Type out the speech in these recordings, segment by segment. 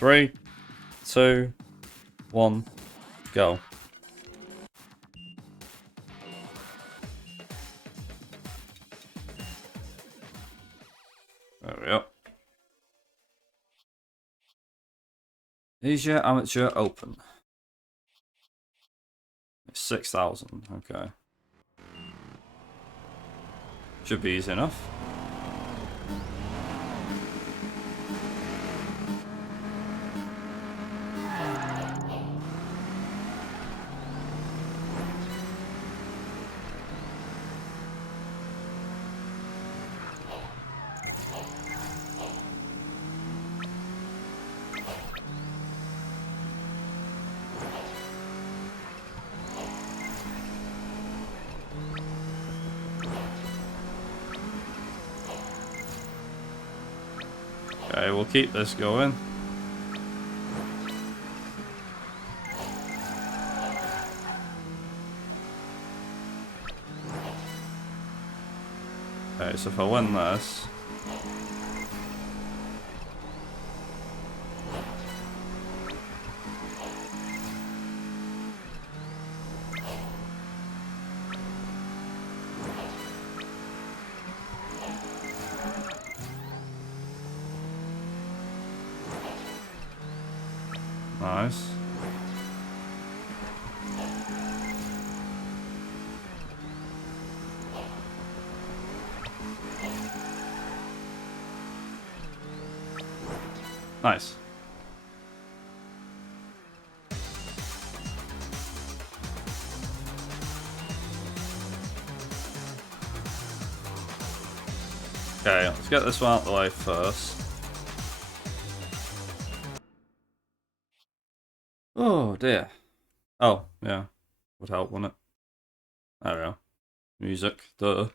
3, 2, 1, go. There we go. Asia Amateur Open. It's 6,000, okay. Should be easy enough. Okay, we'll keep this going. Okay, so if I win this... Nice. Nice. Okay, let's get this one out of the way first. Oh dear. Oh, yeah. Would help, wouldn't it? There we go. Music. Duh.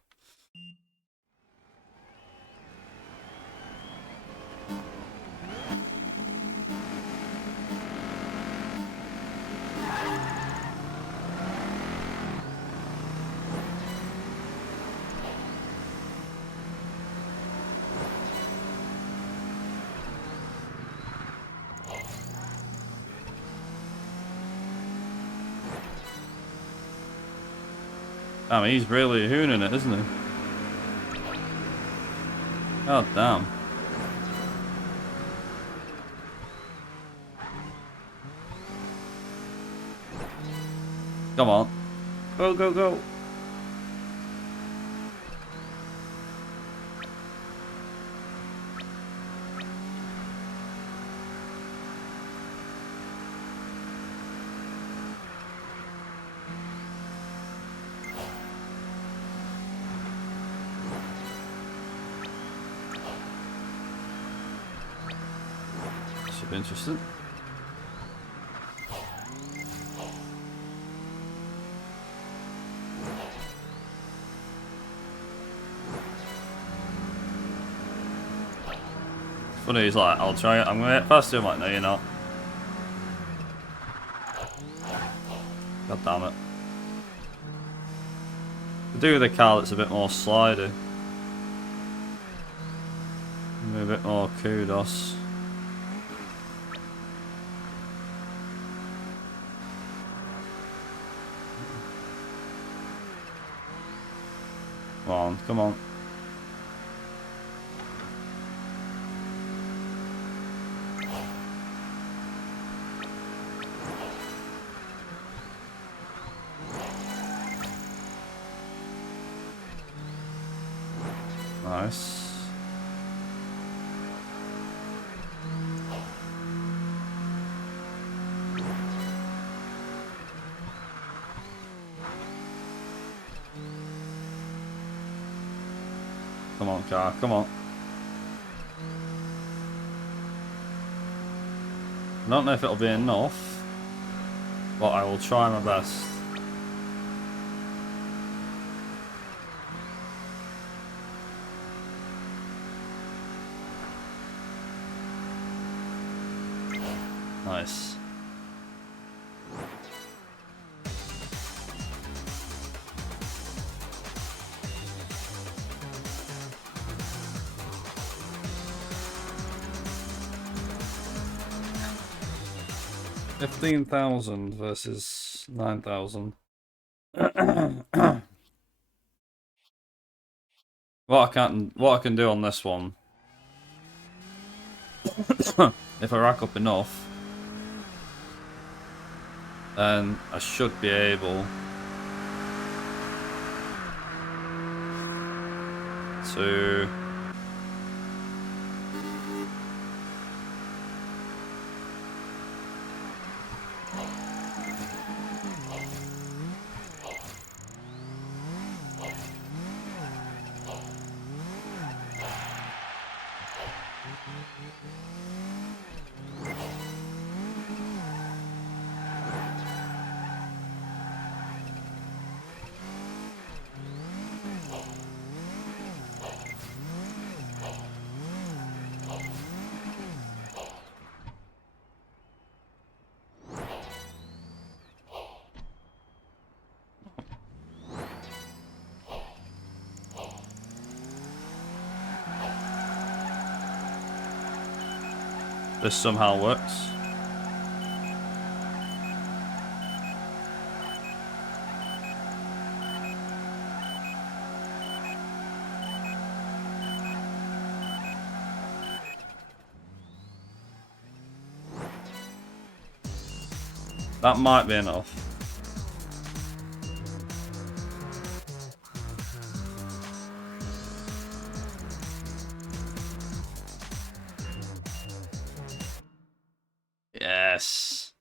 I mean, he's really hooning it, isn't he? God damn. Come on. Go, go, go. Should be interesting. Funny, he's like, I'll try it, I'm gonna get faster. I'm like, no, you're not. God damn it. To do with a car that's a bit more slidey. Maybe a bit more kudos. Come on, come on. Nice. Come on, car, come on. I don't know if it'll be enough, but I will try my best. Nice. 15,000 versus 9,000. What I can do on this one, if I rack up enough, then I should be able to this somehow works. That might be enough. Yes.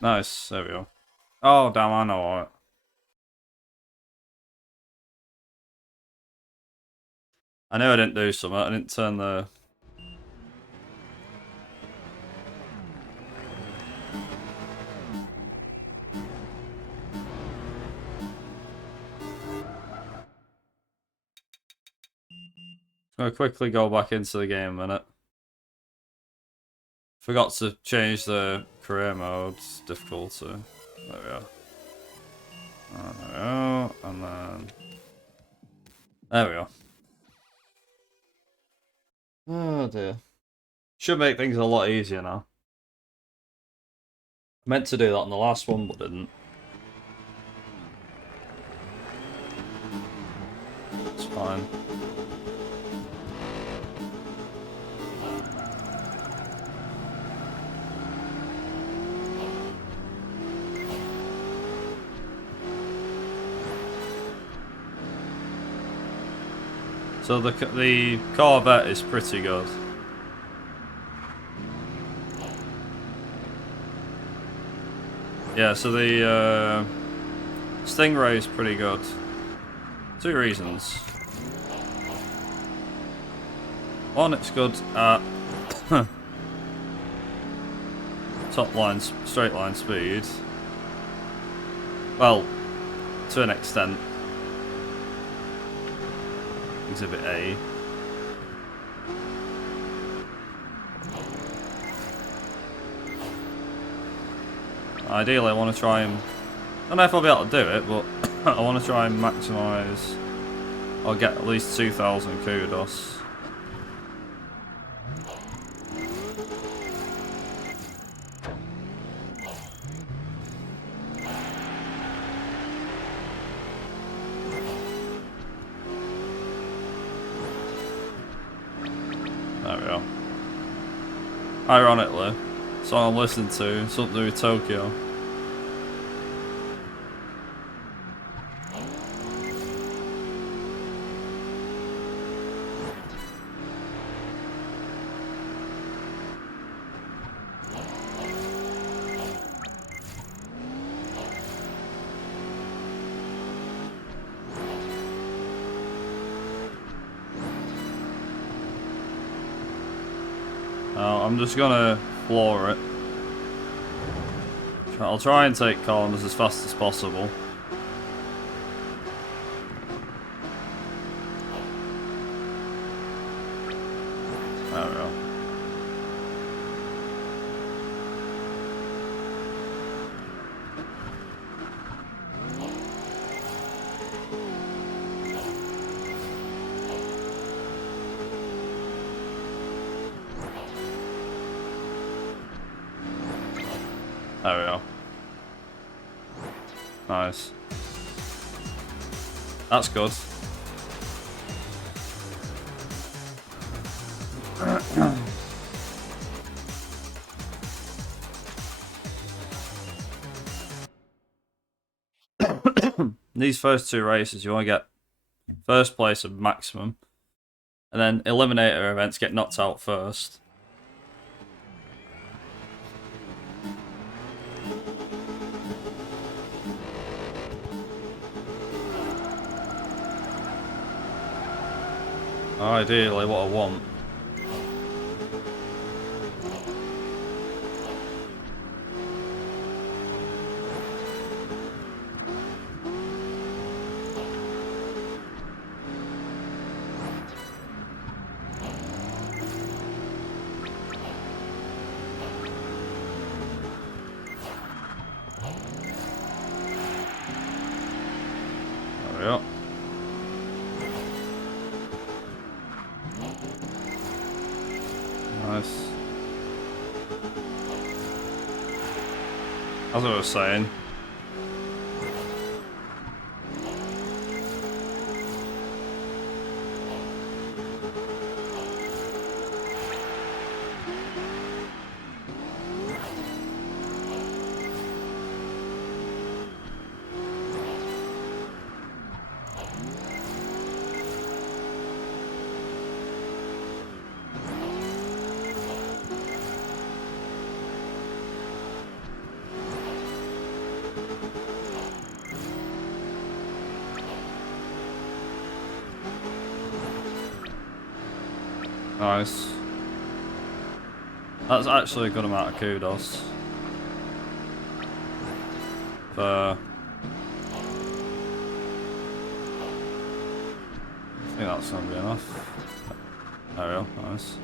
Nice, there we go. Oh, damn, I know it. I knew I didn't do something. I didn't turn the... I'm gonna quickly go back into the game a minute. Forgot to change the career mode difficulty. There we are. There we go. And then... There we go. Oh dear. Should make things a lot easier now. I meant to do that on the last one, but didn't. It's fine. So the Corvette is pretty good. Yeah, so the Stingray is pretty good. 2 reasons. One, it's good at top line, straight line speed. Well, to an extent. Exhibit A. Ideally, I want to try and... I don't know if I'll be able to do it, but I want to try and maximise... I'll get at least 2,000 kudos. There we go. Ironically, song I'm listening to, something to do with Tokyo. I'm just gonna floor it. I'll try and take corners as fast as possible. There we go. There we go. Nice. That's good. These first two races, you want to get first place of maximum, and then eliminator events get knocked out first. Ideally, what I want. There we go. Nice. As I was saying. Nice. That's actually a good amount of kudos. I think that's going to be enough. There we go, nice.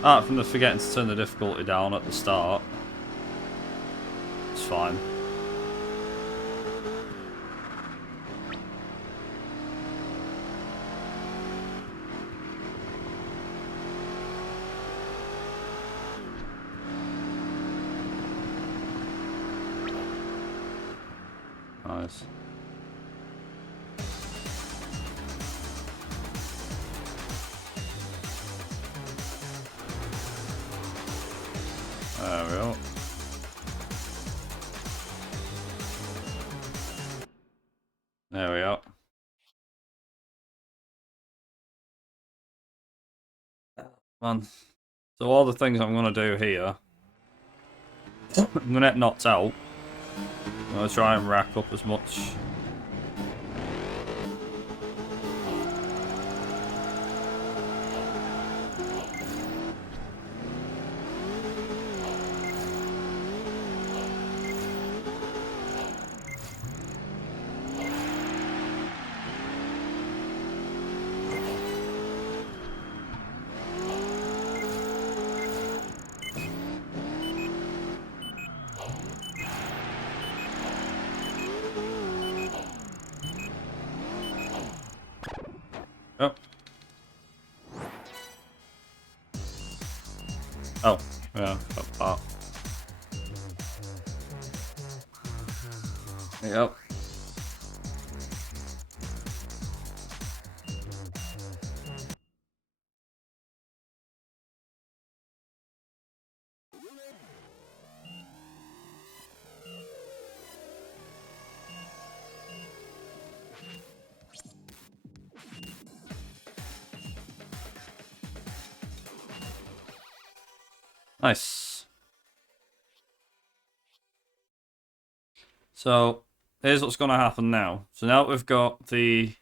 Apart from the forgetting to turn the difficulty down at the start, it's fine. Nice. There we go. There we go. Man. So all the things I'm going to do here, I'm going to get knocked out. I'm going to try and rack up as much. Oh. Oh, yeah, that part. Yep. Nice. So here's what's gonna happen now. So now we've got the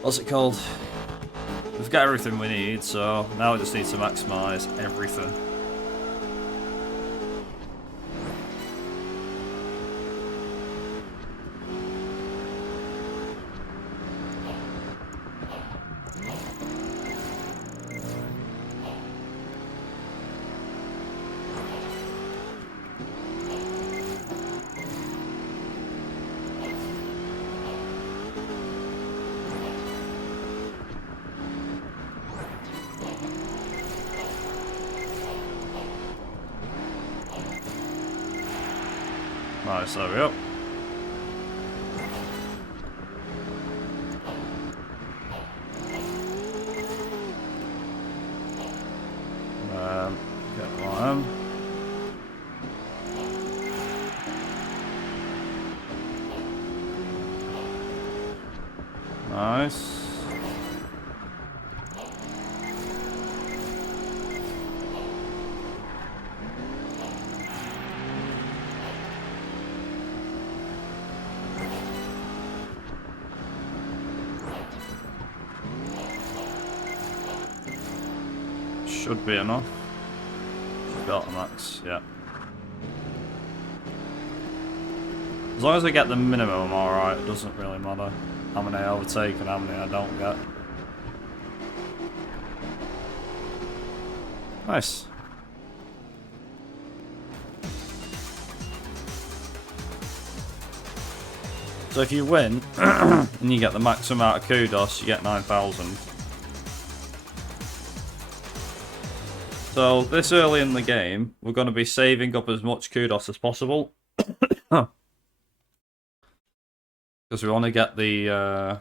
what's it called? We've got everything we need, so now we just need to maximize everything. Nice, there we go. Get one. Nice. Should be enough. Got the max, yeah. As long as I get the minimum, I'm alright. It doesn't really matter how many I overtake and how many I don't get. Nice. So if you win and you get the maximum amount of kudos, you get 9,000. So this early in the game, we're going to be saving up as much kudos as possible. Because we want to get the...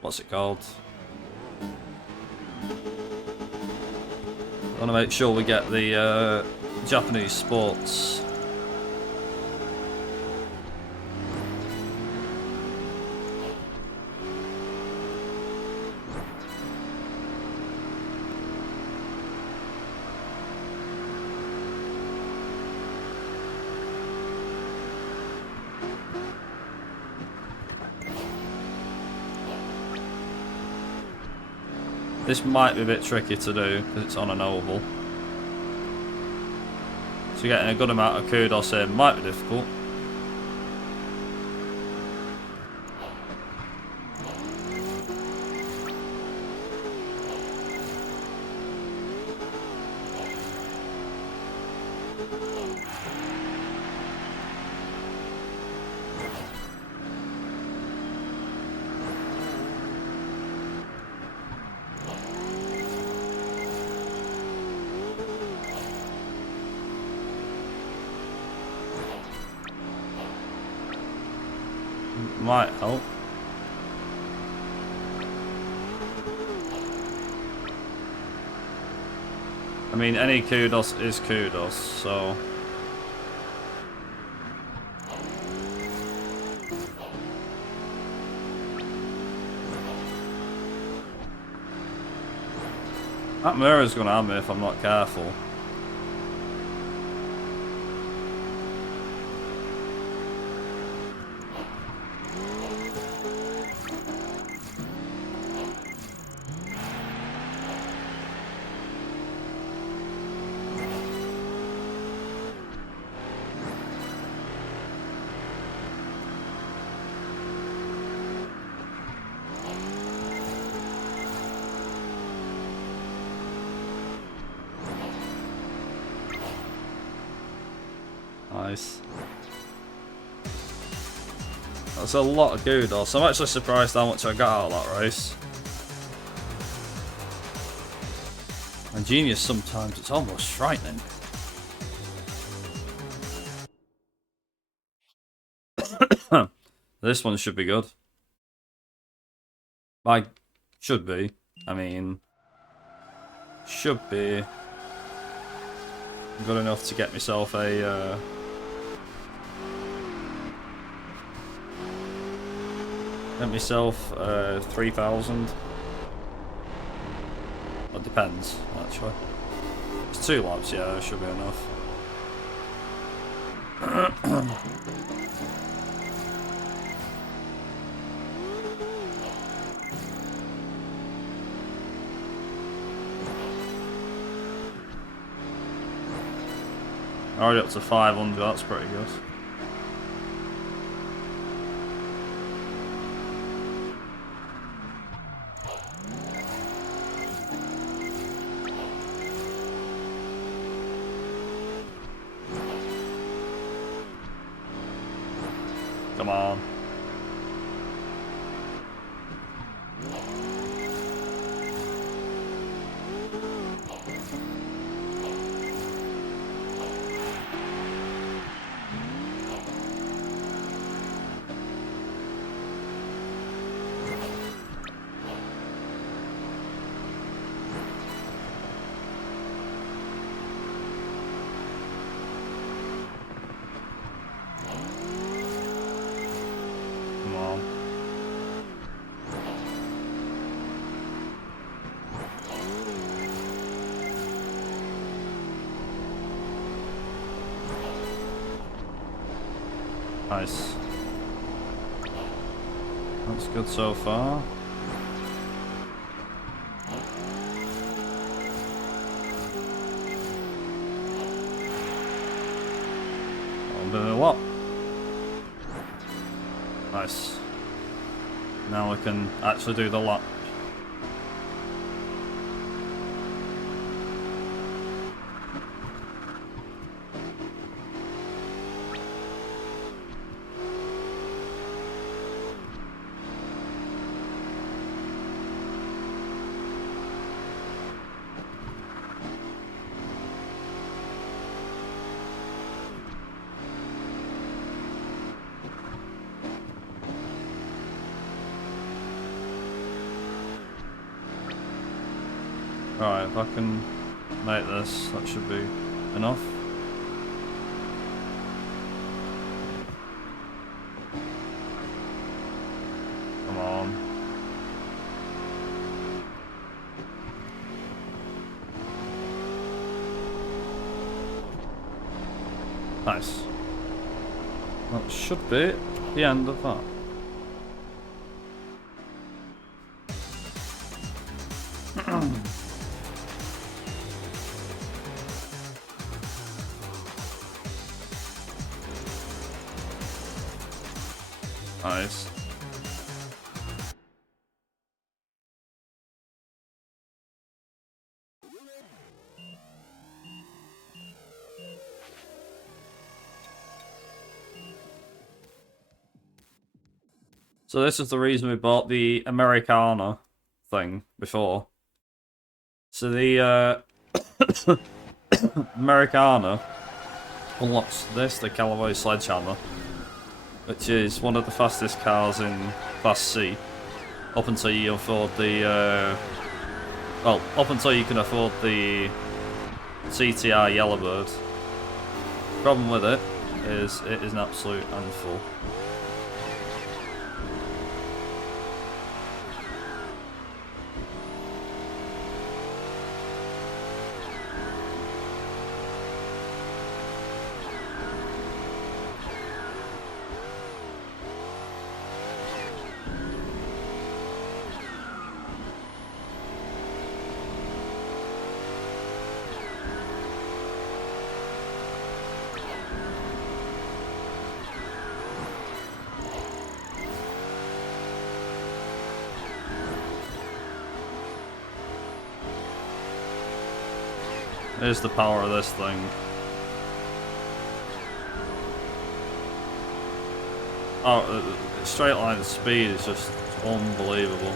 what's it called? I want to make sure we get the Japanese sports. This might be a bit tricky to do because it's on an oval. So getting a good amount of kudos here might be difficult. Might help. I mean, any kudos is kudos, so... That mirror's gonna have me if I'm not careful. Nice. That's a lot of kudos. I'm actually surprised how much I got out of that race. And genius sometimes, it's almost frightening. This one should be good. Should be. I mean, should be good enough to get myself a get myself 3,000. It depends, actually. It's 2 laps, yeah, it should be enough. Already up to 500, that's pretty good. Come on. on. Nice. That's good so far. I'm doing a lot. Nice. Now we can actually do the lap. Alright, if I can make this, that should be enough. Come on. Nice. That should be the end of that. Nice. So this is the reason we bought the Americana thing before. So the Americana unlocks this, the Callaway Sledgehammer, which is one of the fastest cars in Class C, up until you afford the, well, up until you can afford the CTR Yellowbird. Problem with it is an absolute handful. Here's the power of this thing. Oh, straight line speed is just unbelievable.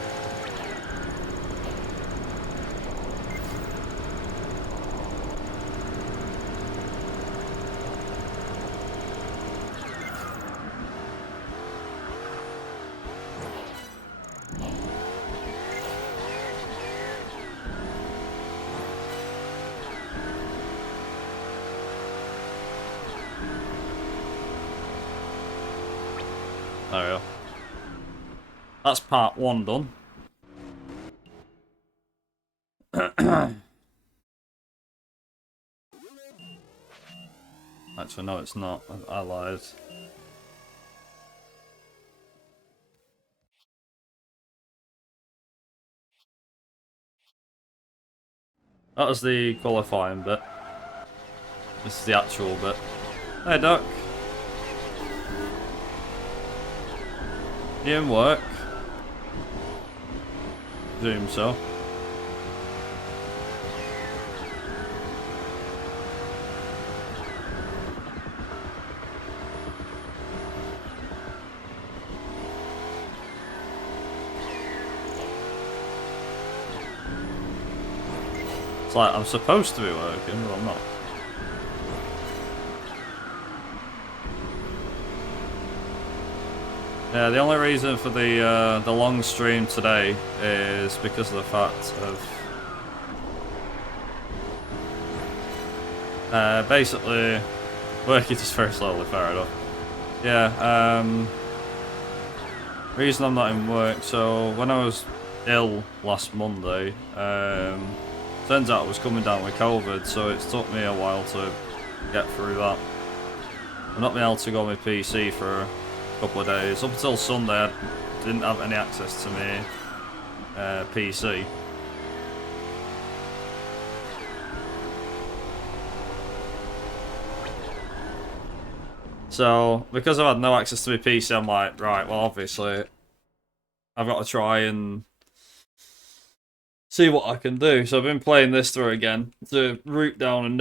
There we go. That's part one done. Actually, no, it's not. I lied. That was the qualifying bit. This is the actual bit. Hey, Duck. You in work? Presume so. It's like I'm supposed to be working, but I'm not. Yeah, the only reason for the long stream today is because of the fact of basically working just very slowly. Fair enough. Yeah. reason I'm not in work, so when I was ill last Monday, turns out I was coming down with COVID, so it took me a while to get through that. I've not been able to go on my PC for a couple of days. Up until Sunday, I didn't have any access to my PC. So, because I've had no access to my PC, I'm like, right, well, obviously, I've got to try and see what I can do. So I've been playing this through again to root down and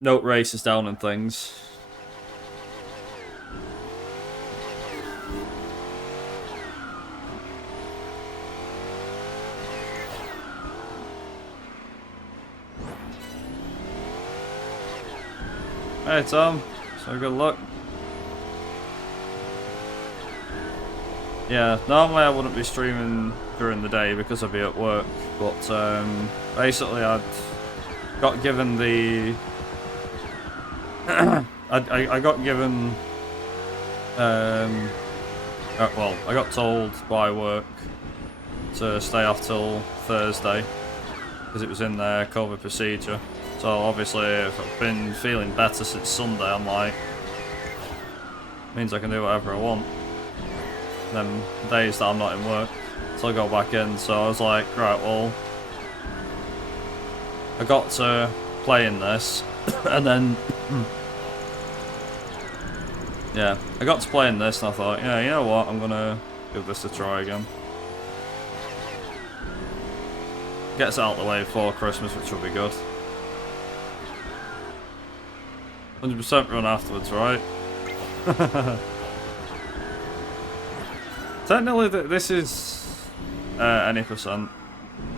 note races down and things. Hey Tom, so good luck. Yeah, normally I wouldn't be streaming during the day because I'd be at work, but basically I'd got given the I got given well, I got told by work to stay off till Thursday because it was in their COVID procedure. So obviously if I've been feeling better since Sunday, I'm like, means I can do whatever I want. Them days that I'm not in work, so I go back in. So I was like, right, well, I got to play in this, and then yeah, I got to play in this, and I thought, yeah, you know what, I'm gonna give this a try again. Gets out of the way before Christmas, which will be good. 100% run afterwards, right? Technically, this is any percent,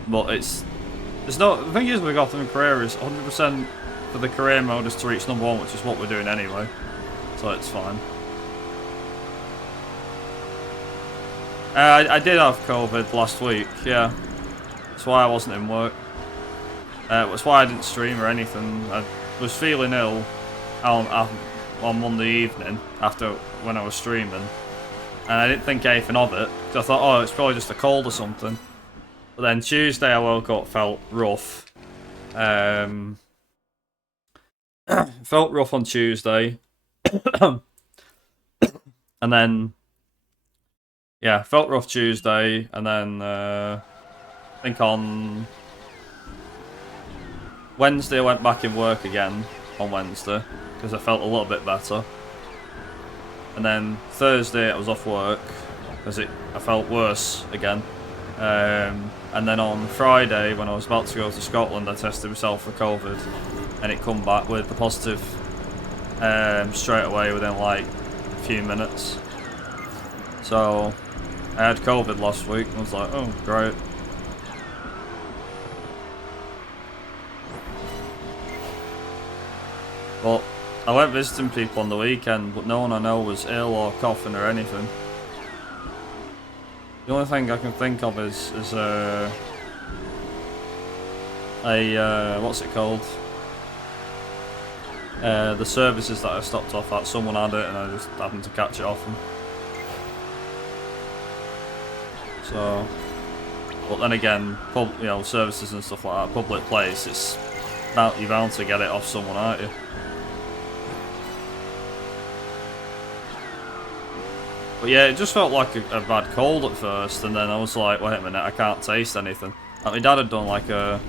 but it's not. The thing is with Gotham career is 100% for the career mode is to reach number 1, which is what we're doing anyway, so it's fine. I did have COVID last week, yeah. That's why I wasn't in work. That's why I didn't stream or anything. I was feeling ill on Monday evening after when I was streaming. And I didn't think anything of it, because I thought, oh, it's probably just a cold or something. But then Tuesday I woke up, felt rough. Felt rough on Tuesday. And then, yeah, felt rough Tuesday, and then I think on Wednesday I went back in work again on Wednesday, because I felt a little bit better. And then Thursday I was off work because I felt worse again. And then on Friday when I was about to go to Scotland, I tested myself for COVID, and it come back with the positive straight away within like a few minutes. So I had COVID last week and I was like, oh great. But I went visiting people on the weekend, but no one I know was ill or coughing or anything. The only thing I can think of is what's it called? The services that I stopped off at, someone had it and I just happened to catch it off them. So, but then again, services and stuff like that, public place, you're bound to get it off someone, aren't you? But yeah, it just felt like a bad cold at first, and then I was like, wait a minute, I can't taste anything. Like, my dad had done like a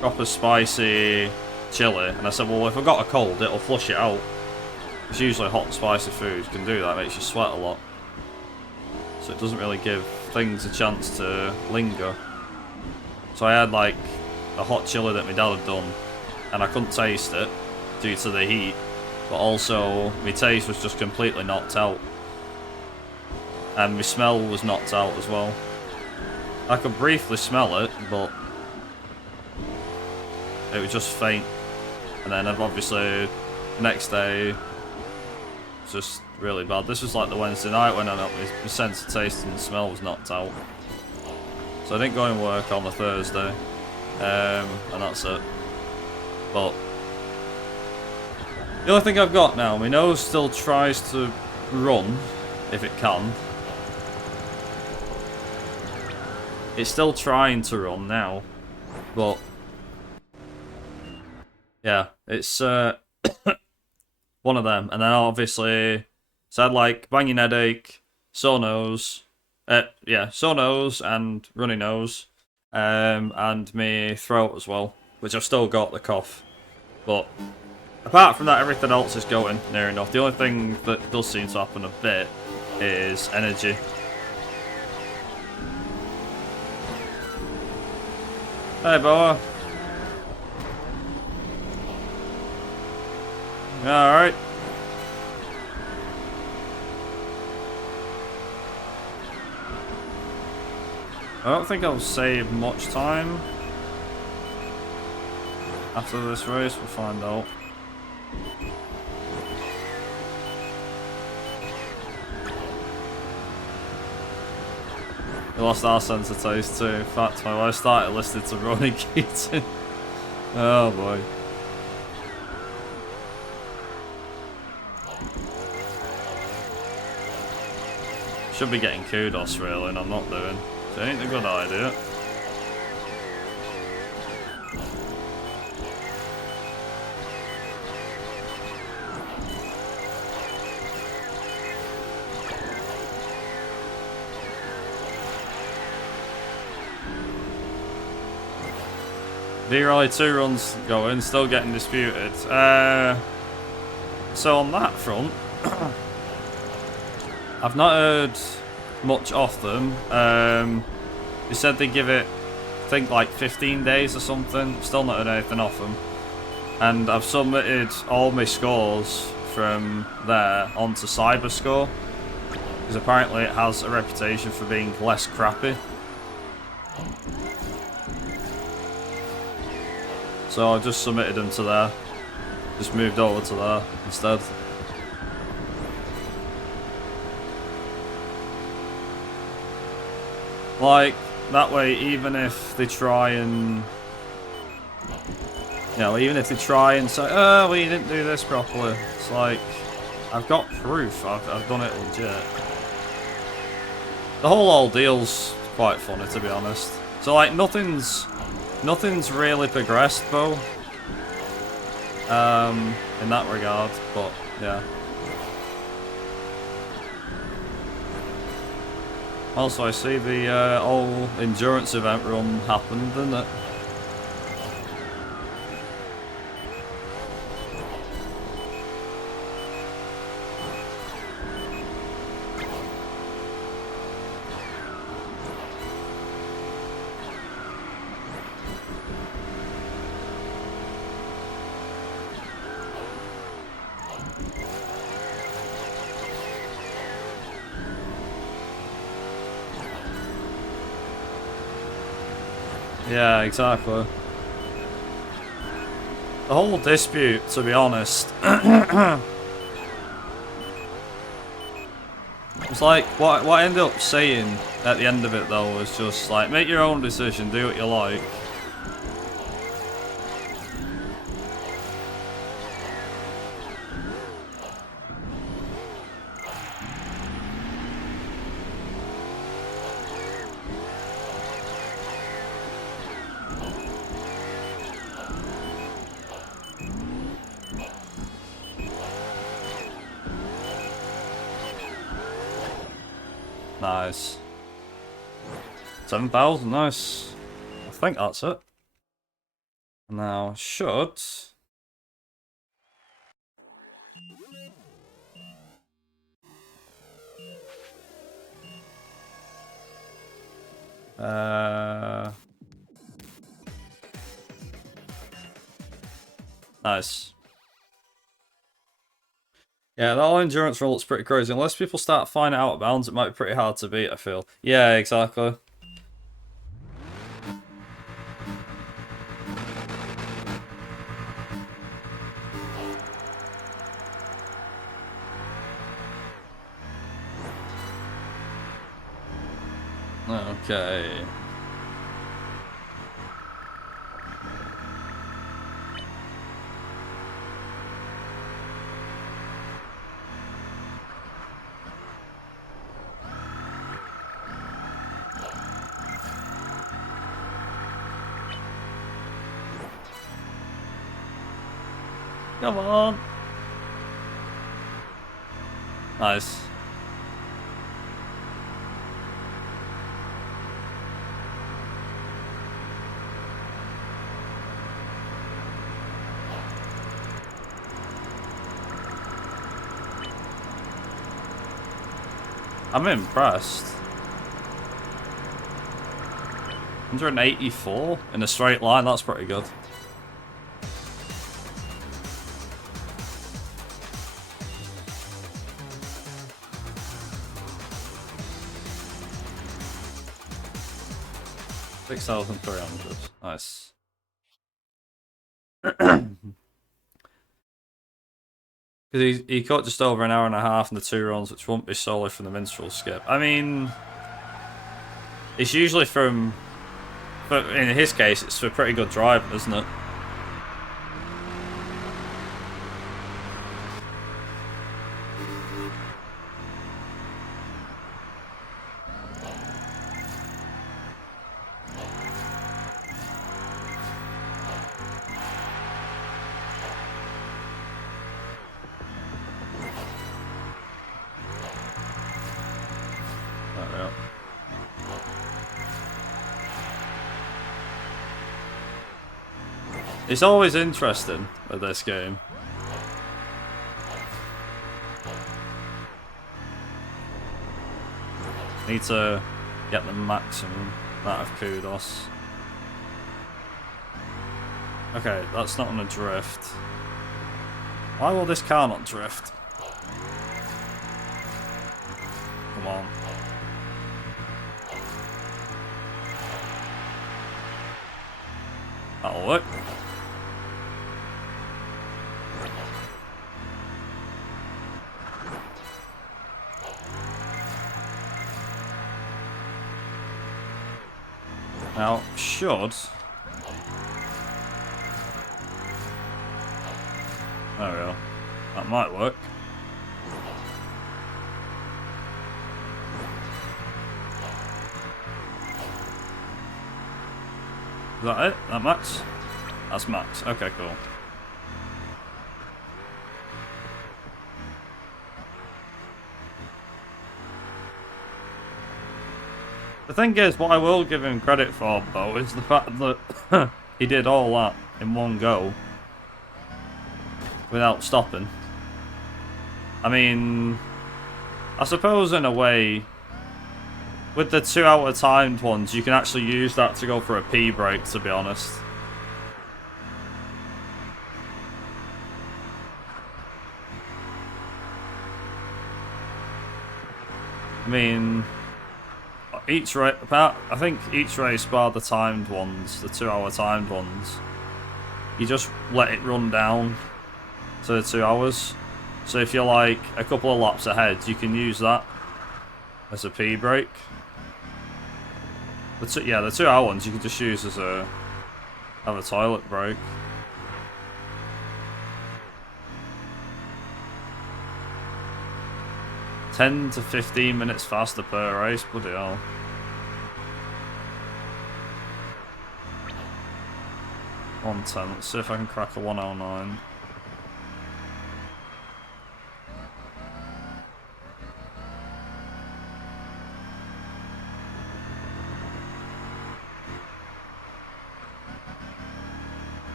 proper spicy chili, and I said, well, if I've got a cold, it'll flush it out. It's usually hot and spicy food can do that, it makes you sweat a lot. So it doesn't really give things a chance to linger. So I had like a hot chili that my dad had done, and I couldn't taste it due to the heat, but also my taste was just completely knocked out. And my smell was knocked out as well. I could briefly smell it, but it was just faint. And then obviously the next day it's just really bad. This was like the Wednesday night when my sense of taste and smell was knocked out. So I didn't go in work on the Thursday, and that's it. But the only thing I've got now, my nose still tries to run if it can. It's still trying to run now, but yeah, it's one of them. And then obviously, so I had like banging headache, sore nose, sore nose and runny nose, and my throat as well, which I've still got the cough. But apart from that, everything else is going near enough. The only thing that does seem to happen a bit is energy. Hey, Boa. Alright. I don't think I'll save much time after this race. We'll find out. We lost our sense of taste too. In fact, my wife started listening to Ronnie Keaton. Oh boy. Should be getting kudos really, and I'm not doing. So it ain't a good idea. D-Rally 2 runs going, still getting disputed. So on that front, I've not heard much off them. They said they give it, I think, like 15 days or something. Still not heard anything off them. And I've submitted all my scores from there onto Cyberscore, because apparently it has a reputation for being less crappy. So I just submitted them to there. Just moved over to there instead. Like, that way, even if they try and... You know, even if they try and say, oh, well, you didn't do this properly. It's like, I've got proof. I've done it legit. The whole ordeal's quite funny, to be honest. So, like, nothing's really progressed, though. In that regard, but, yeah. Also, I see the whole endurance event run happened, didn't it? Yeah, exactly. The whole dispute, to be honest, it's like, what I ended up saying at the end of it though was just like, make your own decision, do what you like. Nice. 7,000, nice. I think that's it. Now, should... Nice. Yeah, that whole endurance rule looks pretty crazy. Unless people start finding out of bounds, it might be pretty hard to beat, I feel. Yeah, exactly. Okay. Come on. Nice. I'm impressed. 184 in a straight line, that's pretty good. $6,300. Nice. Because he got just over an hour and a half in the 2 runs, which won't be solely from the minstrel skip. I mean, it's usually from, but in his case, it's for pretty good driving, isn't it? It's always interesting with this game. Need to get the maximum amount of kudos. Okay, that's not on a drift. Why will this car not drift? Come on. That'll work. Now, should... There we go. That might work. Is that it? That max? That's max. Okay, cool. The thing is, what I will give him credit for, though, is the fact that he did all that in one go without stopping. I mean, I suppose in a way, with the 2 hour timed ones, you can actually use that to go for a P break, to be honest. I mean, each race, I think each race bar the timed ones, the 2 hour timed ones, you just let it run down to the 2 hours. So if you're like a couple of laps ahead, you can use that as a P break. Yeah, the 2 hour ones you can just use as a toilet break. $10 to 15 minutes faster per race, bloody hell. $110. Let's see if I can crack a 109.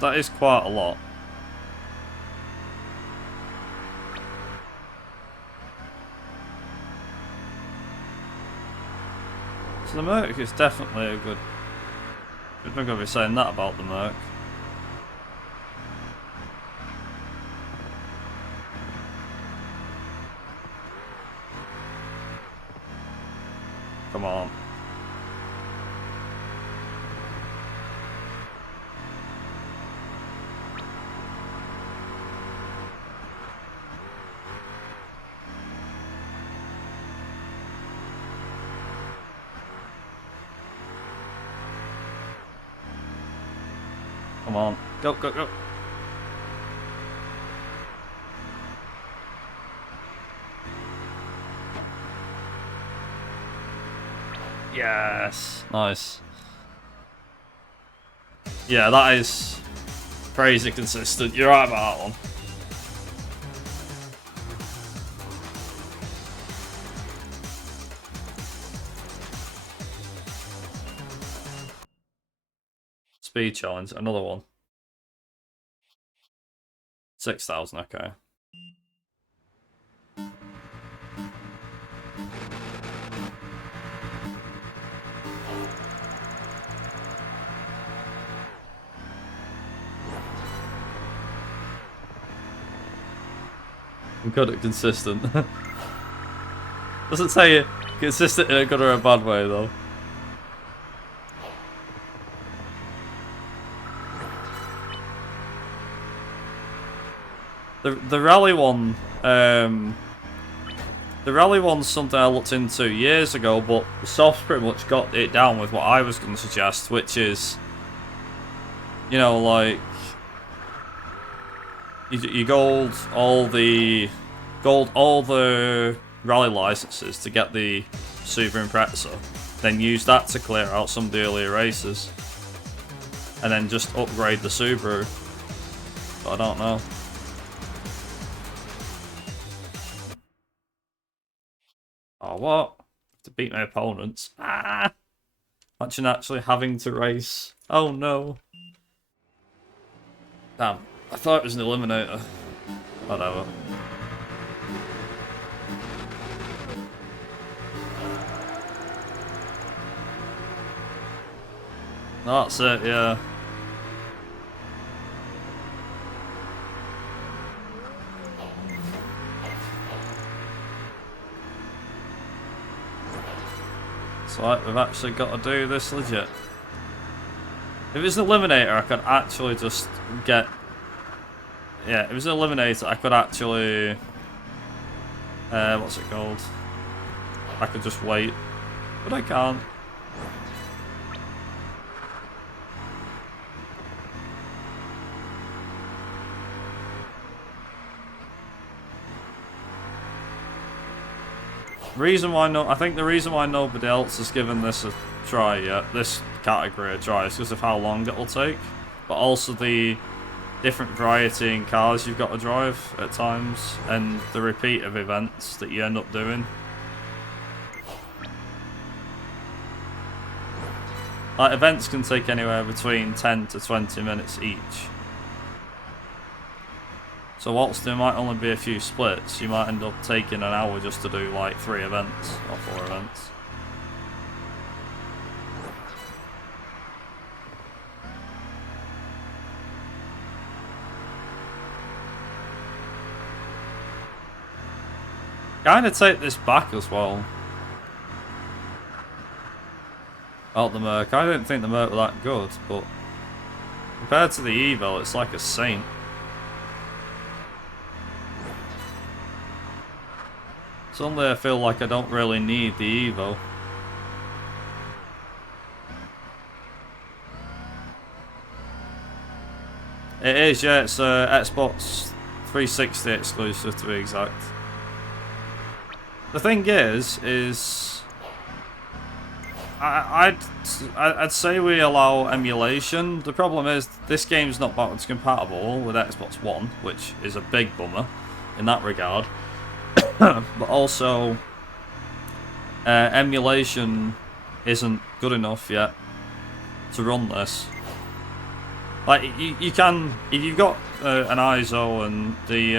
That is quite a lot. So the Merc is definitely a good... I'm not going to be saying that about the Merc. Come on. Come on. Go, go, go. Yes. Nice. Yeah, that is Crazy consistent. You're right about that one. Speed challenge, another one. 6,000, okay. I'm good at consistent. Doesn't say it consistent in a good or a bad way though. The rally one, the rally one's something I looked into years ago, but Soft's pretty much got it down with what I was going to suggest, which is, you know, like you gold all the rally licenses to get the Super Impreza, then use that to clear out some of the earlier races, and then just upgrade the Subaru. But I don't know. Oh, what? To beat my opponents. Ah! Imagine actually having to race. Oh no. Damn. I thought it was an eliminator. Whatever. That's it, yeah. So like, we've actually got to do this legit. If it was an eliminator, I could actually just get... Yeah, if it was an eliminator, I could actually... what's it called? I could just wait. But I can't. I think the reason why nobody else has given this a try yet, this category a try, is because of how long it'll take, but also the different variety in cars you've got to drive at times, and the repeat of events that you end up doing. Like, events can take anywhere between 10 to 20 minutes each. So whilst there might only be a few splits, you might end up taking an hour just to do like 3 events or 4 events. Kinda take this back as well. Well, the Merc. I didn't think the Merc were that good, but compared to the Evo, it's like a saint. Suddenly I feel like I don't really need the Evo. It is, yeah, it's Xbox 360 exclusive to be exact. The thing is I'd say we allow emulation. The problem is this game's not backwards compatible with Xbox One, which is a big bummer in that regard. But also, emulation isn't good enough yet to run this. Like, you can, if you've got an ISO and the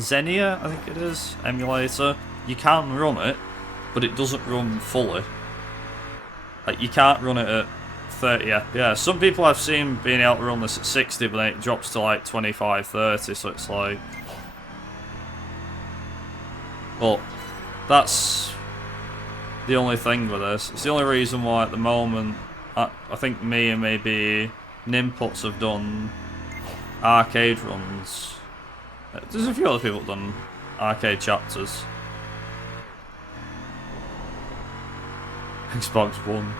Xenia, I think it is, emulator, you can run it, but it doesn't run fully. Like, you can't run it at 30 FPS. Some people I've seen being able to run this at 60, but then it drops to like 25, 30, so it's like... But that's the only thing with this. It's the only reason why at the moment, I think me and maybe Nimputs have done arcade runs. There's a few other people that have done arcade chapters. Xbox One.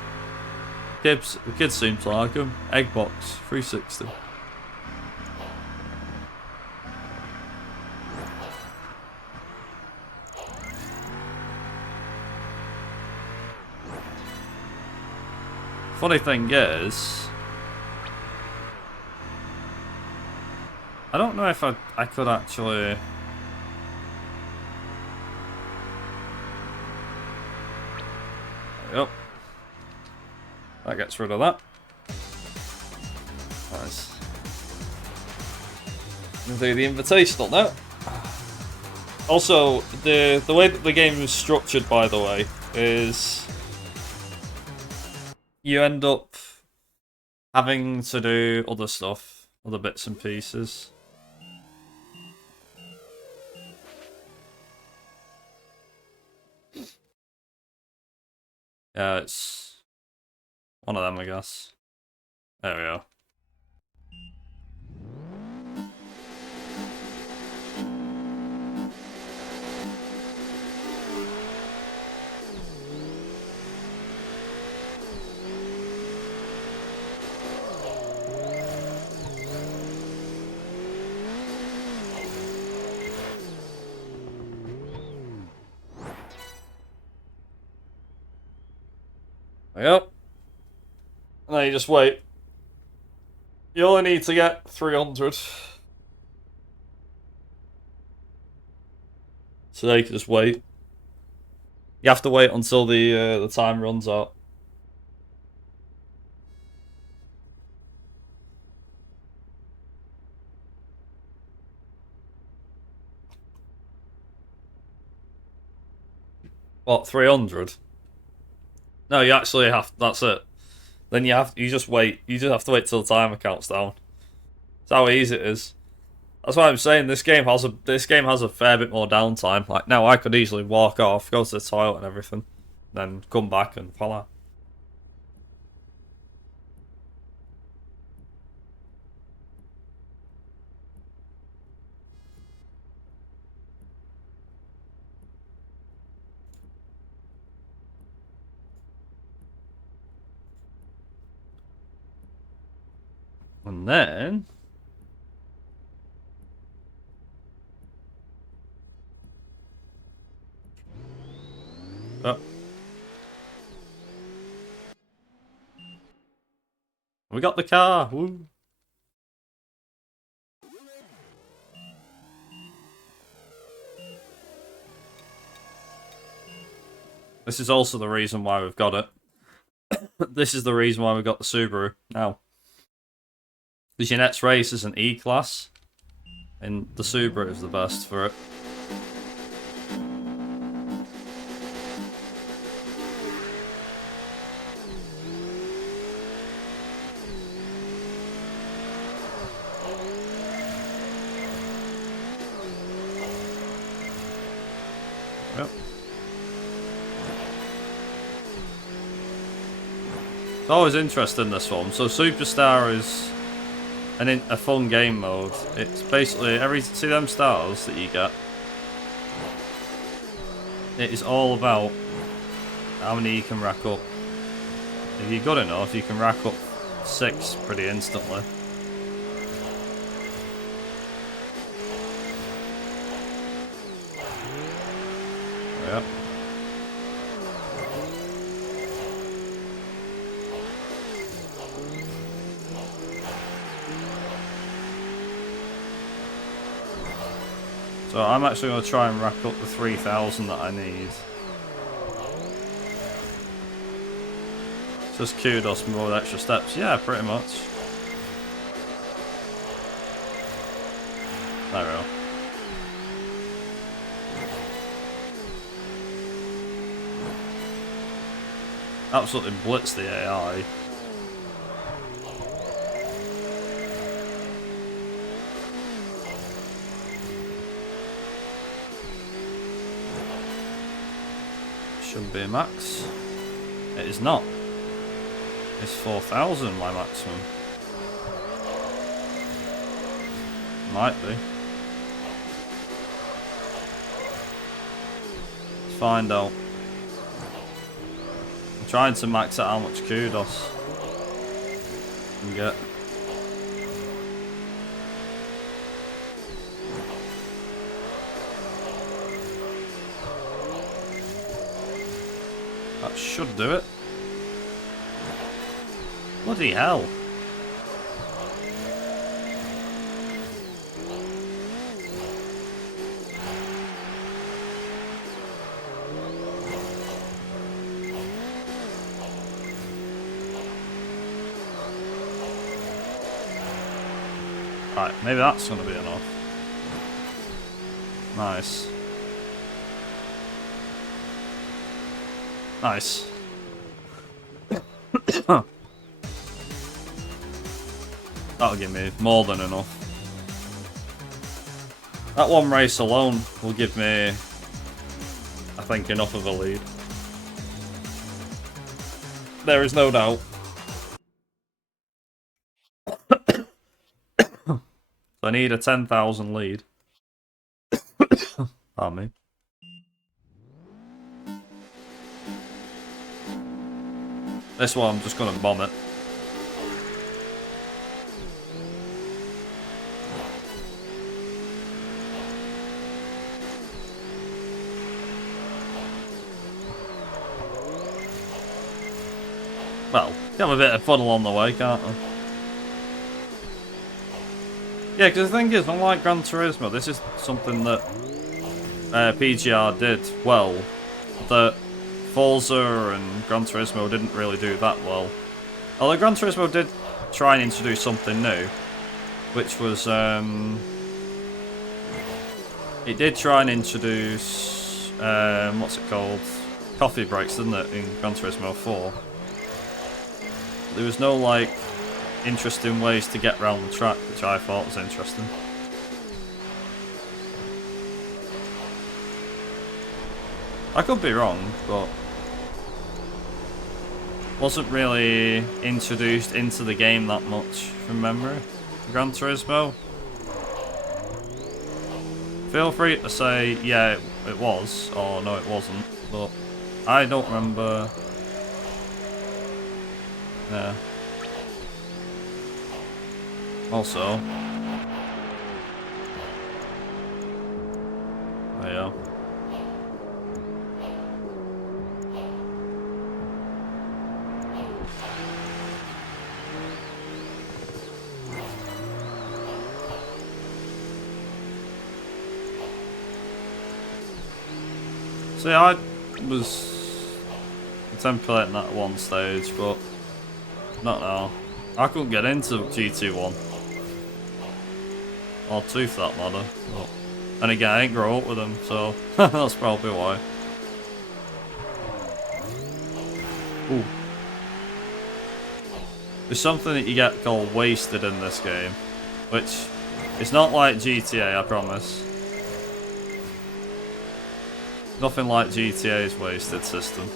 The kids seem to like them. Eggbox 360. Funny thing is, I don't know if I could actually... Yep. That gets rid of that. Nice. We'll do the invitational now. Also, the way that the game is structured, by the way, is you end up having to do other stuff, other bits and pieces. Yeah, it's one of them, I guess. There we go. Yep. And then you just wait. You only need to get 300. So now you can just wait. You have to wait until the time runs out. What, 300? No, you actually have. That's it. Then you just wait. You just have to wait till the timer counts down. That's how easy it is. That's why I'm saying this game has a fair bit more downtime. Like now, I could easily walk off, go to the toilet and everything, then come back and voila. And then... Oh. We got the car! Woo! This is also the reason why we've got it. This is the reason why we got the Subaru now. Because your next race is an E-Class, and the Subaru is the best for it. Yep. It's always interesting, this one. So Superstar is a fun game mode. It's basically see them stars that you get. It is all about how many you can rack up. If you're good enough, you can rack up 6 pretty instantly. Yep. So I'm actually going to try and rack up the 3,000 that I need. Just kudos more with extra steps. Yeah, pretty much. There we go. Absolutely blitz the AI. Shouldn't be a max. It is not. It's 4,000 my maximum. Might be. Let's find out. I'm trying to max out how much kudos I can get. That should do it. Bloody hell. Right, maybe that's gonna be enough. Nice. Nice. That'll give me more than enough. That one race alone will give me, I think, enough of a lead. There is no doubt. So I need a 10,000 lead. Pardon me. This one I'm just gonna bomb it. Well, you have a bit of fun along the way, can't you? Yeah, because the thing is, unlike Gran Turismo, this is something that PGR did well, that Forza and Gran Turismo didn't really do that well. Although Gran Turismo did try and introduce something new, which was, it did try and introduce, what's it called? Coffee breaks, didn't it, in Gran Turismo 4? There was no, like, interesting ways to get around the track, which I thought was interesting. I could be wrong, but wasn't really introduced into the game that much from memory. Gran Turismo. Feel free to say, yeah, it was, or no, it wasn't, but I don't remember. Yeah. Also, there you go. See, I was contemplating that at one stage, but not now. I couldn't get into GT1. Or 2 for that matter. But, and again, I didn't grow up with them, so that's probably why. Ooh. There's something that you get called wasted in this game, which is not like GTA, I promise. Nothing like GTA's wasted system.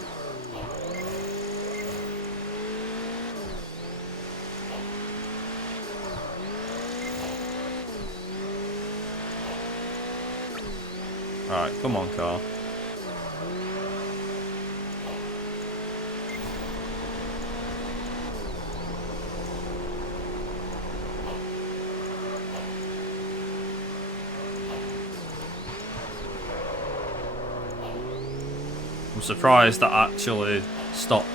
Alright, come on, car. I'm surprised that actually stopped.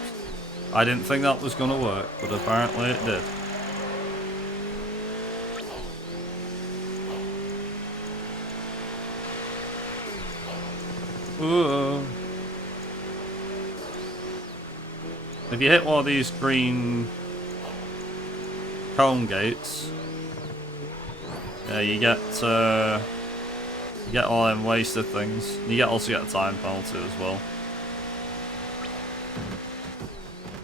I didn't think that was going to work, but apparently it did. Ooh. If you hit one of these green cone gates, yeah, you get all them wasted things. You also get a time penalty as well.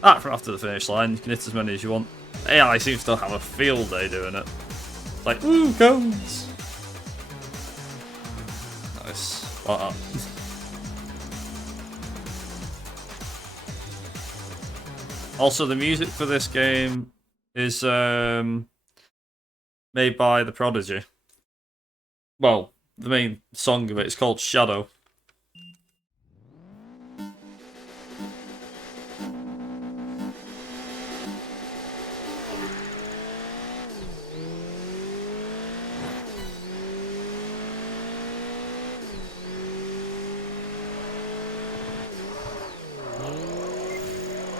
Ah, from after the finish line, you can hit as many as you want. AI seems to have a field day doing it. It's like, ooh, cones! Nice. Like that. Also, the music for this game is made by The Prodigy. Well, the main song of it is called Shadow.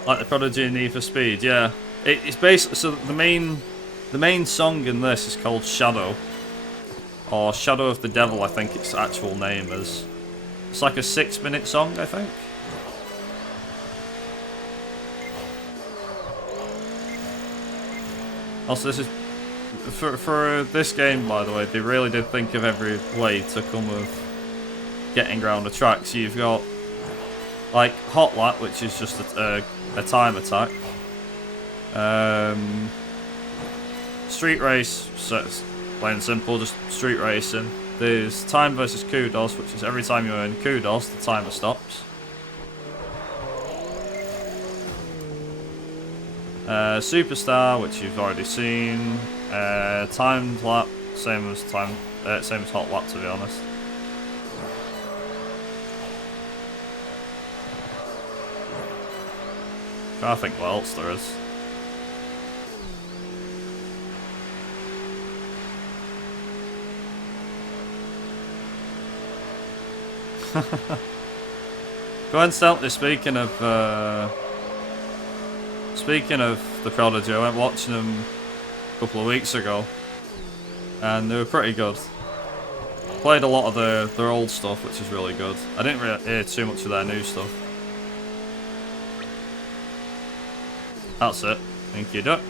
Like The Prodigy in Need for Speed, yeah. It's basically, so the main song in this is called Shadow. Or Shadow of the Devil, I think its actual name is. It's like a 6-minute song, I think. Also, for this game, by the way, they really did think of every way to come of getting around the track. So you've got like Hot Lap, which is just a time attack. Street Race, so it's plain and simple, just street racing. There's Time versus Kudos, which is every time you're in Kudos, the timer stops. Superstar, which you've already seen. Timed lap, same as Hot Lap, to be honest. I think what else there is. Coincidentally, speaking of the Prodigy, I went watching them a couple of weeks ago, and they were pretty good. Played a lot of their old stuff, which is really good. I didn't really hear too much of their new stuff. That's it. Thank you, Duck.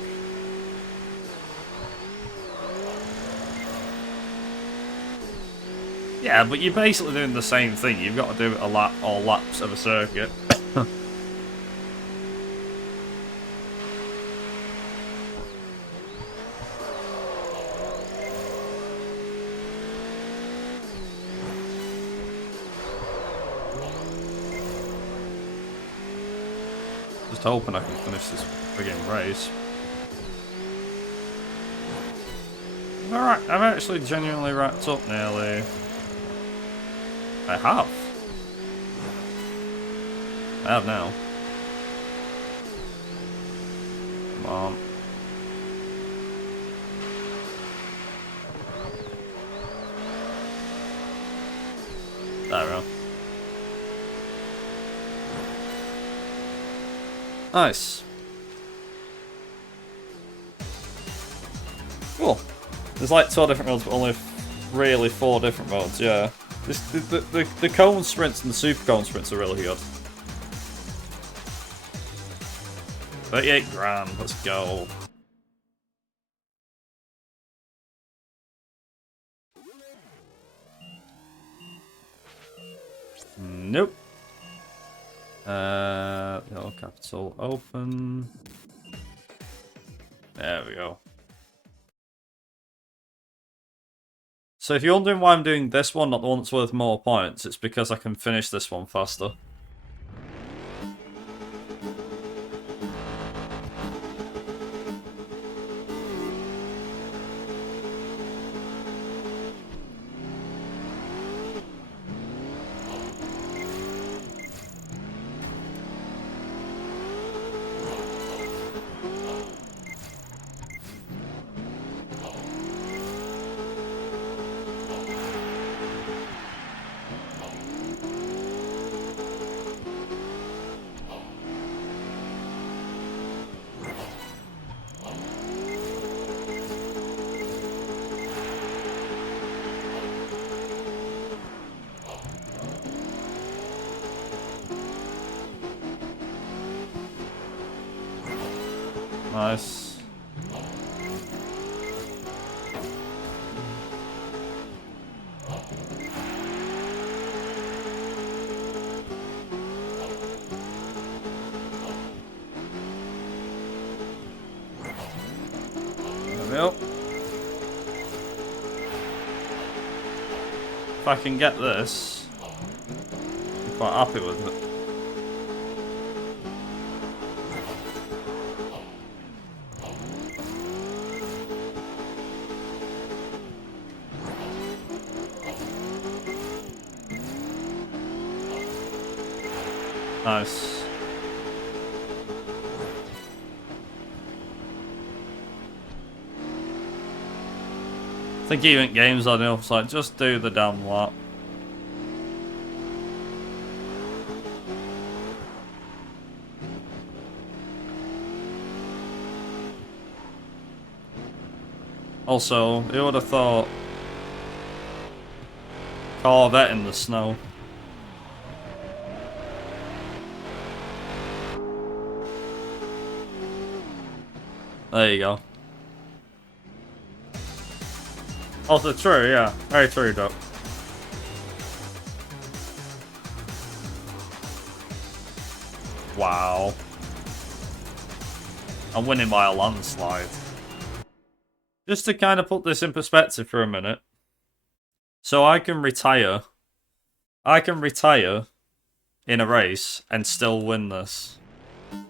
Yeah, but you're basically doing the same thing. You've got to do it a lap or laps of a circuit. Just hoping I can finish this friggin' race. Alright, I've actually genuinely wrapped up nearly. I have now. Come on. There we go. Nice. Cool. There's like 12 different modes, but only really 4 different modes, yeah. The cone sprints and the super cone sprints are really good. 38 grand, let's go. Nope. No, capital open. There we go. So if you're wondering why I'm doing this one, not the one that's worth more points, it's because I can finish this one faster. Nice. There we go. If I can get this, I'm quite happy with it. Nice. I think even games on the other side, just do the damn lap. Also, who would have thought Corvette in the snow? There you go. Also true, yeah. Very true, Doc. Wow. I'm winning by a landslide. Just to kind of put this in perspective for a minute. So I can retire. I can retire in a race and still win this.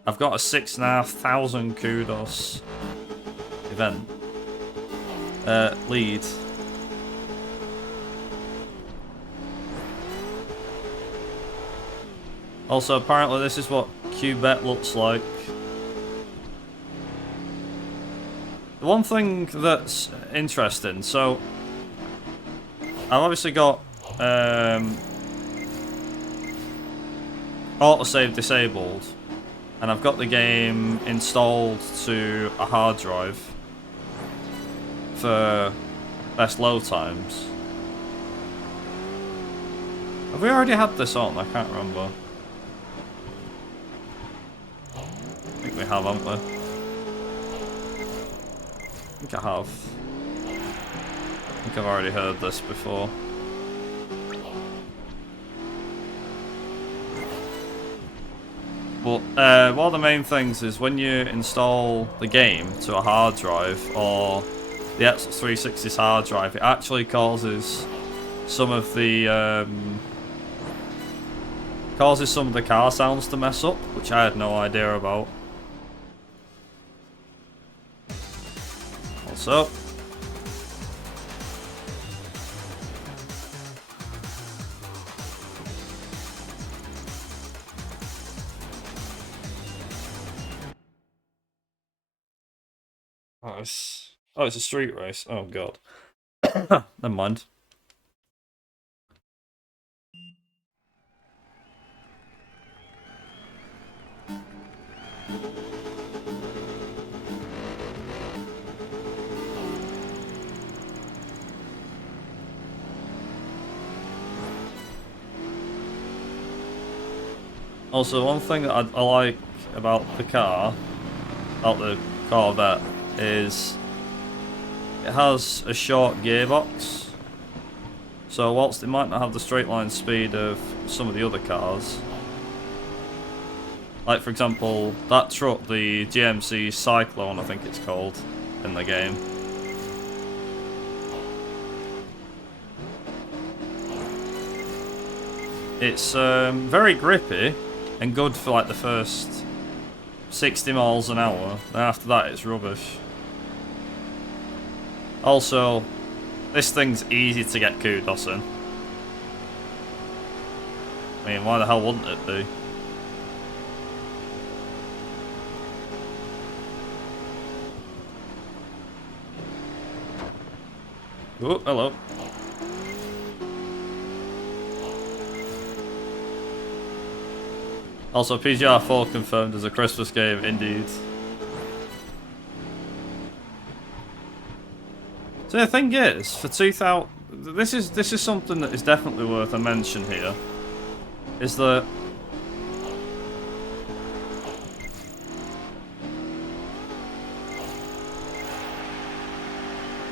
I've got a 6,500 kudos event. Lead. Also, apparently this is what QBet looks like. The one thing that's interesting, so I've obviously got autosave disabled, and I've got the game installed to a hard drive for best load times. Have we already had this on? I can't remember. I think we have, haven't we? I think I have. I think I've already heard this before. But one of the main things is when you install the game to a hard drive or the Xbox 360's hard drive, it actually causes some of the car sounds to mess up, which I had no idea about. What's up? Oh, it's a street race. Oh, God. Never mind. Also, one thing that I like about the car, about the Corvette, is it has a short gearbox. So whilst it might not have the straight line speed of some of the other cars, like for example, that truck, the GMC Cyclone, I think it's called, in the game. It's very grippy and good for like the first 60 miles an hour. Then after that, it's rubbish. Also, this thing's easy to get kudos in. I mean, why the hell wouldn't it be? Oh, hello. Also, PGR 4 confirmed as a Christmas game, indeed. So the thing is, for 2000, this is something that is definitely worth a mention here. Is that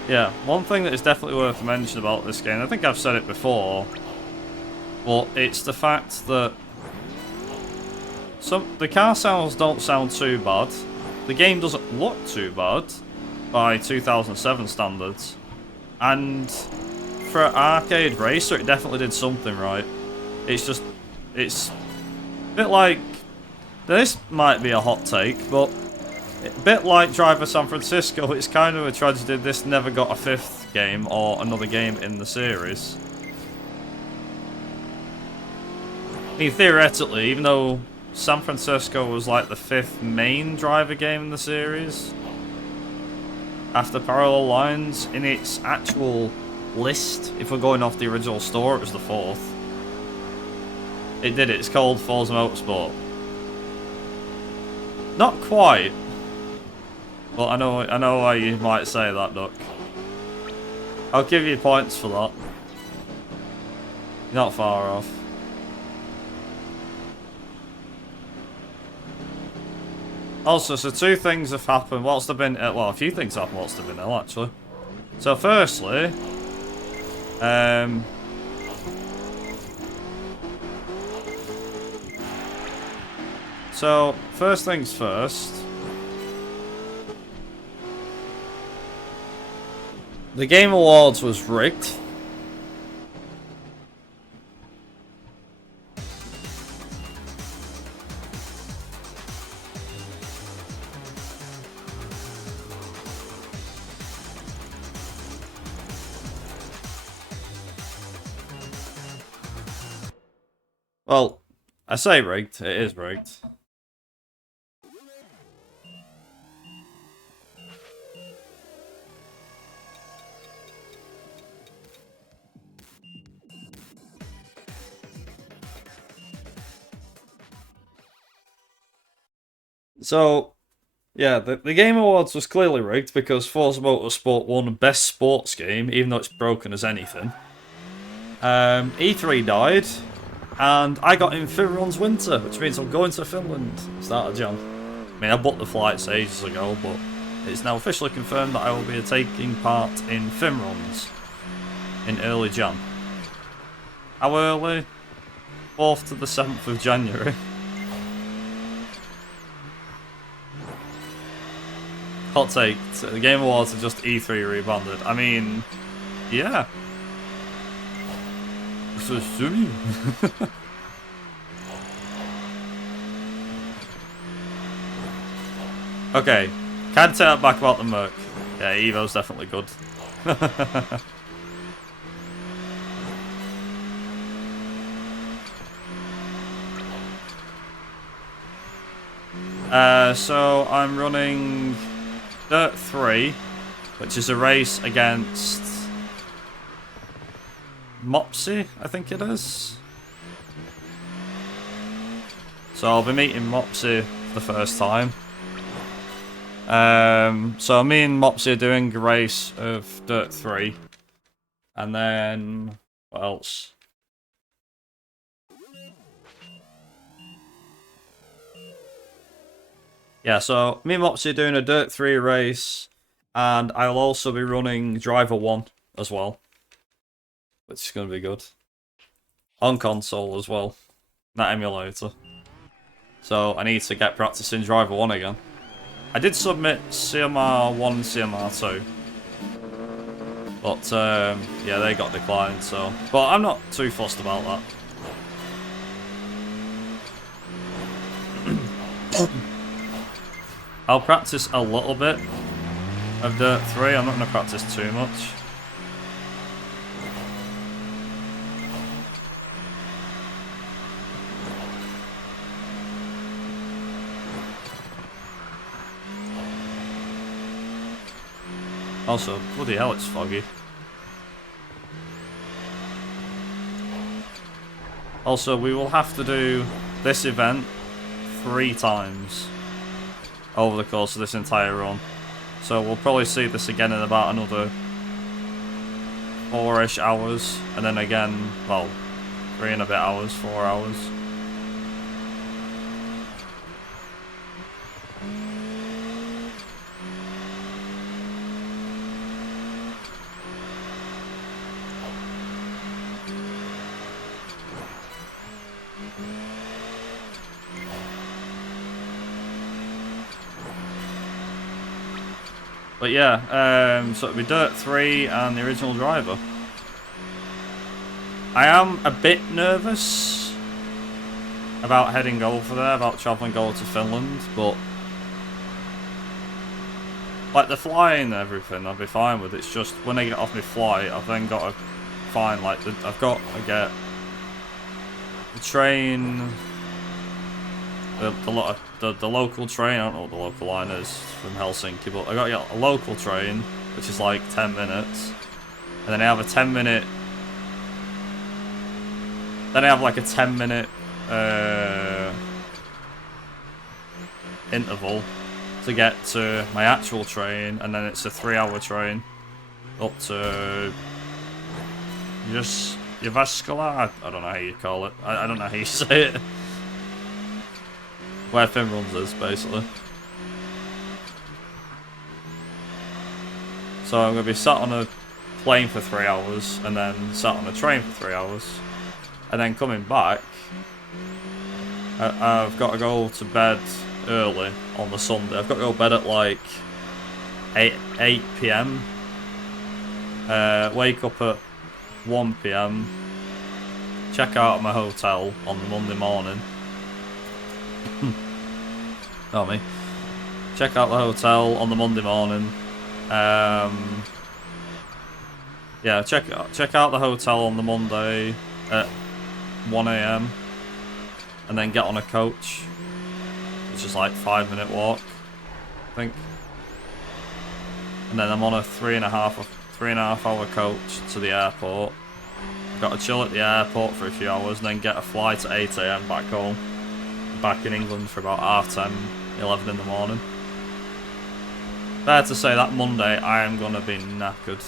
yeah, one thing that is definitely worth a mention about this game, I think I've said it before, but it's the fact that the car sounds don't sound too bad. The game doesn't look too bad by 2007 standards. And for an arcade racer, it definitely did something right. It's a bit like, this might be a hot take, but a bit like Driver San Francisco, it's kind of a tragedy this never got a 5th game or another game in the series. I mean, theoretically, even though San Francisco was like the 5th main driver game in the series, after Parallel Lines, in its actual list, if we're going off the original store, it was the 4th. It did it. It's called Forza Motorsport. Not quite. Well, I know why you might say that, Duck. I'll give you points for that. You're not far off. Also, so 2 things have happened whilst I've been... well, a few things have happened whilst I've been ill, actually. So, firstly, So, first things first. The Game Awards was rigged. Well, I say rigged, it is rigged. So, yeah, the Game Awards was clearly rigged because Forza Motorsport won Best Sports Game, even though it's broken as anything. E3 died, and I got in Finron's Winter, which means I'm going to Finland start of Jan. I mean, I booked the flights ages ago, but it's now officially confirmed that I will be taking part in Finron's in early Jan. How early? 4th to the 7th of January. Hot take, the Game Awards are just E3 rebanded. I mean, yeah. So silly. Okay, can't take that back about the Merc. Yeah, Evo's definitely good. So I'm running Dirt 3, which is a race against Mopsy, I think it is. So I'll be meeting Mopsy for the first time. So me and Mopsy are doing a race of Dirt 3. And then, what else? Yeah, so me and Mopsy are doing a Dirt 3 race, and I'll also be running Driver 1 as well, which is going to be good. On console as well, not emulator. So I need to get practicing Driver 1 again. I did submit CMR 1 and CMR 2. But, yeah, they got declined, so... But I'm not too fussed about that. I'll practice a little bit of Dirt 3, I'm not going to practice too much. Also, bloody hell, it's foggy. Also, we will have to do this event 3 times over the course of this entire run. So we'll probably see this again in about another 4-ish hours. And then again, well, 3 and a bit hours, 4 hours. But yeah, so it'll be Dirt 3 and the original driver. I am a bit nervous about heading over there, about travelling over to Finland, but like the flying and everything, I'll be fine with. It's just when I get off my flight, I've then got to find like I've got to get the train. The local train, I don't know what the local line is from Helsinki, but I got to get a local train, which is like 10 minutes. And then I have a 10-minute... Then I have like a 10-minute interval to get to my actual train, and then it's a 3-hour train up to... Jyväskylä? I don't know how you call it. I don't know how you say it. Where Finruns is, basically. So I'm going to be sat on a playing for 3 hours, and then sat on a train for 3 hours, and then coming back, I've got to go to bed early on the Sunday. I've got to go to bed at like 8 p.m. Wake up at 1 p.m. Check out at my hotel on the Monday morning. Not me. Check out the hotel on the Monday morning. Yeah, check out the hotel on the Monday at 1 a.m. and then get on a coach. It's just like 5-minute walk, I think. And then I'm on a 3.5 hour coach to the airport. Got to chill at the airport for a few hours and then get a flight at 8 a.m. back home. Back in England for about 10:30, 11 in the morning. Fair to say that Monday I am going to be knackered.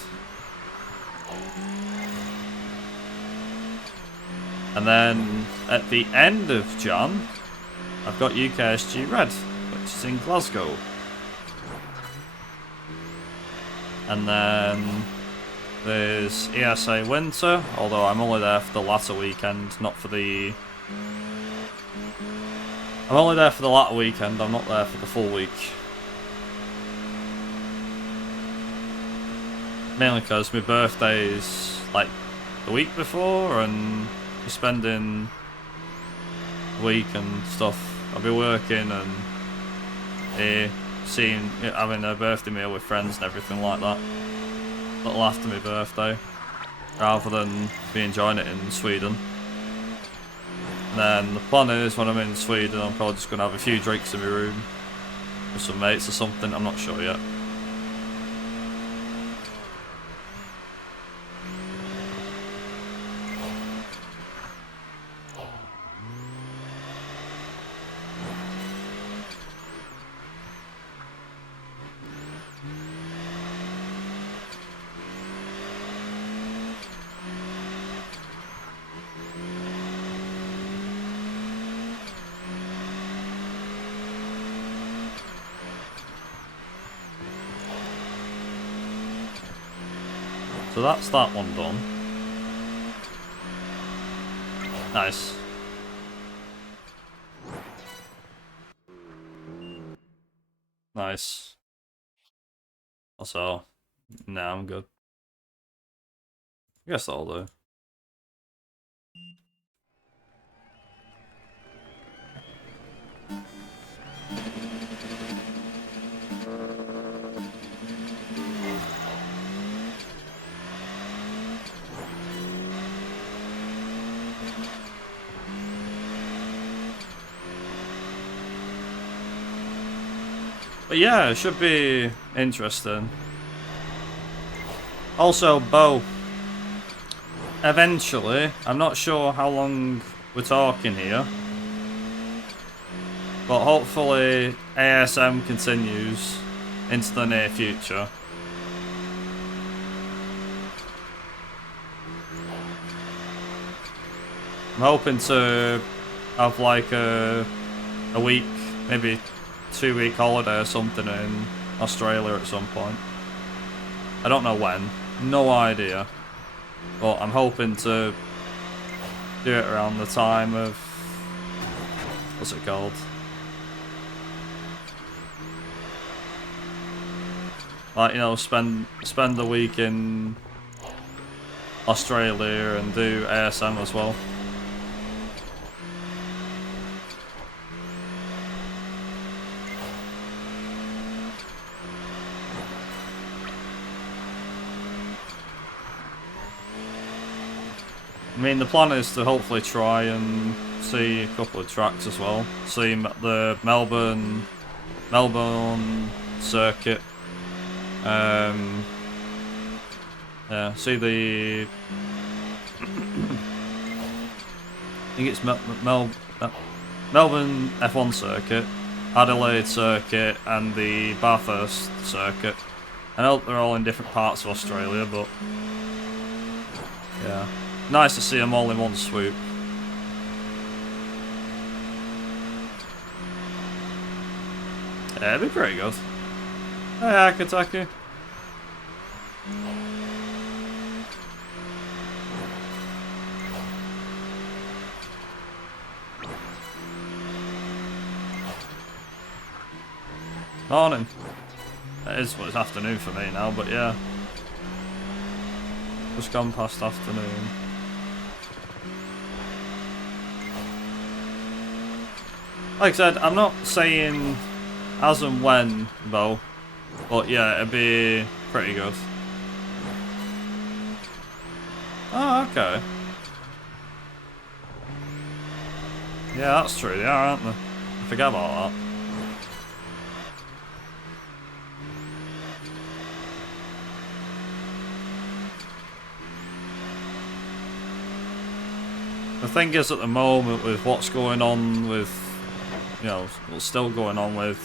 And then at the end of Jan, I've got UKSG Red, which is in Glasgow. And then there's ESA Winter, although I'm only there for the latter weekend, not for the... I'm only there for the latter weekend, I'm not there for the full week. Mainly because my birthday is like the week before, and you're spending a week and stuff. I'll be working and having a birthday meal with friends and everything like that. A little after my birthday, rather than be enjoying it in Sweden. And then the plan is when I'm in Sweden, I'm probably just going to have a few drinks in my room with some mates or something. I'm not sure yet. So that's that one done. Nice. Nice. Also, nah, I'm good. I guess that'll do. But yeah, it should be interesting. Also, Bo, eventually, I'm not sure how long we're talking here, but hopefully ASM continues into the near future. I'm hoping to have like a week, maybe 2-week holiday or something in Australia at some point. I don't know when, no idea, but I'm hoping to do it around the time of, what's it called? Like, you know, spend the week in Australia and do ASM as well. I mean, the plan is to hopefully try and see a couple of tracks as well. See the Melbourne circuit. Yeah, see the... I think it's Melbourne F1 circuit, Adelaide circuit, and the Bathurst circuit. I know they're all in different parts of Australia, but yeah, nice to see them all in one swoop. Yeah, it'd be pretty good. Hey, Kentucky. Morning. It is, well, it's afternoon for me now, but yeah. Just gone past afternoon. Like I said, I'm not saying as and when, though. But yeah, it'd be pretty good. Oh, okay. Yeah, that's true. They are, aren't they? I forget about that. The thing is, at the moment, with what's going on with, you know, what's still going on with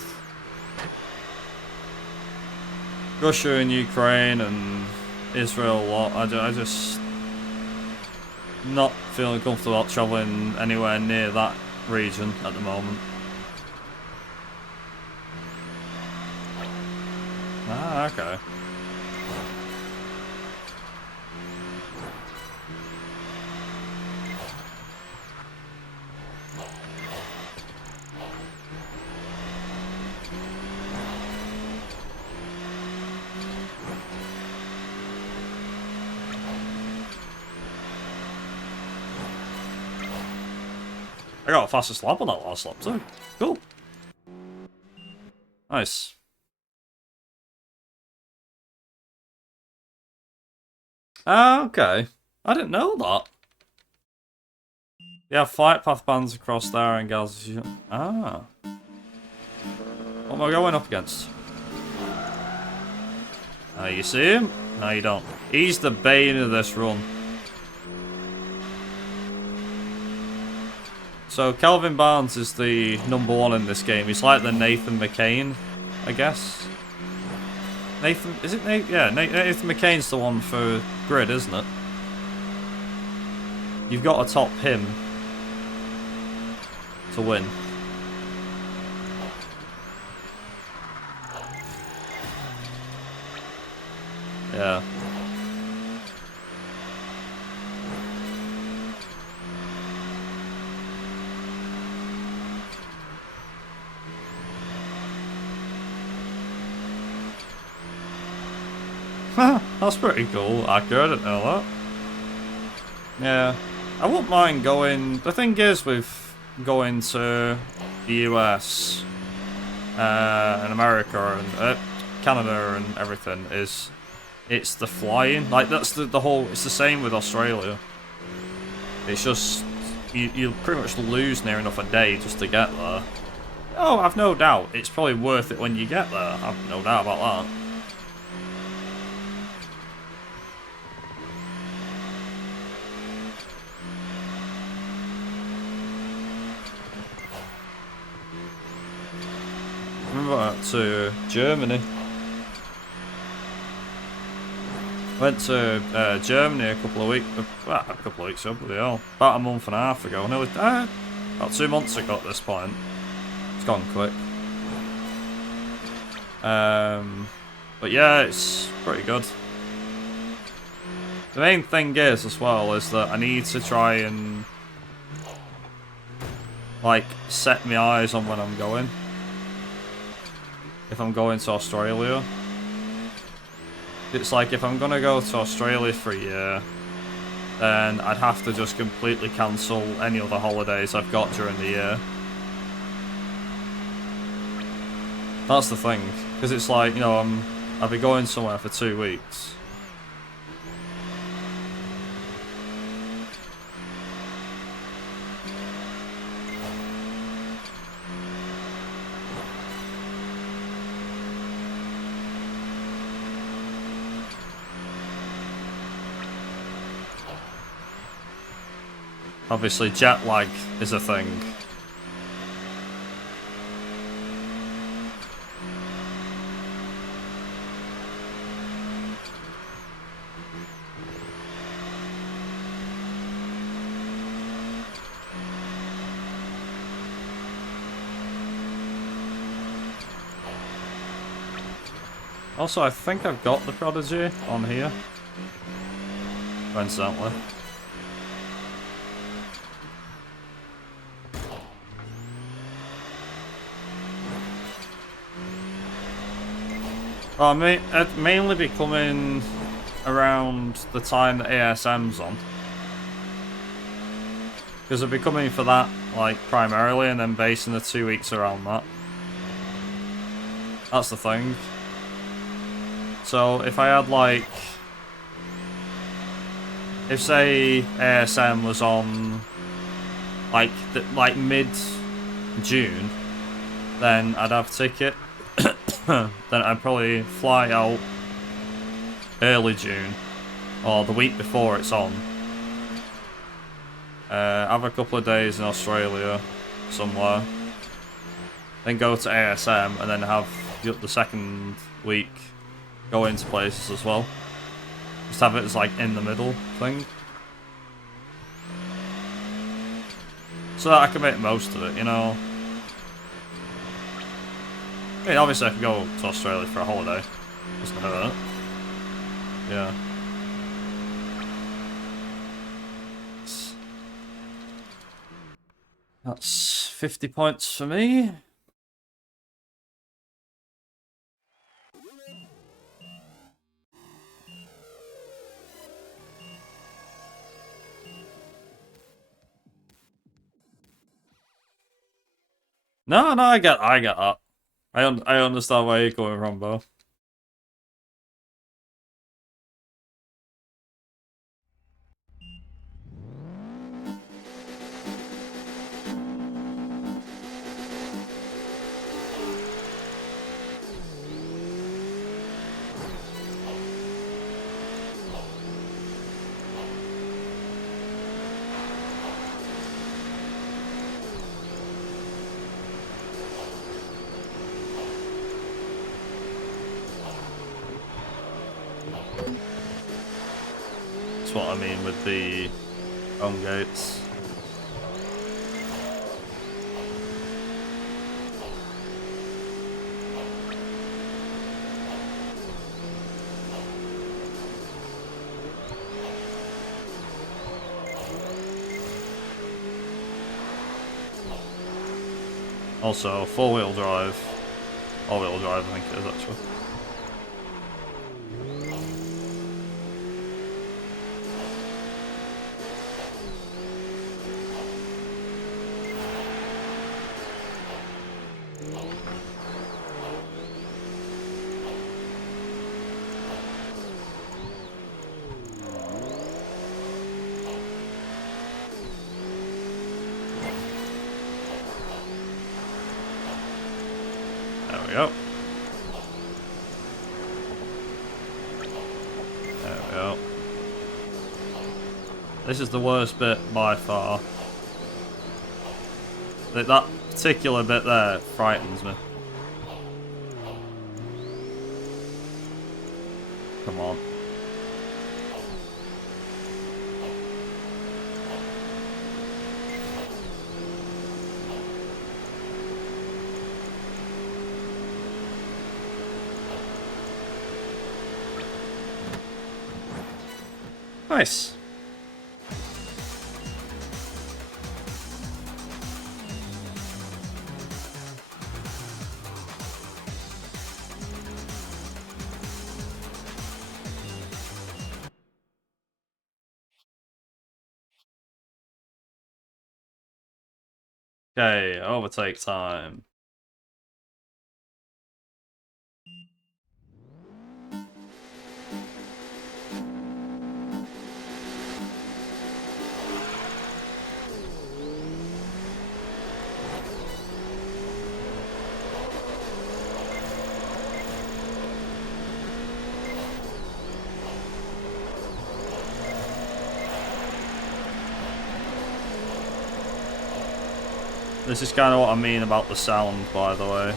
Russia and Ukraine and Israel a lot, I just not feeling comfortable about travelling anywhere near that region at the moment. Ah, okay. I got a fastest lap on that last lap too. Cool. Nice. Ah, okay. I didn't know that. Yeah, flight path bands across there and Galaxy. Ah. What am I going up against? You see him? No, you don't. He's the bane of this run. So Calvin Barnes is the #1 in this game. He's like the Nathan McCain, I guess. Nathan, is it Nathan? Yeah, Nathan McCain's the one for Grid, isn't it? You've got to top him to win. Yeah. That's pretty cool. I didn't know that. Yeah. I wouldn't mind going. The thing is with going to the US and America and Canada and everything is it's the flying. Like that's the whole. It's the same with Australia. It's just you pretty much lose near enough a day just to get there. Oh, I've no doubt. It's probably worth it when you get there. I've no doubt about that. To Germany. Went to Germany a couple of weeks ago, bloody hell. About a month and a half ago. Nearly, about 2 months ago at this point. It's gone quick. But yeah, it's pretty good. The main thing is, as well, is that I need to try and like set my eyes on when I'm going. If I'm going to Australia. It's like if I'm gonna go to Australia for a year, then I'd have to just completely cancel any other holidays I've got during the year. That's the thing, because it's like, you know, I'll be going somewhere for 2 weeks. Obviously, jet lag is a thing. Also, I think I've got the Prodigy on here. Coincidentally. Well, it'd mainly be coming around the time that ASM's on. Because I'd be coming for that, like, primarily, and then basing the 2 weeks around that. That's the thing. So, if I had, like... If, say, ASM was on, like mid-June, then I'd have a ticket. Then I'd probably fly out early June, or the week before it's on. Have a couple of days in Australia, somewhere. Then go to ASM, and then have the second week go into places as well. Just have it as like in the middle thing. So that I can make most of it, you know. I mean, obviously I could go to Australia for a holiday. Doesn't hurt. Yeah. That's 50 points for me. No, I get that. I understand where you're coming from, bro. That's what I mean with the home gates. Also, four-wheel drive. All-wheel drive, I think it is, actually. There we go. There we go. This is the worst bit by far. That particular bit there frightens me. Come on. Nice. Okay, overtake time. This is kind of what I mean about the sound, by the way.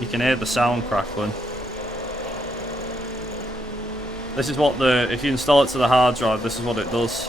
You can hear the sound crackling. This is what if you install it to the hard drive, this is what it does.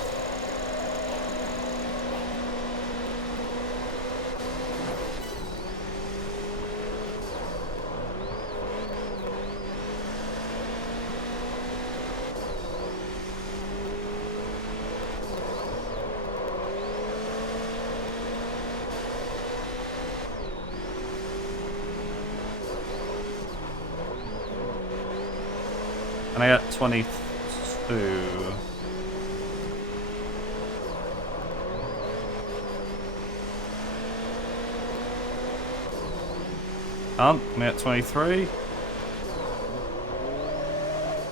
And I get 22. I'm at 23.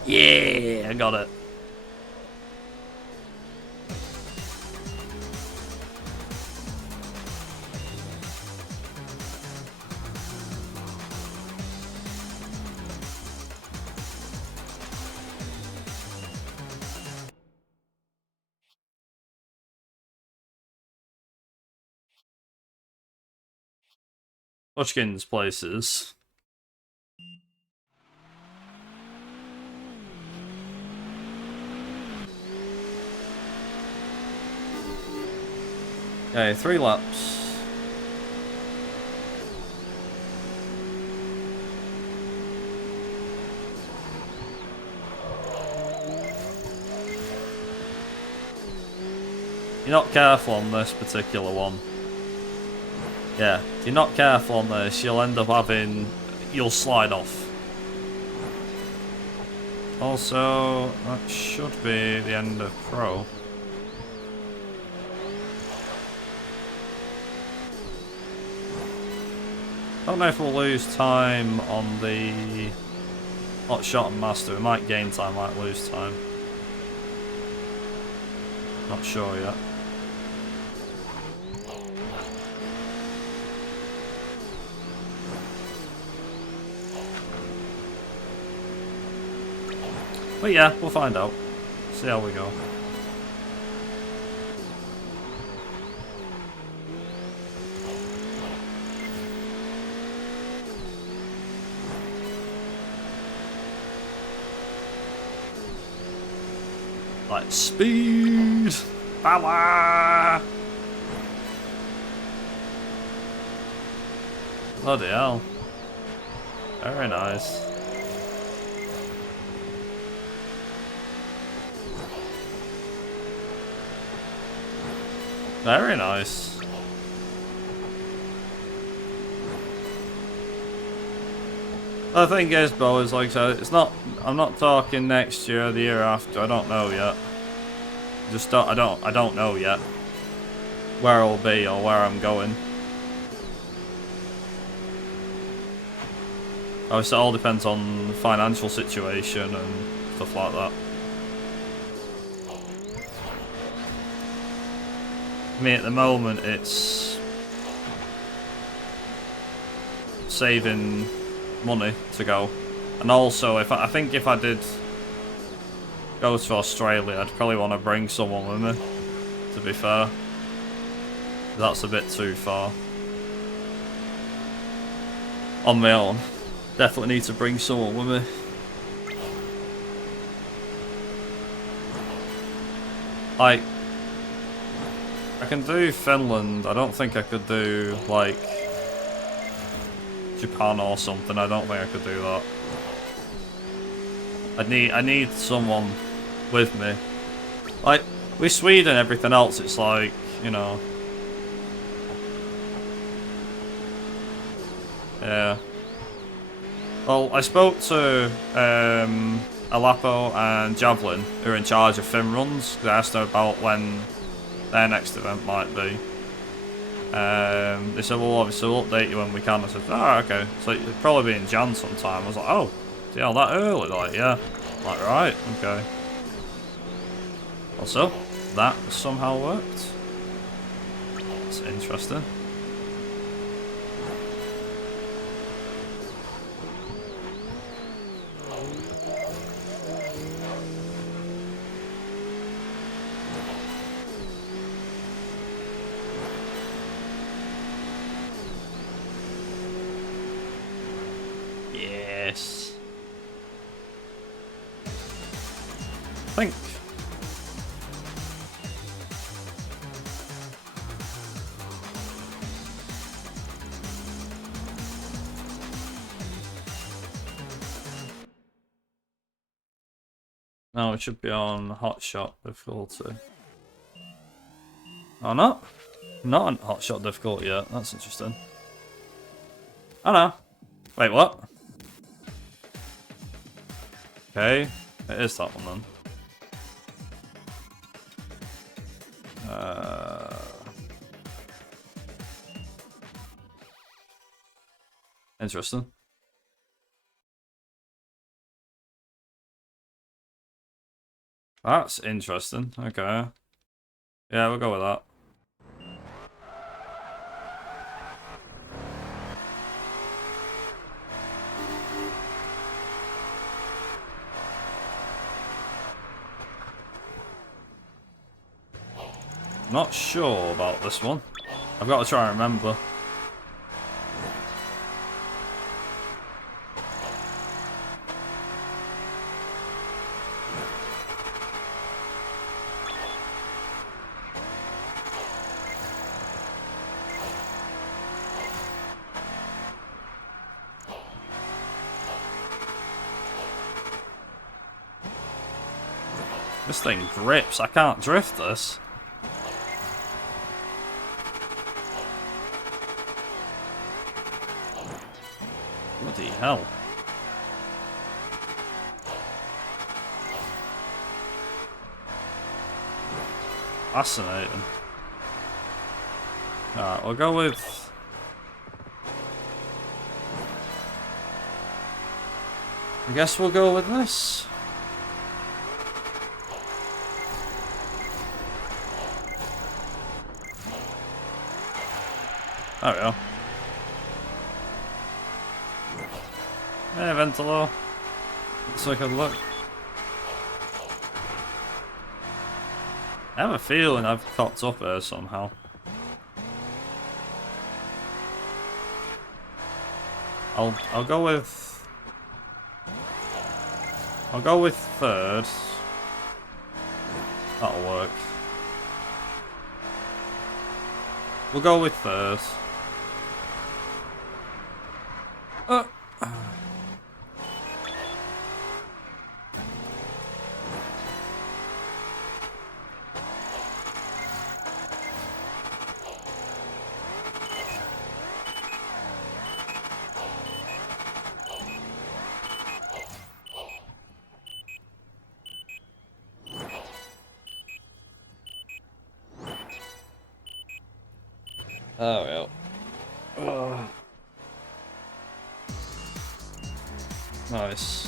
Yeah, I got it. Pushkin's places. Okay, 3 laps. You're not careful on this particular one. Yeah, if you're not careful on this, you'll end up having... You'll slide off. Also, that should be the end of Pro. I don't know if we'll lose time on the Hot Shot and Master. We might gain time, might lose time. Not sure yet. But yeah, we'll find out. See how we go. Like speed, power. Bloody hell! Very nice. Very nice. The thing is, Bo, is like I said, it's not. I'm not talking next year or the year after. I don't know yet. Just don't. I don't know yet where I'll be or where I'm going. Obviously, it all depends on the financial situation and stuff like that. I mean, at the moment, it's saving money to go, and also I think if I did go to Australia, I'd probably want to bring someone with me. To be fair, that's a bit too far on my own. Definitely need to bring someone with me. Like, I can do Finland. I don't think I could do like Japan or something. I don't think I could do that. I need someone with me. Like with Sweden, everything else, it's like, you know. Yeah. Well, I spoke to Alapo and Javelin, who are in charge of Fin runs, because I asked them about when their next event might be. They said, well, obviously we'll update you when we can. I said, oh, okay. So it'll probably be in Jan sometime. I was like, oh, yeah, that early? Like, yeah. I'm like, right, okay. Also, that somehow worked. It's interesting. Yes. I think. No, it should be on Hot Shot difficulty. Oh, not? Not on Hot Shot difficulty yet. That's interesting. Oh no. Wait, what? Okay. It is that one then. Interesting. That's interesting. Okay. Yeah, we'll go with that. Not sure about this one. I've got to try and remember. This thing grips. I can't drift this. Bloody hell. Fascinating. Alright, we'll go with... I guess we'll go with this. There we go. Hey, Ventilo. Let's take a look. I have a feeling I've cocked up here somehow. I'll go with... I'll go with third. That'll work. We'll go with third. Oh, well. Oh. Nice.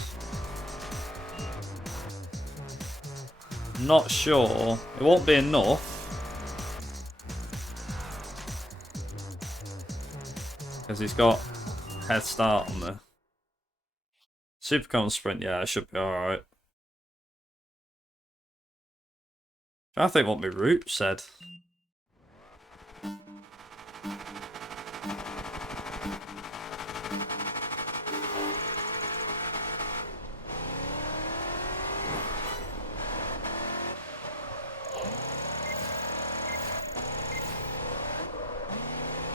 Not sure. It won't be enough. Because he's got head start on the Supercon sprint. Yeah, it should be alright. I think what my route said.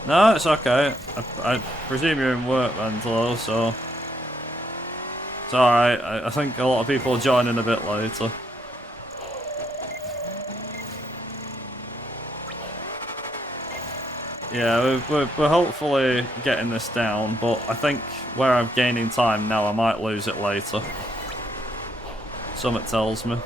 No, it's okay. I presume you're in work, Ventilo, so it's alright. I think a lot of people will join in a bit later. Yeah, we're hopefully getting this down, but I think where I'm gaining time now, I might lose it later. Something tells me.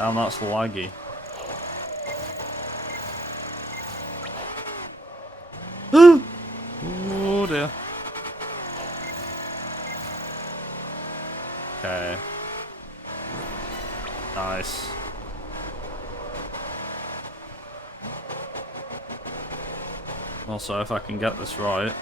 And that's laggy. Oh dear. Okay. Nice. Also, if I can get this right.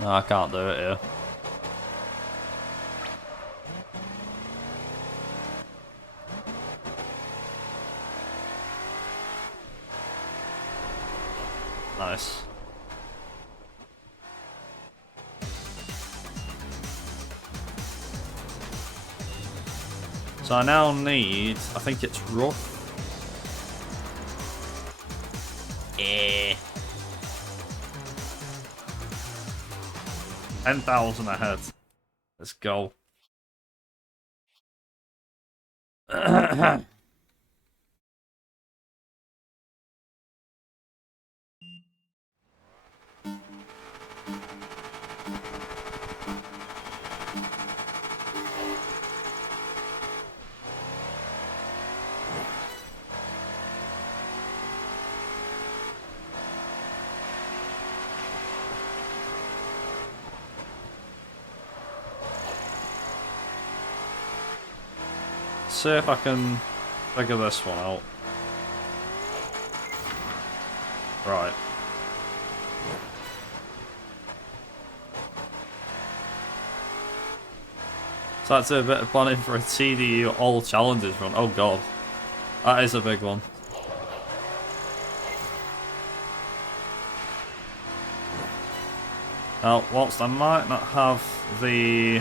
No, I can't do it here. Nice. So I now need, I think it's rough. 10,000 ahead. Let's go. See if I can figure this one out. Right. So that's a bit of planning for a TDU all challenges run. Oh god. That is a big one. Now, whilst I might not have the...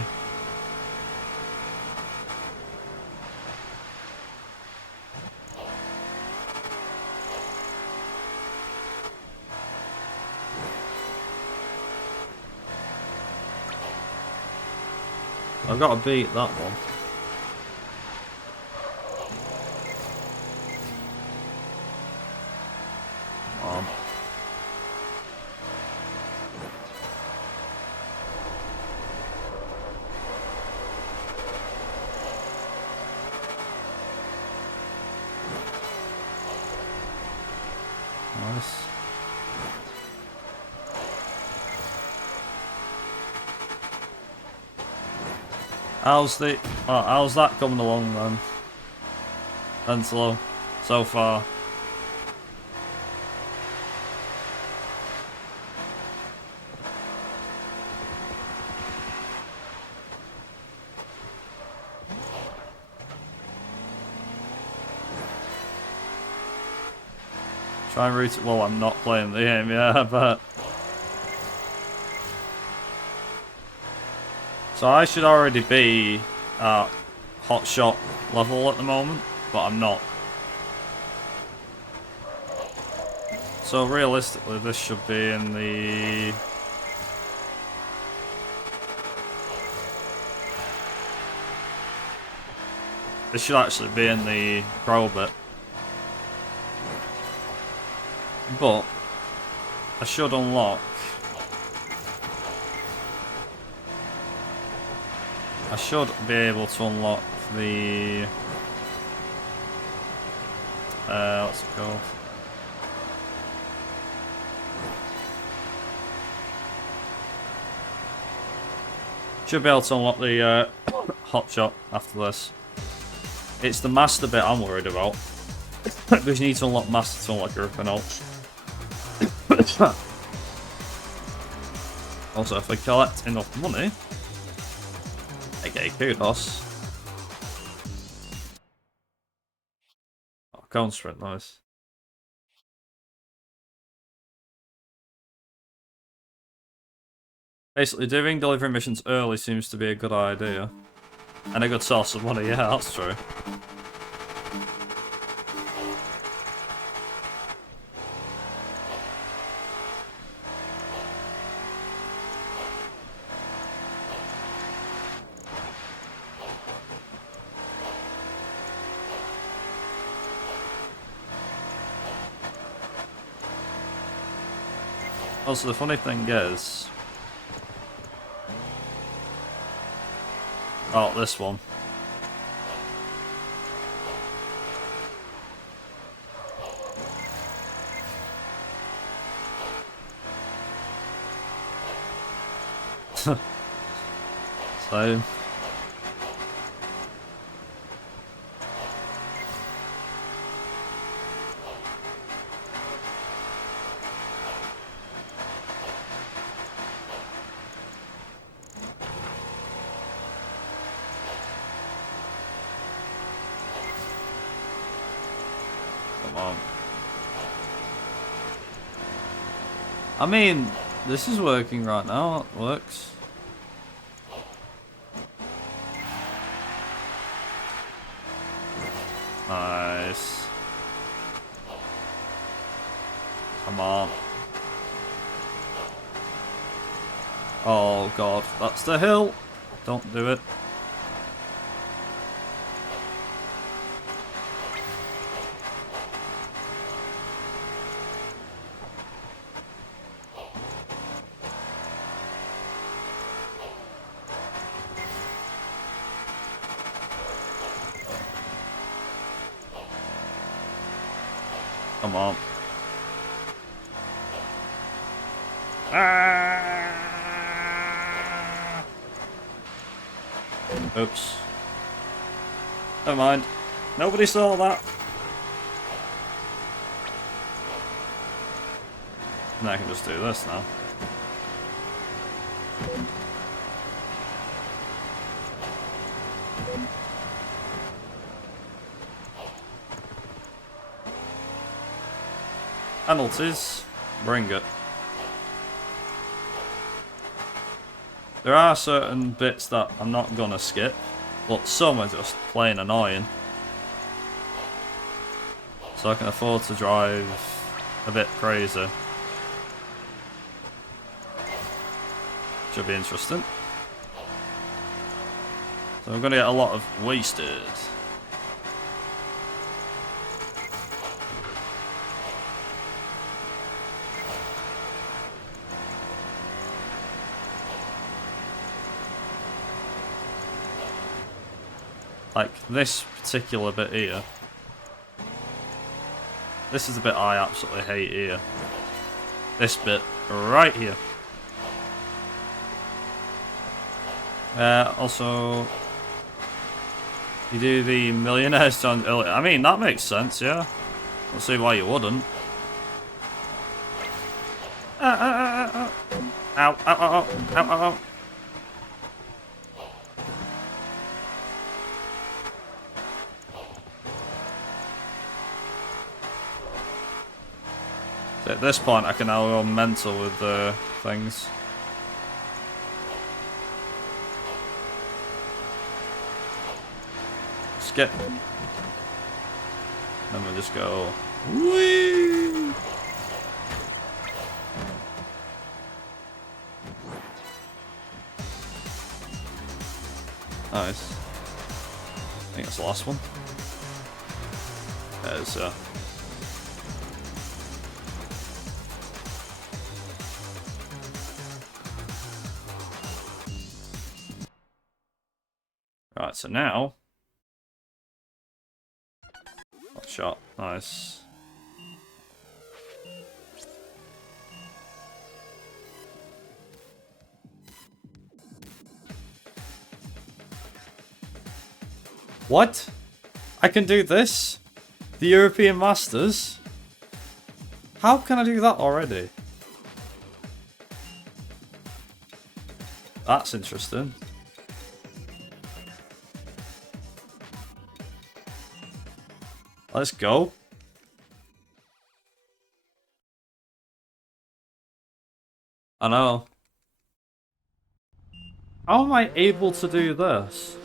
I've got to beat that one. Come on. Nice. How's that coming along then? Penslow, so far. Try and route it. Well, I'm not playing the game, yeah, but. So I should already be at hot shot level at the moment, but I'm not. So realistically, this should be in the... This should actually be in the pro bit. But I should unlock... I should be able to unlock the... what's it called? Should be able to unlock the hot shot after this. It's the master bit I'm worried about. Because you need to unlock master to unlock everything else. Also, if I collect enough money, okay, kudos. Oh, cone sprint, nice. Basically, doing delivery missions early seems to be a good idea. And a good source of money, yeah, that's true. Also, the funny thing is... Oh, this one. So... Come on. I mean, this is working right now. It works. Nice. Come on. Oh god, that's the hill. Don't do it. Come on. Ah! Oops. Never mind. Nobody saw that. And I can just do this now. Penalties. Bring it. There are certain bits that I'm not gonna skip, but some are just plain annoying. So I can afford to drive a bit crazy. Should be interesting. So we're gonna get a lot of wasted. Like this particular bit here. This is the bit I absolutely hate here. This bit right here. Also, you do the millionaires challenge earlier. I mean, that makes sense, yeah. Don't see why you wouldn't. Ow, ow, ow, ow, ow, ow. So at this point, I can now go mental with the things. Skip. Then we'll just go. Whee! Nice. I think that's the last one. There's Right, so now hot shot, nice. What? I can do this? The European Masters? How can I do that already? That's interesting. Let's go. I know. How am I able to do this?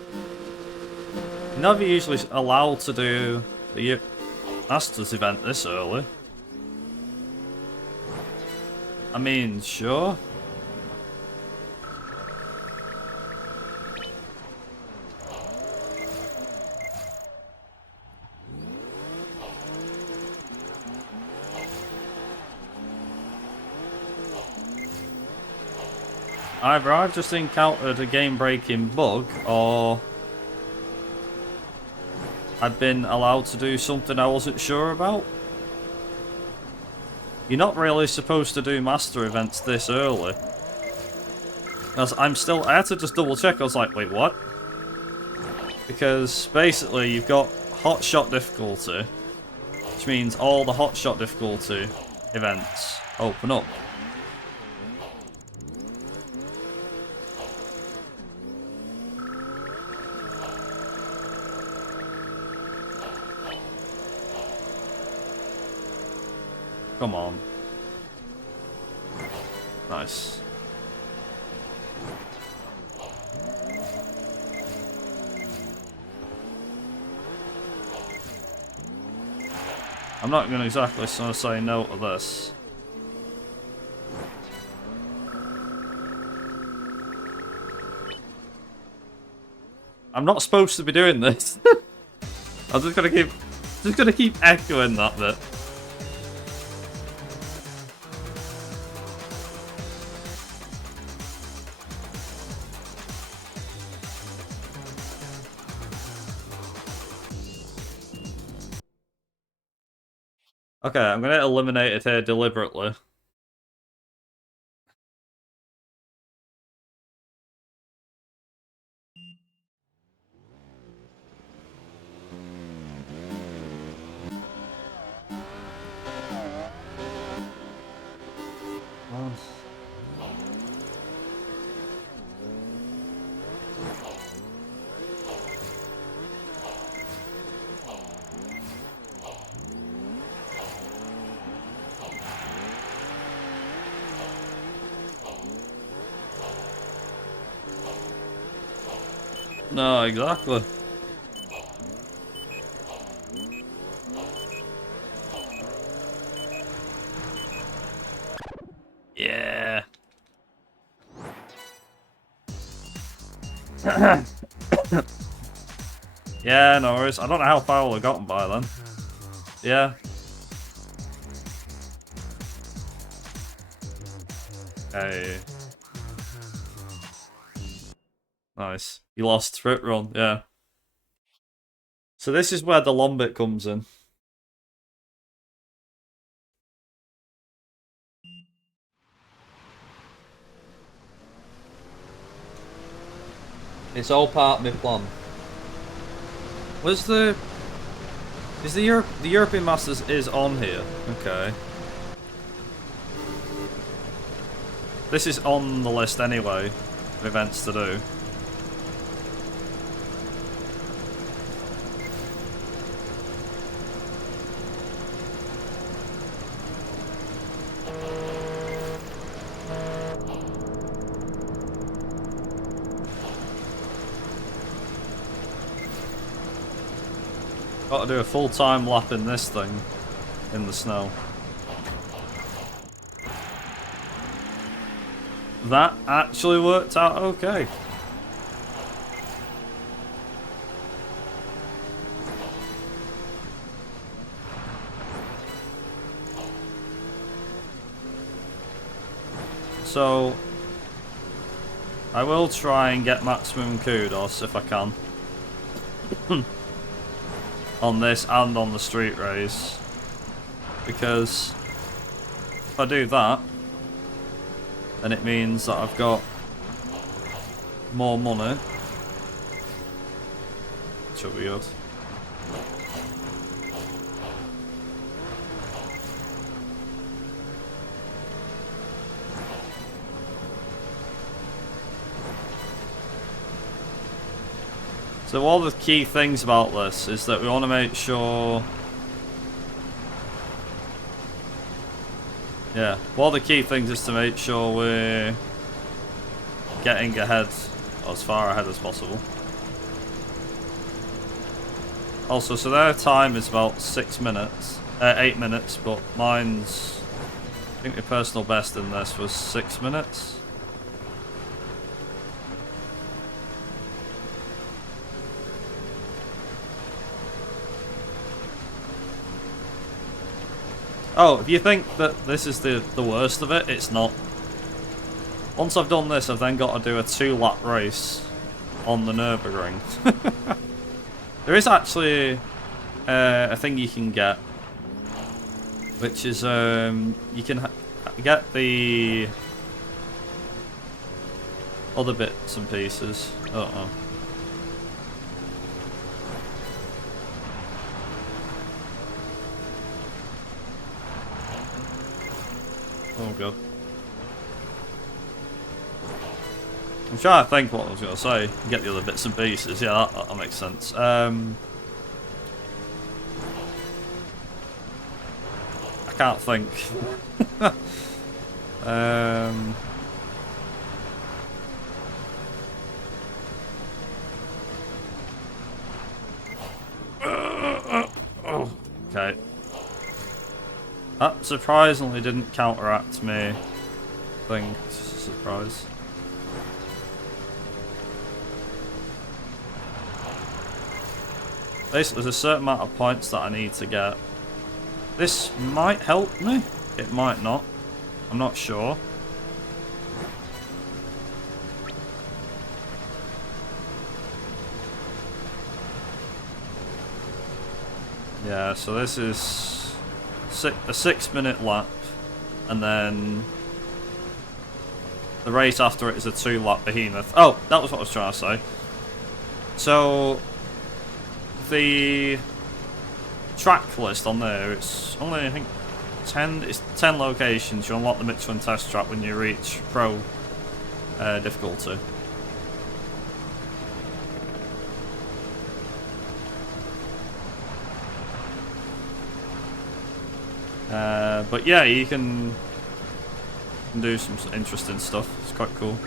Never usually allowed to do the Masters event this early. I mean, sure. Either I've just encountered a game-breaking bug, or I've been allowed to do something I wasn't sure about. You're not really supposed to do master events this early. As I had to just double check, I was like, wait, what? Because basically you've got hot shot difficulty, which means all the hot shot difficulty events open up. Come on. Nice. I'm not going to exactly say no to this. I'm not supposed to be doing this. I'm just gonna keep echoing that bit. Okay, I'm gonna eliminate it here deliberately. No, exactly. Yeah. Yeah, no worries. I don't know how far we've gotten by then. Yeah. Hey. Nice. You lost Sprint Run, yeah. So this is where the long bit comes in. It's all part of my plan. Where's the... Is the European Masters is on here? Okay. This is on the list anyway, of events to do. Got to do a full-time lap in this thing, in the snow. That actually worked out okay. So, I will try and get maximum kudos if I can. On this and on the street race. Because if I do that, then it means that I've got more money. Which will be good. So all the key things about this is that we want to make sure... Yeah, one of the key things is to make sure we're getting ahead, or as far ahead as possible. Also, so their time is about 8 minutes, but mine's... I think the personal best in this was 6 minutes. Oh, if you think that this is the worst of it, it's not. Once I've done this, I've then got to do a 2-lap race on the Nürburgring. There is actually a thing you can get, which is you can get the other bits and pieces. Uh-oh. Oh god. I'm trying to think what I was going to say. Get the other bits and pieces. Yeah, that makes sense. I can't think. Okay. That surprisingly didn't counteract me thing. It's just a surprise. Basically, there's a certain amount of points that I need to get. This might help me. It might not. I'm not sure. Yeah, so this is a 6-minute lap, and then the race after it is a 2-lap behemoth. Oh, that was what I was trying to say. So the track list on there, it's only, I think, 10 locations. You unlock the Michelin test track when you reach pro difficulty. But yeah, you can do some interesting stuff. It's quite cool.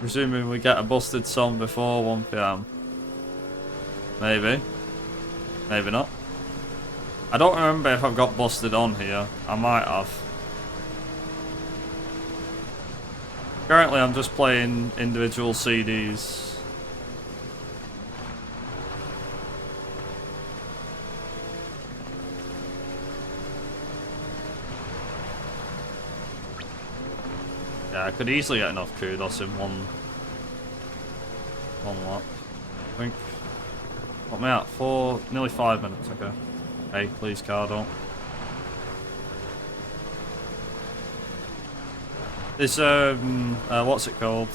Presuming we get a busted song before 1 PM. Maybe. Maybe not. I don't remember if I've got busted on here. I might have. Currently I'm just playing individual CDs. Yeah, I could easily get enough kudos in one lap. I think. What am I at? Nearly 5 minutes, okay. Hey, please, car, don't. There's, what's it called?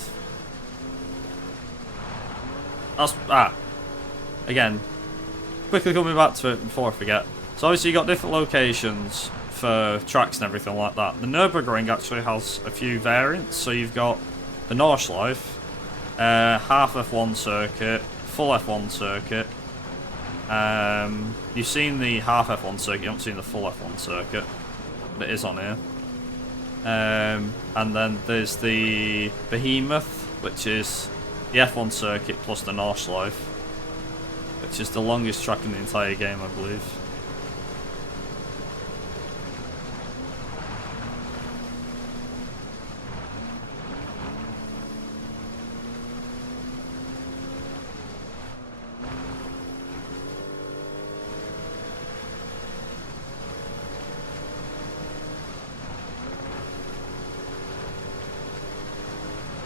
Again, quickly coming back to it before I forget. So obviously you got different locations for tracks and everything like that. The Nürburgring actually has a few variants. So you've got the Nordschleife, half F1 circuit, full F1 circuit. You've seen the half F1 circuit, you haven't seen the full F1 circuit, but it is on here. And then there's the Behemoth, which is the F1 circuit plus the Nordschleife, which is the longest track in the entire game, I believe.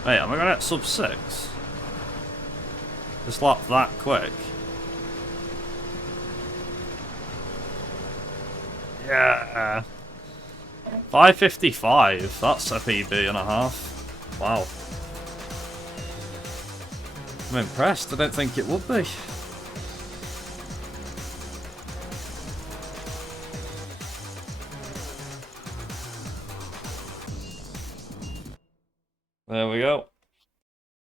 Wait, am I going to get sub 6? This lap that quick? Yeah. 5:55. That's a PB and a half. Wow. I'm impressed. I don't think it would be. There we go.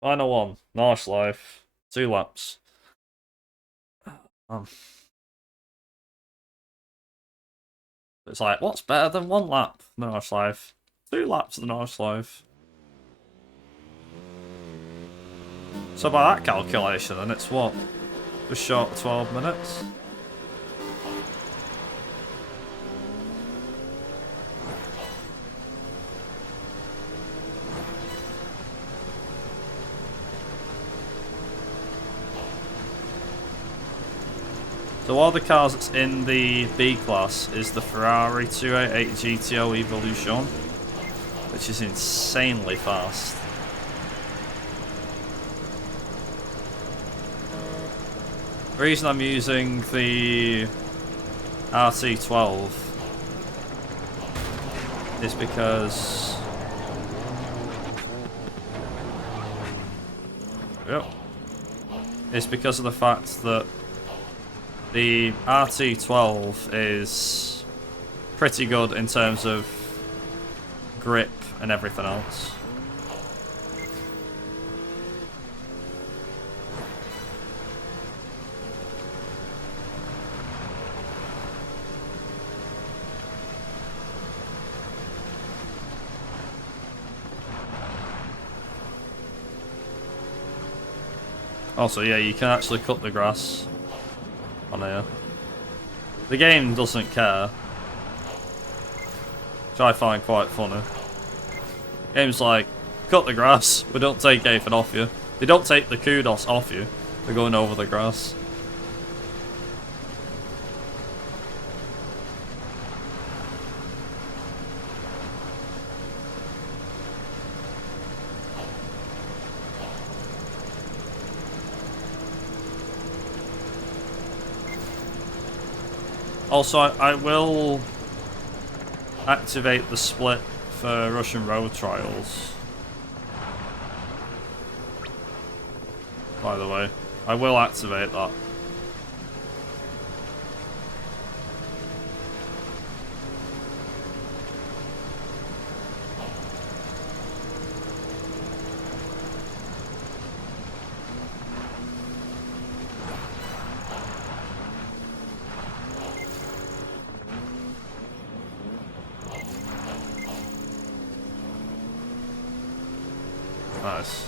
Final one. Nordschleife. 2 laps. It's like, what's better than 1 lap? Nordschleife. 2 laps of the Nordschleife. So by that calculation, then it's what? Just short of 12 minutes? So all the cars that's in the B class is the Ferrari 288 GTO Evolution, which is insanely fast. The reason I'm using the RT12 is because it's because of the fact that the RT12 is pretty good in terms of grip and everything else. Also, yeah, you can actually cut the grass on here. The game doesn't care, which I find quite funny. Game's like, cut the grass, we don't take anything off you. They don't take the kudos off you, they're going over the grass. Also, I will activate the split for Russian road trials. By the way, I will activate that. Nice.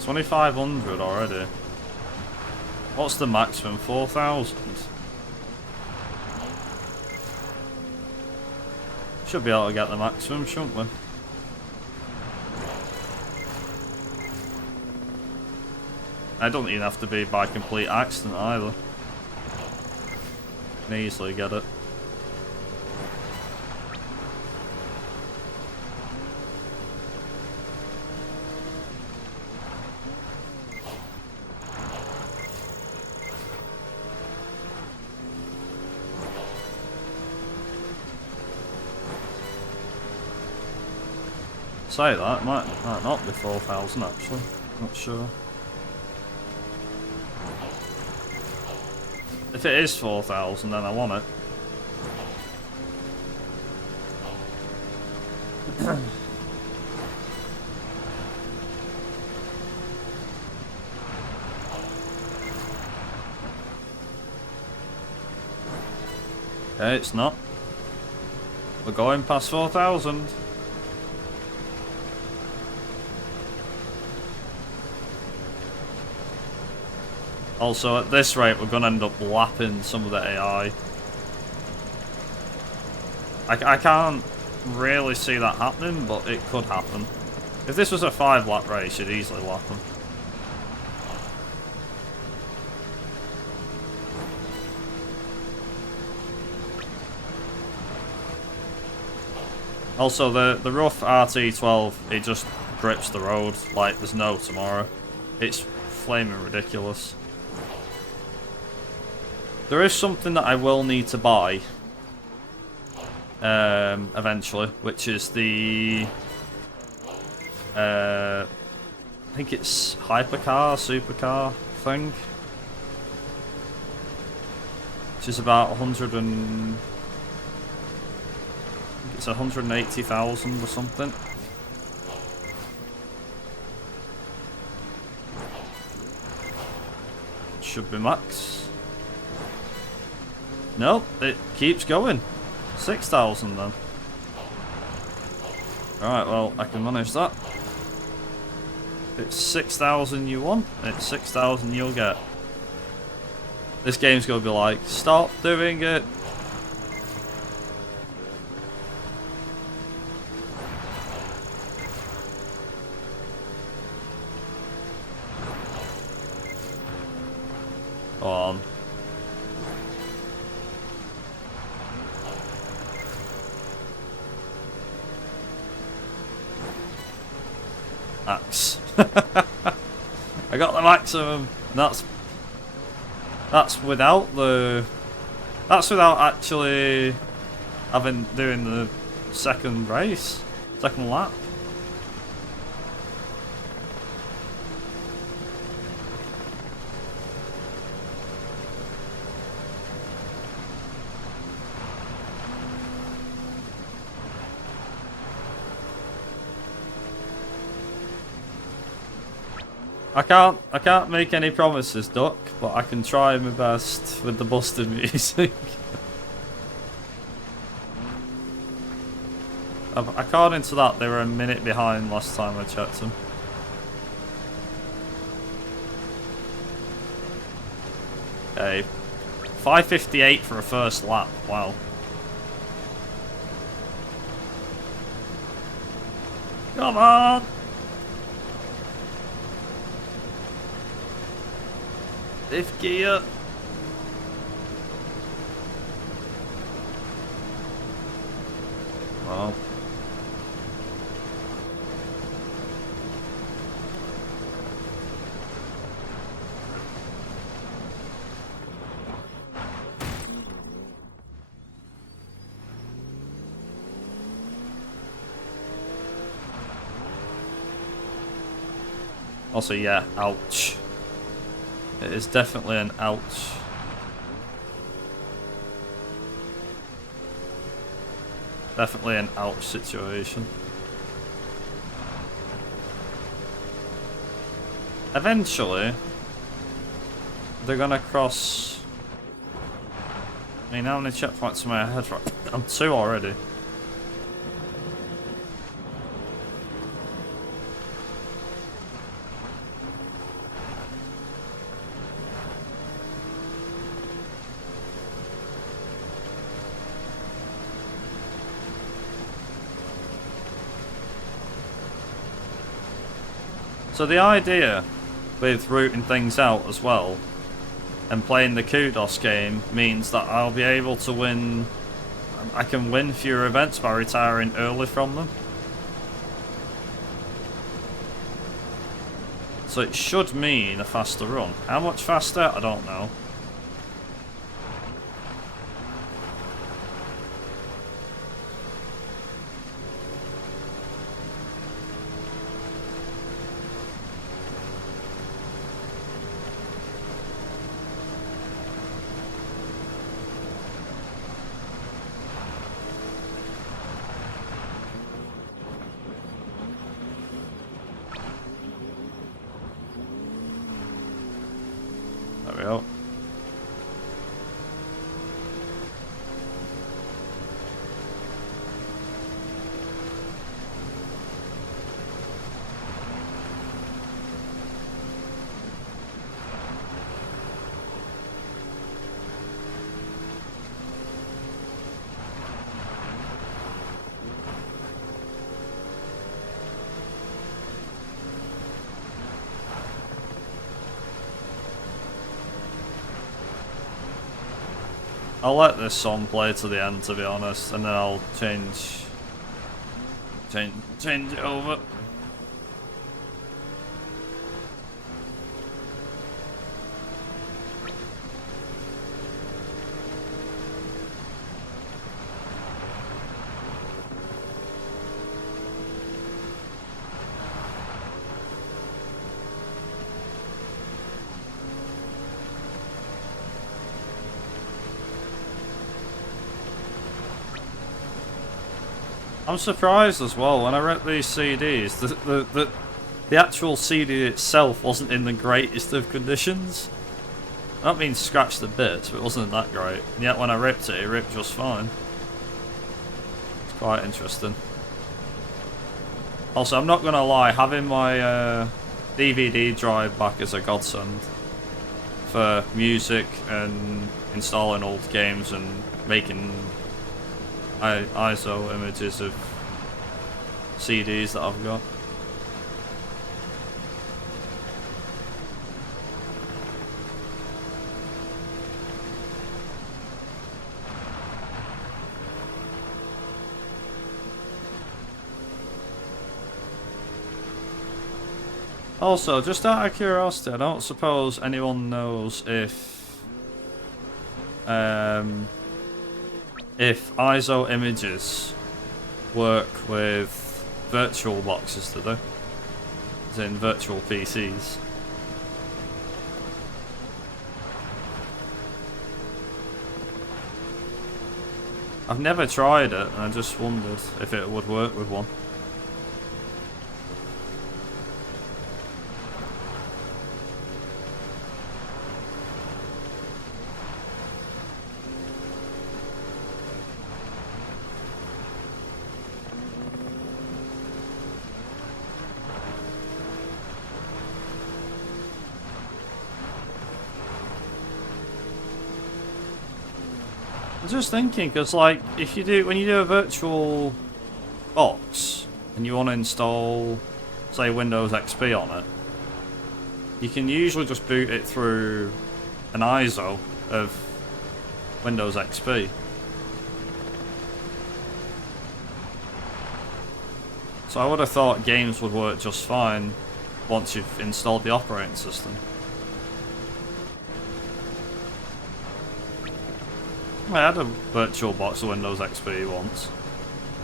$2,500 already. What's the maximum? 4,000? Should be able to get the maximum, shouldn't we? I don't even have to be by complete accident either. Can easily get it. Say that, might not be 4,000 actually, not sure. If it is 4,000 then I want it. Okay, it's not. We're going past 4,000. Also, at this rate, we're going to end up lapping some of the AI. I can't really see that happening, but it could happen. If this was a 5-lap race, you'd easily lap them. Also, the rough RT12, it just grips the road like there's no tomorrow. It's flaming ridiculous. There is something that I will need to buy eventually, which is the I think it's hypercar, supercar thing, which is about 100 and I think it's 180,000 or something. Should be max. Nope, it keeps going. 6,000 then. Alright, well, I can manage that. It's 6,000 you want, it's 6,000 you'll get. This game's gonna be like, stop doing it. Go on. Max. I got the maximum. That's without the. That's without actually doing the second race, second lap. I can't make any promises, Duck, but I can try my best with the busted music. According to that, they were a minute behind last time I checked them. Okay. 5:58 for a first lap. Wow. Come on! Fifth gear. Well. Also, yeah, ouch. It is definitely an ouch. Definitely an ouch situation. Eventually, they're gonna cross. I mean, how many checkpoints am I ahead from? I'm 2 already. So the idea with routing things out as well and playing the Kudos game means that I'll be able to win. I can win fewer events by retiring early from them. So it should mean a faster run. How much faster? I don't know. There we go. I'll let this song play to the end, to be honest, and then I'll change it over. I'm surprised as well when I read these CDs. The actual CD itself wasn't in the greatest of conditions. I don't mean scratched to bits, but it wasn't that great. And yet when I ripped it ripped just fine. It's quite interesting. Also, I'm not gonna lie, having my DVD drive back is a godsend for music and installing old games and making ISO images of CDs that I've got. Also, just out of curiosity, I don't suppose anyone knows if ISO images work with virtual boxes, do they? As in virtual PCs. I've never tried it, and I just wondered if it would work with one. just thinking, because like, if you do, when you do a virtual box, and you want to install, say, Windows XP on it, you can usually just boot it through an ISO of Windows XP. So I would have thought games would work just fine once you've installed the operating system. I had a virtual box of Windows XP once.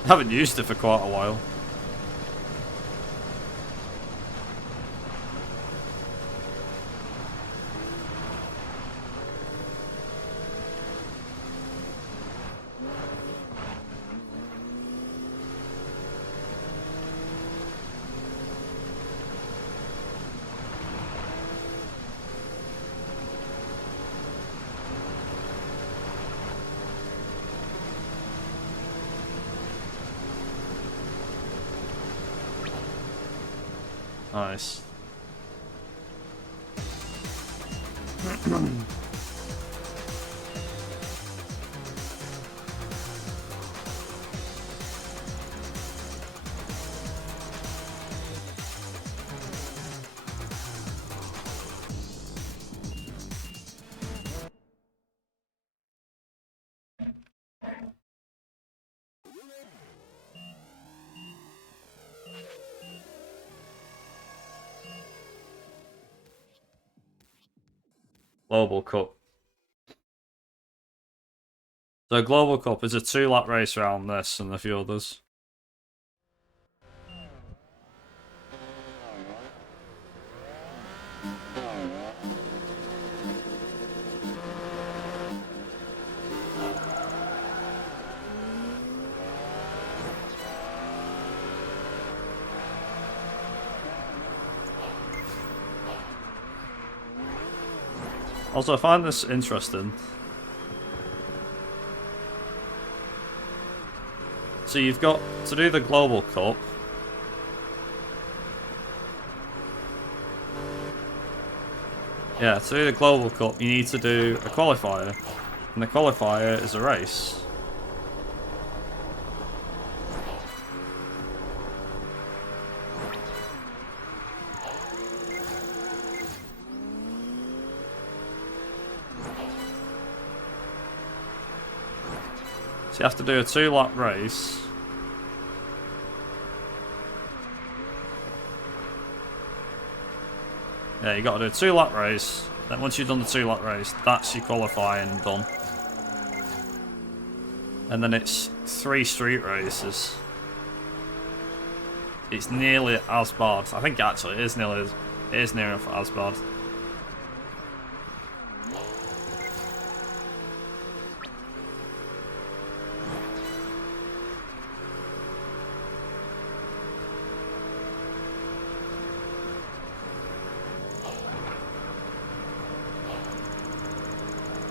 I haven't used it for quite a while. Nice. Global Cup. So Global Cup is a 2-lap race around this and a few others. Also, I find this interesting. So you've got to do the Global Cup. Yeah, to do the Global Cup, you need to do a qualifier. And the qualifier is a race. So you have to do a 2-lap race. Yeah, you got to do a 2-lap race. Then once you've done the 2-lap race, that's your qualifying done. And then it's 3 street races. It's nearly as bad. I think actually it is near enough as bad.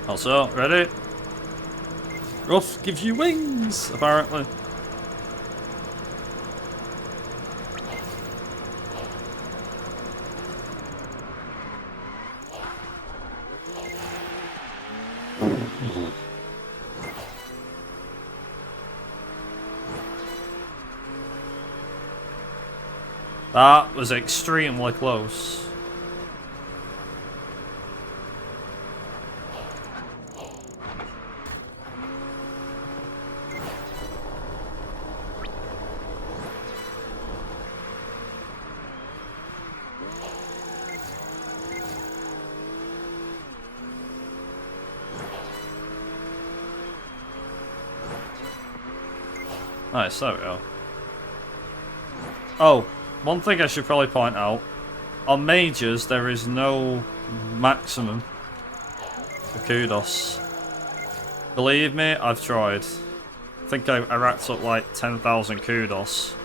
Also, ready? Rough gives you wings, apparently. That was extremely close. Nice, there we go. Oh, one thing I should probably point out. On majors, there is no maximum for kudos. Believe me, I've tried. I think I racked up like 10,000 kudos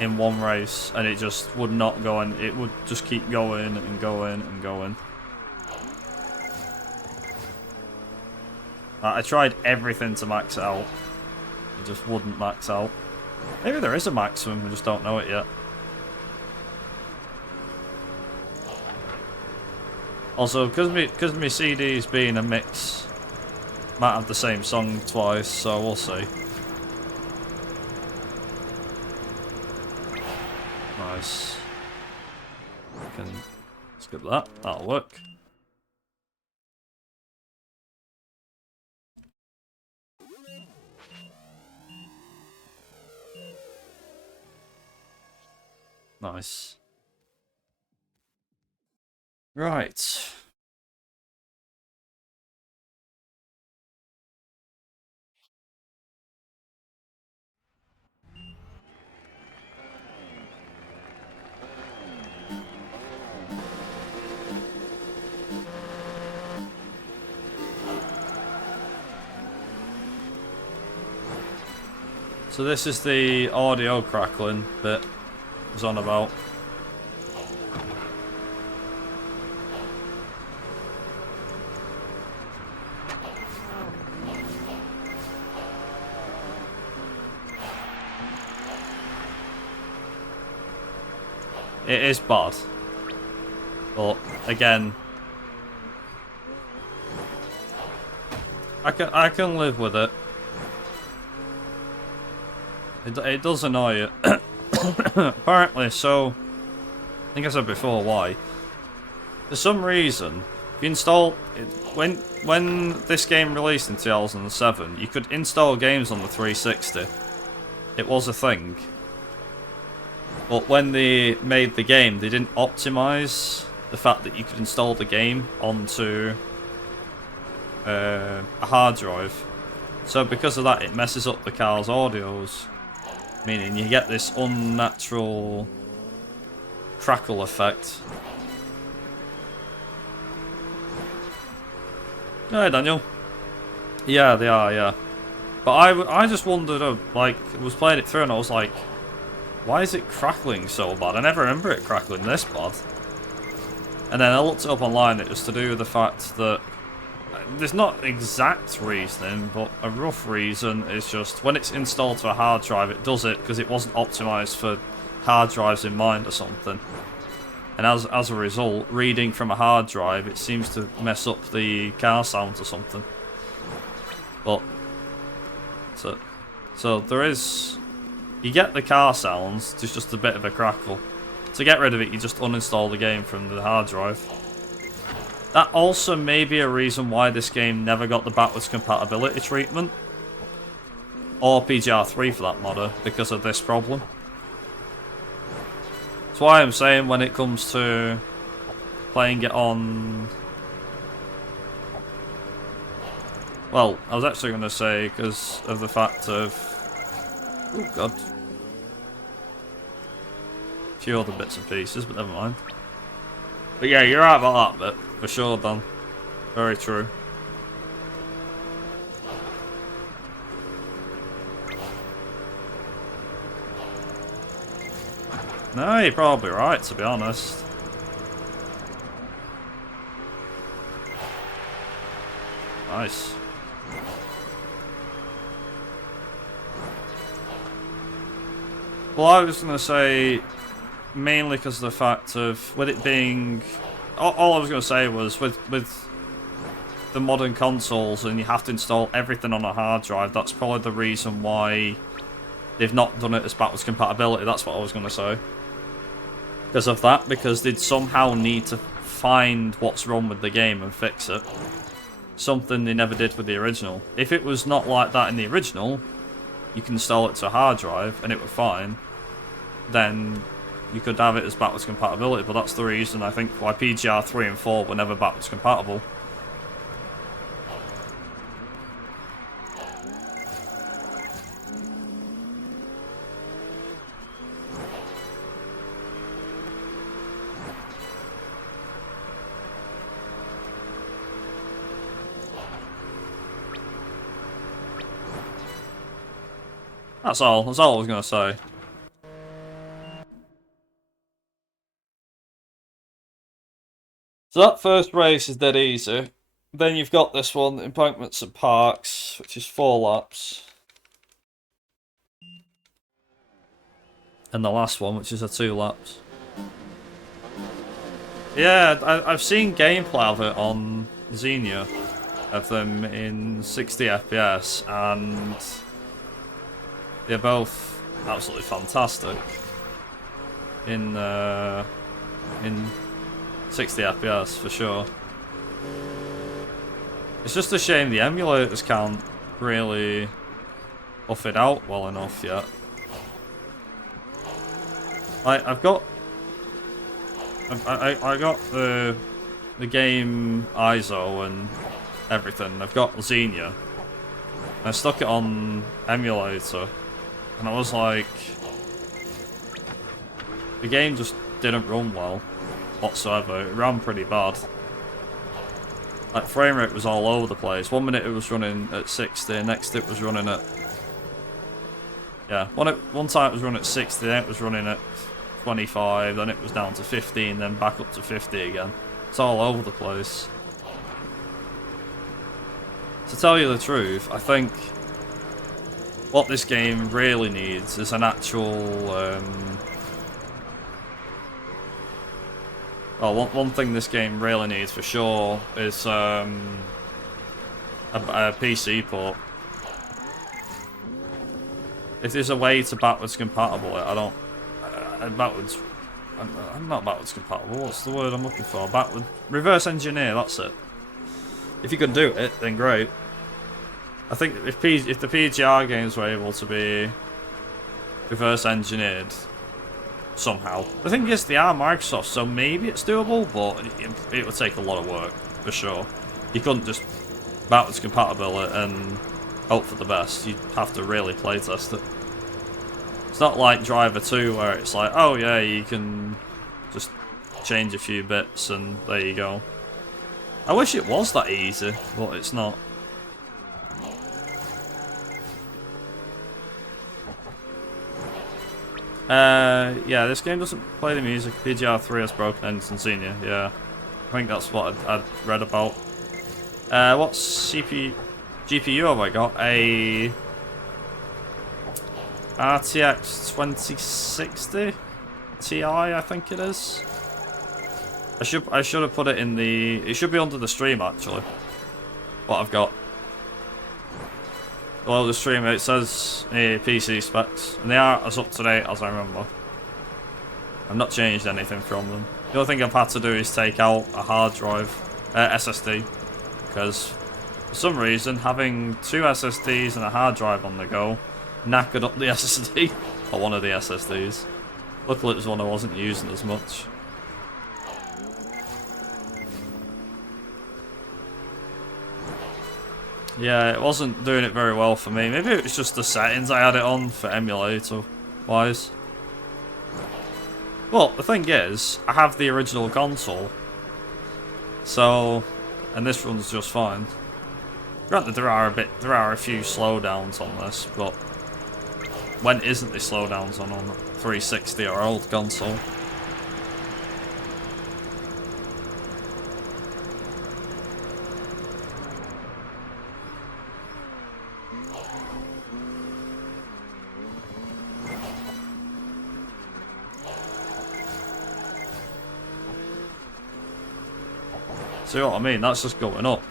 in one race, and it just would not go, and it would just keep going and going and going. I tried everything to max it out. It just wouldn't max out. Maybe there is a maximum, we just don't know it yet. Also, because my CD's being a mix might have the same song twice, so we'll see. Nice. We can skip that. That'll work. Nice. Right. So this is the audio crackling bit I was on about. It is bad. But again, I can live with it. It does annoy you. Apparently, so I think I said before why. For some reason, if you install it, when this game released in 2007, you could install games on the 360. It was a thing. But when they made the game, they didn't optimize the fact that you could install the game onto a hard drive. So because of that, it messes up the car's audios. Meaning you get this unnatural crackle effect. Hey, Daniel. Yeah, they are, yeah. But I just wondered, like, was playing it through and I was like, why is it crackling so bad? I never remember it crackling this bad. And then I looked it up online, it was to do with the fact that there's not exact reasoning, but a rough reason is just when it's installed to a hard drive, it does it because it wasn't optimized for hard drives in mind or something. And as a result, reading from a hard drive, it seems to mess up the car sounds or something. But so there is, you get the car sounds, there's just a bit of a crackle. To get rid of it, you just uninstall the game from the hard drive. That also may be a reason why this game never got the backwards compatibility treatment. Or PGR 3 for that matter, because of this problem. That's why I'm saying when it comes to playing it on... Well, I was actually going to say because of the fact of... Oh god. A few other bits and pieces, but never mind. But yeah, you're right about that bit. For sure, Dan. Very true. No, you're probably right, to be honest. Nice. Well, I was going to say, mainly because of the fact of, with it being... All I was going to say was, with the modern consoles and you have to install everything on a hard drive, that's probably the reason why they've not done it as backwards compatibility. That's what I was going to say. Because of that, because they'd somehow need to find what's wrong with the game and fix it. Something they never did with the original. If it was not like that in the original, you can install it to a hard drive and it would fine, then you could have it as backwards compatibility, but that's the reason I think why PGR 3 and 4 were never backwards compatible. That's all I was going to say. So that first race is dead easy. Then you've got this one, Embankments and Parks, which is 4 laps. And the last one, which is a 2 laps. Yeah, I've seen gameplay of it on Xenia. of them in 60 FPS, and they're both absolutely fantastic in 60 FPS for sure. It's just a shame the emulators can't really buff it out well enough yet. I got the game ISO and everything. I've got Xenia. I stuck it on emulator, and I was like, the game just didn't run well whatsoever. It ran pretty bad. Like, frame rate was all over the place. 1 minute it was running at 60, next it was running at... Yeah, one time it was running at 60, then it was running at 25, then it was down to 15, then back up to 50 again. It's all over the place. To tell you the truth, I think what this game really needs is an actual... Well, one thing this game really needs for sure is a PC port. If there's a way to backwards compatible it, I'm not backwards compatible, what's the word I'm looking for? Reverse engineer, that's it. If you can do it, then great. I think if the PGR games were able to be reverse engineered somehow. The thing is, they are Microsoft, so maybe it's doable, but it would take a lot of work, for sure. You couldn't just backwards compatible it and hope for the best. You'd have to really playtest it. It's not like Driver 2, where it's like, oh yeah, you can just change a few bits and there you go. I wish it was that easy, but it's not. Yeah, this game doesn't play the music. PGR 3 has broken engines in Xenia, yeah. I think that's what I'd read about. What GPU have I got? A RTX 2060 Ti, I think it is. I should have put it in the... It should be under the stream, actually. What I've got. Well, the stream, it says PC specs, and they are as up to date as I remember. I've not changed anything from them. The only thing I've had to do is take out a hard drive, SSD, because for some reason having two SSDs and a hard drive on the go knackered up the SSD, or one of the SSDs. Luckily it was one I wasn't using as much. Yeah, it wasn't doing it very well for me. Maybe it was just the settings I had it on for emulator-wise. Well, the thing is, I have the original console. So, and this runs just fine. Granted, there are a few slowdowns on this, but when isn't there slowdowns on 360 or old console? See what I mean? That's just going up.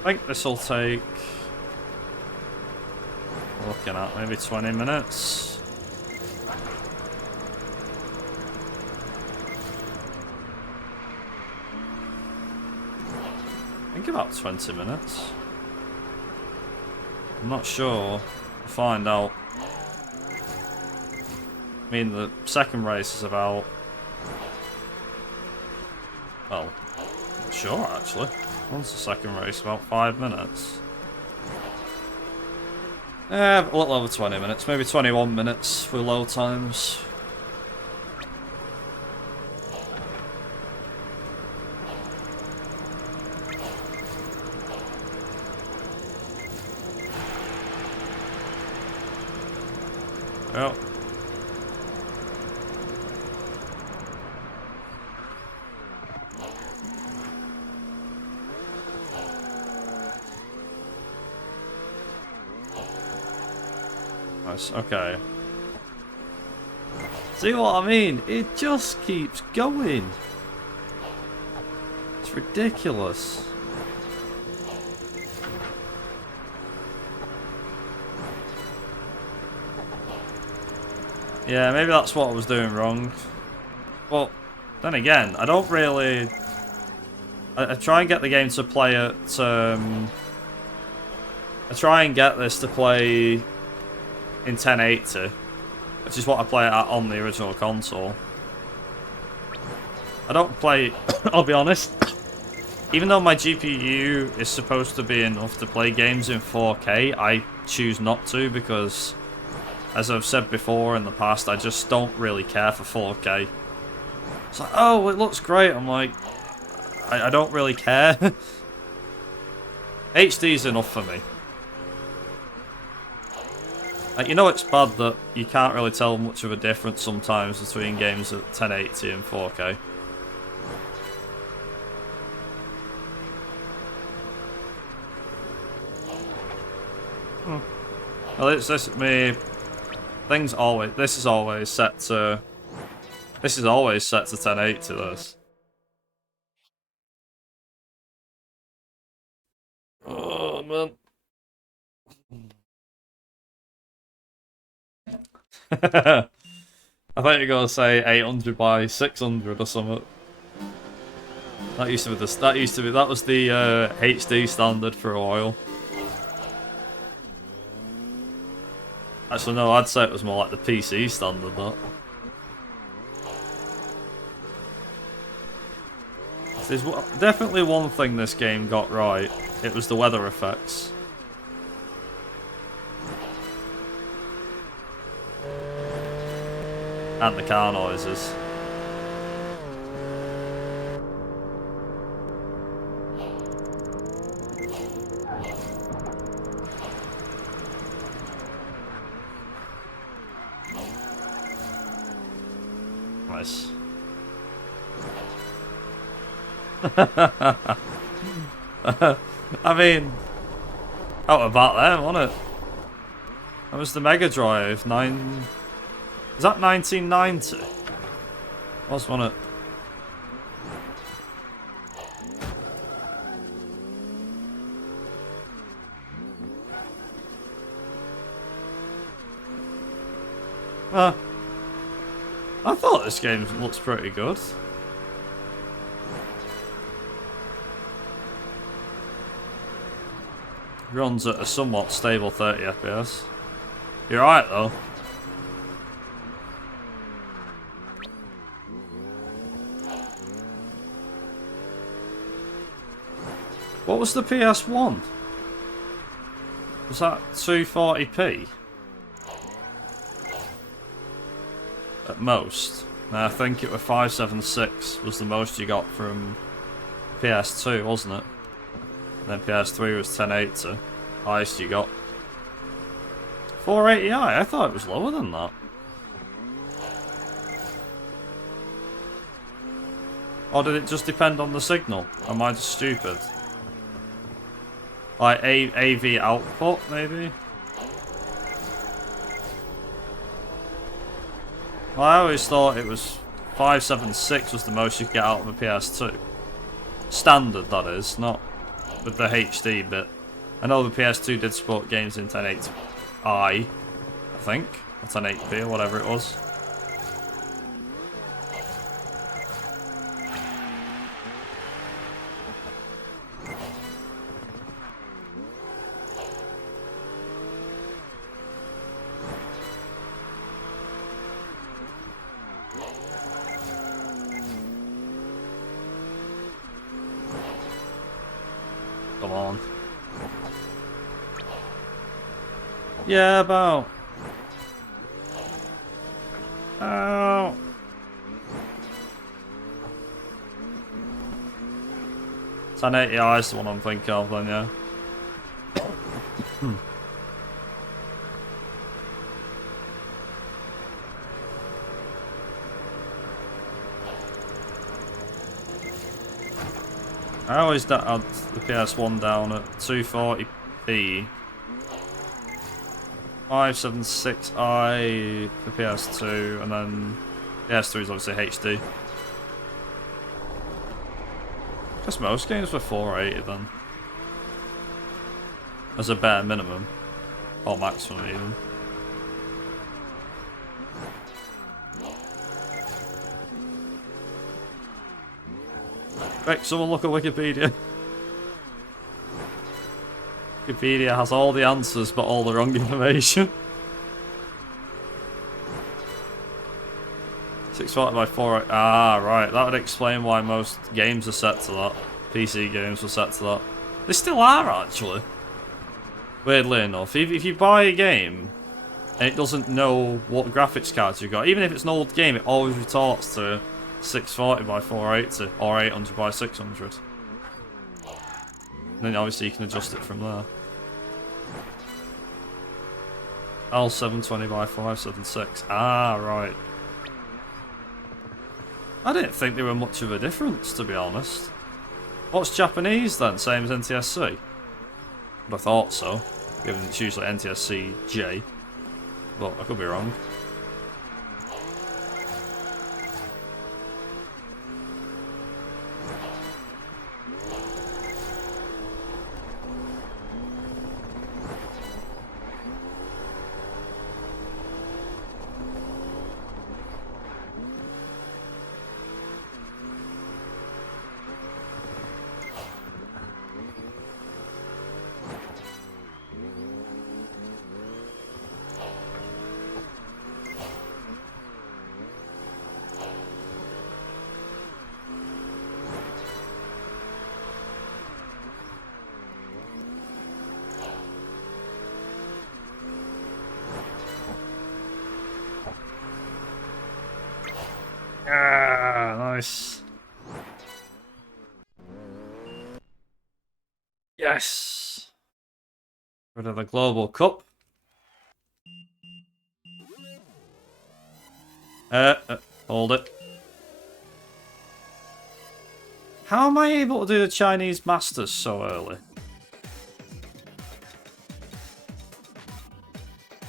I think this will take... looking at maybe 20 minutes. I think about 20 minutes. I'm not sure. I'll find out. I mean, the second race is about... well, not sure actually. When's the second race? About 5 minutes. A little over 20 minutes, maybe 21 minutes for load times. Nice, okay. See what I mean? It just keeps going. It's ridiculous. Yeah, maybe that's what I was doing wrong. But then again, I don't really... I try and get the game to play at... I try and get this to play in 1080, which is what I play it at on the original console. I don't play... I'll be honest. Even though my GPU is supposed to be enough to play games in 4K, I choose not to because, as I've said before in the past, I just don't really care for 4K. It's like, oh, it looks great. I'm like, I don't really care. HD is enough for me. Like, you know it's bad that you can't really tell much of a difference sometimes between games at 1080 and 4K. Well, it's this me. Things always. This is always set to 1080. This. Oh man. I thought you were gonna say 800 by 600 or something. That used to be that was the HD standard for a while. Actually, no, I'd say it was more like the PC standard, that. There's definitely one thing this game got right. It was the weather effects. And the car noises. Nice. I mean, out about there, wasn't it? That was the Mega Drive. Is that 1990? Wasn't it? I thought this game looks pretty good. Runs at a somewhat stable 30 FPS. You're right though. What was the PS1? Was that 240p? At most. No, I think it was 576 was the most you got from PS2, wasn't it? And then PS3 was 1080. Highest you got. 480i? I thought it was lower than that. Or did it just depend on the signal? Am I just stupid? Like AV output, maybe? Well, I always thought it was 576 was the most you could get out of a PS2. Standard, that is, not with the HD bit. I know the PS2 did support games in 1080i, I think. Or 1080p or whatever it was. Come on. Yeah, about. Oh. It's an 80i is the one I'm thinking of then, yeah. I always had the PS1 down at 240p. 576i for PS2, and then PS3 is obviously HD. I guess most games were 480 then. As a bare minimum. Or maximum even. Right, someone look at Wikipedia. Wikipedia has all the answers but all the wrong information. 640 by 4. Ah, right. That would explain why most games are set to that. PC games were set to that. They still are, actually. Weirdly enough. If you buy a game and it doesn't know what graphics cards you've got, even if it's an old game, it always retorts to 640 by 480 or 800 by 600. And then obviously you can adjust it from there. L720 by 576. Ah, right. I didn't think there were much of a difference, to be honest. What's Japanese then? Same as NTSC? But I thought so, given it's usually NTSC J. But I could be wrong. Ah, nice. Yes. Rid of the Global Cup. Hold it. How am I able to do the Chinese Masters so early?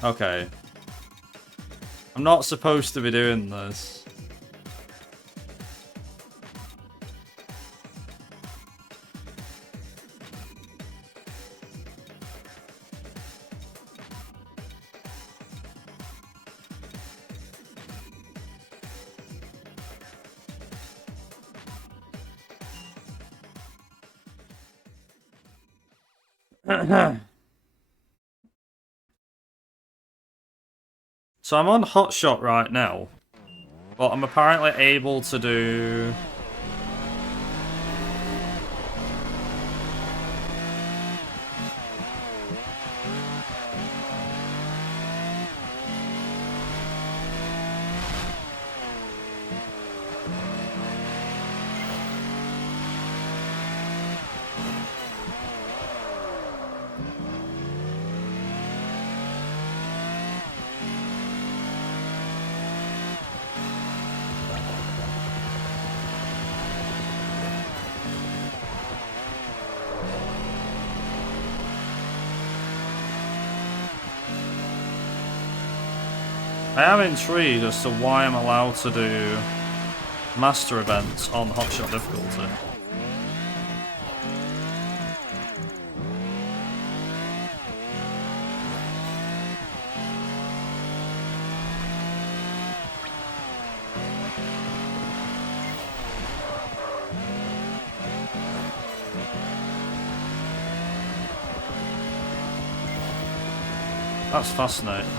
Okay. I'm not supposed to be doing this. So I'm on Hotshot right now, but I'm apparently able to do... I am intrigued as to why I'm allowed to do master events on Hotshot difficulty. That's fascinating.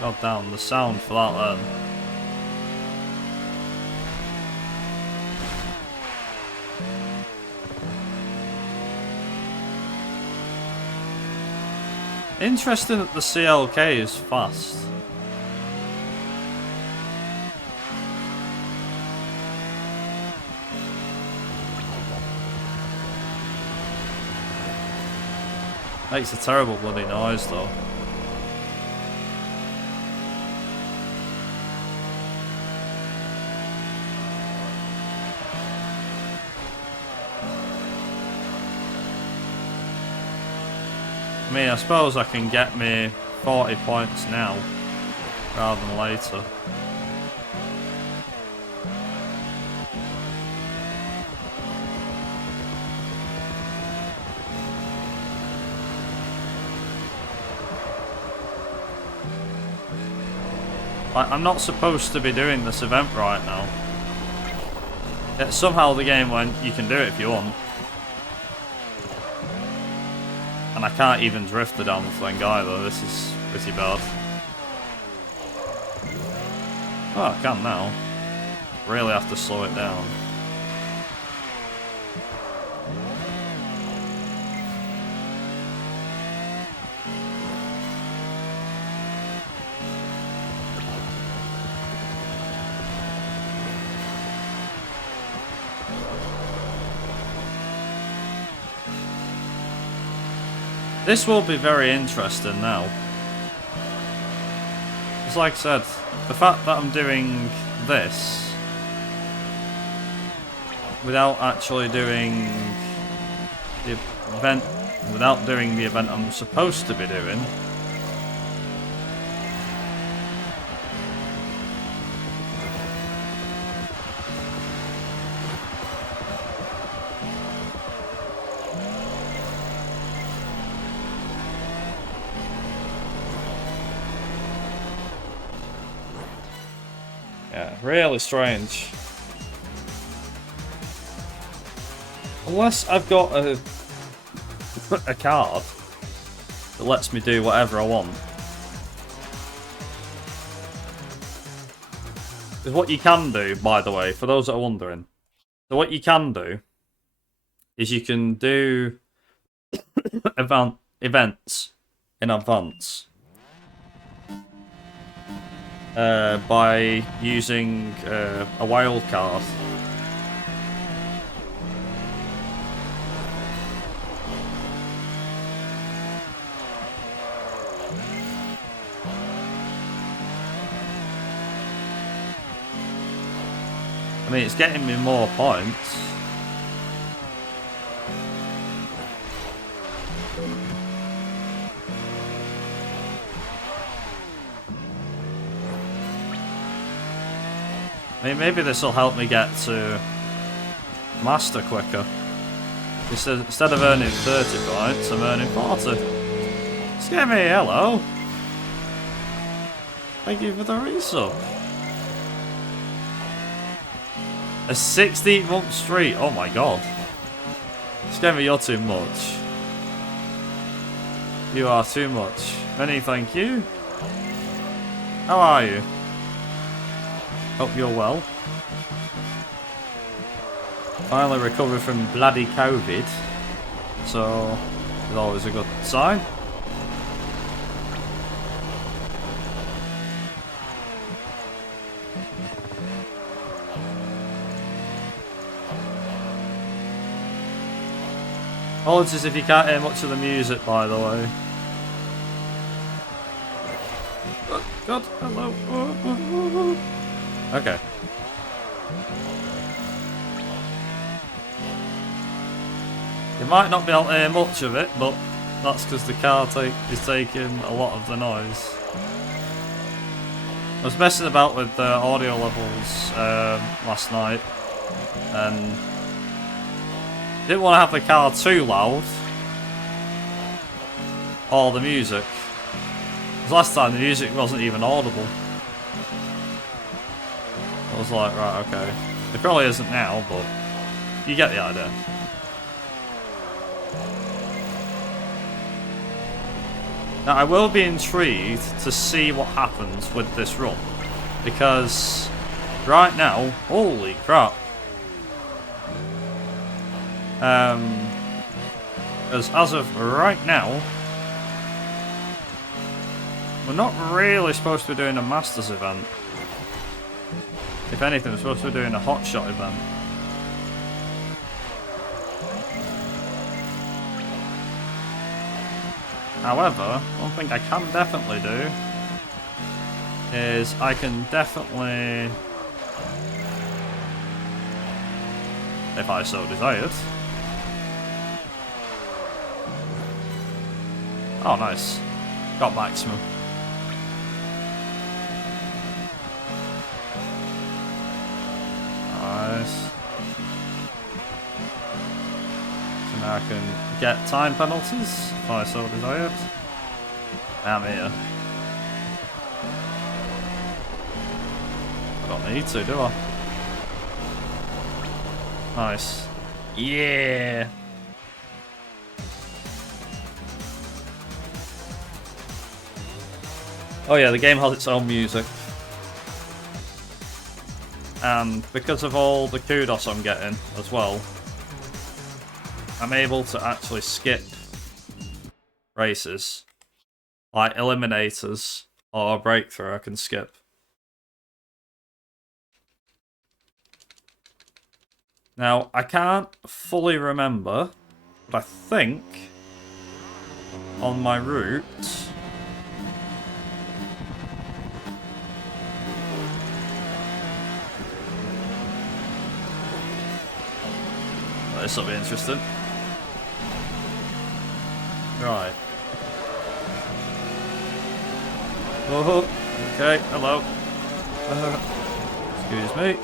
God damn, the sound for that then. Interesting that the CLK is fast. Makes a terrible bloody noise though. I mean, I suppose I can get me 40 points now, rather than later. Like, I'm not supposed to be doing this event right now. Yet somehow the game went, you can do it if you want. And I can't even drift the damn thing either, this is pretty bad. Oh, I can now. Really have to slow it down. This will be very interesting now. It's like I said, the fact that I'm doing this without actually doing the event, without doing the event I'm supposed to be doing. Yeah, really strange. Unless I've got a card that lets me do whatever I want. Because what you can do, by the way, for those that are wondering, so what you can do is you can do events in advance. By using a wild card. I mean, it's getting me more points. I mean, maybe this will help me get to Master quicker. Instead of earning 30 points, I'm earning 40. Scare me, hello. Thank you for the resub. A 16-month streak, oh my god. Scare me, you're too much. You are too much. Many thank you. How are you? Hope you're well. Finally recovered from bloody COVID, so it's always a good sign. Apologies if you can't hear much of the music, by the way. Oh, God, hello. Okay. You might not be able to hear much of it, but that's because the car is taking a lot of the noise. I was messing about with the audio levels last night, and didn't want to have the car too loud, or the music. Because last time the music wasn't even audible. I was like, right, okay. It probably isn't now, but you get the idea. Now, I will be intrigued to see what happens with this run. Because right now, holy crap. As of right now, we're not really supposed to be doing a Masters event. If anything, we're supposed to be doing a hotshot event. However, one thing I can definitely do is I can definitely, if I so desired, Oh, nice. Got maximum. Nice. So now I can get time penalties if I so desired. I'm here. I don't need to, do I? Nice. Yeah! Oh yeah, the game has its own music. And because of all the kudos I'm getting as well, I'm able to actually skip races. Like eliminators or breakthrough I can skip. Now, I can't fully remember, but I think on my route... This will be interesting. Right. Oh, okay, hello. Excuse me.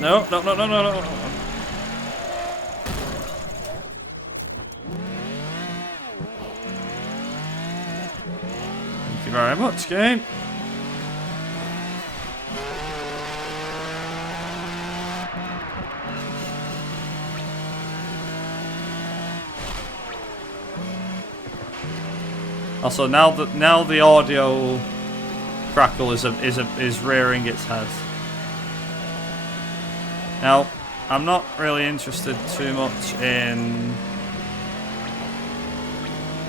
No. Thank you very much, game. Also, now the audio crackle is rearing its head. Now, I'm not really interested too much in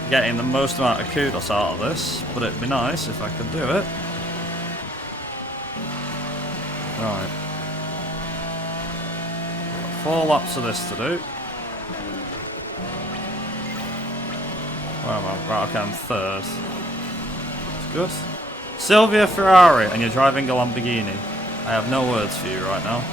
getting the most amount of kudos out of this, but it'd be nice if I could do it. Right. 4 laps of this to do. Where am I? Right, okay, I'm third. That's good. Sylvia Ferrari, and you're driving a Lamborghini. I have no words for you right now.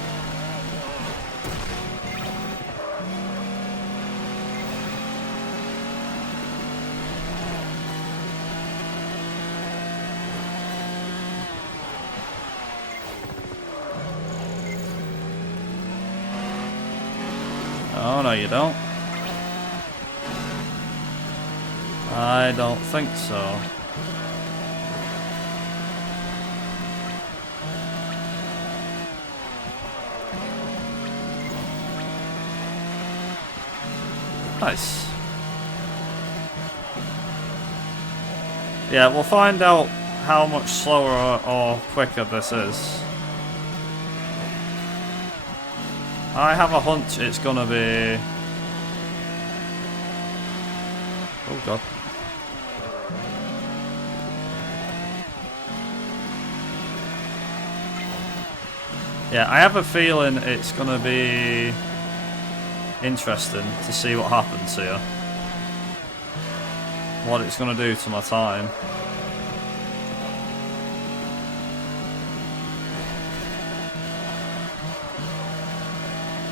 Oh, no, you don't. I don't think so. Nice. Yeah, we'll find out how much slower or quicker this is. I have a hunch it's gonna be... Oh god. Yeah, I have a feeling it's gonna be interesting to see what happens here. What it's gonna do to my time.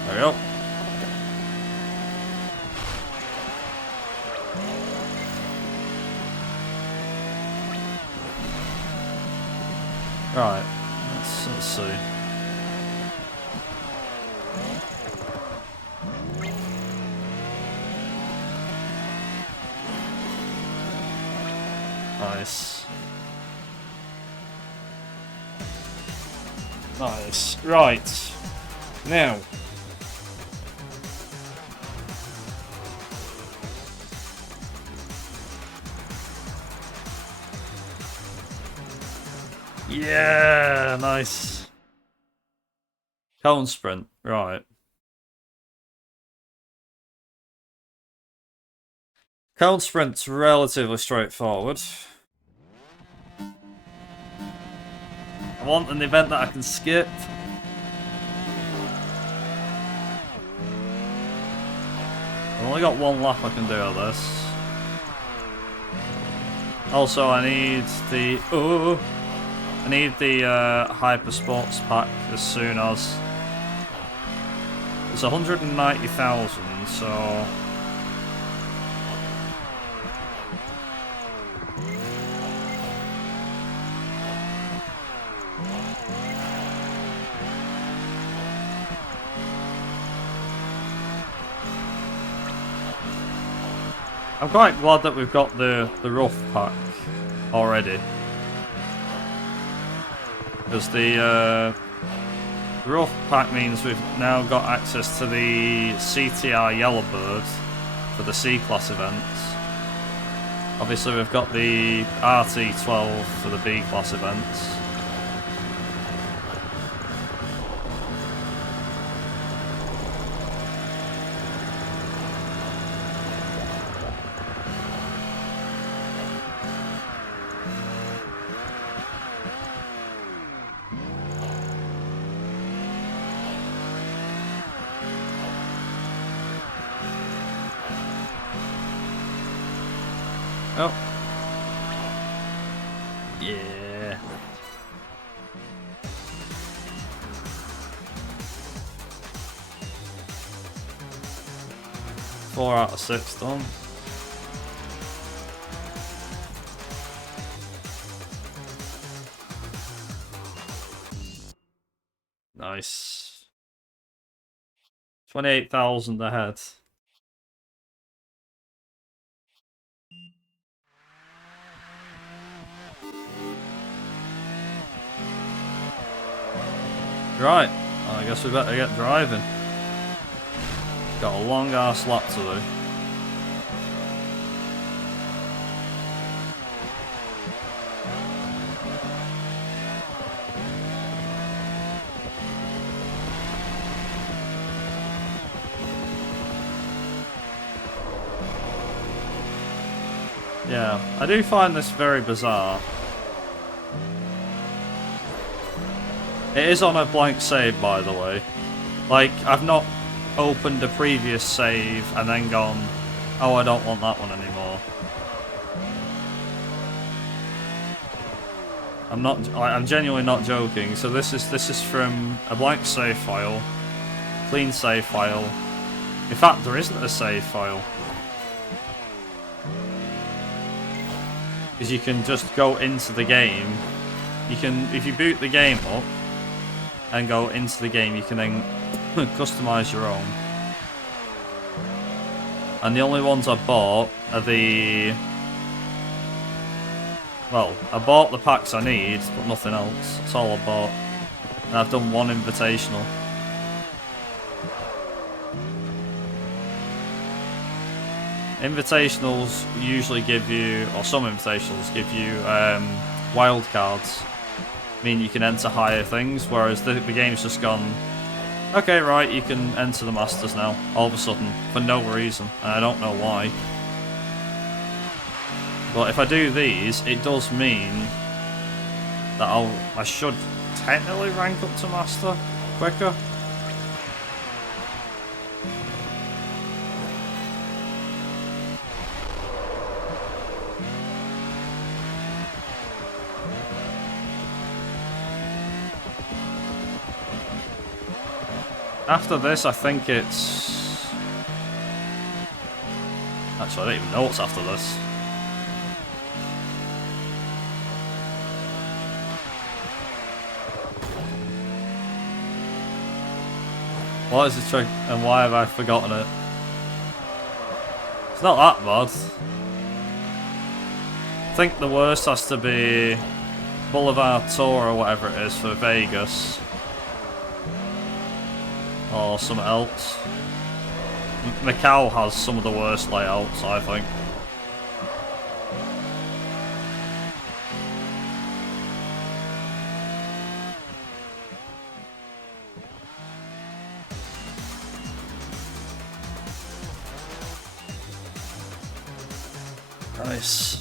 There we go. Right, let's see. Nice. Nice. Right. Now. Yeah, nice. Cone sprint, right. Cone sprint's relatively straightforward. I want an event that I can skip. I've only got 1 lap I can do of this. Also, I need the Hyper Sports pack as soon as. It's 190,000, so I'm quite glad that we've got the rough pack already. Because the rough pack means we've now got access to the CTR Yellowbird for the C-Class events. Obviously we've got the RT12 for the B-Class events. Oh. Yeah. 4 out of 6 done. Nice. 28,000 ahead. Right, I guess we better get driving. Got a long ass lap to do. Yeah, I do find this very bizarre. It is on a blank save, by the way. Like, I've not opened a previous save and then gone, oh, I don't want that one anymore. I'm genuinely not joking. So this is from a blank save file, clean save file. In fact, there isn't a save file. Because you can just go into the game. You can, if you boot the game up and go into the game, you can then customize your own. And the only ones I bought are the... Well, I bought the packs I need, but nothing else. That's all I bought. And I've done one invitational. Invitationals usually give you, or some invitationals give you wild cards. Mean you can enter higher things, whereas the game's just gone, okay, right, you can enter the Masters now, all of a sudden, for no reason, and I don't know why. But if I do these, it does mean that I should technically rank up to Master quicker. After this, I think it's... Actually, I don't even know what's after this. What is the trick and why have I forgotten it? It's not that bad. I think the worst has to be Boulevard Tour or whatever it is for Vegas. Or something else. Macau has some of the worst layouts, I think. Nice.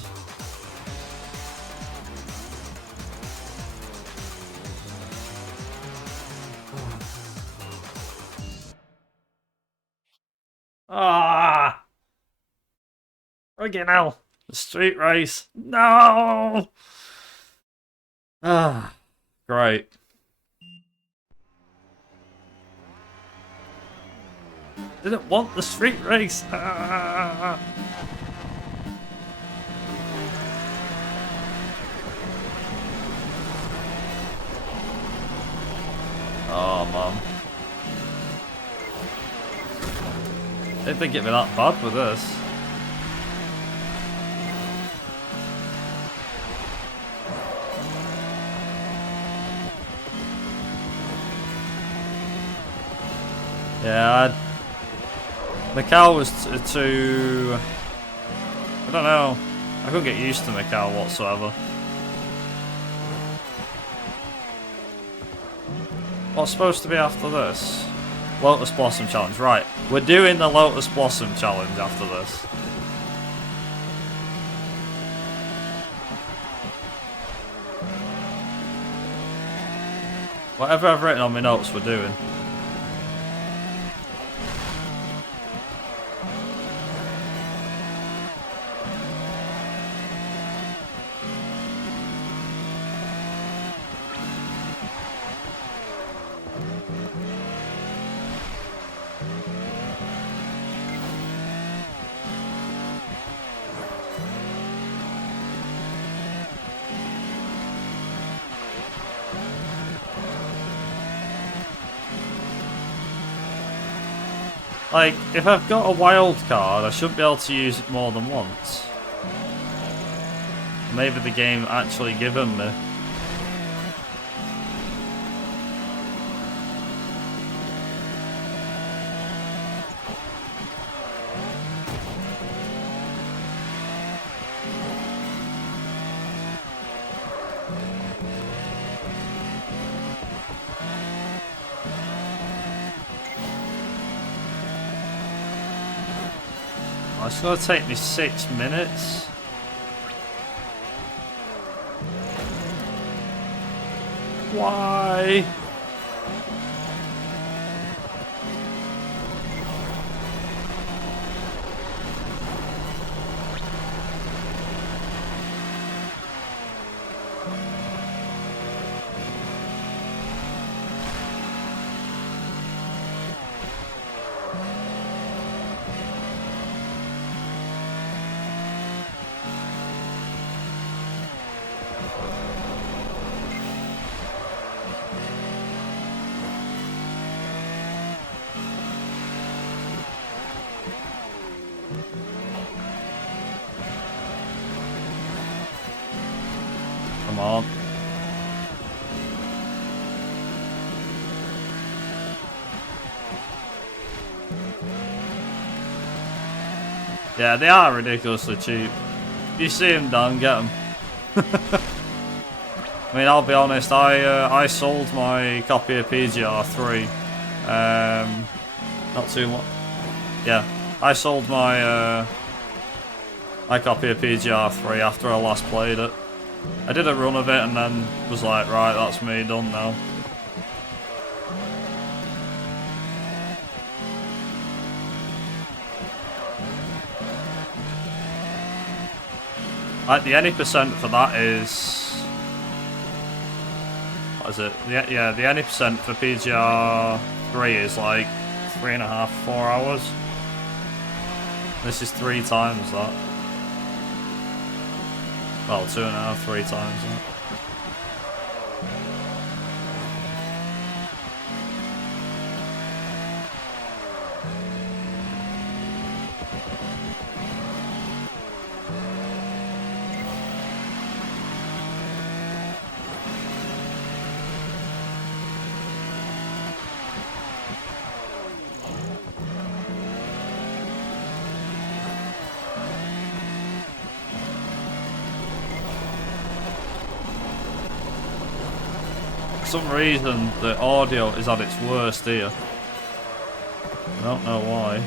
Ah! Friggin' hell. The street race. No! Ah, great. Didn't want the street race. Ah. Oh, man. Didn't think it'd be that bad with this. Yeah, Macau was too... I don't know. I couldn't get used to Macau whatsoever. What's supposed to be after this? Lotus Blossom Challenge. Right, we're doing the Lotus Blossom Challenge after this. Whatever I've written on my notes, we're doing. Like, if I've got a wild card, I should be able to use it more than once. Maybe the game actually given me. It's gonna take me 6 minutes. Why? Come on. Yeah, they are ridiculously cheap. If you see them done, get them. I mean, I'll be honest, I sold my copy of PGR 3. Not too much. Yeah, I sold my copy of PGR 3 after I last played it. I did a run of it and then was like, right, that's me done now. Like, the any percent for that is... What is it? Yeah, the any percent for PGR 3 is like 3.5, 4 hours. This is 3 times that. Well, 2.5, 3 times that. For some reason, the audio is at its worst here. I don't know why.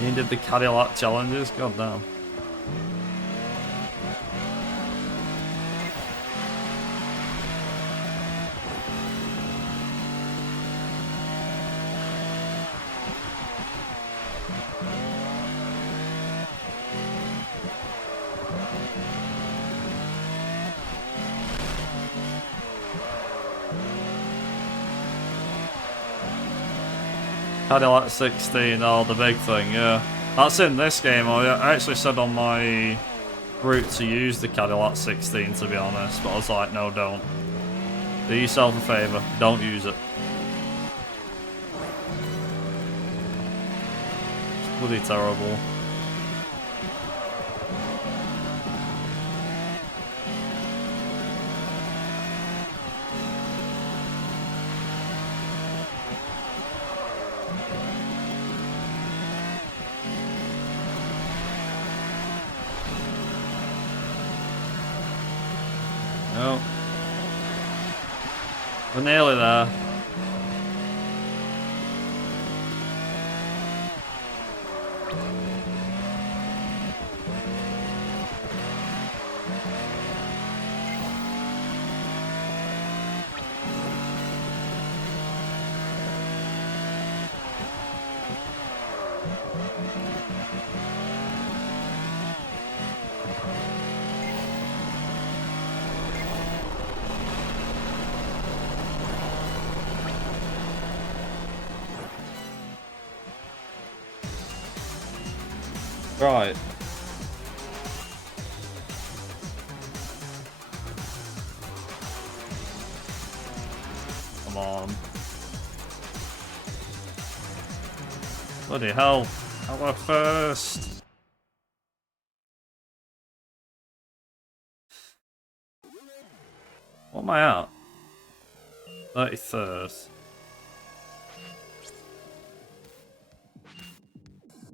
You did the Cadillac challenges? God damn. Cadillac 16, oh, the big thing, yeah. That's in this game. I actually said on my route to use the Cadillac 16, to be honest, but I was like, no, don't. Do yourself a favour. Don't use it. It's bloody terrible. No. We're nearly there. Right. Come on. Bloody hell. Our first. What am I at? 33rd.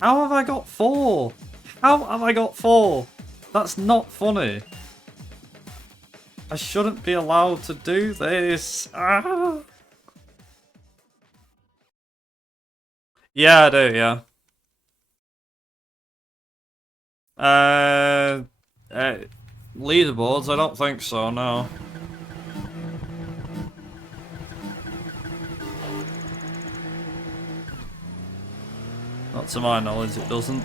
How have I got 4? How have I got 4? That's not funny. I shouldn't be allowed to do this. Ah. Yeah, I do, yeah. Leaderboards? I don't think so, no. Not to my knowledge, it doesn't.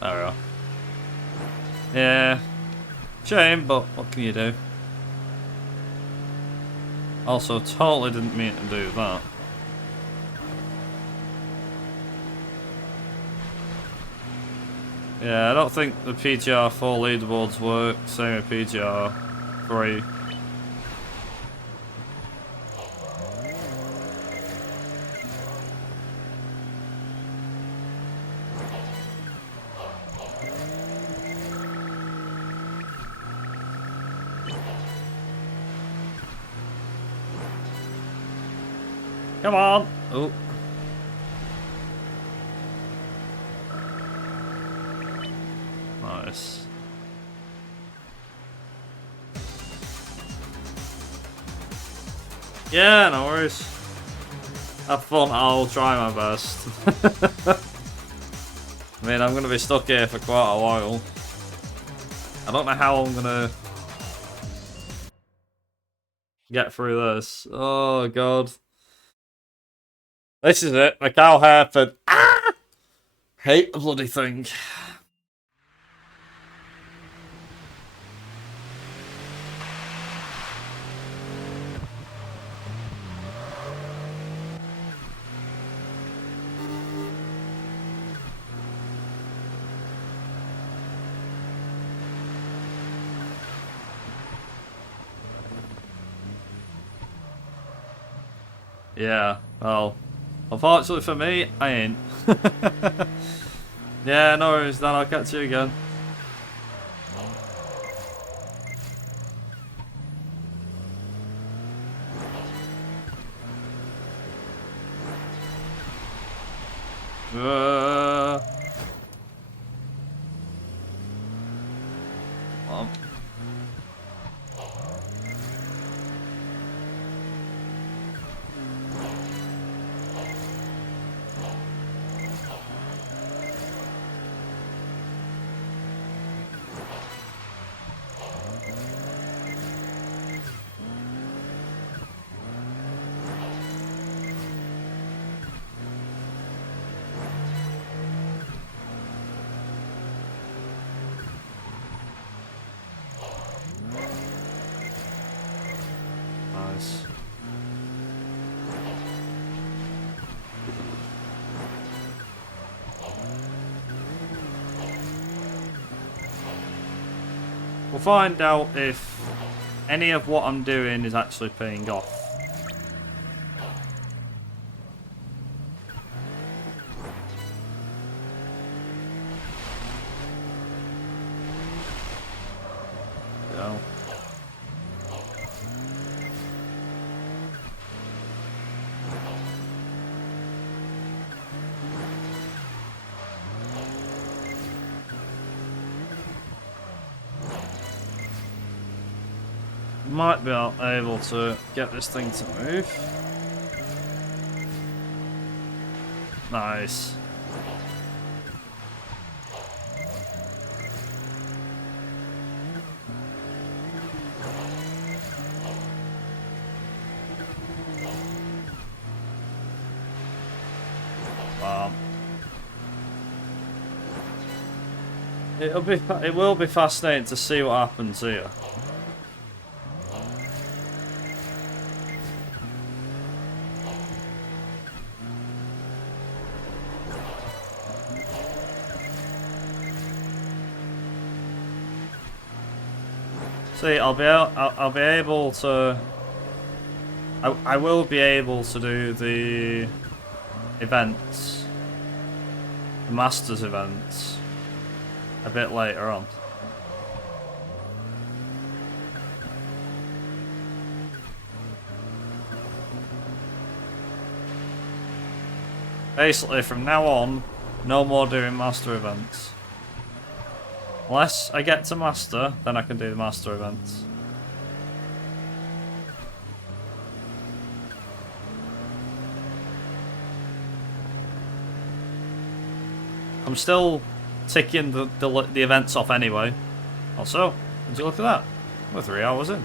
There we are. Yeah. Shame, but what can you do? Also, totally didn't mean to do that. Yeah, I don't think the PGR 4 leaderboards work, same with PGR 3. Come on! Oh. Nice. Yeah, no worries. Have fun, I'll try my best. I mean, I'm gonna be stuck here for quite a while. I don't know how I'm gonna get through this. Oh god. This is it, the cow hairpin. Ah! Hate the bloody thing. Yeah, well, unfortunately for me, I ain't. Yeah, no worries, then I'll catch you again. Well. We'll find out if any of what I'm doing is actually paying off. Go. Might be able to get this thing to move. Nice. Wow. It will be fascinating to see what happens here. See, I will be able to do the events, the Masters events, a bit later on. Basically, from now on, no more doing Master events. Unless I get to Master, then I can do the Master events. I'm still ticking the events off anyway. Also, would you look at that? We're 3 hours in.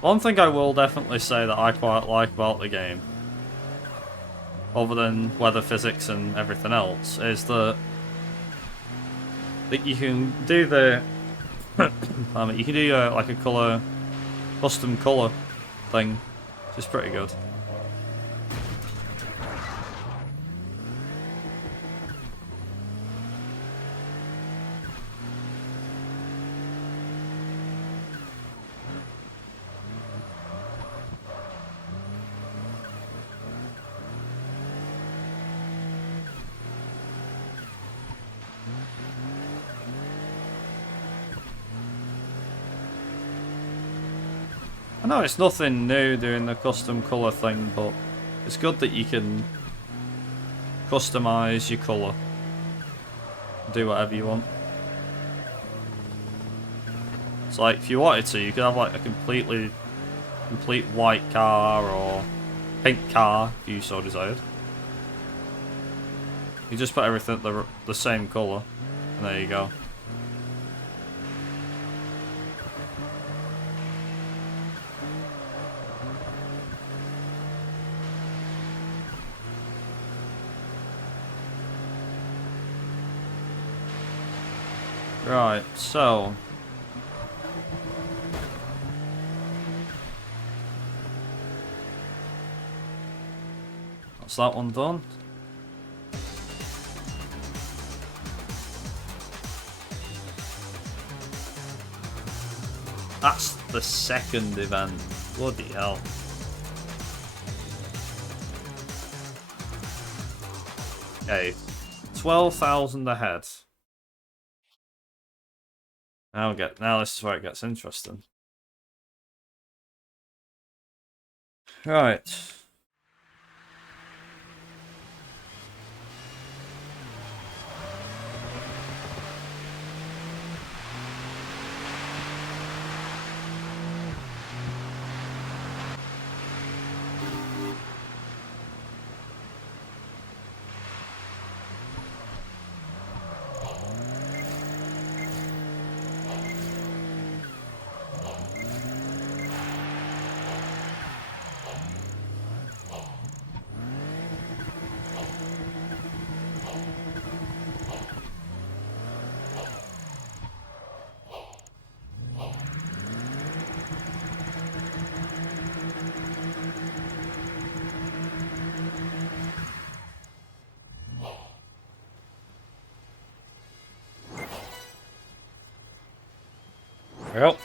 One thing I will definitely say that I quite like about the game, other than weather physics and everything else, is that you can do the you can do like a custom colour thing, which is pretty good. I know it's nothing new doing the custom colour thing, but it's good that you can customise your colour. Do whatever you want. It's like, if you wanted to, you could have like a complete white car or pink car, if you so desired. You just put everything the same colour, and there you go. Right, so that's that one done. That's the second event. Bloody hell. Okay, 12,000 ahead. Now this is where it gets interesting. Right. Yep.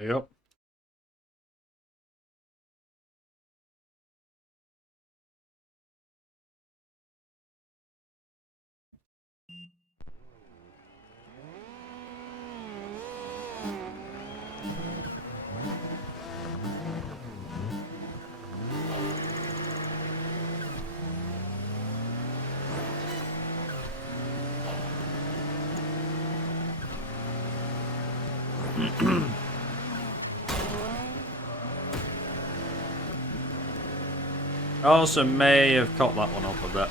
Yep. I also may have caught that one up a bit.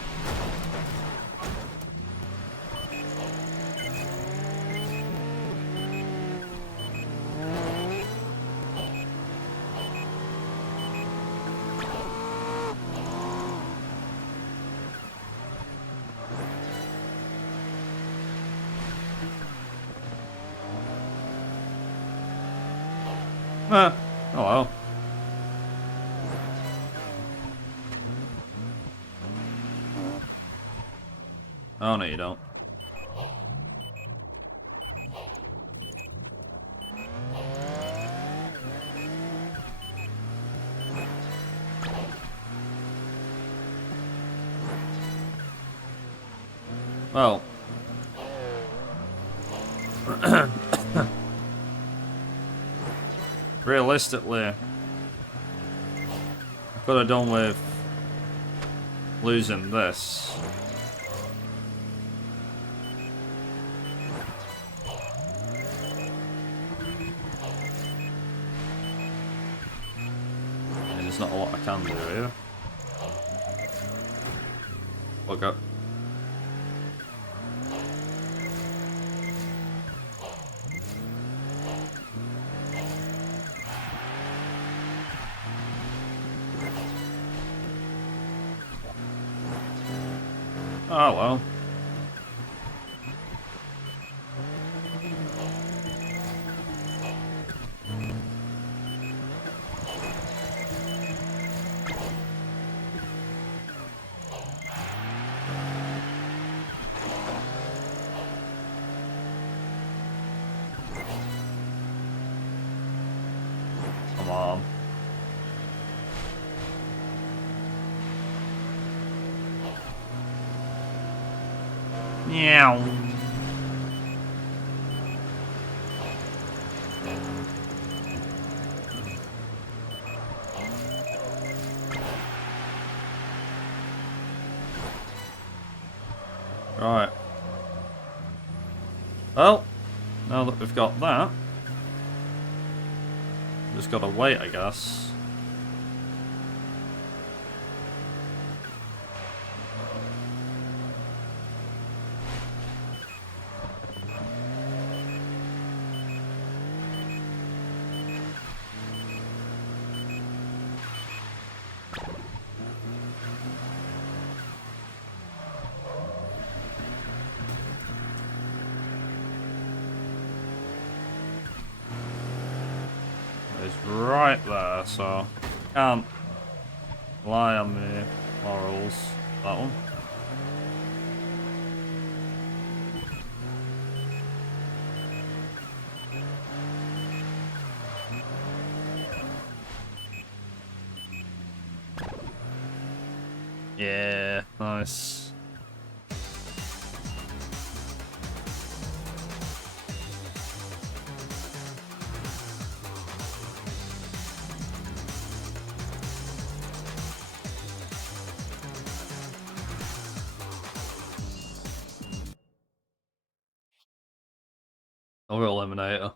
Oh well. Oh no, you don't. Well. Realistically, I could have done with losing this. And there's not a lot I can do here. Look up. Oh well. Come on. Meow. Right. Well, now that we've got that, just gotta wait, I guess. It's right there, so can't rely on the morals. That one. Yeah, nice. I'll go eliminator.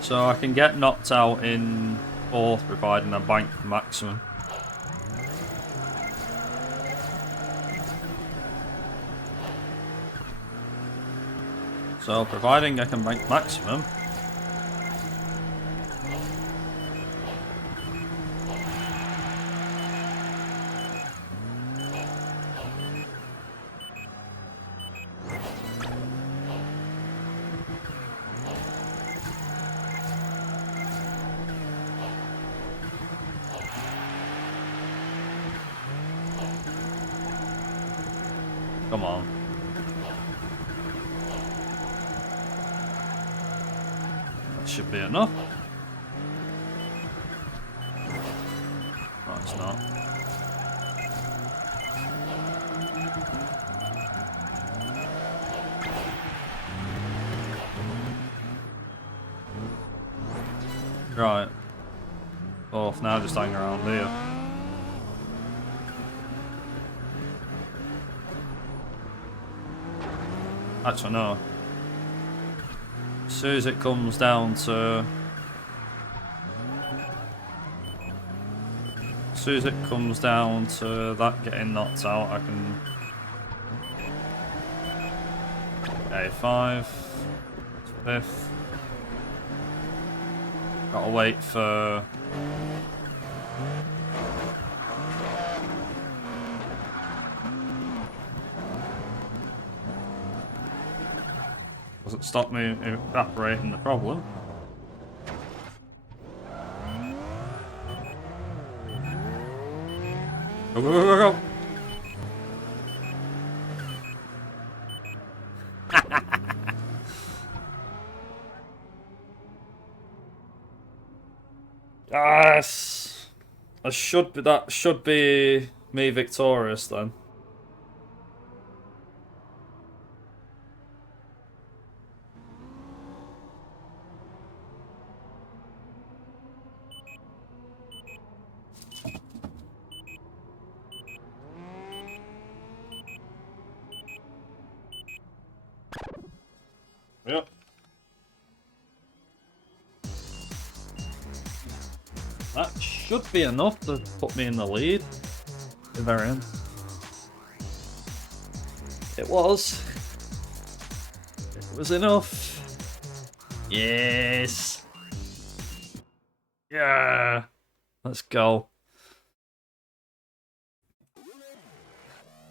So I can get knocked out in 4th providing I bank the maximum. So providing I can bank maximum. Come on. That should be enough. No, it's not. Right. Oh, now just hang around here. Actually, no. As soon as it comes down to... As soon as it comes down to that getting knocked out, I can... A5. 5th. Gotta wait for... Doesn't stop me evaporating the problem. Go, go, go, go, go! Yes! That should be me victorious then. Yep. That should be enough to put me in the lead at the very end. It was. It was enough. Yes. Yeah. Let's go.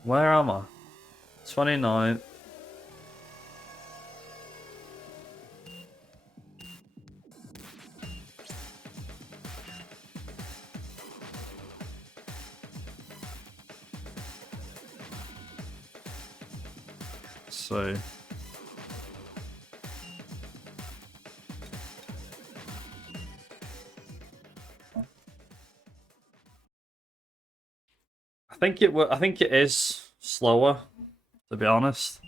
Where am I? 29th. So I think it is slower, to be honest.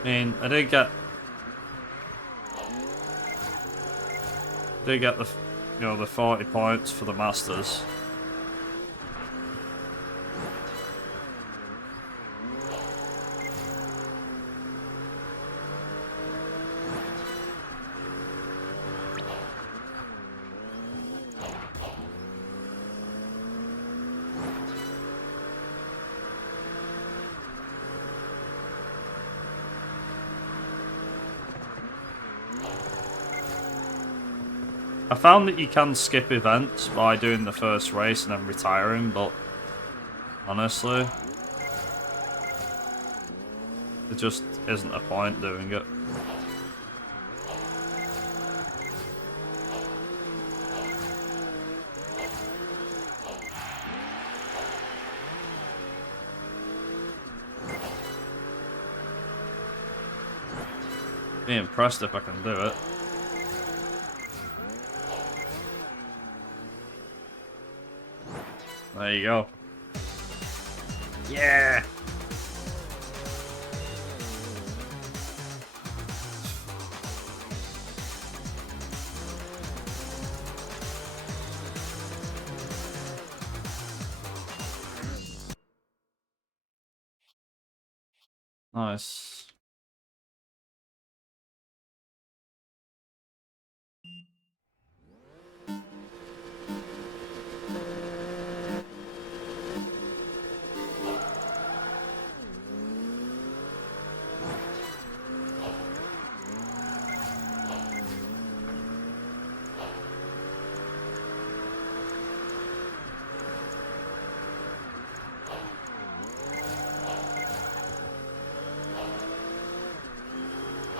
I mean, I did get the, you know, the 40 points for the Masters. I found that you can skip events by doing the first race and then retiring, but honestly, there just isn't a point doing it. Be impressed if I can do it. There you go. Yeah! Nice.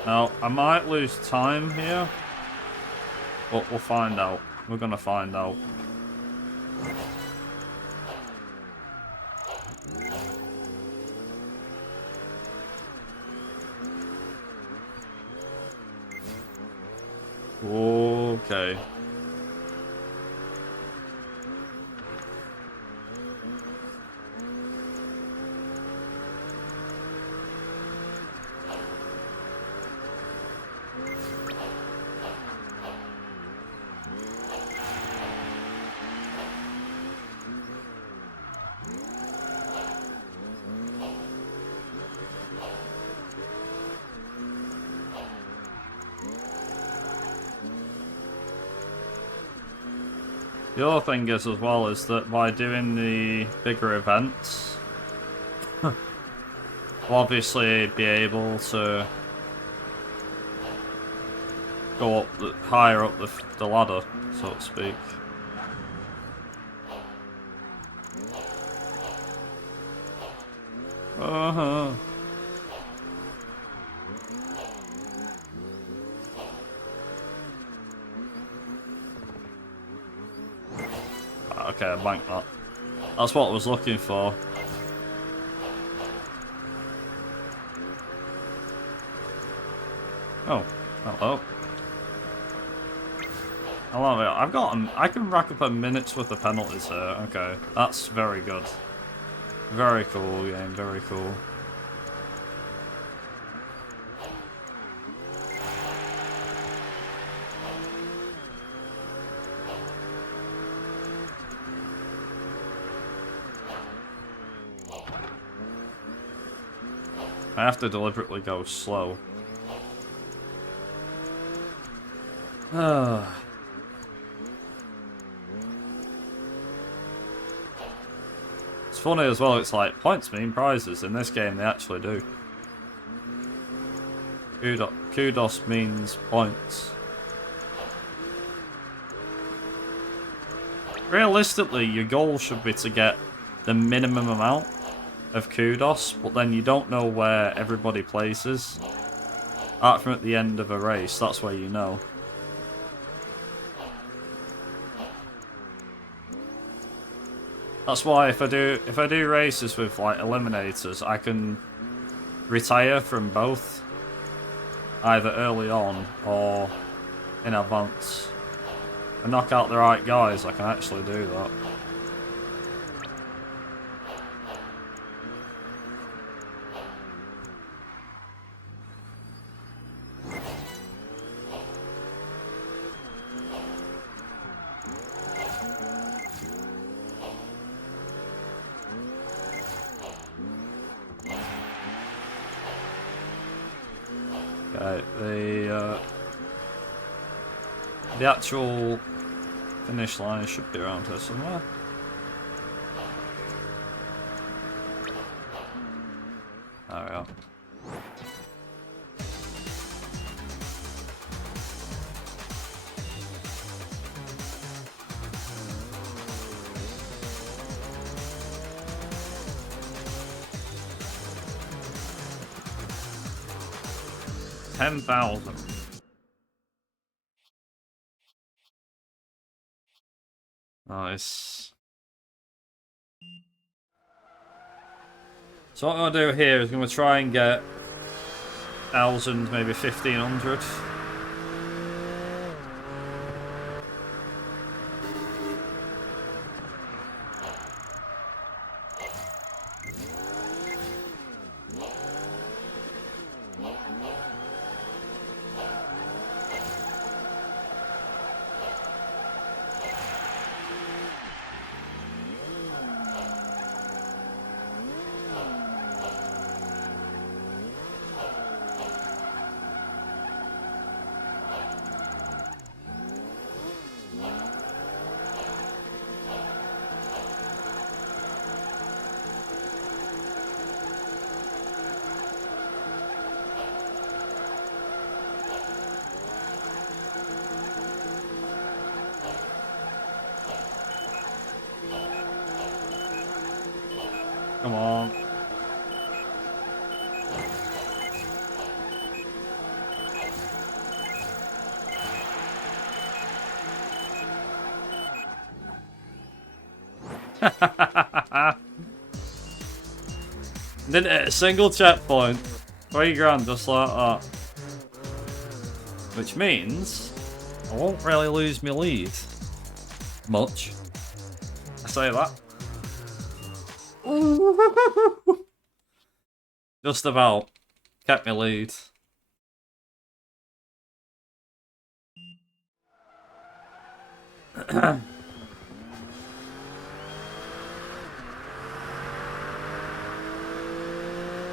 Now, I might lose time here, but we'll find out. We're gonna find out. Okay. The other thing is as well is that by doing the bigger events, we'll obviously be able to go up higher up the ladder, so to speak. Uh-huh. Okay, I banked that. That's what I was looking for. Oh, hello. I love it. I can rack up a minute's worth of penalties here. Okay, that's very good. Very cool game, very cool. I have to deliberately go slow. It's funny as well, it's like, points mean prizes. In this game, they actually do. Kudos means points. Realistically, your goal should be to get the minimum amount of kudos, but then you don't know where everybody places. Apart from at the end of a race, that's where you know. That's why if I do races with like eliminators, I can retire from both, either early on or in advance. And knock out the right guys, I can actually do that. Okay, the actual finish line should be around here somewhere. There we are. $10,000. Nice. So what I'm gonna do here is I'm gonna try and get 1,000, maybe 1,500. Come on. Didn't hit a single checkpoint. 3 grand just like that. Which means I won't really lose my lead. Much. I say that. Just about. Kept my lead.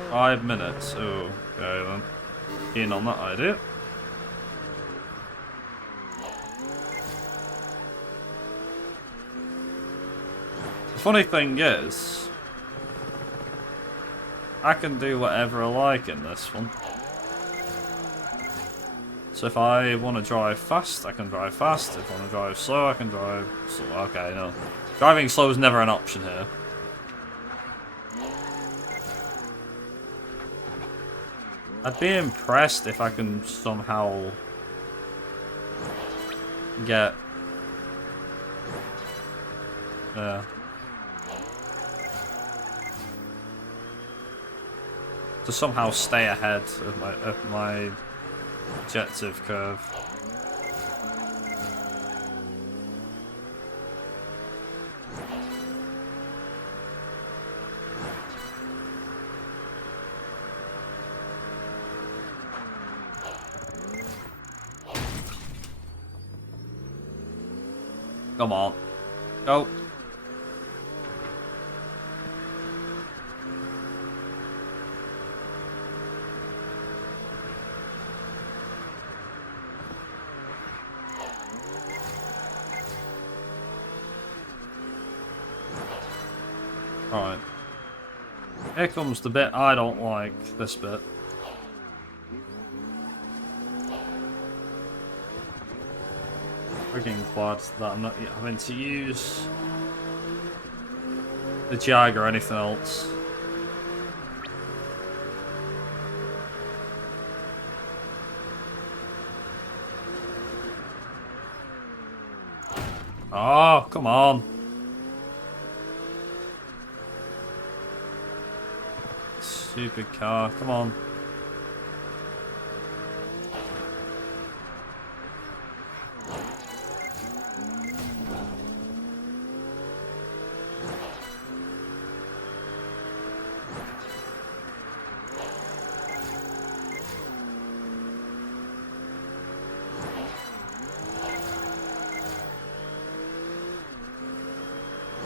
Five minutes. Oh, okay then. Keen on that idea. The funny thing is, I can do whatever I like in this one. So if I want to drive fast, I can drive fast. If I want to drive slow, I can drive slow. Okay, no. Driving slow is never an option here. I'd be impressed if I can somehow get... to somehow stay ahead of my objective curve. Come on. Go. Alright. Here comes the bit I don't like, this bit. Freaking quad that I'm not having to use the jag or anything else. Oh, come on. Stupid car, come on.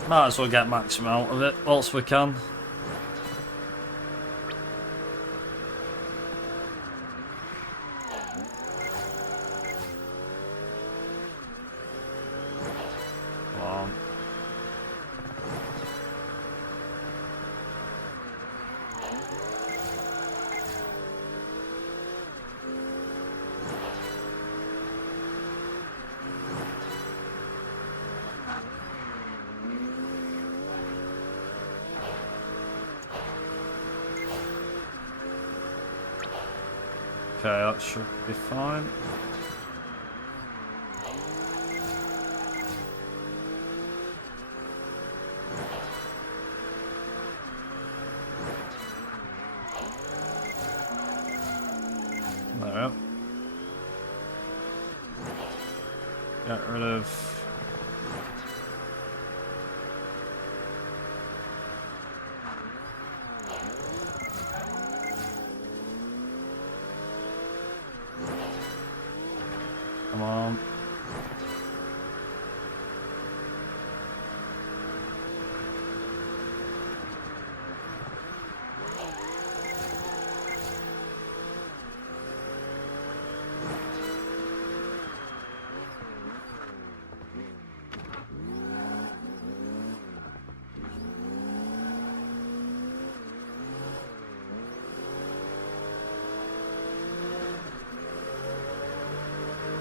Might as well get maximum out of it whilst we can. Come on. Okay, that should be fine. There we go. Get rid of... Come on.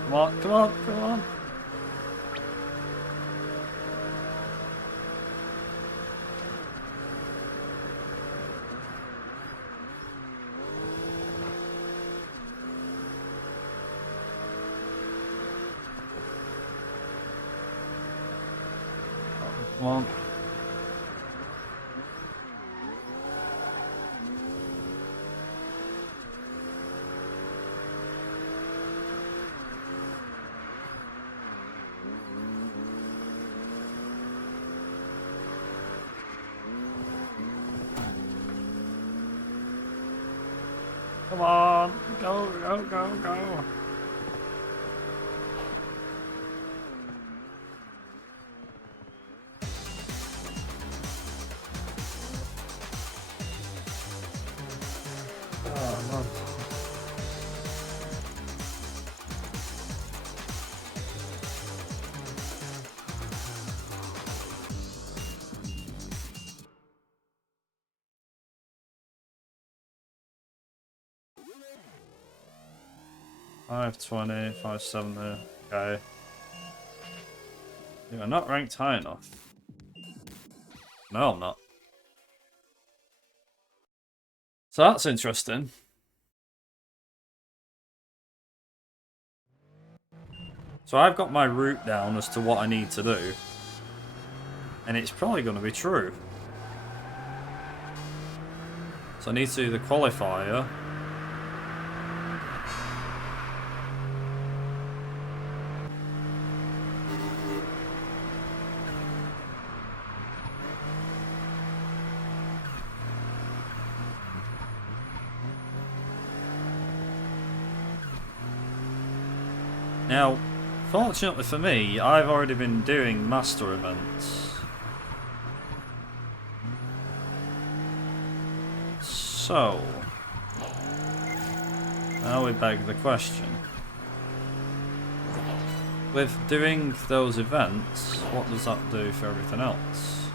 Come on, come on, come on. Come on. Come on, go, go, go, go. Oh, man. $520, $570. Okay. You are not ranked high enough. No, I'm not. So that's interesting. So I've got my route down as to what I need to do. And it's probably going to be true. So I need to do the qualifier. Now, fortunately for me, I've already been doing master events. So, now we beg the question. With doing those events, what does that do for everything else?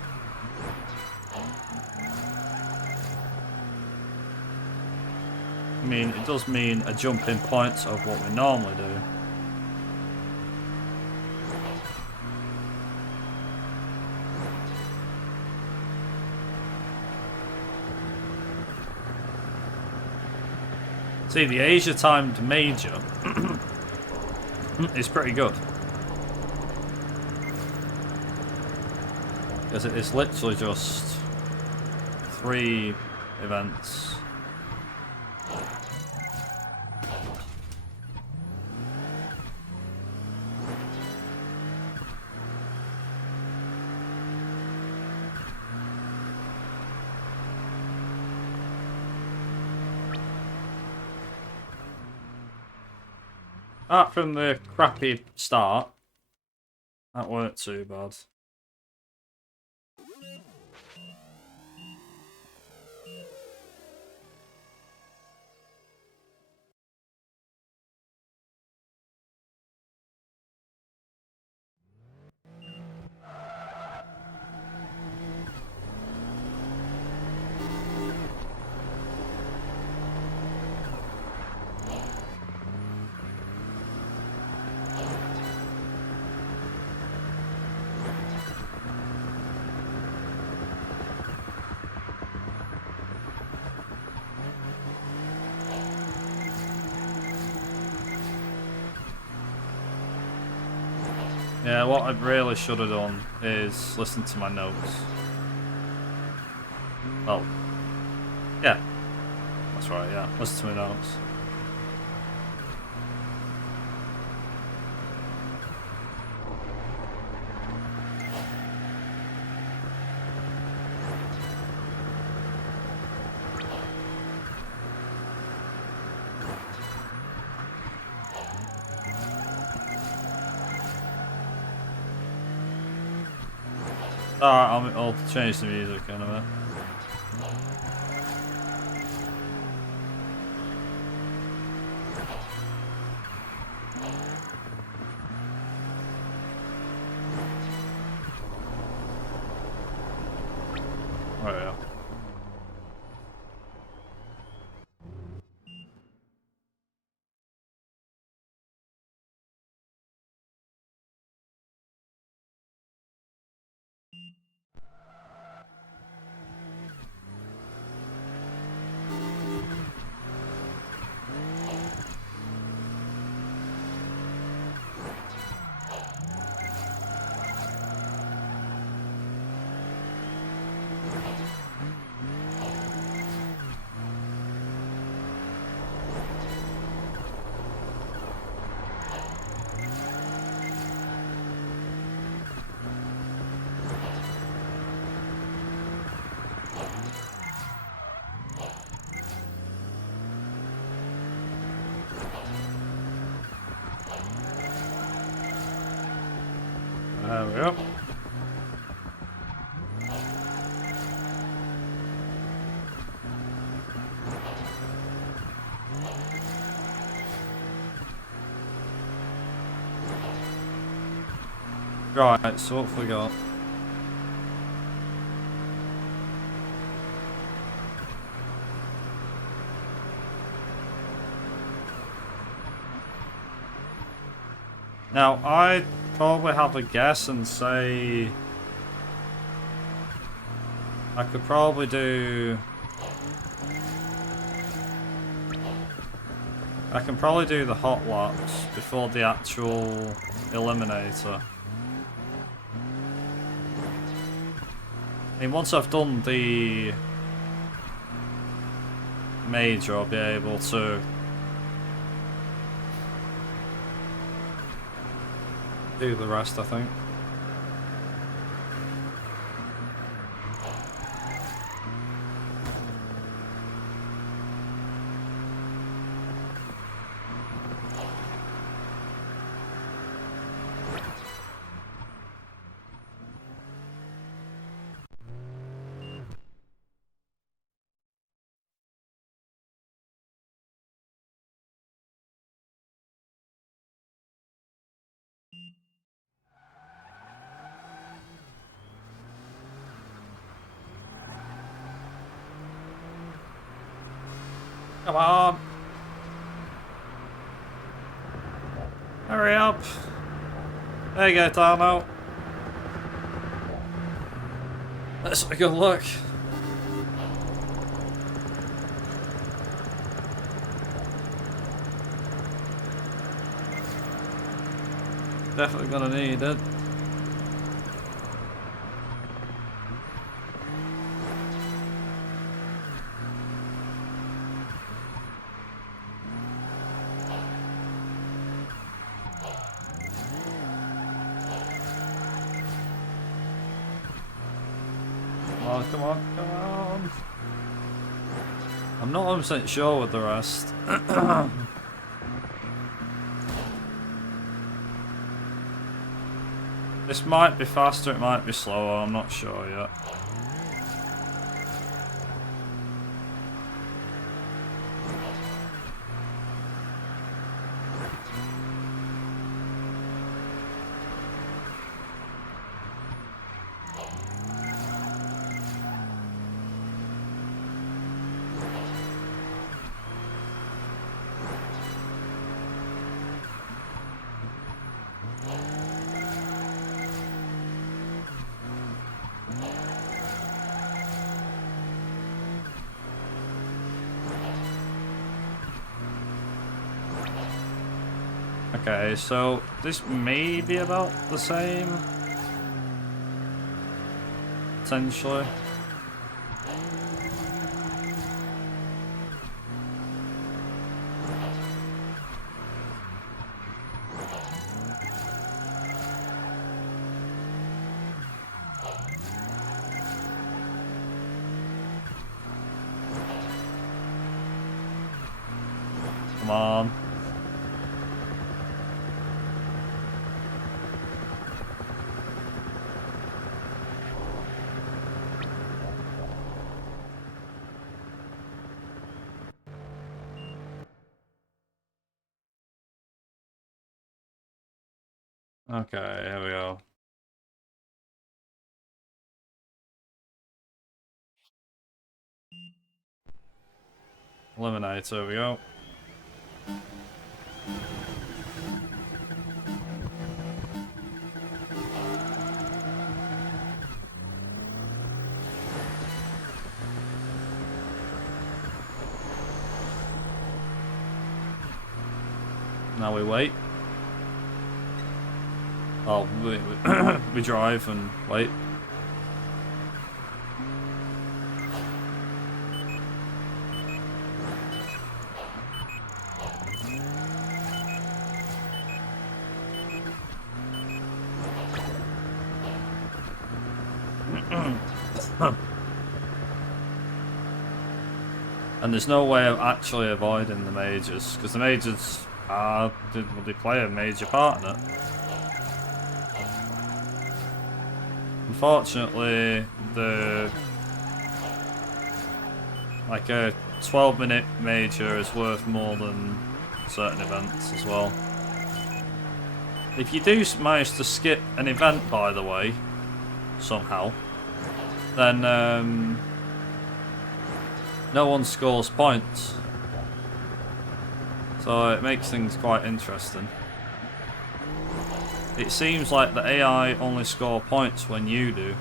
I mean, it does mean a jump in points of what we normally do. See, the Asia timed major is pretty good. Because it's literally just 3 events. Apart from the crappy start, that weren't too bad. Yeah, what I really should have done is listen to my notes. Well, yeah, that's right, yeah, listen to my notes. Alright, I'll change the music in a bit. Oh yeah. There we go. Right, so what have we got? Now, I'd probably have a guess and say I could probably do... I can probably do the hot laps before the actual eliminator. I mean, once I've done the major, I'll be able to do the rest, I think. Come on! Hurry up! There you go, Darno. Let's have a good look. Definitely gonna need it. Come on, come on. I'm not 100% sure with the rest. This might be faster, it might be slower, I'm not sure yet. Okay, so this may be about the same. Potentially. Come on. Okay, here we go. Eliminate, there we go. Now we wait. Oh, we drive and wait. And there's no way of actually avoiding the majors, because the majors are, they play a major part in it. Unfortunately, like a 12-minute major is worth more than certain events as well. If you do manage to skip an event, by the way, somehow, then no one scores points. So it makes things quite interesting. It seems like the AI only score points when you do.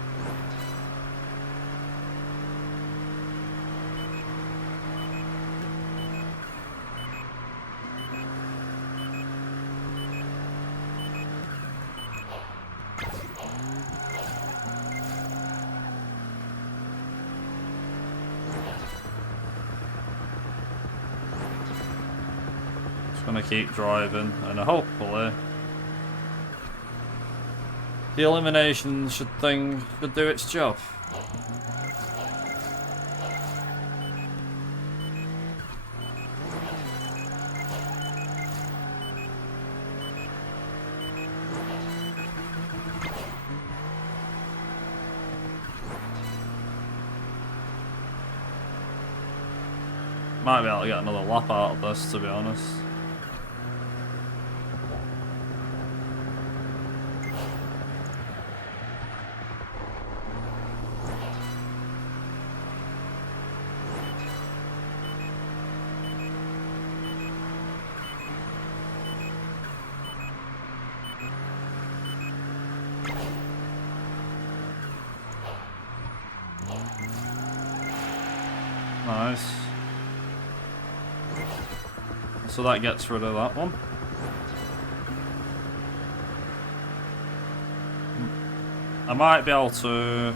Just gonna keep driving and hopefully the elimination should do its job. Might be able to get another lap out of this, to be honest. Nice. So that gets rid of that one. I might be able to...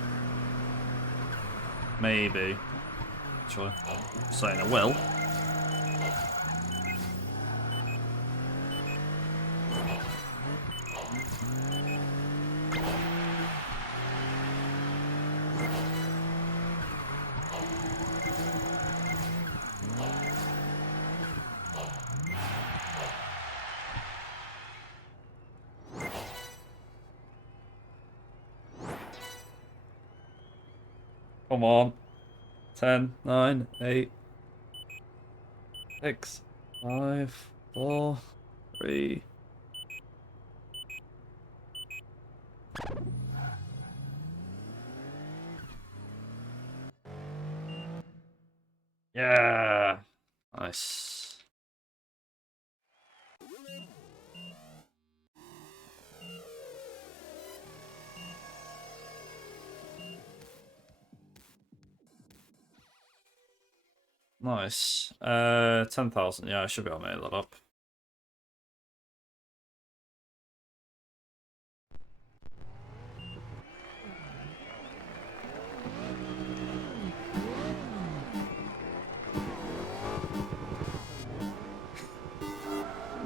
Maybe. Actually, I'm saying I will. Come on. 10, 9, 8, 6, 5, 4, 3. Yeah. Nice. Nice. 10,000. Yeah, I should be able to make that up.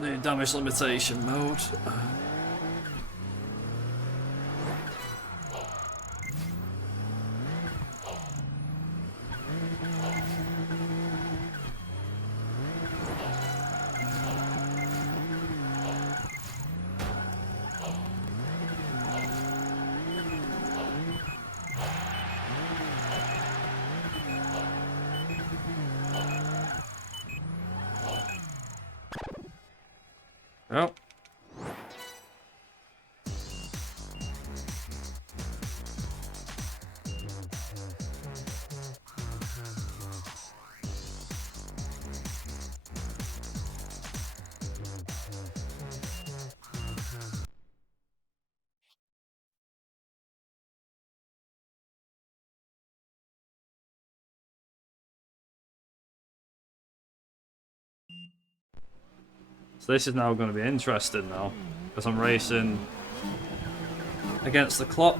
The damage limitation mode. Yep. So this is now going to be interesting now, because I'm racing against the clock.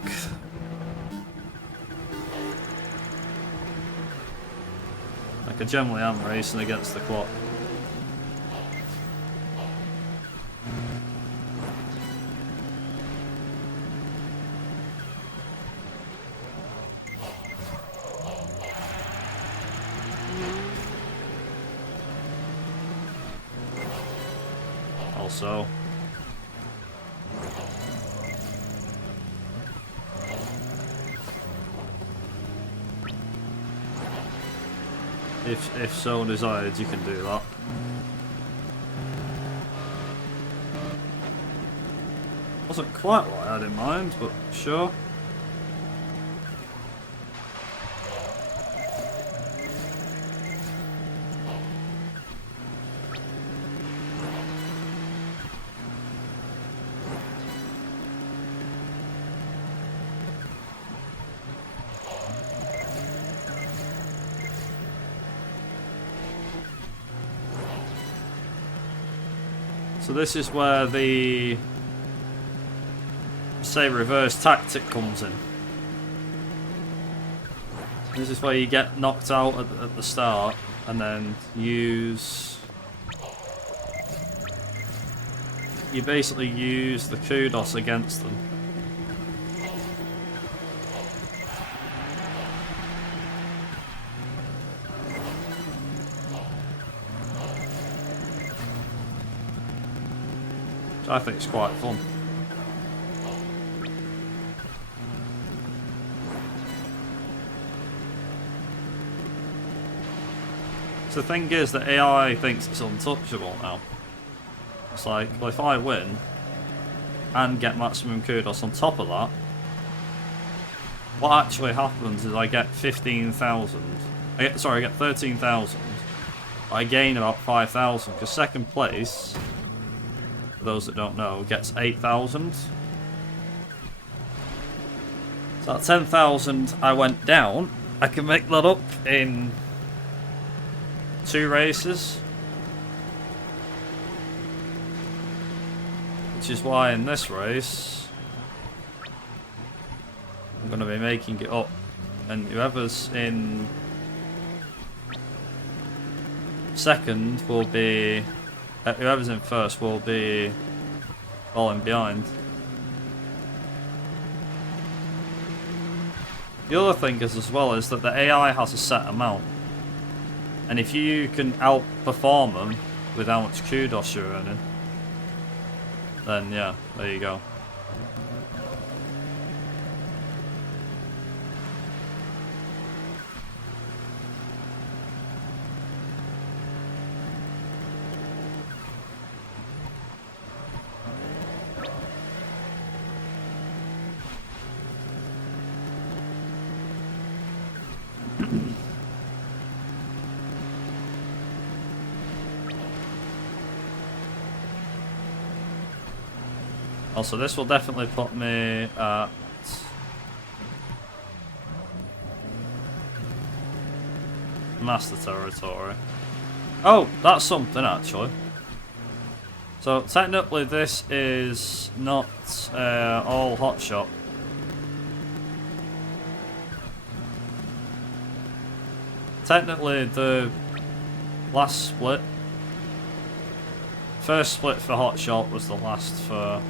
Like I generally am racing against the clock. Also, If so desired, you can do that. Wasn't quite what I had in mind, but sure. So this is where the, say, reverse tactic comes in. This is where you get knocked out at the start and then use... You basically use the kudos against them. I think it's quite fun. So the thing is that AI thinks it's untouchable now. It's like, well, if I win and get maximum kudos on top of that, what actually happens is I get 15,000. I get 13,000. I gain about 5,000 because second place, for those that don't know, gets 8,000. So that 10,000 I went down, I can make that up in 2 races. Which is why in this race, I'm going to be making it up. And whoever's in second will be... whoever's in first will be falling behind. The other thing is as well is that the AI has a set amount. And if you can outperform them with how much kudos you're earning, then yeah, there you go. Also, this will definitely put me at master territory. Oh, that's something actually. So technically this is not all hotshot. Technically the last split, first split for hotshot was the last for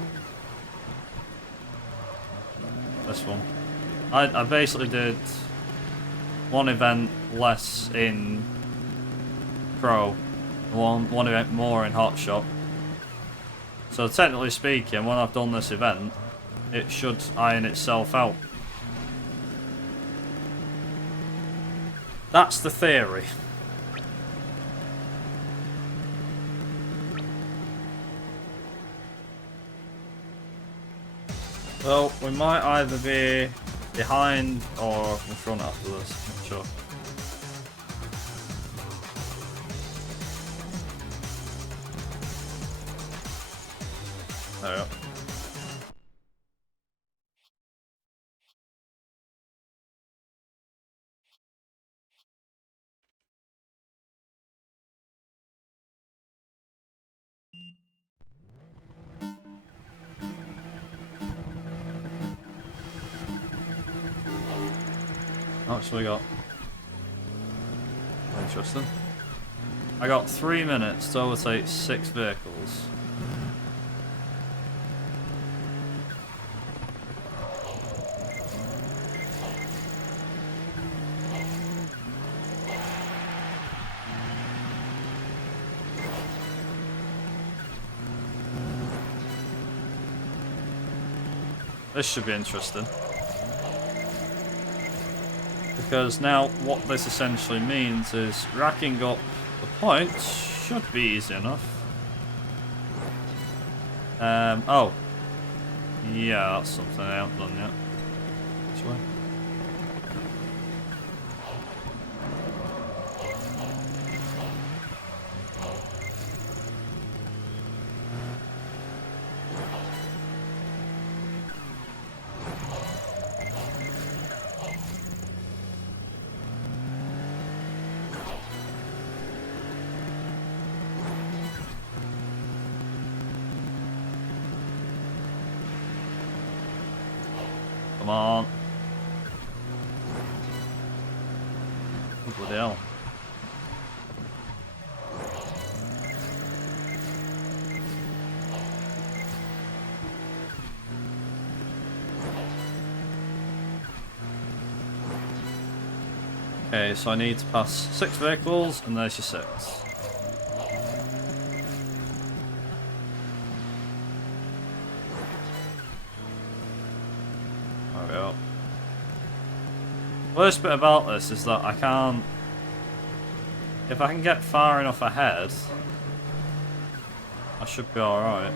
this one. I basically did one event less in Pro, one event more in hotshot. So technically speaking, when I've done this event, it should iron itself out. That's the theory. Well, we might either be behind or in front after this, I'm not sure. There we go. How much have we got? Interesting. I got 3 minutes to overtake 6 vehicles. This should be interesting. Because now what this essentially means is racking up the points should be easy enough. Oh. Yeah, that's something I haven't done yet. Which way? Come on. Oh, bloody hell. Okay, so I need to pass 6 vehicles, and there's your 6. There we go. Worst bit about this is that I can't... If I can get far enough ahead, I should be alright.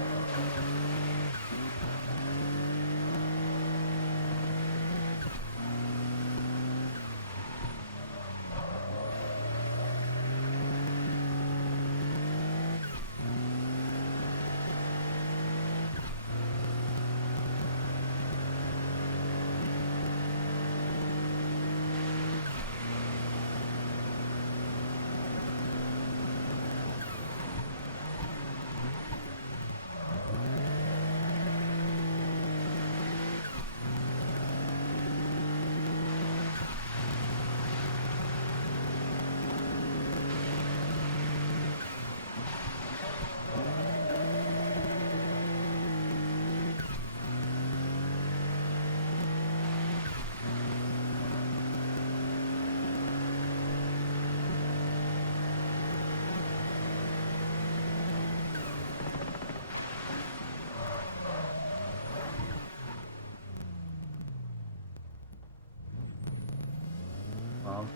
Well.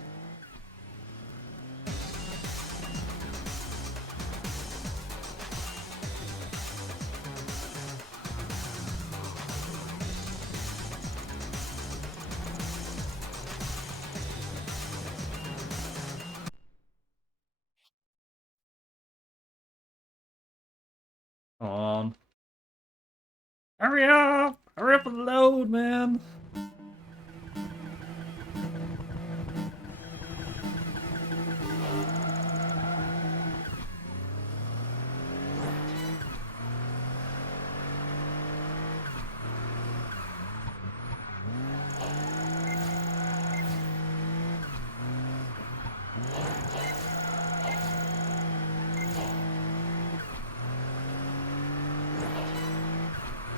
Come on. Hurry up! Hurry up and load, man!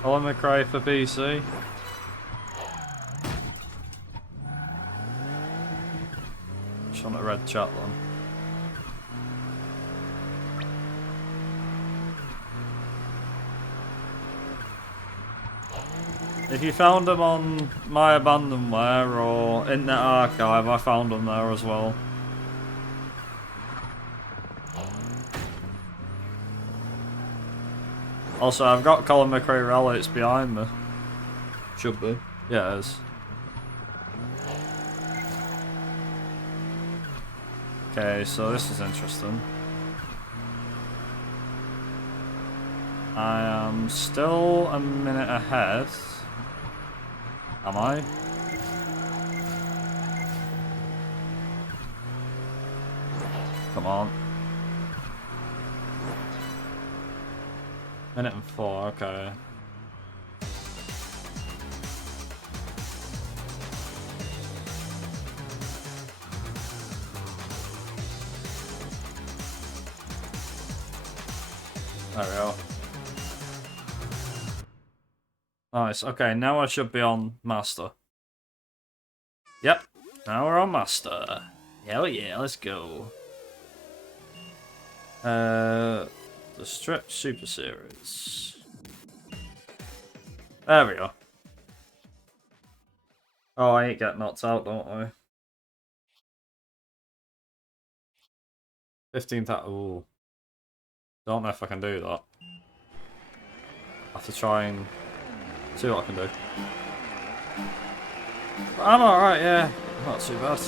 Colin McRae for PC. Just on a red chat then. If you found them on My Abandonware or Internet Archive, I found them there as well. Also, I've got Colin McRae relics behind me. Should be. Yeah, it is. Okay, so this is interesting. I am still a minute ahead. Am I? Come on. Minute and 4, okay. There we go. Nice, okay, now I should be on Master. Yep, now we're on Master. Hell yeah, let's go. The Stretch Super Series. There we go. Oh, I ain't get knocked out, don't I? 15,000. Ooh. Don't know if I can do that. I have to try and see what I can do. But I'm alright, yeah. Not too bad.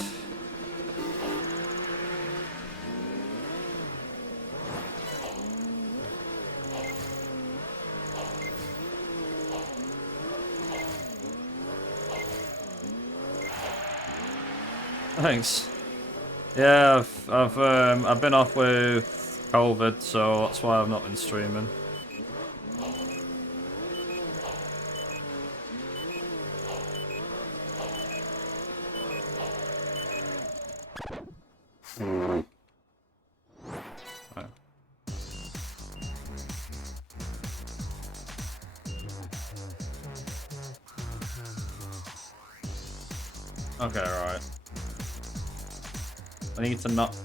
Thanks. Yeah, I've been off with COVID, so that's why I've not been streaming. Right. Okay, right. I need to not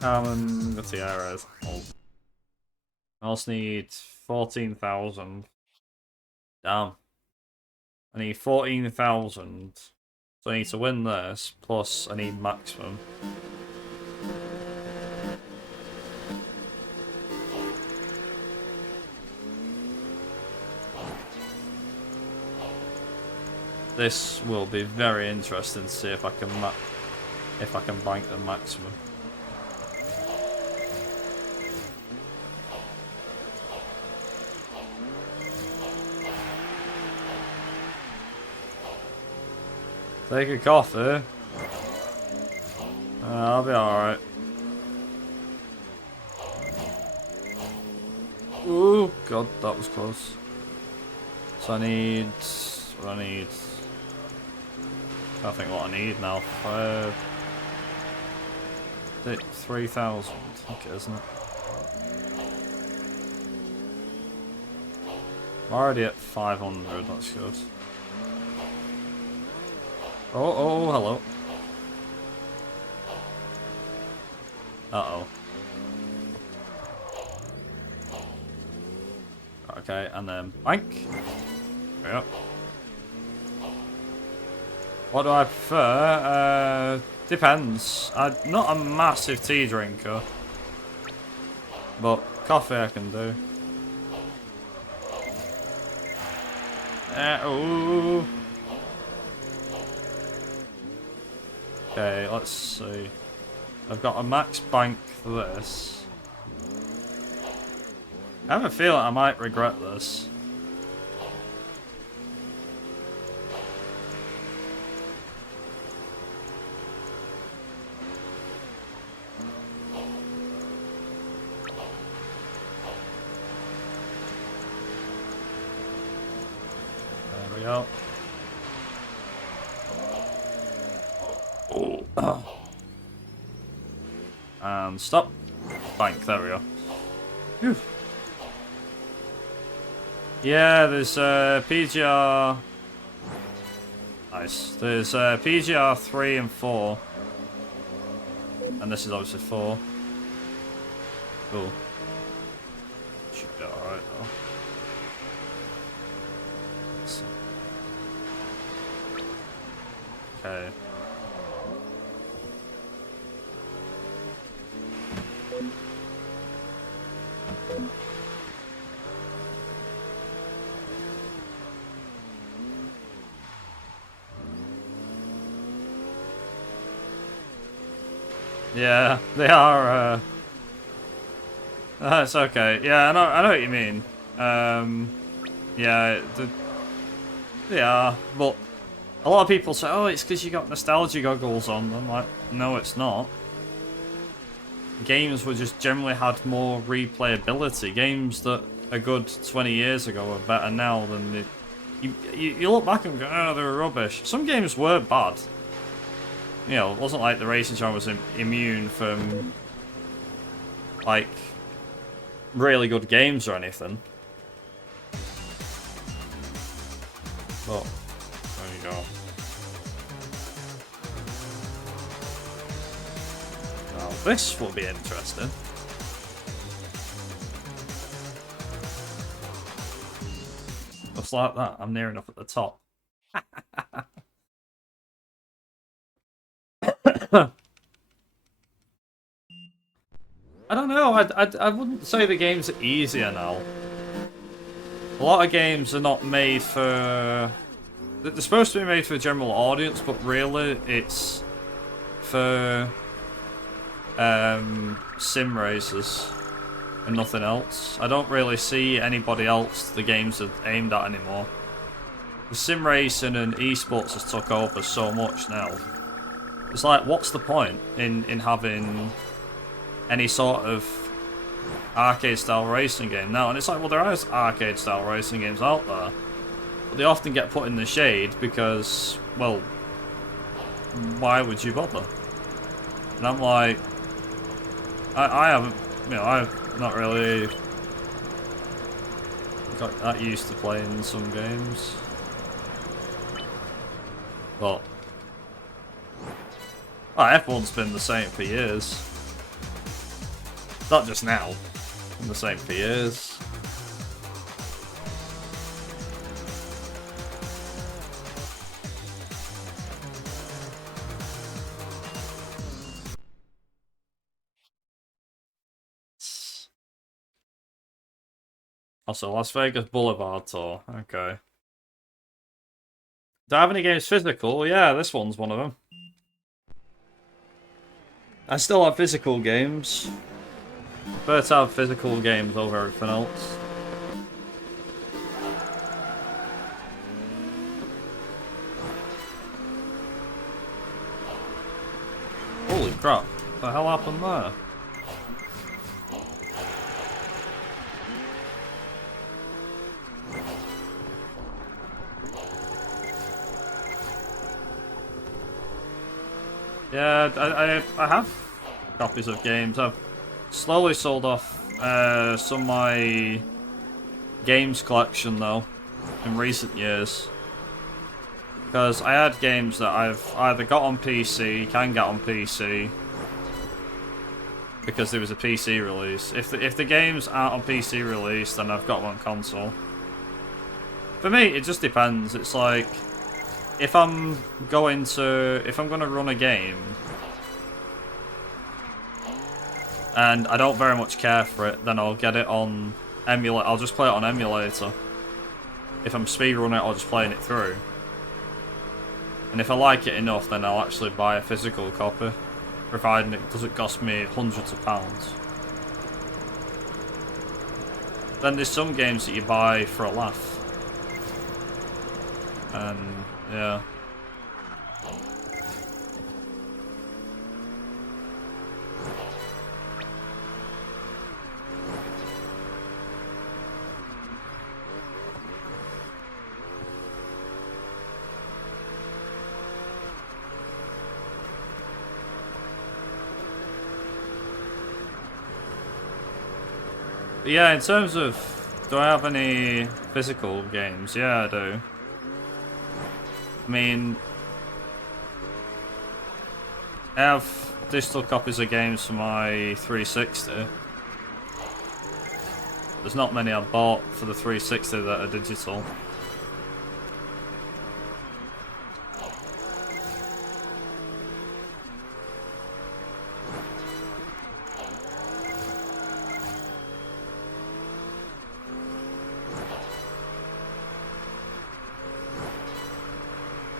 Gutierrez. Oh. I also need 14,000. Damn. I need 14,000. So I need to win this, plus I need maximum. This will be very interesting to see if I can bank the maximum. Take a coffee. I'll be alright. Ooh, God, that was close. So I need... what I need... I think what I need now. 3,000, I think it, isn't it? I'm already at 500, that's good. Oh, hello. Uh-oh. Okay, and then bank. Yep. What do I prefer? Depends. I'm not a massive tea drinker. But coffee I can do. Ooh. Okay, let's see. I've got a max bank for this. I have a feeling I might regret this. There we go. Oh. And stop. Bank, there we go. Whew. Yeah, there's PGR. Nice. There's PGR 3 and 4. And this is obviously 4. Cool. Should be alright though. Okay. Yeah, they are, it's okay. Yeah, I know what you mean. Yeah, they are, but a lot of people say, oh, it's because you got nostalgia goggles on. I'm like, no, it's not. Games were just generally had more replayability. Games that a good 20 years ago are better now than the... You look back and go, oh, they were rubbish. Some games were bad. You know, it wasn't like the racing genre was immune from, like, really good games or anything. But, there you go. Now, this will be interesting. Just like that, I'm near enough at the top. I don't know. I wouldn't say the games are easier now. A lot of games are not made for... They're supposed to be made for the general audience, but really it's for sim racers and nothing else. I don't really see anybody else the games are aimed at anymore. The sim racing and esports has took over so much now. It's like, what's the point in having any sort of arcade-style racing game now? And it's like, well, there are arcade-style racing games out there, but they often get put in the shade because, well, why would you bother? And I'm like, I haven't, you know, I've not really got that used to playing some games, but F1's been the same for years. Not just now, been the same for years. Also, Las Vegas Boulevard Tour. Okay. Do I have any games physical? Yeah, this one's one of them. I still have physical games. I prefer to have physical games over everything else. Holy crap. What the hell happened there? Yeah, I have copies of games. I've slowly sold off some of my games collection though in recent years, because I had games that I've either got on PC, can get on PC, because there was a PC release. If the games aren't on PC release, then I've got them on console. For me, it just depends. It's like, if I'm going to run a game and I don't very much care for it, then I'll get it on emulator. I'll just play it on emulator. If I'm speedrunning it, I'll just playing it through. And if I like it enough, then I'll actually buy a physical copy, providing it doesn't cost me hundreds of pounds. Then there's some games that you buy for a laugh. And yeah. But yeah, in terms of, do I have any physical games? Yeah, I do. I mean, I have digital copies of games for my 360. There's not many I bought for the 360 that are digital.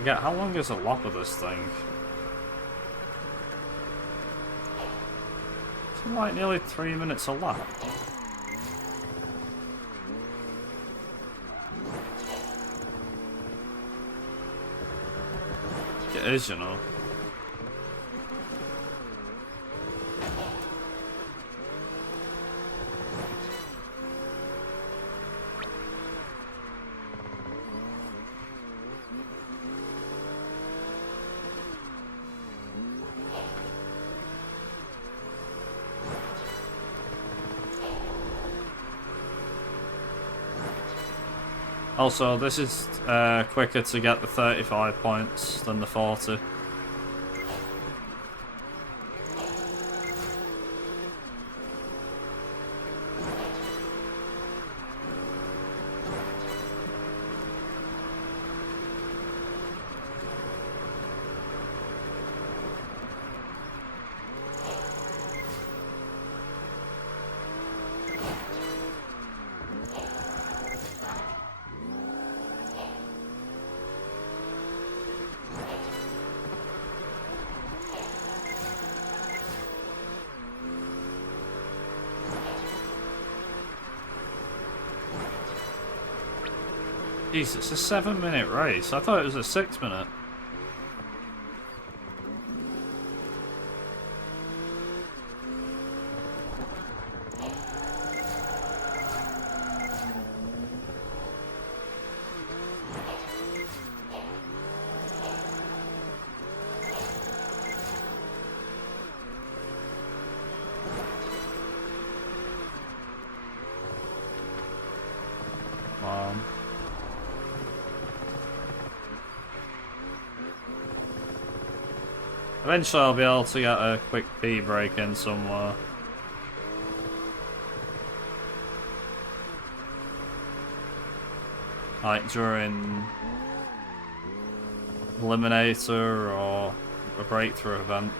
Yeah, how long is a lap of this thing? It's like nearly 3 minutes a lap. It is, you know. Also, this is quicker to get the 35 points than the 40. Jeez, it's a 7-minute race. I thought it was a 6-minute. Eventually I'll be able to get a quick pee break in somewhere. Like during Eliminator or a breakthrough event.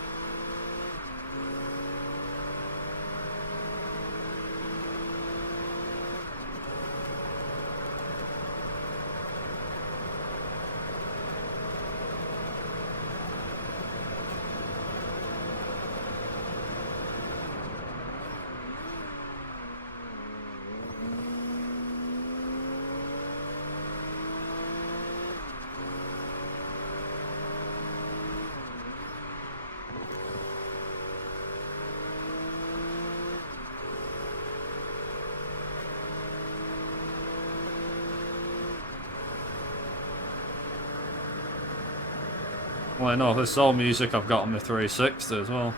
Well, no, this is all music I've got on my 360 as well.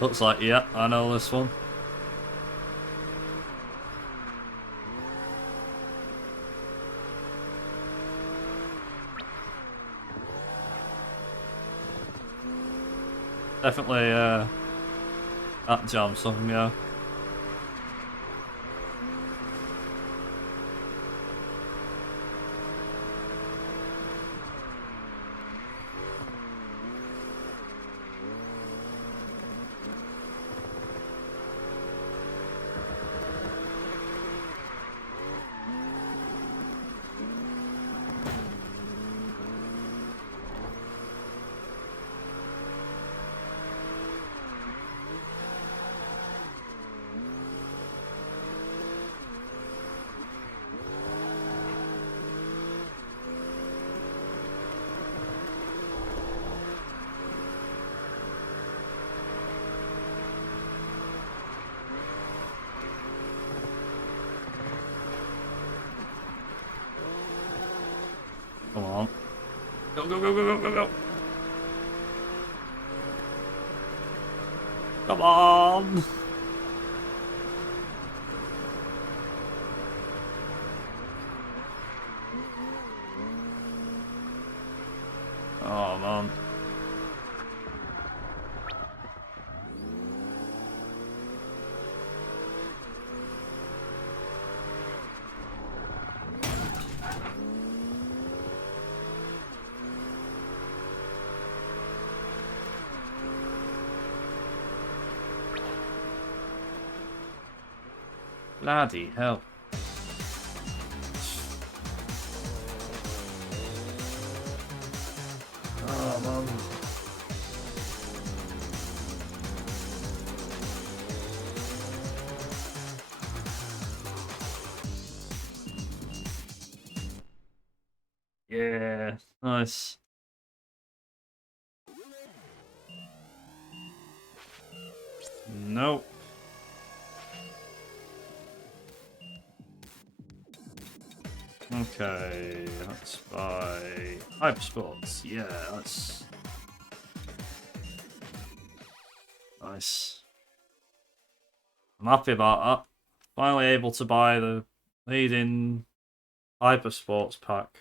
Looks like, yeah, I know this one. Definitely, that jam song, yeah. Come on. Go, go, go, go, go, go, go. Come on. Oh, man. Bloody hell. Oh, man. Yeah, nice. Nope. Okay, let's buy Hypersports. Yeah, that's nice. I'm happy about that. Finally able to buy the leading Hypersports pack.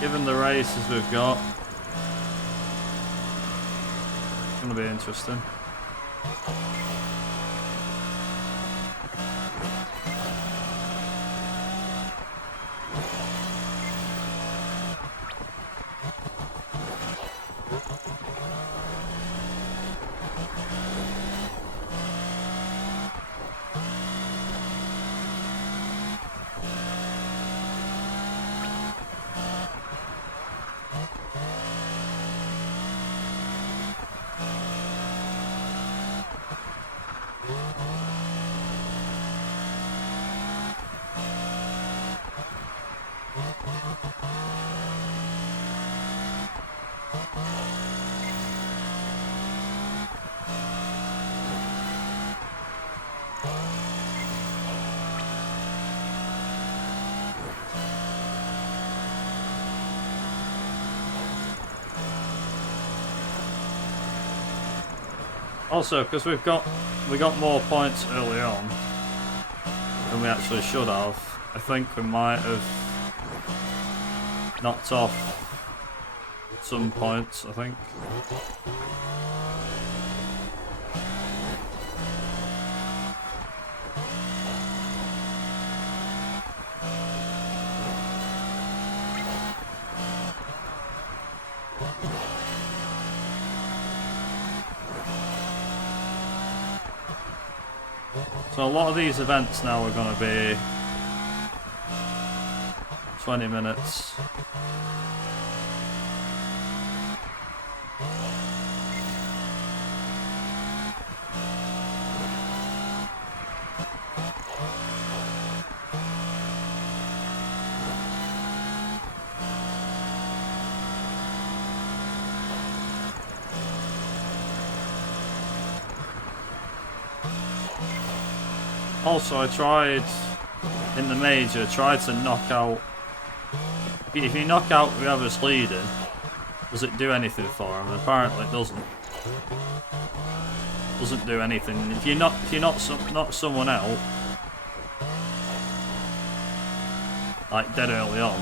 given the races we've got, it's going to be interesting. Also, because we got more points early on than we actually should have, I think we might have knocked off some points, I think. So a lot of these events now are going to be 20 minutes. Also, I tried in the major, tried to knock out. If you knock out whoever's leading, does it do anything for him? Apparently, it doesn't. Doesn't do anything. If you knock someone out, like dead early on,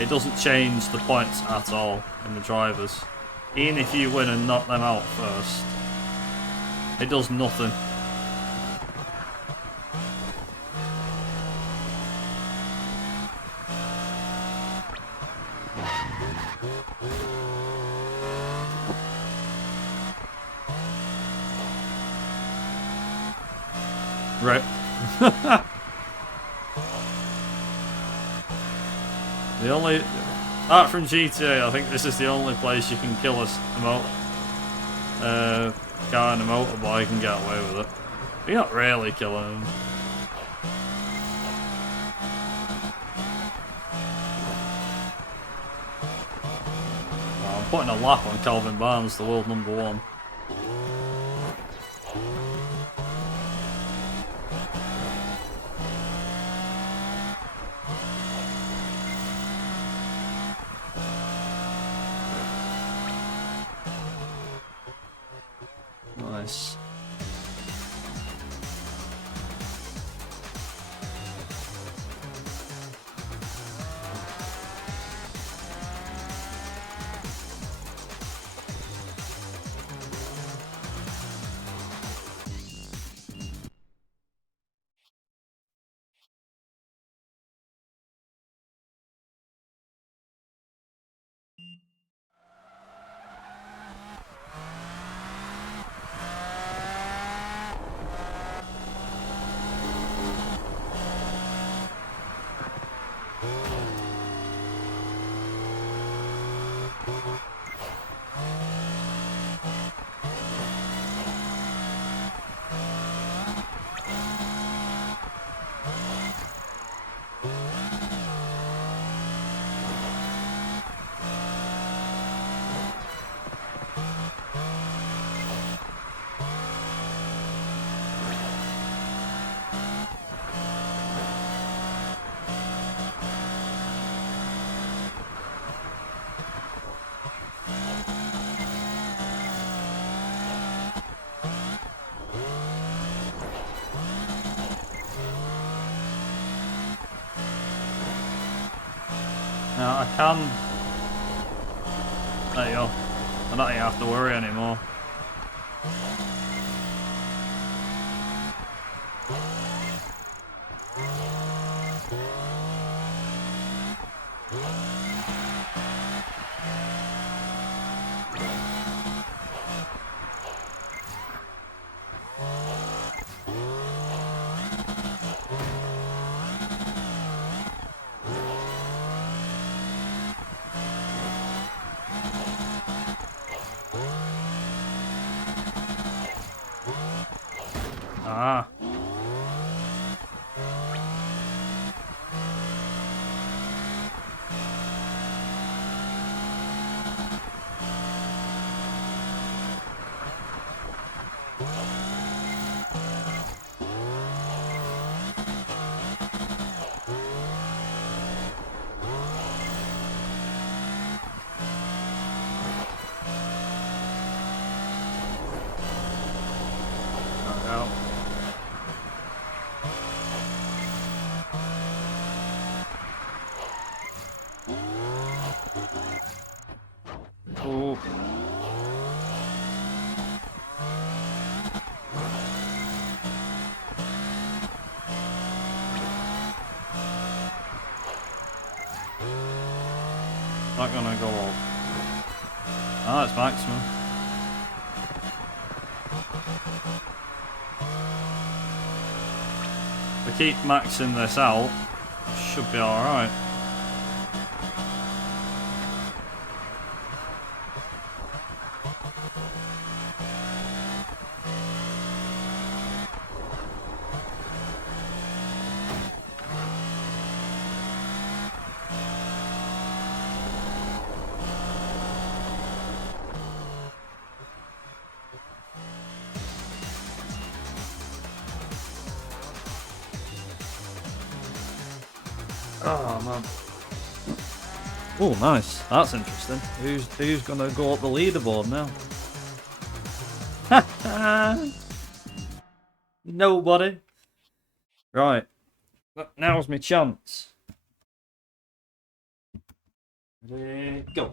it doesn't change the points at all in the drivers. Even if you win and knock them out first, it does nothing. Right. The only, apart from GTA, I think this is the only place you can kill a guy in a motorbike and get away with it. You're not really killing him. Oh, I'm putting a lap on Calvin Barnes, the world #1. Nice. can. There you go. I don't even have to worry anymore. Ah. Out. Oh. Not gonna go off. Ah, it's maximum. If we keep maxing this out, should be alright. Oh man. Oh nice. That's interesting. Who's gonna go up the leaderboard now? Nobody. Right. Now's my chance. Ready, go.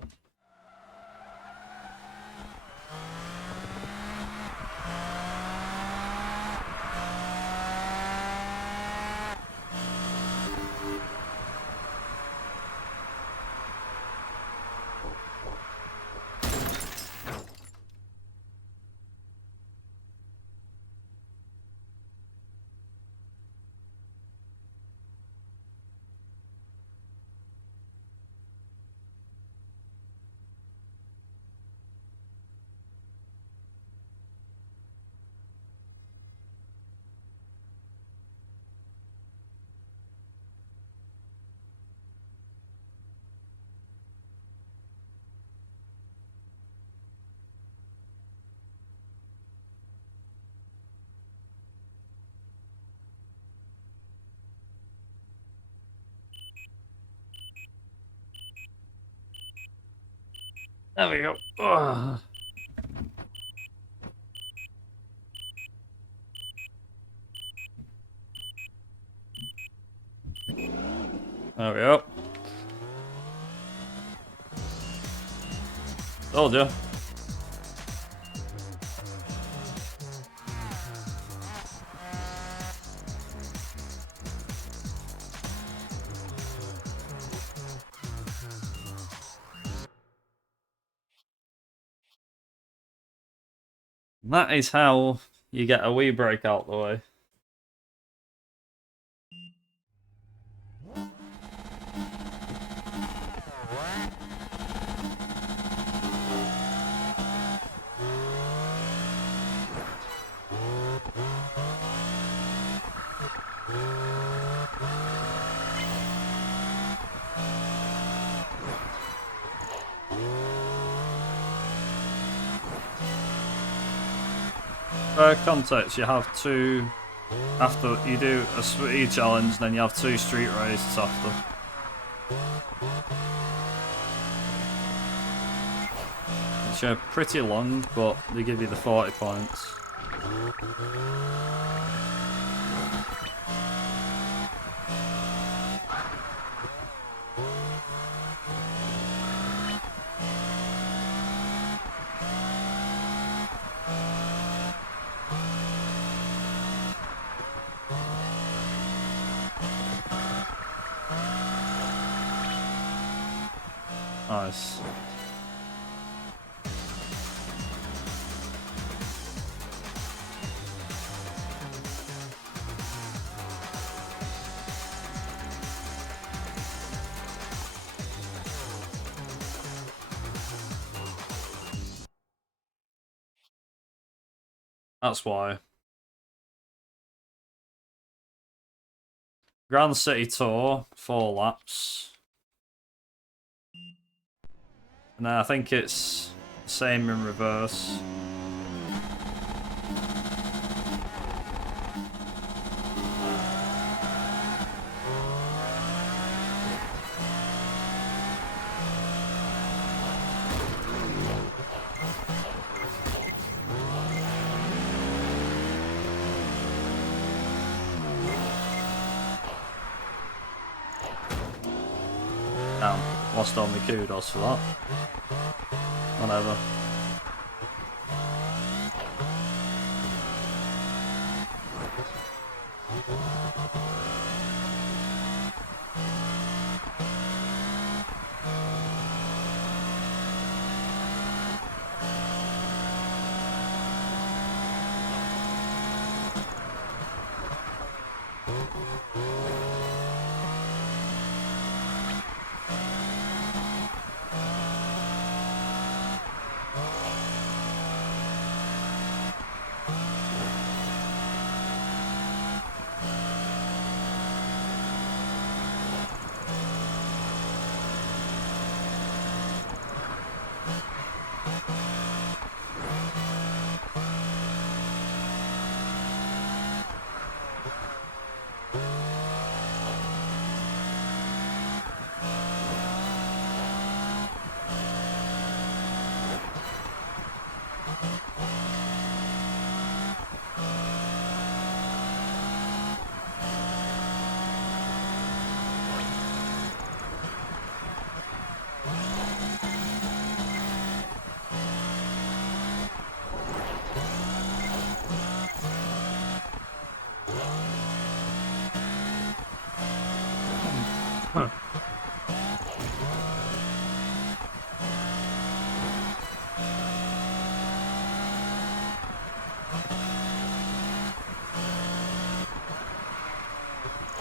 There we go. Ugh. There we go. Told ya. That is how you get a wee break out the way. Context, you have two, after you do a speed challenge, then you have two street races after. Which are pretty long, but they give you the 40 points. Nice. That's why. Grand City Tour, 4 laps. And then I think it's the same in reverse. Damn, lost all my kudos for that. Whatever.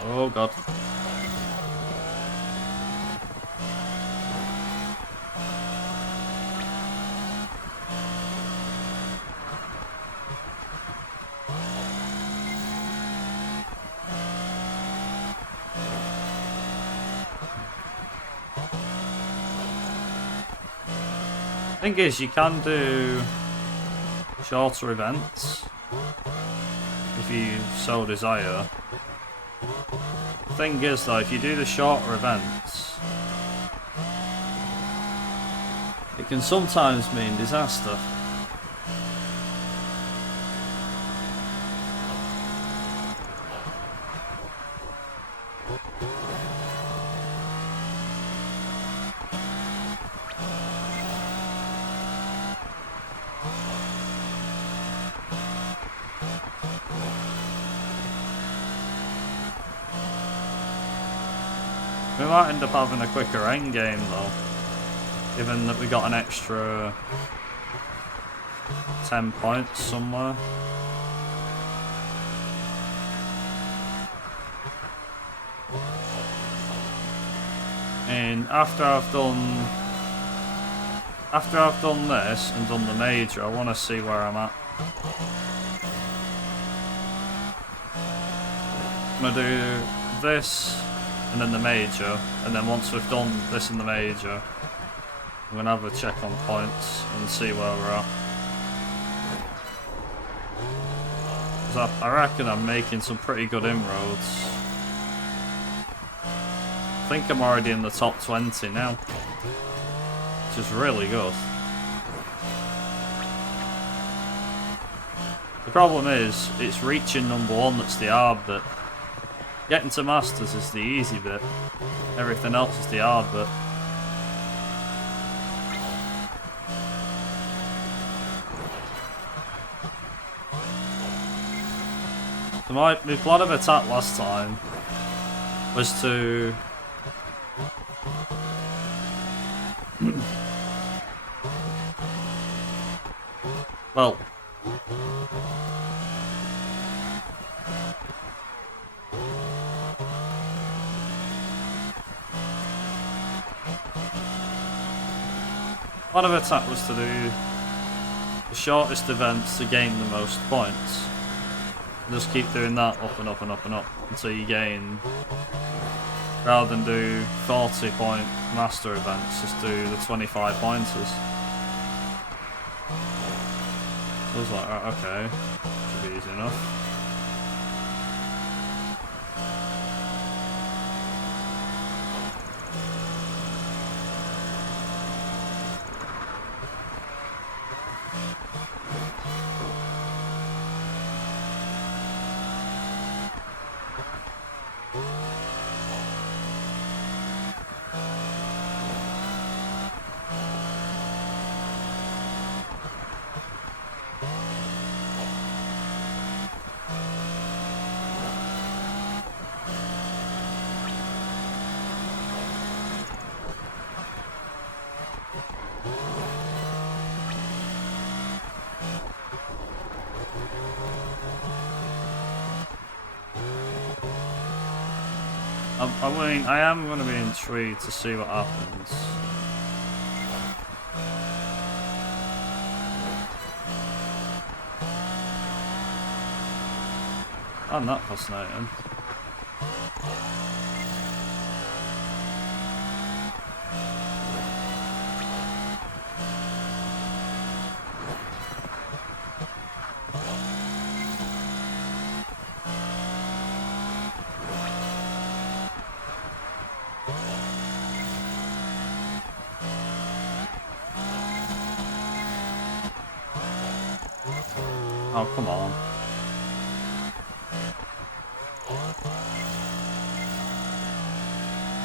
Oh god. Thing is, you can do shorter events if you so desire. Thing is though, if you do the shorter events, it can sometimes mean disaster. We might end up having a quicker end game though, given that we got an extra 10 points somewhere. And after I've done this and done the major, I want to see where I'm at. I'm gonna do this and then the major, and then once we've done this and the major, I'm gonna have a check on points and see where we're at. 'Cause I reckon I'm making some pretty good inroads. I think I'm already in the top 20 now, which is really good. The problem is, it's reaching number 1 that's the hard bit. Getting to Masters is the easy bit. Everything else is the hard bit. So my plan of attack last time was to Well, plan of attack was to do the shortest events to gain the most points. And just keep doing that up and up and up and up until you gain, rather than do 40-point master events, just do the 25 pointers. So I was like, right, okay, should be easy enough. I mean, I am going to be intrigued to see what happens. I'm not fascinating. Oh, come on.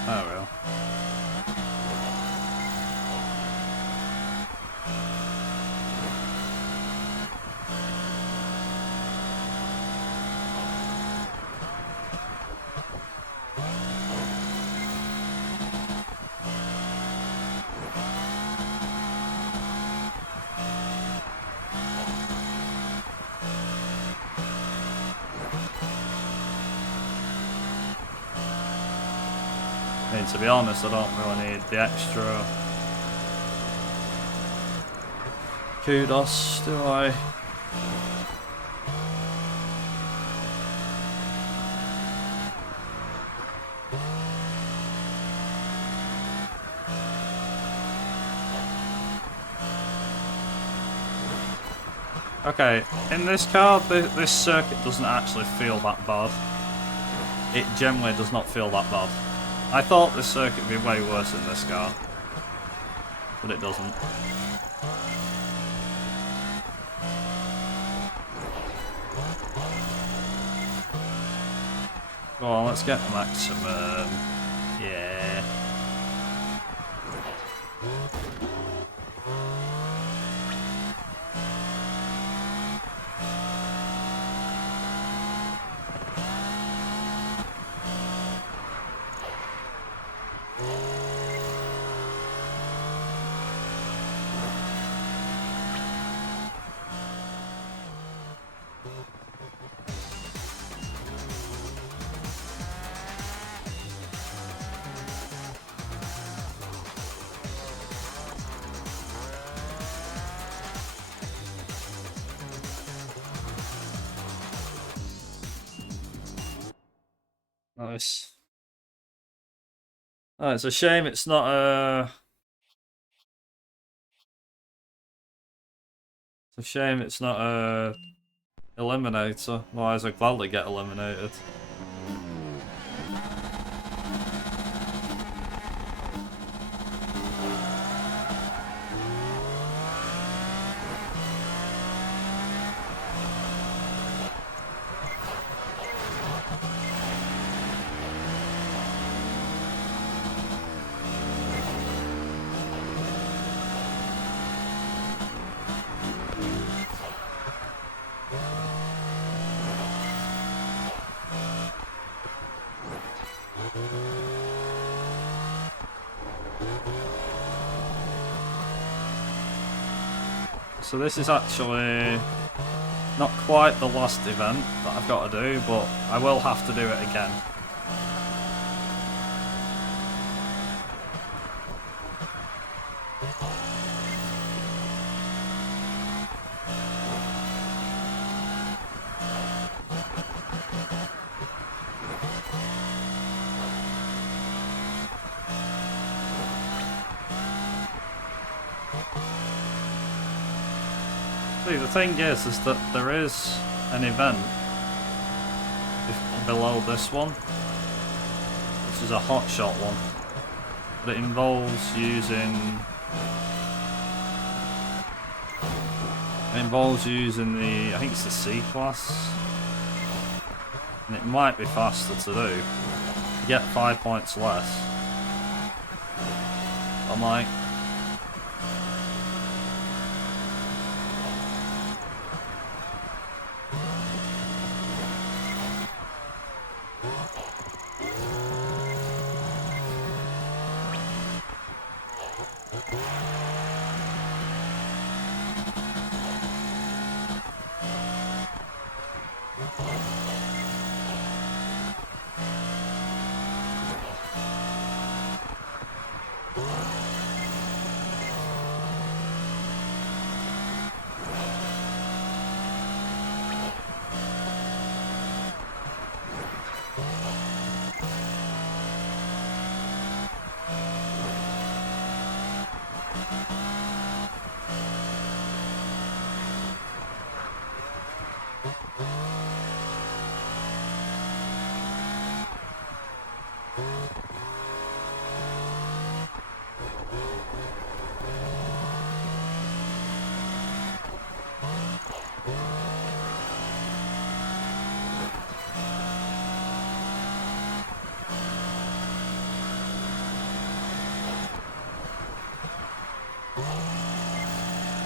Oh, well. I mean, to be honest, I don't really need the extra kudos, do I? Okay, in this car, this circuit doesn't actually feel that bad. It generally does not feel that bad. I thought this circuit would be way worse in this car, but it doesn't. Go on, let's get the maximum. Yeah. Nice. Oh, it's a shame it's not a... It's a shame it's not a eliminator. Otherwise I'd gladly get eliminated. So this is actually not quite the last event that I've got to do, but I will have to do it again. See, the thing is that there is an event below this one, which is a hotshot one, but it involves using the, I think it's the C class, and it might be faster to do. You get 5 points less. I'm like,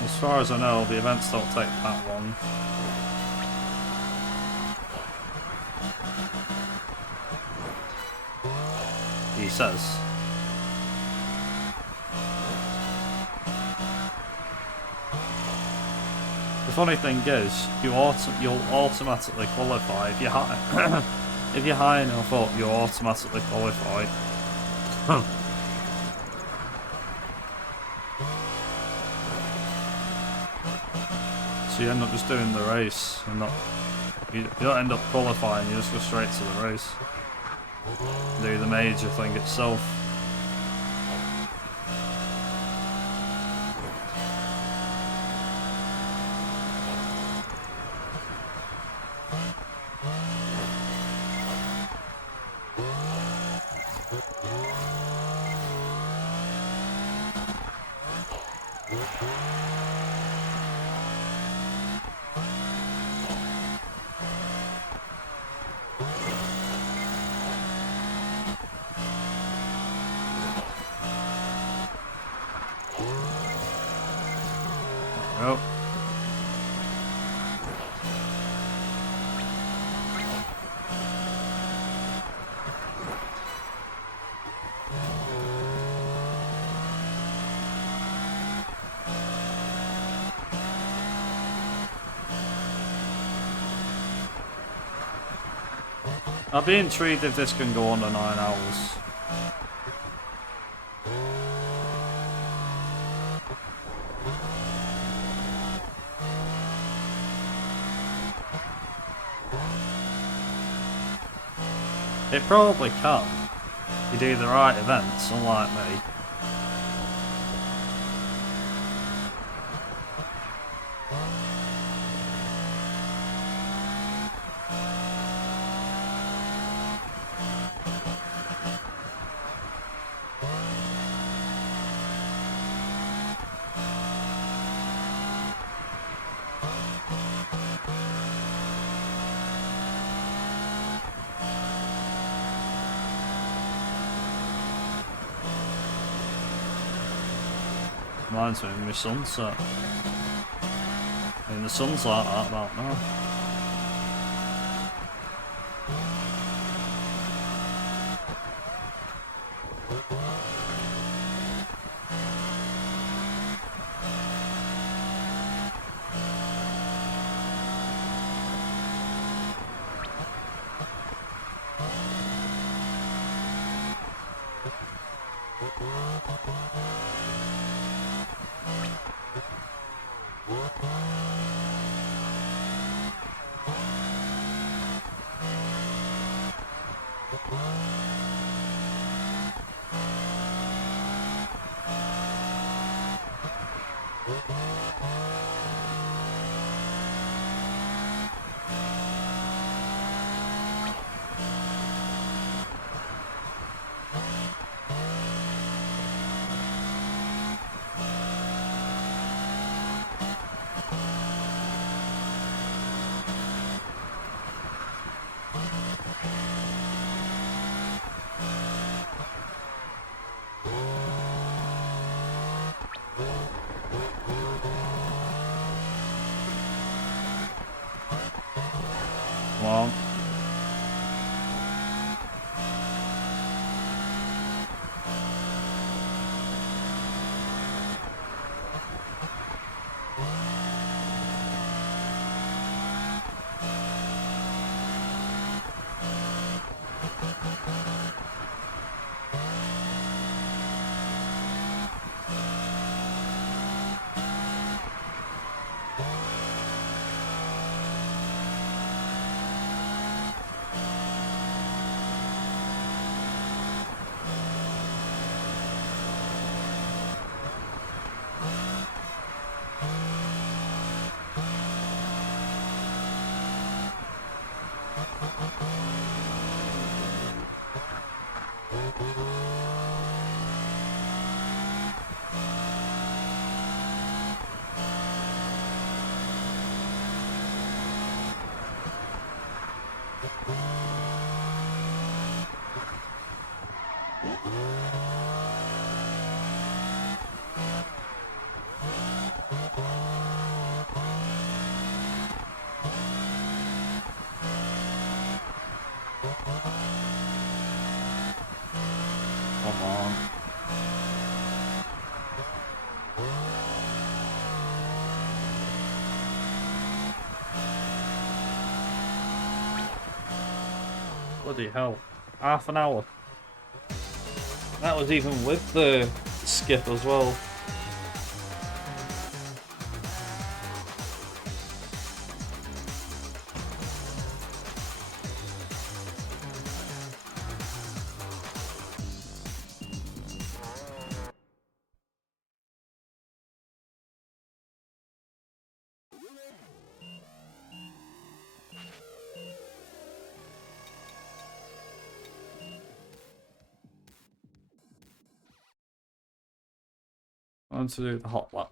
as far as I know, the events don't take that long. He says. The funny thing is, you'll automatically qualify if you're high. If you're high enough up, you'll automatically qualify. So you end up just doing the race, and you don't end up qualifying. You just go straight to the race. Do the major thing itself. Oh. I'd be intrigued if this can go under 9 hours. It probably can. You do the right events, unlike me. Reminds me of my sunset. I mean, the sun's like that about now. Come on. Come on. Bloody hell. Half an hour. That was even with the skip as well. On to do the hot lap.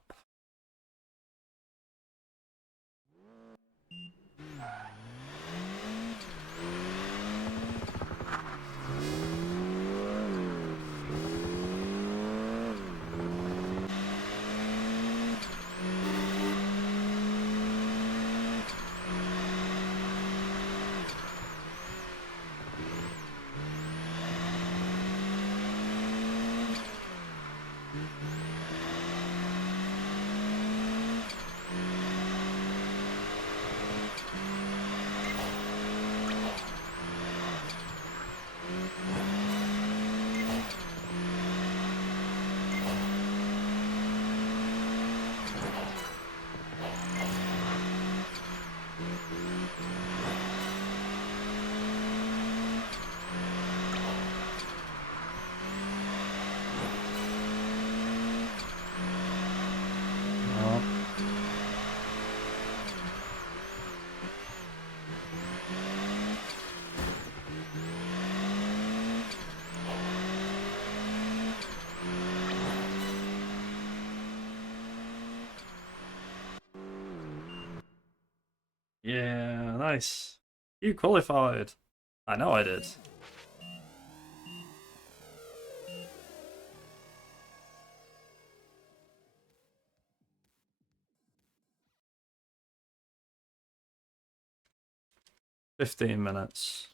Yeah, nice. You qualified. I know I did. $15.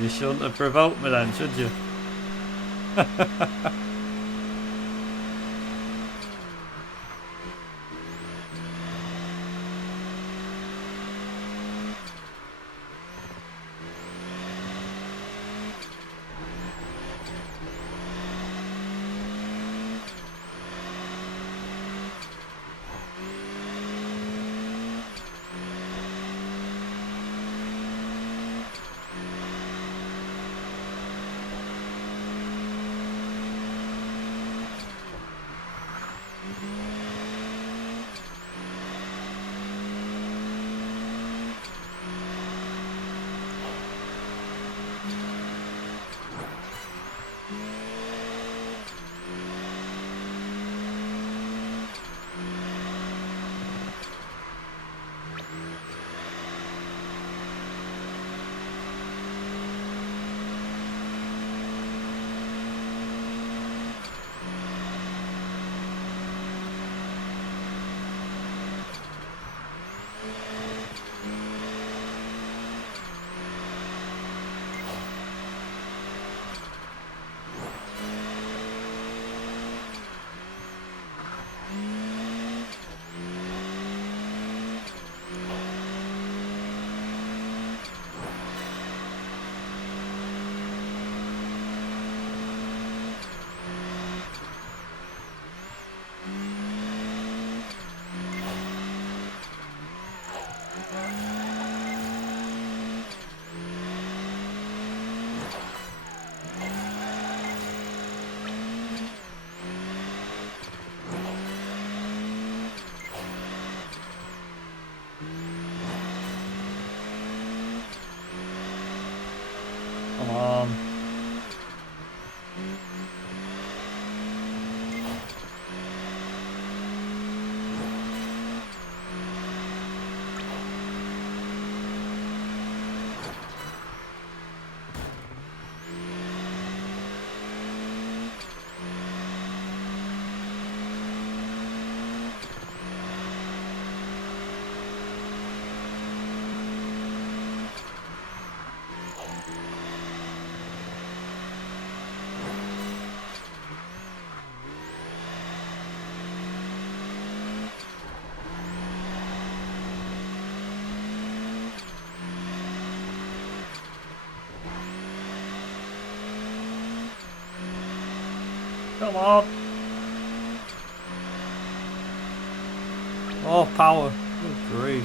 You shouldn't have provoked me then, should you? Come on. Oh, power. Good grief.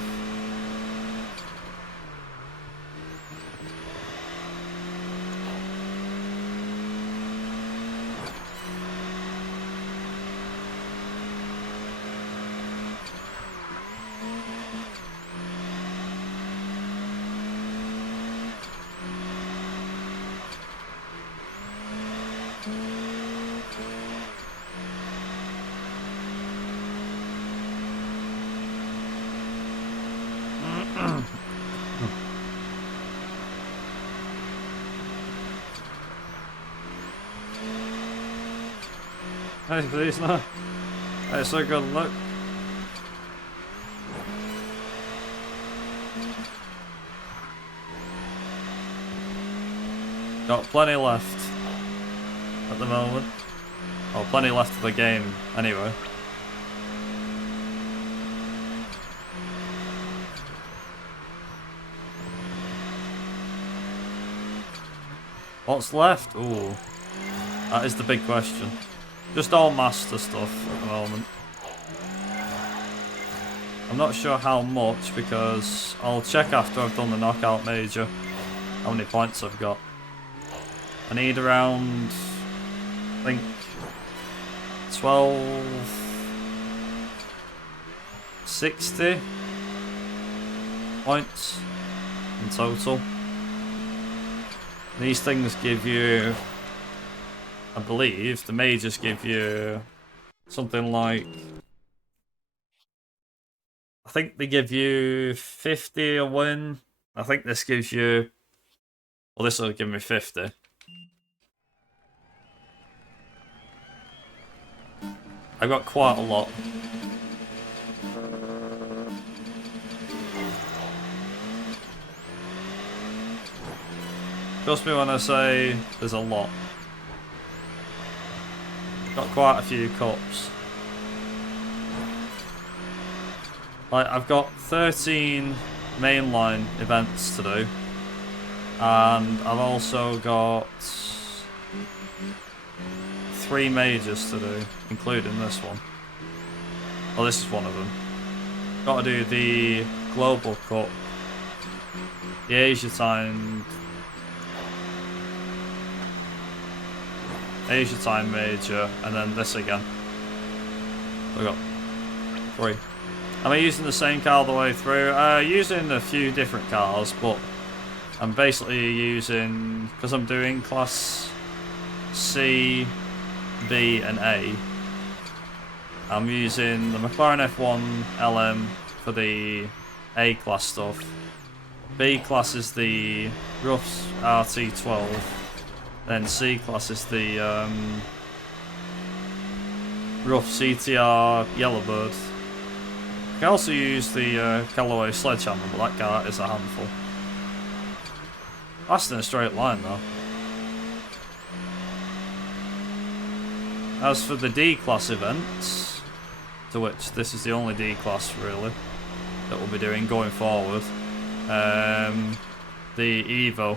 Hey, please, no. That's so good, look. Got plenty left at the moment. Oh, plenty left of the game, anyway. What's left? Ooh. That is the big question. Just all master stuff at the moment. I'm not sure how much because I'll check after I've done the knockout major how many points I've got. I need around, I think, 1260 points in total. These things give you, I believe, the majors give you something like, I think they give you 50 a win. I think this gives you, well, this will give me 50. I've got quite a lot. Trust me when I say there's a lot. Got quite a few cups. Like, I've got 13 mainline events to do. And I've also got 3 majors to do, including this one. Well, this is one of them. Got to do the Global Cup, the Asia Time major, and then this again. So I've got 3. Am I using the same car all the way through? Using a few different cars, but I'm basically using, because I'm doing Class C, B and A, I'm using the McLaren F1 LM for the A class stuff. B class is the Ruff's RT12. Then C class is the Ruff CTR Yellowbird. I can also use the Callaway Sledgehammer, but that car is a handful. That's in a straight line though. As for the D-Class events, to which this is the only D-Class really that we'll be doing going forward, the Evo.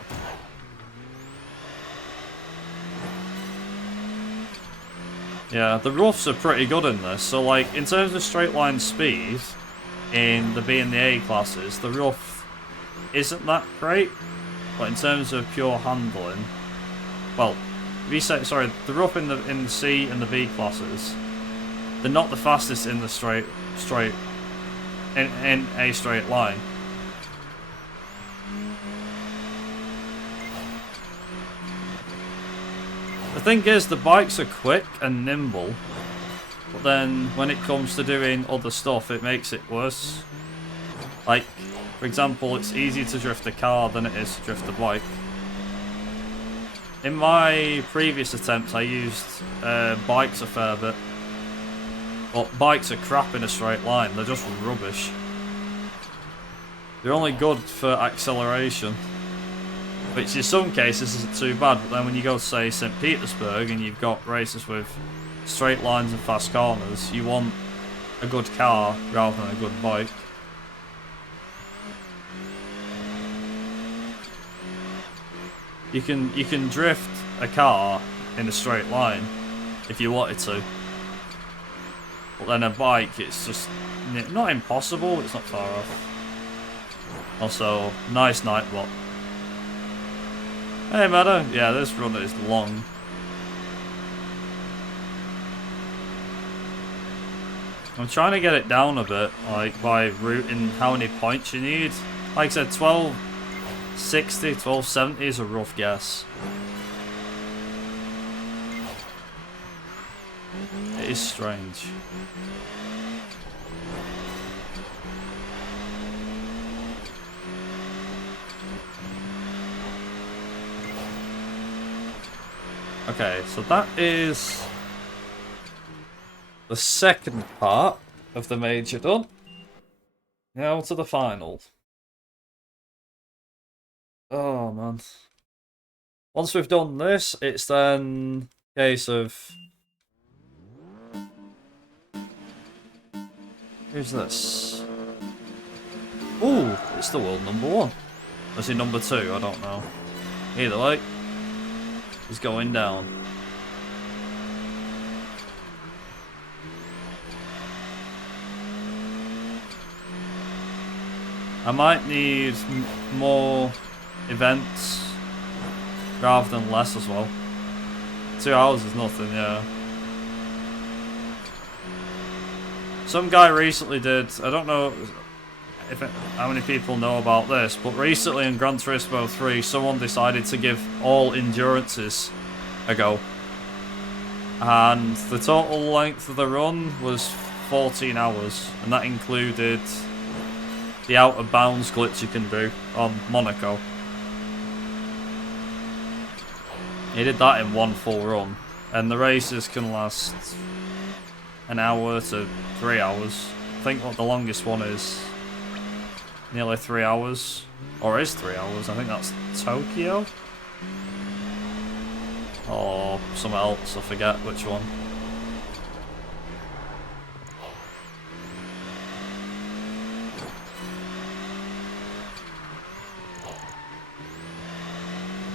Yeah, the roughs are pretty good in this, so like, in terms of straight line speed, in the B and the A classes, the rough isn't that great, but in terms of pure handling, well, sorry, the rough in the C and the B classes, they're not the fastest in the in a straight line. The thing is, the bikes are quick and nimble, but then when it comes to doing other stuff, it makes it worse. Like, for example, it's easier to drift a car than it is to drift a bike. In my previous attempts, I used bikes a fair bit. But bikes are crap in a straight line, they're just rubbish. They're only good for acceleration, which in some cases isn't too bad, but then when you go to, say, St. Petersburg and you've got races with straight lines and fast corners, you want a good car rather than a good bike. You can drift a car in a straight line, if you wanted to. But then a bike, it's just not impossible, it's not far off. Also, nice night block. Hey, Meadow. Yeah, this run is long. I'm trying to get it down a bit, like by routing how many points you need. Like I said, 1260, 1270 is a rough guess. It is strange. Okay, so that is the second part of the major done. Now to the final. Oh man. Once we've done this, it's then a case of... Who's this? Ooh, it's the world #1. Or is it #2? I don't know. Either way, he's going down. I might need more events rather than less as well. 2 hours is nothing, yeah. Some guy recently did, I don't know how many people know about this, but recently in Gran Turismo 3, someone decided to give all endurances a go. And the total length of the run was 14 hours, and that included the out of bounds glitch you can do on Monaco. He did that in one full run, and the races can last an hour to 3 hours. I think what the longest one is nearly 3 hours, or is 3 hours. I think that's Tokyo, or something else, I forget which one.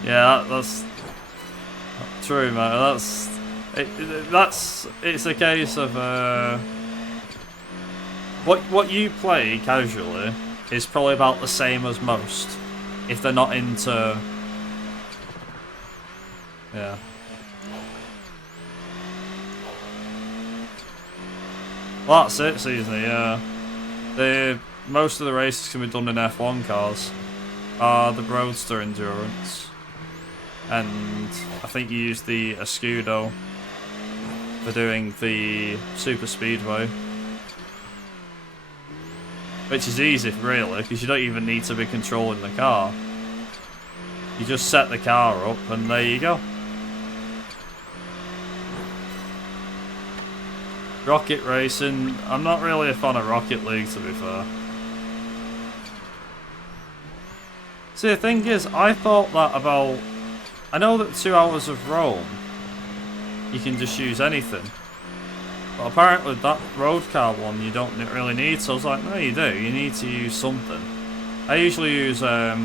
Yeah, that's true, man. It's a case of what you play casually is probably about the same as most, if they're not into, yeah. Well, that's it, season. Yeah, most of the races can be done in F1 cars. The Roadster Endurance, and I think you use the Escudo for doing the Super Speedway, which is easy really, because you don't even need to be controlling the car. You just set the car up and there you go. Rocket Racing, I'm not really a fan of Rocket League, to be fair. See, the thing is, I thought that about... I know that 2 hours of Rome, you can just use anything. But apparently that road car one, you don't really need, so I was like, no you do, you need to use something. I usually use a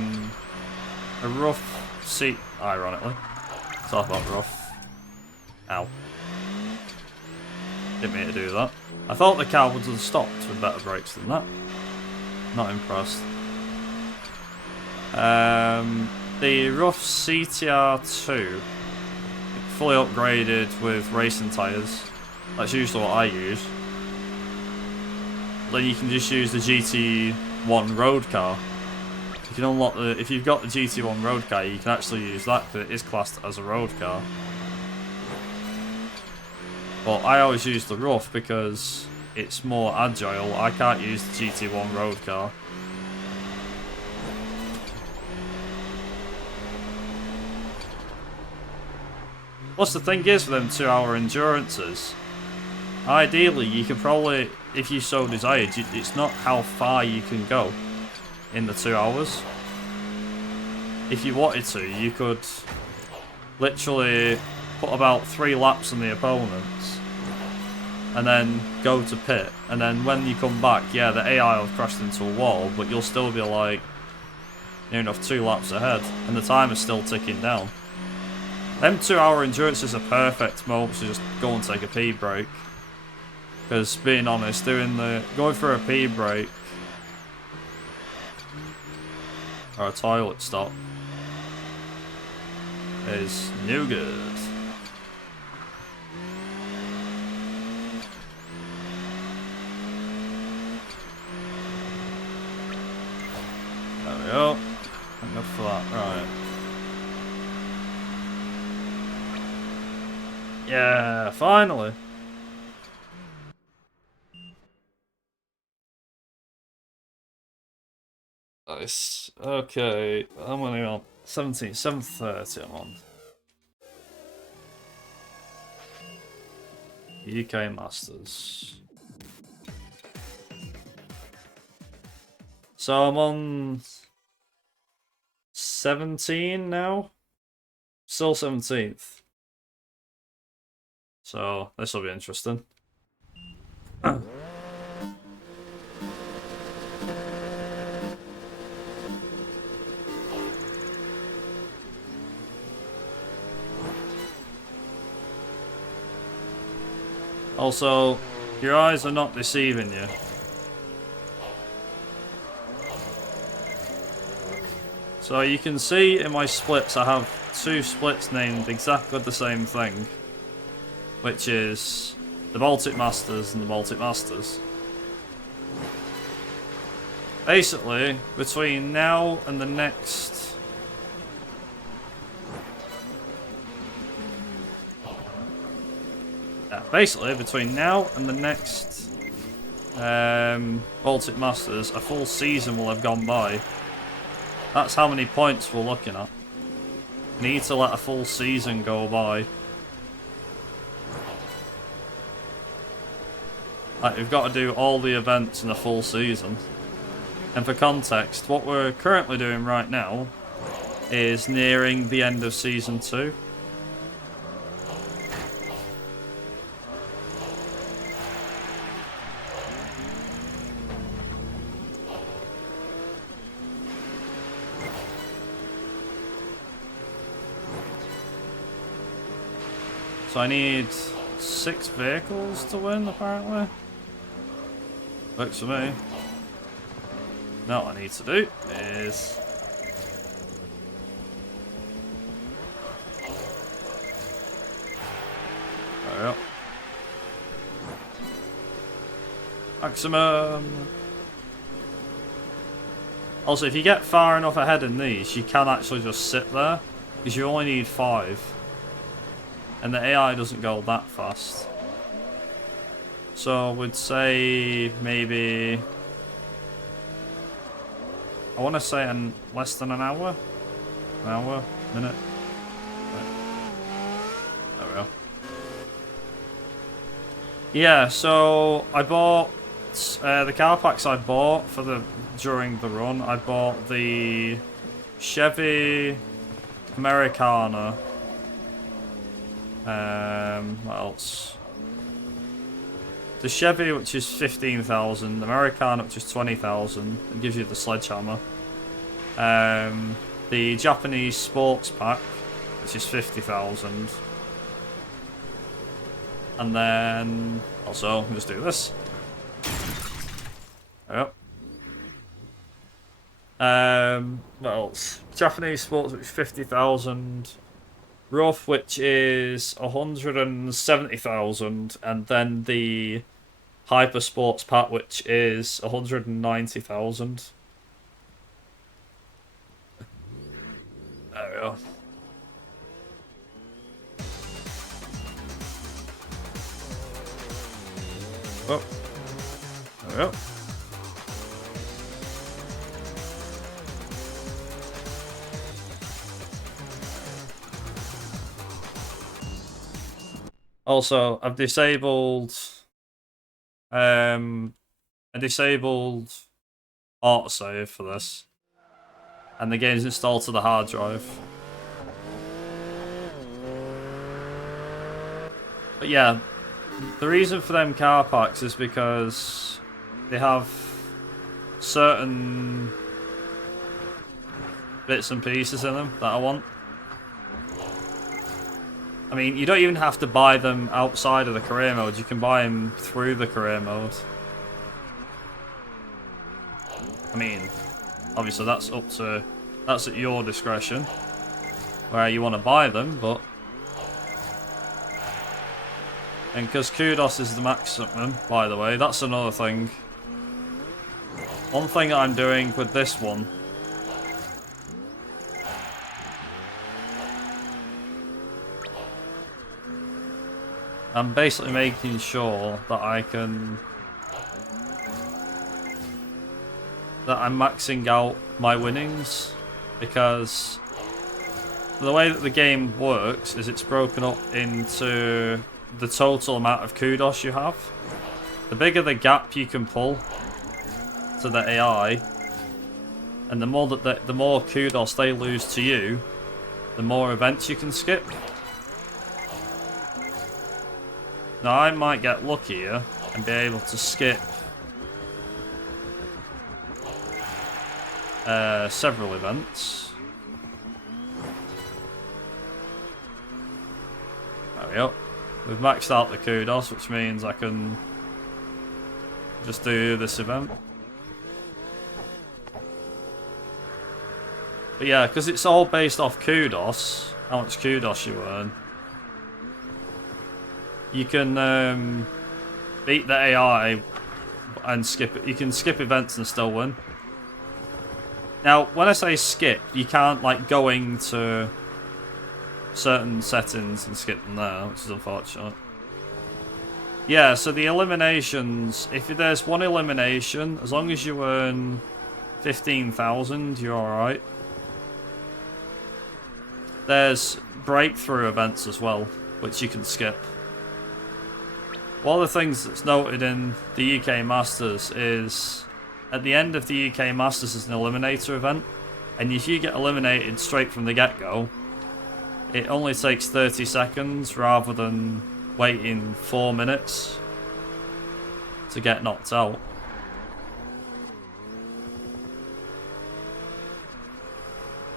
rough seat, ironically. Talk about rough. Ow. Didn't mean to do that. I thought the car would have stopped with better brakes than that. Not impressed. The rough CTR2, fully upgraded with racing tyres. That's usually what I use. Then you can just use the GT1 road car. You can unlock the, if you've got the GT1 road car, you can actually use that because it is classed as a road car. But I always use the rough because it's more agile. I can't use the GT1 road car. Plus the thing is, for them 2 hour endurances, ideally you could probably, if you so desired, it's not how far you can go in the 2 hours. If you wanted to, you could literally put about 3 laps on the opponents and then go to pit, and then when you come back, yeah, the AI will have crashed into a wall, but you'll still be like near enough 2 laps ahead and the time is still ticking down. Them 2-hour endurances are perfect moments to just go and take a pee break. Because, being honest, going for a pee break or a toilet stop is no good. There we go. Enough for that, right. Yeah, finally. Nice. Okay, I'm only on 17, 7:30 I'm on. UK Masters. So I'm on 17 now. Still 17th. So this will be interesting. Also, your eyes are not deceiving you. So you can see in my splits I have 2 splits named exactly the same thing, which is the Baltic Masters and the Baltic Masters. Basically, between now and the next... Yeah, basically, between now and the next Baltic Masters, a full season will have gone by. That's how many points we're looking at. We need to let a full season go by. Like, we've got to do all the events in a full season. And for context, what we're currently doing right now is nearing the end of Season 2. So I need 6 vehicles to win, apparently. Works for me. Now what I need to do is... There we go. Maximum. Also, if you get far enough ahead in these, you can actually just sit there, because you only need 5. And the AI doesn't go that fast. So, we'd say maybe... I want to say in less than an hour? An hour? Minute? There we go. Yeah, so I bought... the car packs I bought during the run, I bought the Chevy Americana. What else? The Chevy, which is 15,000, the Americana, which is 20,000, it gives you the sledgehammer. The Japanese sports pack, which is 50,000. And then, also, I'll just do this. There we go. What else? Japanese sports, which is 50,000. Rough, which is 170,000, and then the Hyper Sports Pack, which is 190,000. There we go. Oh, there we go. Also, I've disabled autosave for this, and the game's installed to the hard drive. But yeah, the reason for them car packs is because they have certain bits and pieces in them that I want. I mean, you don't even have to buy them outside of the career mode. You can buy them through the career mode. I mean, obviously that's at your discretion where you want to buy them, but and because kudos is the maximum, by the way, that's another thing. One thing I'm doing with this one. I'm basically making sure that I'm maxing out my winnings, because the way that the game works is it's broken up into the total amount of kudos you have. The bigger the gap you can pull to the AI, and the more kudos they lose to you, the more events you can skip. Now I might get luckier and be able to skip several events. There we go. We've maxed out the kudos, which means I can just do this event. But yeah, because it's all based off kudos, how much kudos you earn, you can beat the AI and skip it. You can skip events and still win. Now, when I say skip, you can't like go into certain settings and skip them there, which is unfortunate. Yeah, so the eliminations, if there's one elimination, as long as you earn 15,000, you're alright. There's breakthrough events as well, which you can skip. One of the things that's noted in the UK Masters is at the end of the UK Masters is an eliminator event, and if you get eliminated straight from the get-go, it only takes 30 seconds rather than waiting 4 minutes to get knocked out.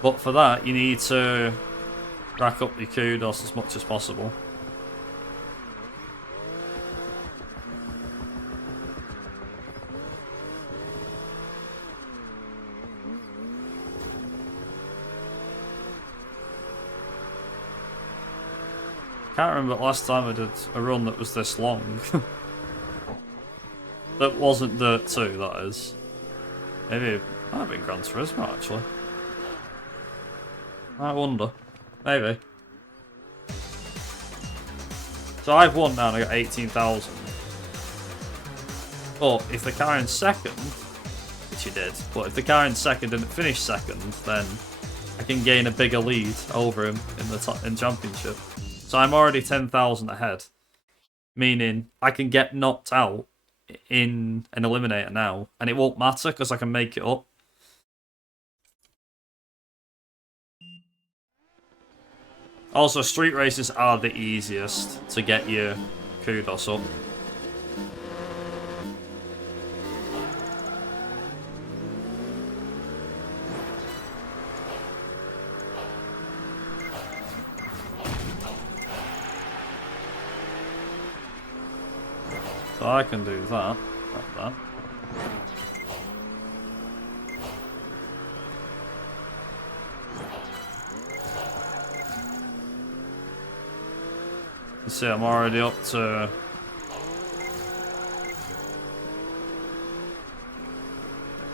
But for that, you need to rack up your kudos as much as possible. Can't remember last time I did a run that was this long. That wasn't Dirt 2, that is. Maybe it might have been Gran Turismo, actually. I wonder. Maybe. So I've won now and I got 18,000. But if the car in second, which he did, but if the car in second didn't finish second, then I can gain a bigger lead over him in the championship. So I'm already 10,000 ahead, meaning I can get knocked out in an eliminator now, and it won't matter because I can make it up. Also, street races are the easiest to get your kudos up. So I can do that, like that. You see, I'm already up to...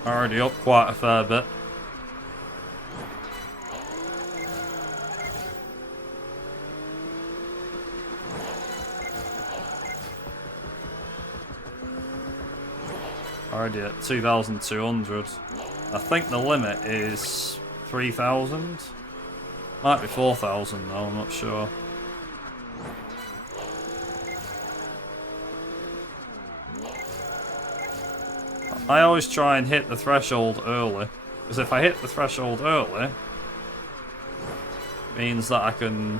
already up quite a fair bit. Already at 2,200. I think the limit is 3,000. Might be 4,000 though, I'm not sure. I always try and hit the threshold early, because if I hit the threshold early, it means that I can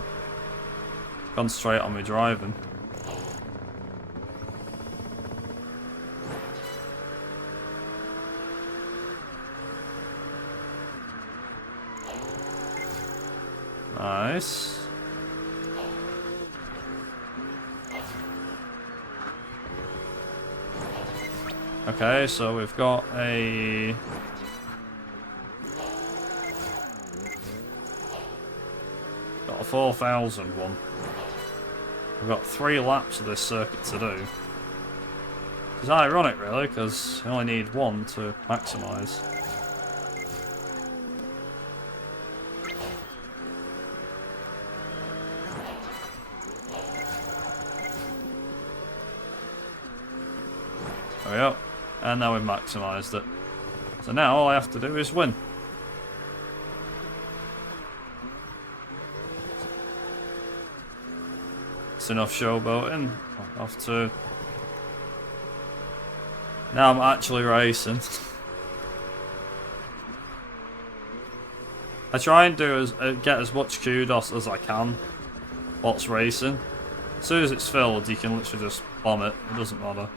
concentrate on my driving. Nice. Okay, so we've got a... got a 4,000 one. We've got 3 laps of this circuit to do. It's ironic, really, because you only need 1 to maximise. There we go. And now we've maximised it. So now all I have to do is win. It's enough showboating. I have to... Now I'm actually racing. I try and get as much kudos as I can whilst racing. As soon as it's filled, you can literally just bomb it. It doesn't matter.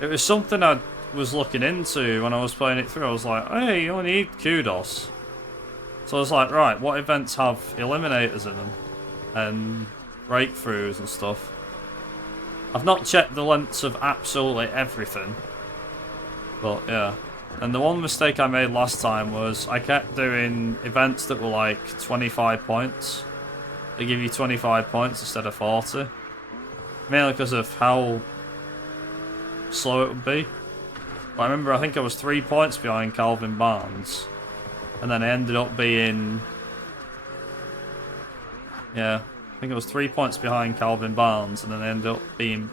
It was something I was looking into when I was playing it through. I was like, hey, you only need kudos. So I was like, right, what events have eliminators in them? And breakthroughs and stuff. I've not checked the lengths of absolutely everything. But yeah. And the one mistake I made last time was I kept doing events that were like 25 points. They give you 25 points instead of 40. Mainly because of how slow it would be. But I remember I think I was 3 points behind Calvin Barnes. And then I ended up being... Yeah, I think it was 3 points behind Calvin Barnes, and then I ended up being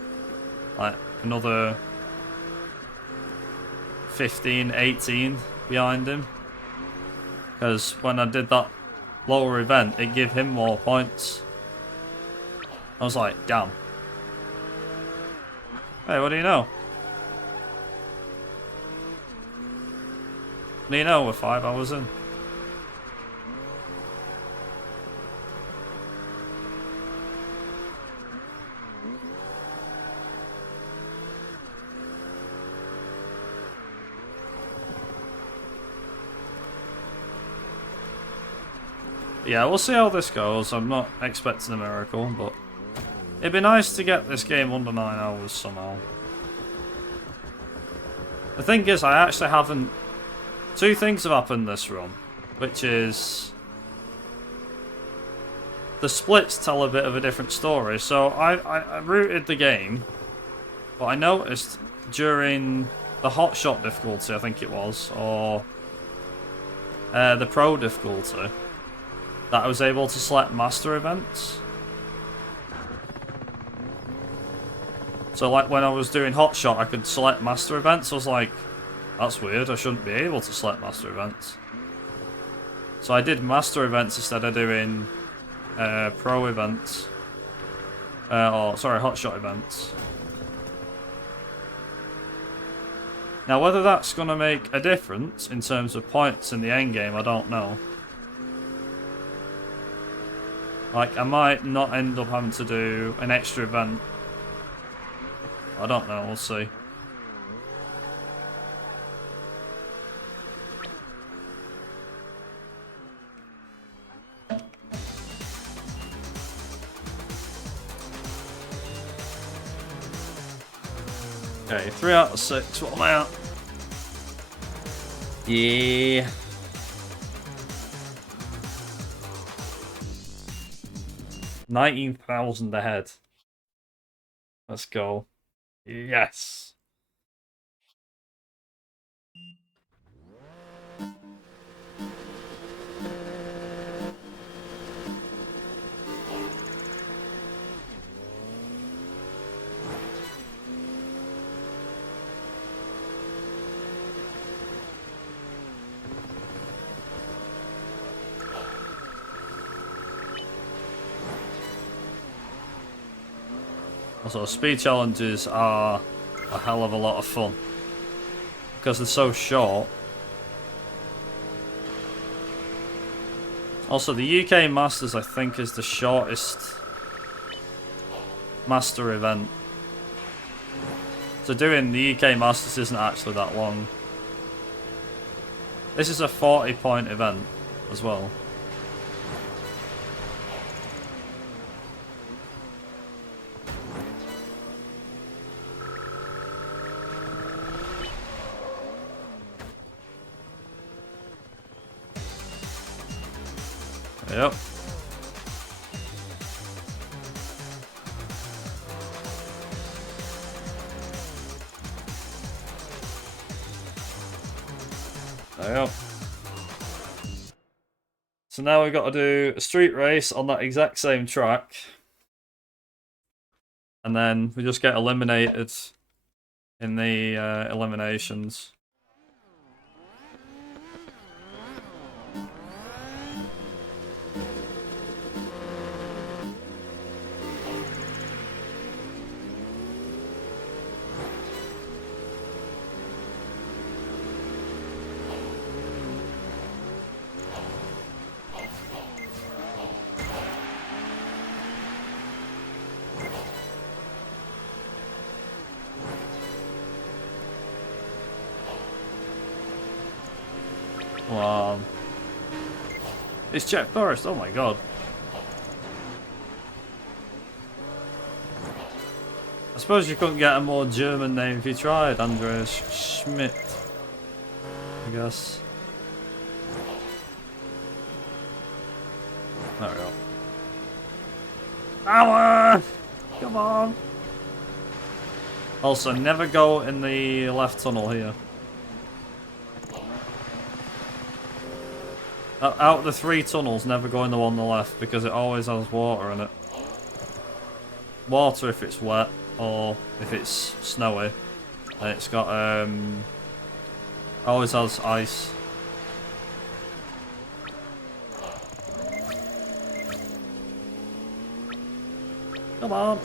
like another 15, 18 behind him. Because when I did that lower event, it gave him more points. I was like, damn. Hey, what do you know? What do you know, we're 5 hours in. Yeah, we'll see how this goes. I'm not expecting a miracle, but it'd be nice to get this game under 9 hours somehow. The thing is, I actually haven't... 2 things have happened this run, which is... The splits tell a bit of a different story. So I routed the game, but I noticed during the hot shot difficulty, I think it was, or the pro difficulty, that I was able to select master events. So like when I was doing hotshot, I could select master events. I was like, that's weird, I shouldn't be able to select master events. So I did master events instead of doing pro events. Hotshot events. Now whether that's going to make a difference in terms of points in the end game, I don't know. Like, I might not end up having to do an extra event. I don't know, we'll see. Okay, 3 out of 6, what am I at? Yeah. $19,000 ahead. Let's go. Yes. Also, speed challenges are a hell of a lot of fun because they're so short. Also, the UK Masters, I think, is the shortest Master event. So doing the UK Masters isn't actually that long. This is a 40-point event as well. Yep. Yep. So now we've got to do a street race on that exact same track. And then we just get eliminated in the eliminations. Come on. It's Jack Forrest, oh my god. I suppose you couldn't get a more German name if you tried, Andreas Schmidt. I guess. There we go. Alan! Come on! Also, never go in the left tunnel here. Out of the 3 tunnels, never go in the one on the left because it always has water in it. Water if it's wet or if it's snowy. And it's got always has ice. Come on.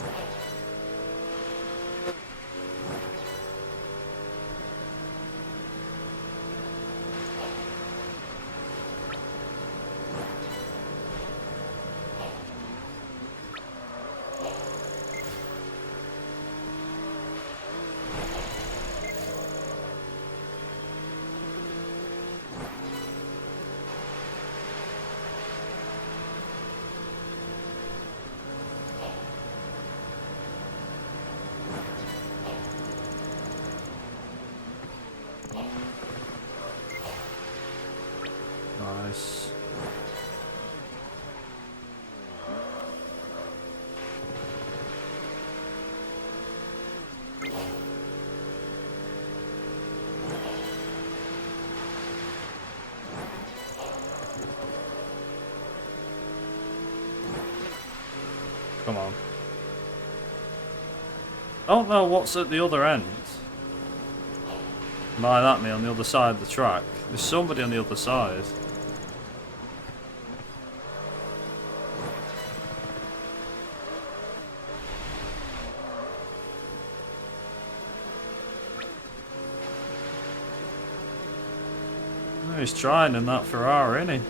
Nice. Come on. I don't know what's at the other end. By that me on the other side of the track. There's somebody on the other side. Oh, he's trying in that Ferrari, isn't he?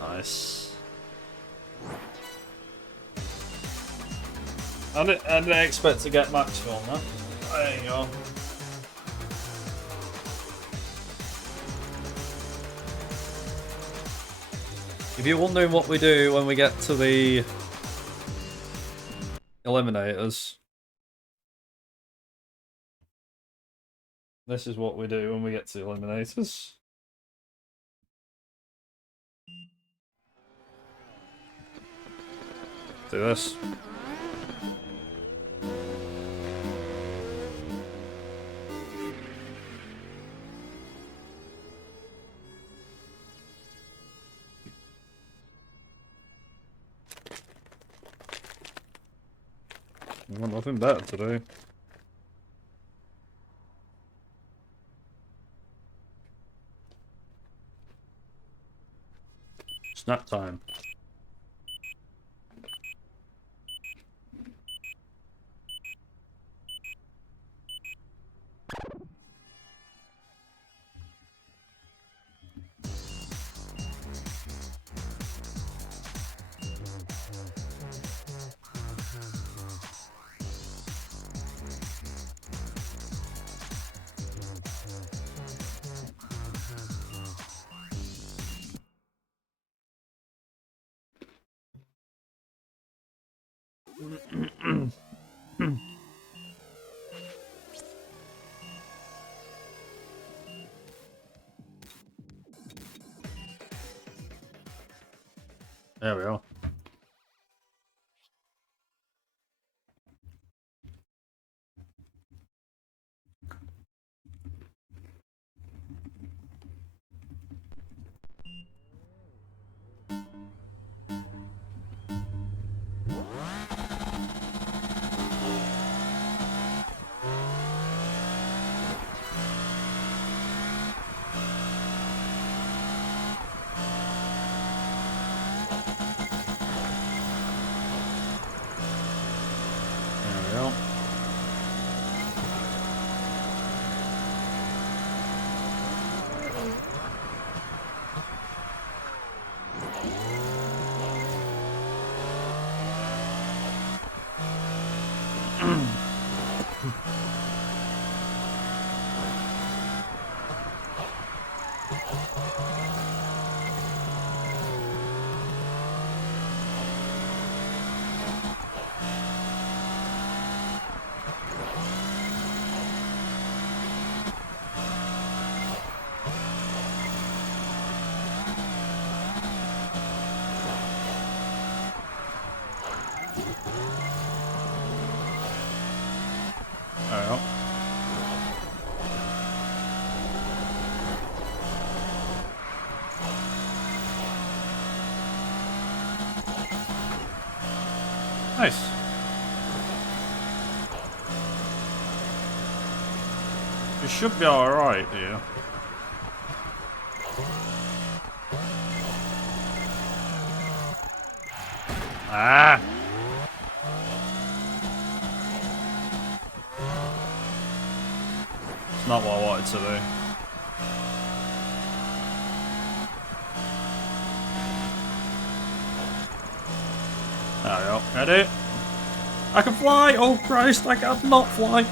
Nice. I didn't expect to get max film, huh? There you go. If you're wondering what we do when we get to the eliminators, this is what we do when we get to the eliminators. Do this. Well, nothing better to do. Snap time. There we are. There we go. Nice. You should be alright here. Ah! It's not what I wanted to do. There we go. Ready? I can fly! Oh Christ, I can't not fly!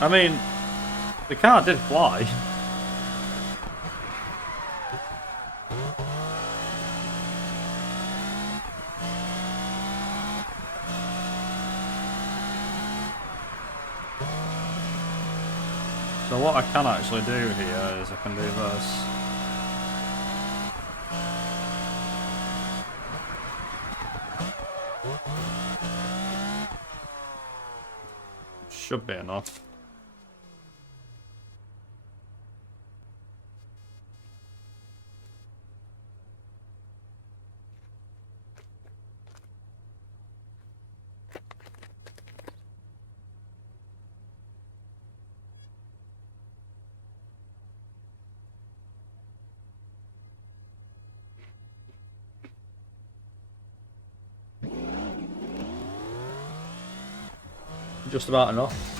I mean, the car did fly. So what I can actually do here is I can do this. Should be enough. Just about enough.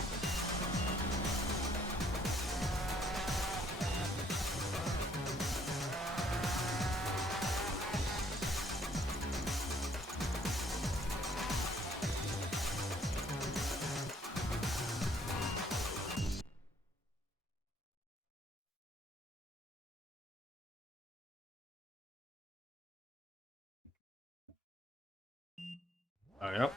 There we go.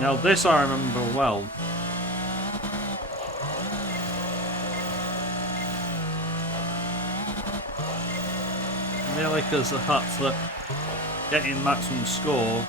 Now this I remember well. Merely because the fact that getting maximum score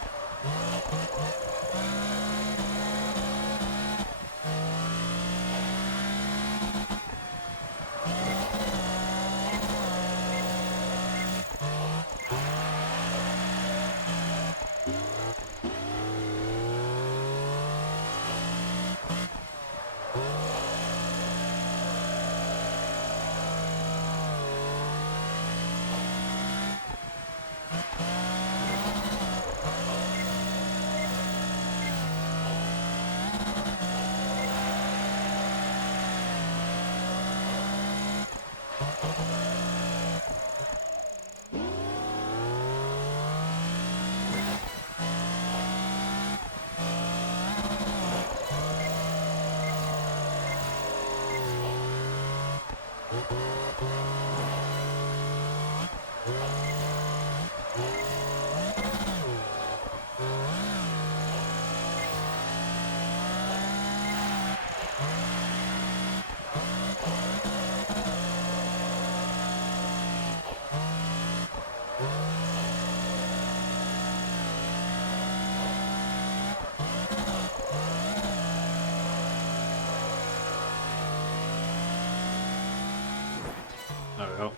There we go.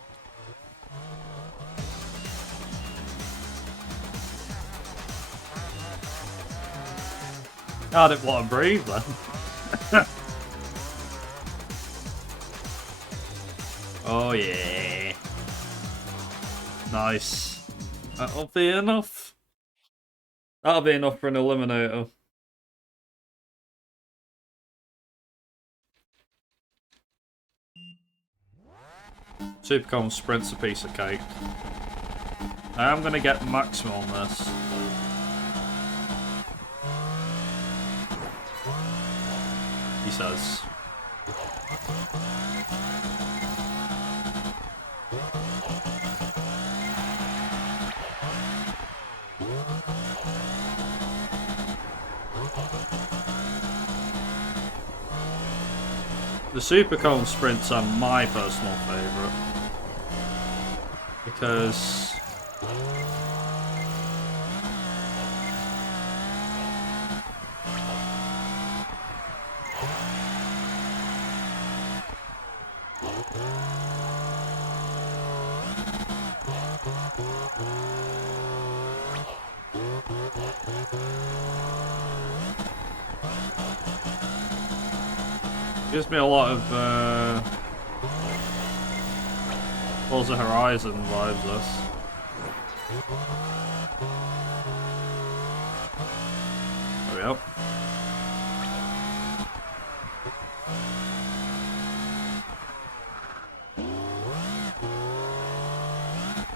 I didn't want to breathe then. Oh yeah. Nice. That'll be enough. That'll be enough for an eliminator. Supercom Sprint's a piece of cake. I am going to get maximum on this. He says. The Supercone sprints are my personal favourite because gives me a lot of Forza Horizon vibes, this. There we go.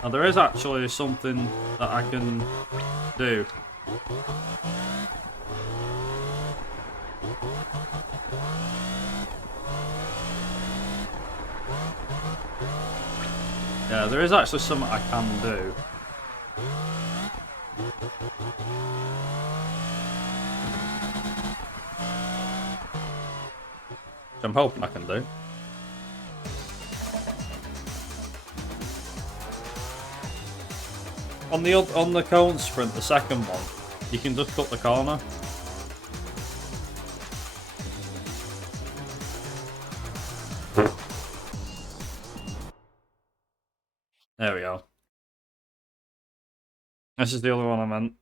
Now there is actually something that I can do. Yeah, there is actually something I can do. Which I'm hoping I can do. On the cone sprint, the second one, you can just cut the corner. There we go. This is the other one I meant.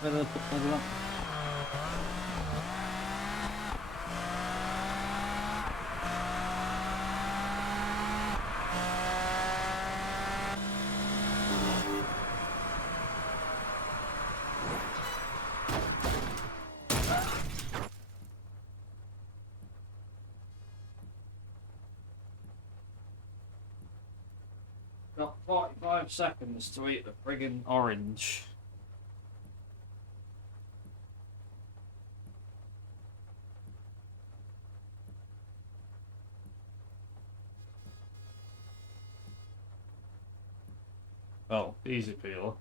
Where did I put that? Got 45 seconds to eat the friggin' orange. Well, easy peeler.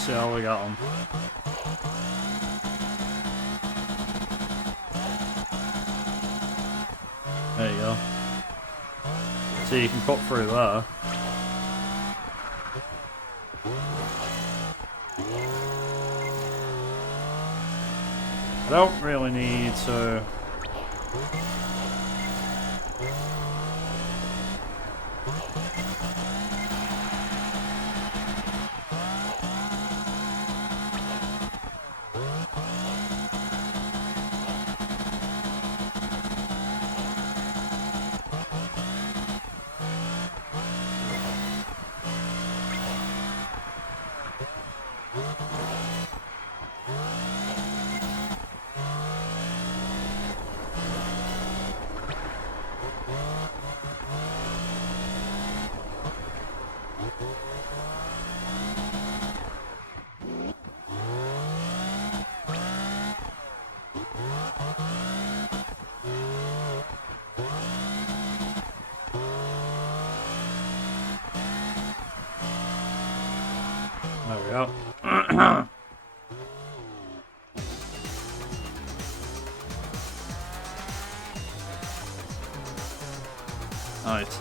See how we got on. There you go. So you can cut through there. I don't really need to... There we go. Nice.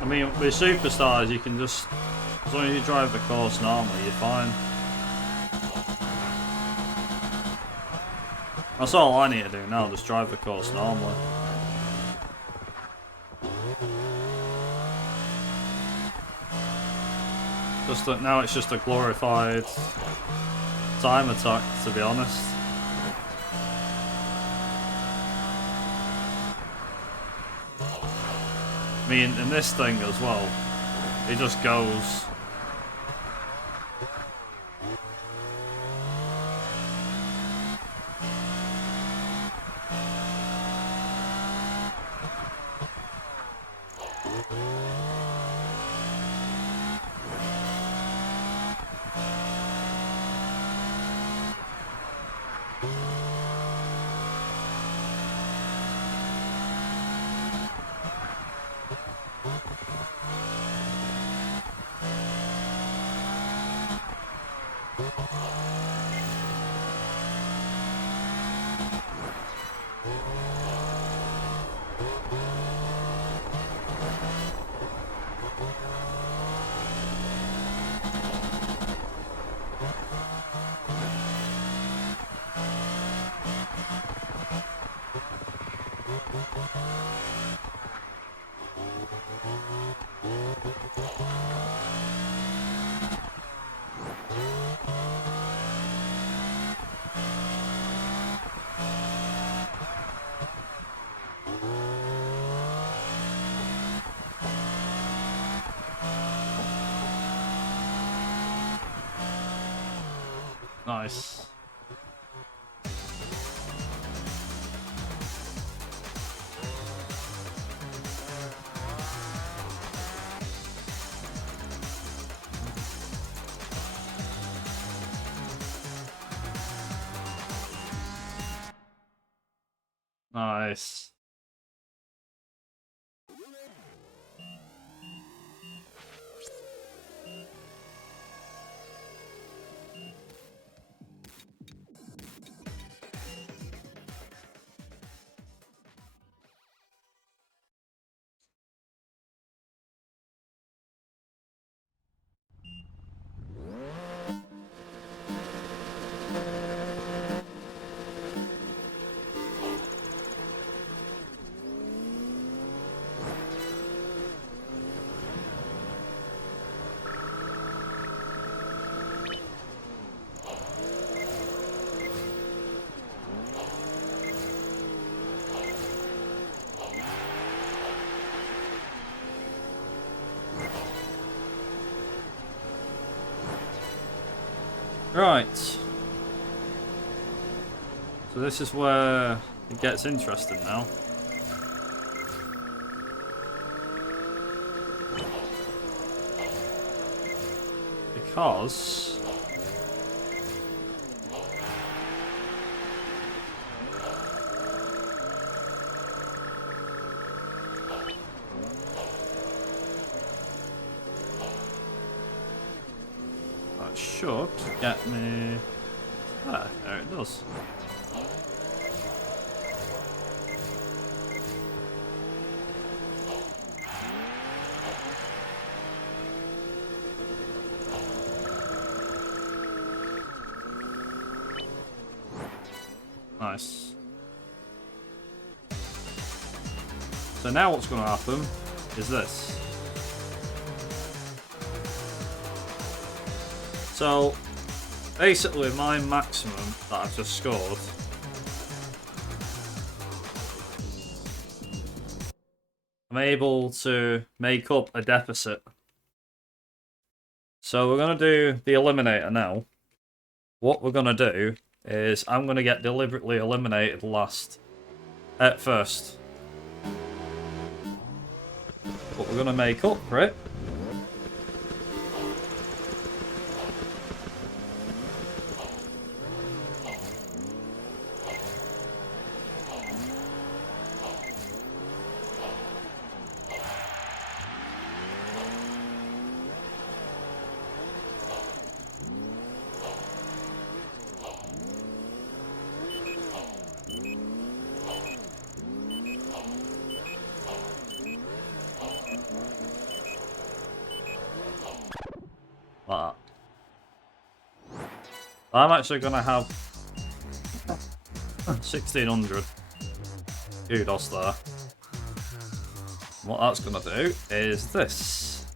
I mean, with superstars, you can just, as long as you drive the course normally, you're fine. That's all I need to do now, just drive the course normally. Just that now it's just a glorified time attack, to be honest. I mean, in this thing as well, it just goes. Nice. Nice. Right. So this is where it gets interesting now. Because that should get me. Ah, there it does. Nice. So now what's going to happen is this. So basically my maximum that I've just scored I'm able to make up a deficit. So we're going to do the eliminator now. What we're going to do is I'm going to get deliberately eliminated last at first. But we're going to make up for it. Like that. I'm actually going to have 1600 kudos there. What that's going to do is this.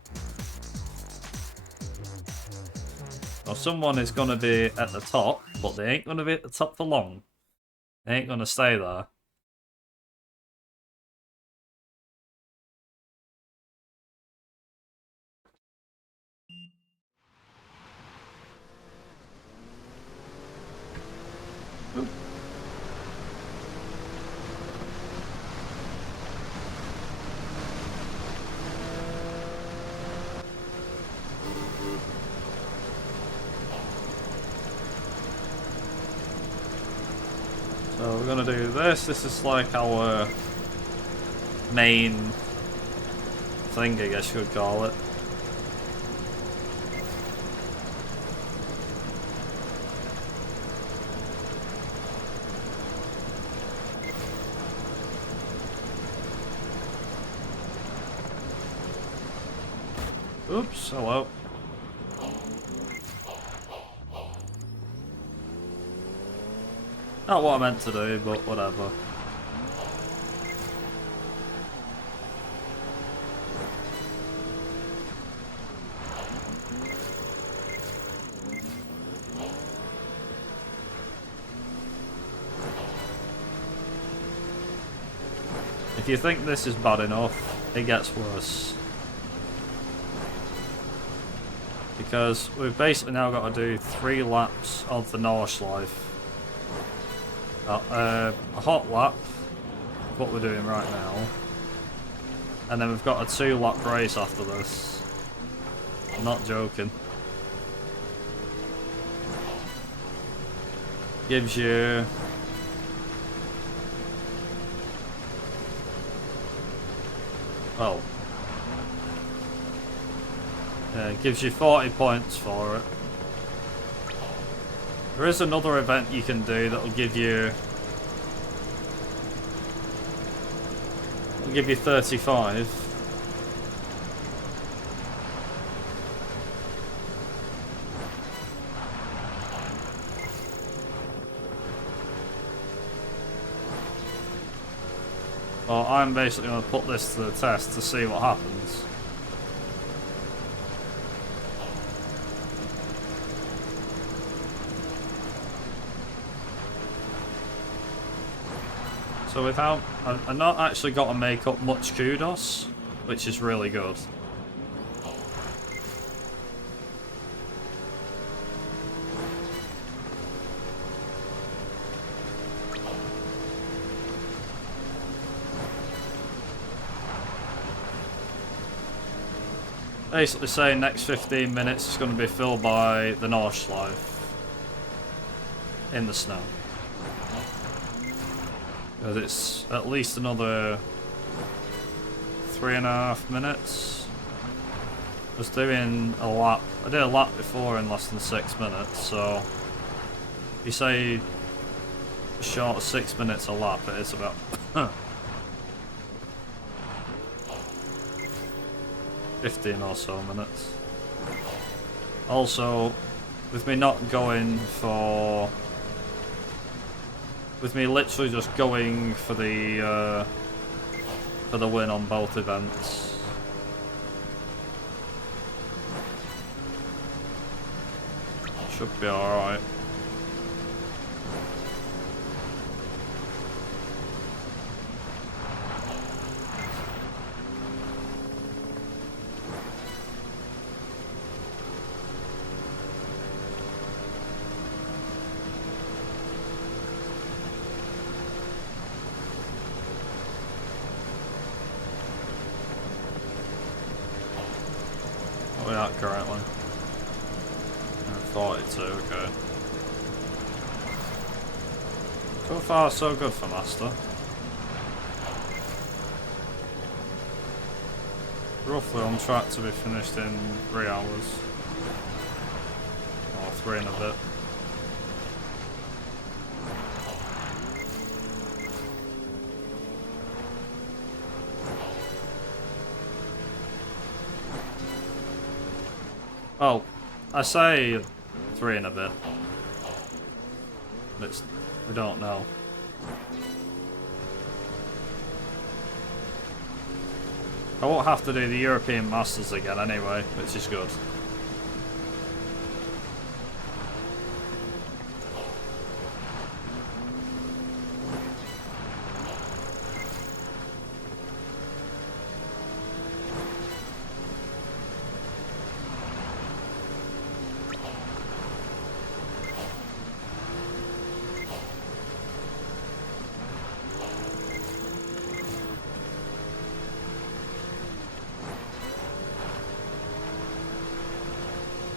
Now someone is going to be at the top, but they ain't going to be at the top for long. They ain't going to stay there. So we're going to do this. This is like our main thing, I guess you would call it. Oops, hello. Not what I meant to do, but whatever. If you think this is bad enough, it gets worse. Because we've basically now got to do 3 laps of the Nordschleife. A hot lap, what we're doing right now. And then we've got a 2-lap race after this. I'm not joking. Gives you... well... yeah, it gives you 40 points for it. There is another event you can do that'll give you... it'll give you 35. Well, I'm basically going to put this to the test to see what happens. So without, I've not actually got to make up much kudos, which is really good. basically saying next 15 minutes is going to be filled by the Nordschleife in the snow. Because it's at least another 3.5 minutes. I was doing a lap. I did a lap before in less than 6 minutes, so you say short of 6 minutes a lap, it is about 15 or so minutes. Also, with me not going for... with me literally just going for the win on both events. Should be alright. What are we at currently? 42, okay. So far, so good for Master. Roughly on track to be finished in 3 hours. Or 3 and a bit. Oh, I say 3 and a bit. But we don't know. I won't have to do the European Masters again anyway, which is good.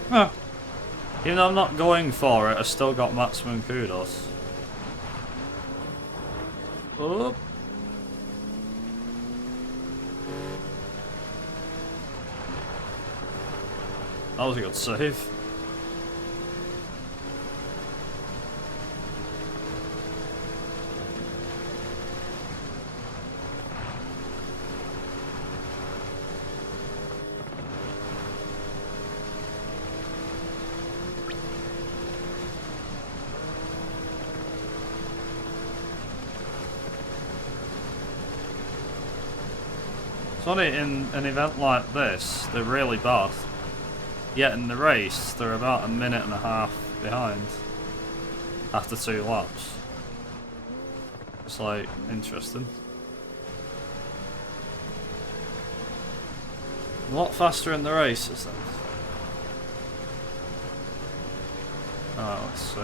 Huh. Even though I'm not going for it, I still got maximum kudos. Oh. That was a good save. It's only in an event like this, they're really bad. Yet in the race, they're about 1.5 minutes behind after 2 laps. It's like, interesting. A lot faster in the races then. Alright, let's see.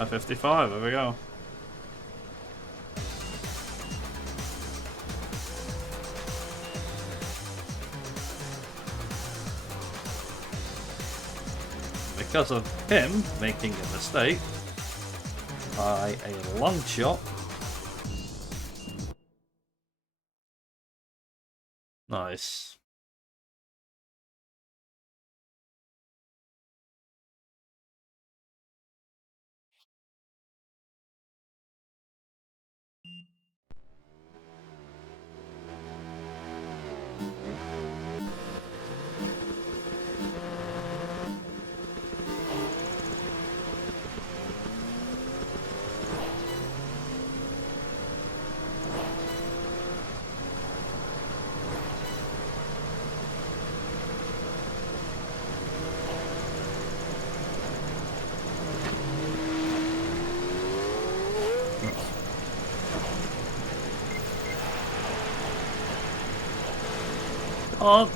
I-55, there we go. Because of him making a mistake by a long shot. Nice. Oh.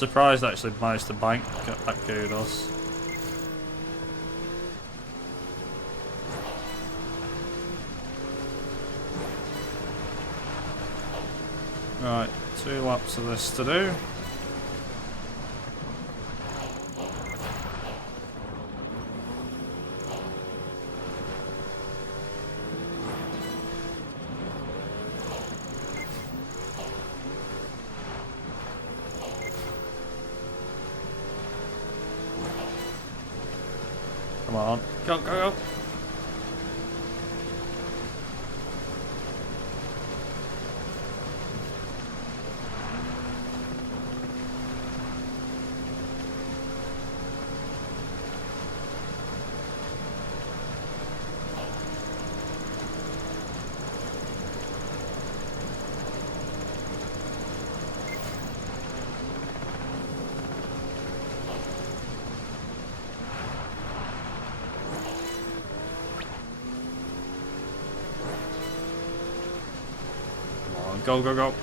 Surprised I actually managed to bank that kudos. Right, 2 laps of this to do. Come on, go, go, go. Go, go, go.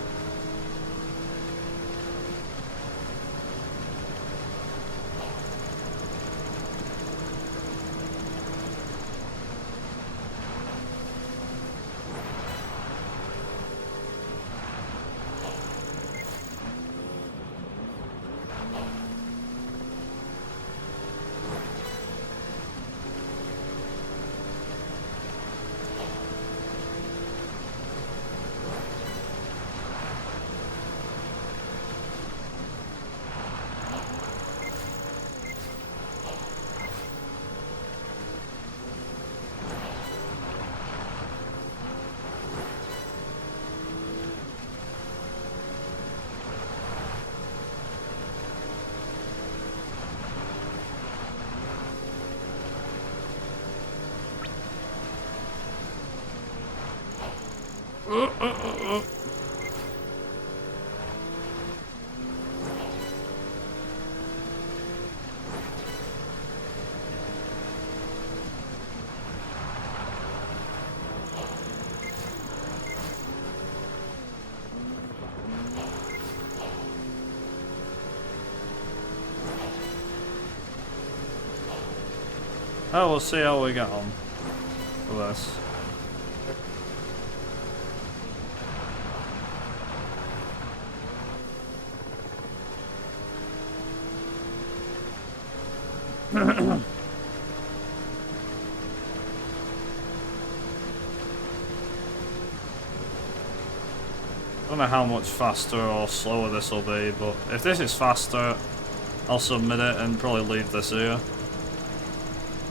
Oh, we'll see how we get on with this. I don't know how much faster or slower this will be, but if this is faster, I'll submit it and probably leave this here.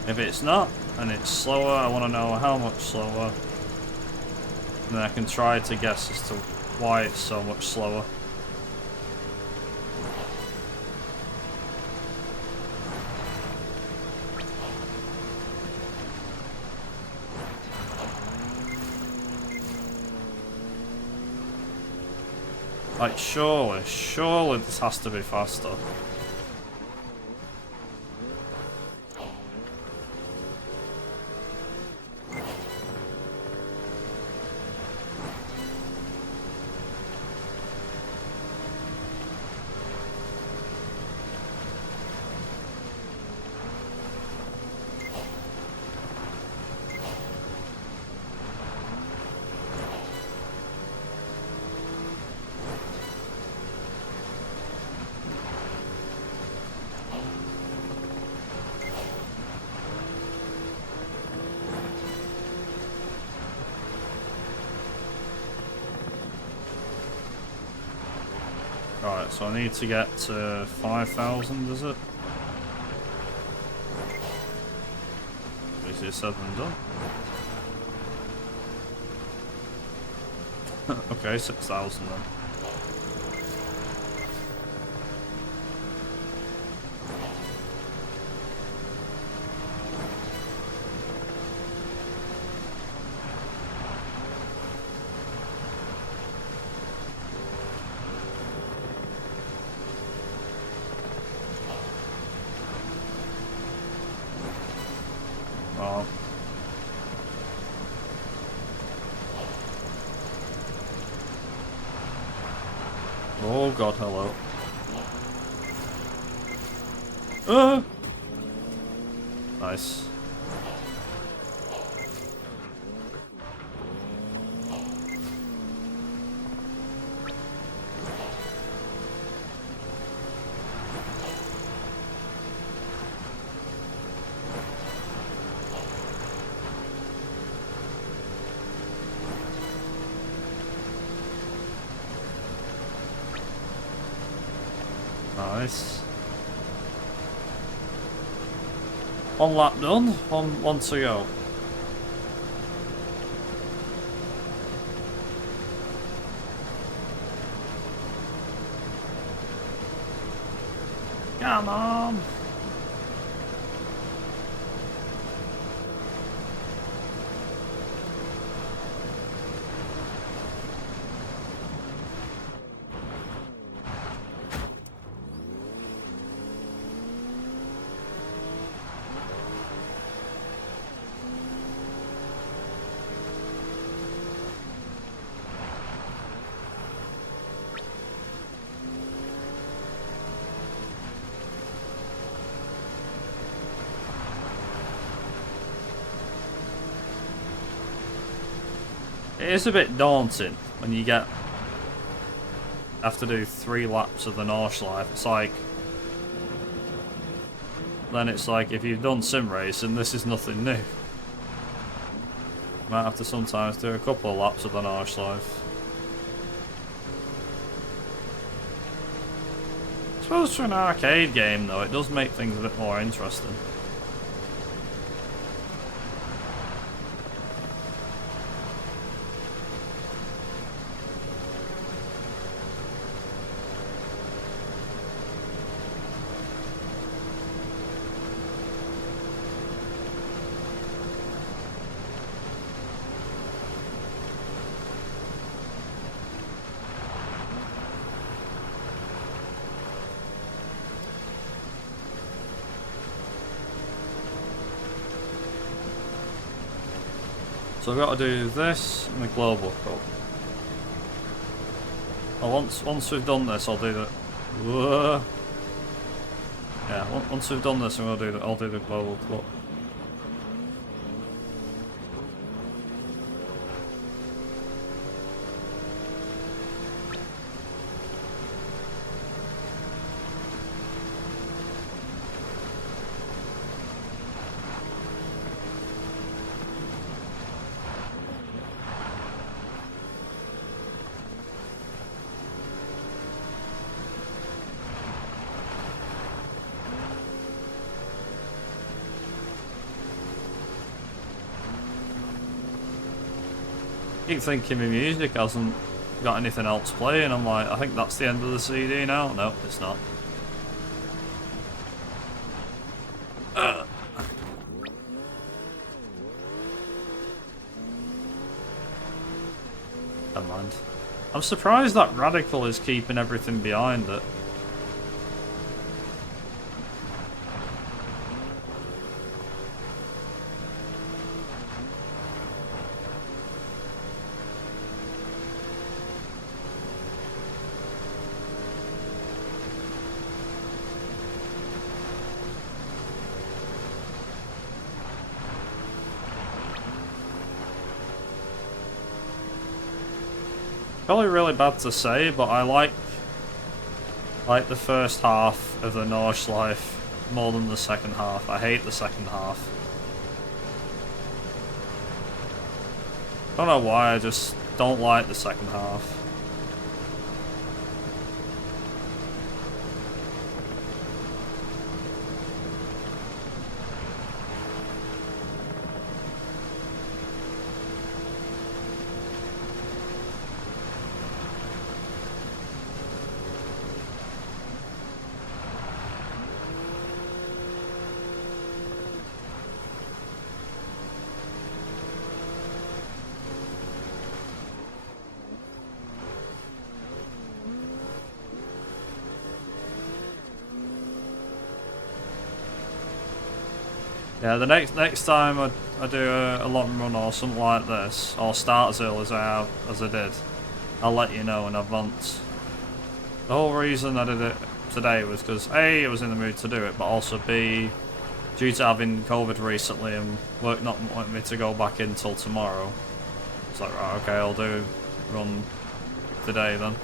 If it's not, and it's slower, I want to know how much slower. And then I can try to guess as to why it's so much slower. Like, surely this has to be faster. Right, so I need to get to 5,000, is it? Easier said than done. Okay, 6,000 then. Oh god, hello. Nice. Nice. One lap done, one to go. Come on! It is a bit daunting when you have to do 3 laps of the Nordschleife. It's like, then it's like if you've done sim racing, this is nothing new. Might have to sometimes do a couple of laps of the Nordschleife. I suppose for an arcade game though, it does make things a bit more interesting. So I've got to do this and the Global Cup. Well, once we've done this, I'll do the. Whoa. Yeah, once we've done this, I'll do the Global Cup. Keep thinking my music hasn't got anything else playing. I'm like, I think that's the end of the CD now. No, it's not. Never mind. I'm surprised that Radical is keeping everything behind it. Probably really bad to say, but I like the first half of the Nordschleife more than the second half. I hate the second half. Don't know why, I just don't like the second half. Yeah, the next time I do a long run or something like this, or start as early as I did, I'll let you know in advance. The whole reason I did it today was because A, I was in the mood to do it, but also B, due to having COVID recently and work not wanting me to go back in till tomorrow. It's like, right, okay, I'll do run today then.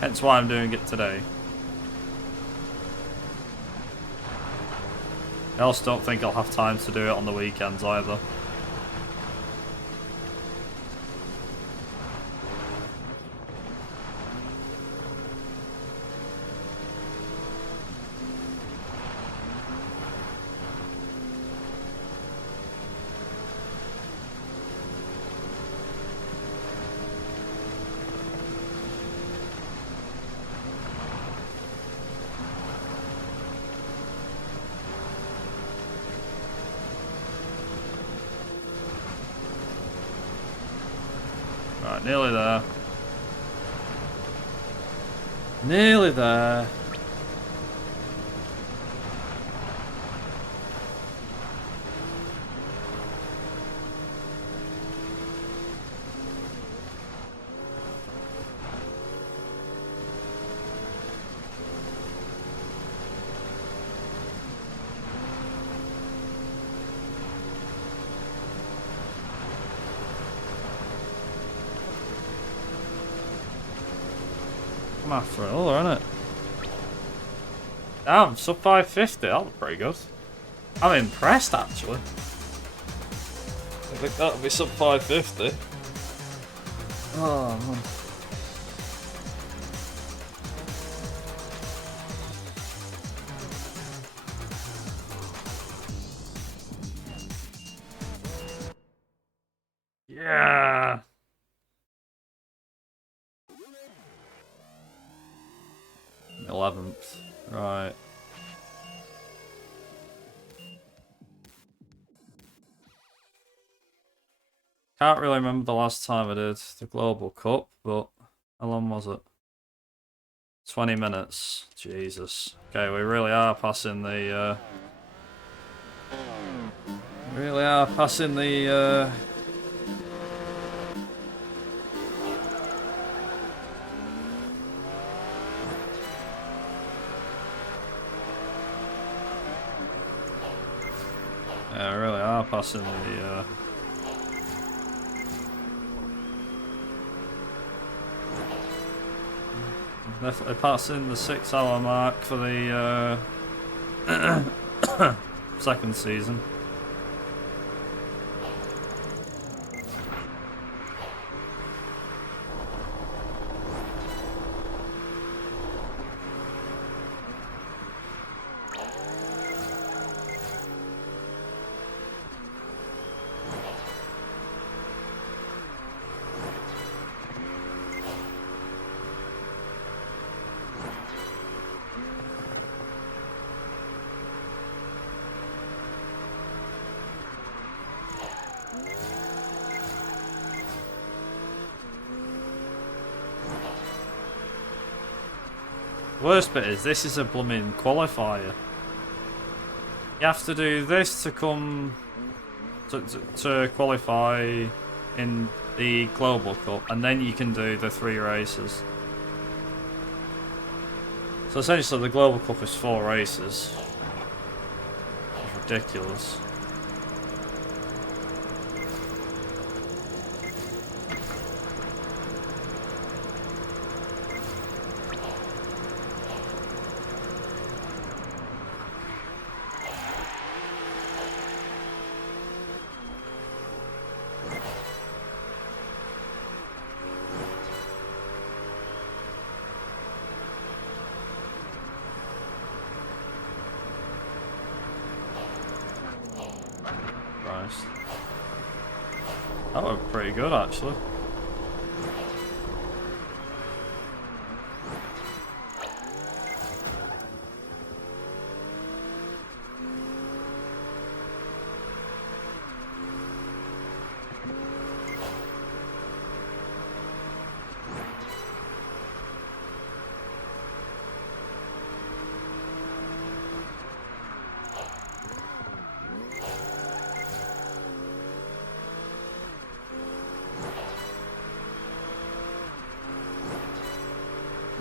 Hence why I'm doing it today. I also don't think I'll have time to do it on the weekends either. Right, nearly there. Nearly there. I'm after it all, isn't it? Damn, sub 550, that was pretty good. I'm impressed actually. I think that'll be sub 550. Oh man. Yeah. $11th. Right. Can't really remember the last time I did the Global Cup, but how long was it? 20 minutes. Jesus. Okay, we really are passing the really are passing the yeah, we really are passing the definitely passing the 6-hour mark for the second season. Worst bit is this is a blooming qualifier. You have to do this to come to qualify in the Global Cup, and then you can do the 3 races. So essentially the Global Cup is 4 races. It's ridiculous. That was pretty good actually.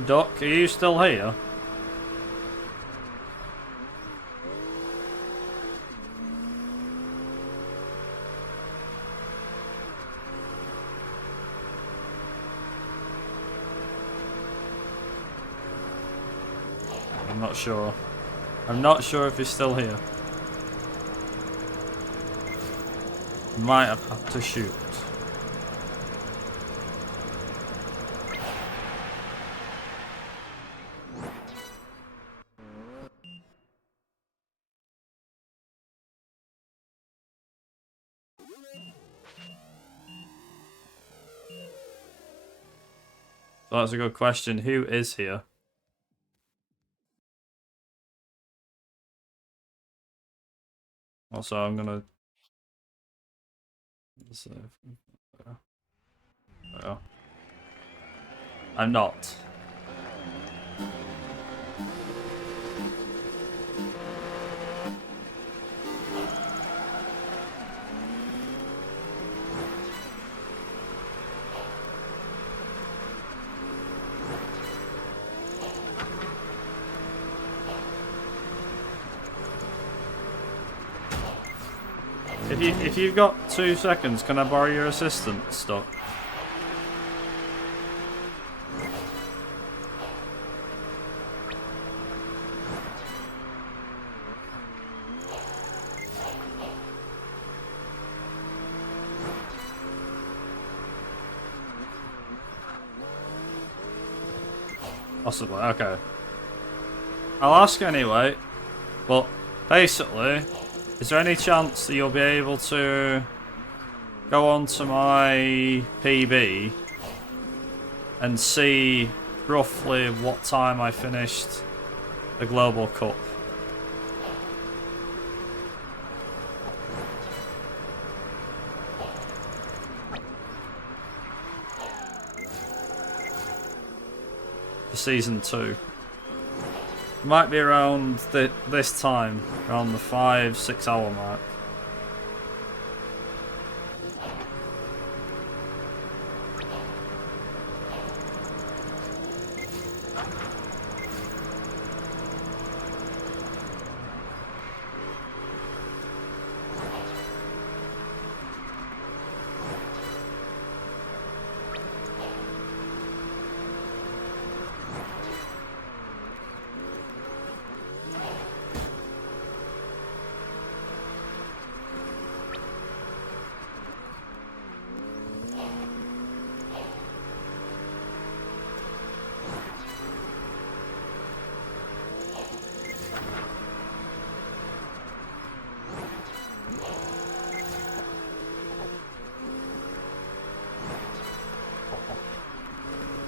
Duck, are you still here? I'm not sure. I'm not sure if he's still here. Might have had to shoot. So that's a good question. Who is here? Also, I'm gonna. Oh. I'm not. If you've got 2 seconds, can I borrow your assistant stuff? Possibly, okay. I'll ask anyway. But basically, is there any chance that you'll be able to go onto my PB and see roughly what time I finished the Global Cup? For Season 2. Might be around this time, around the 5-6 hour mark.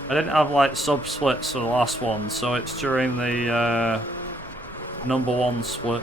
I didn't have like sub splits for the last one, so it's during the number 1 split.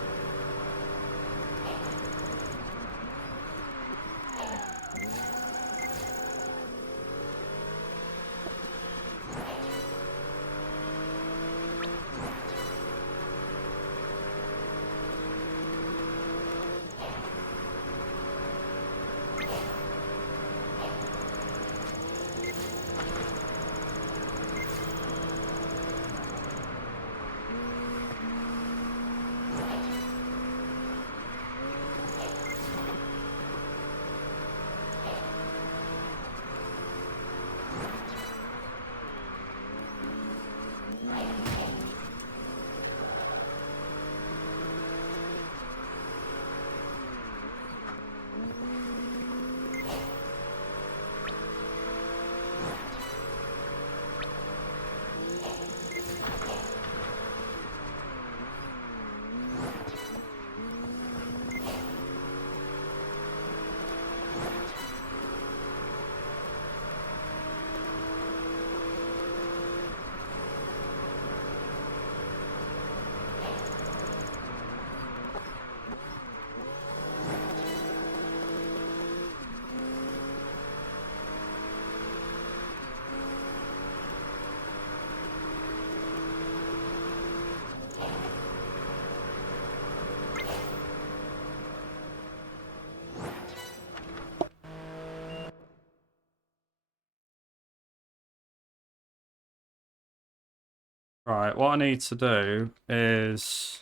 Right, what I need to do is...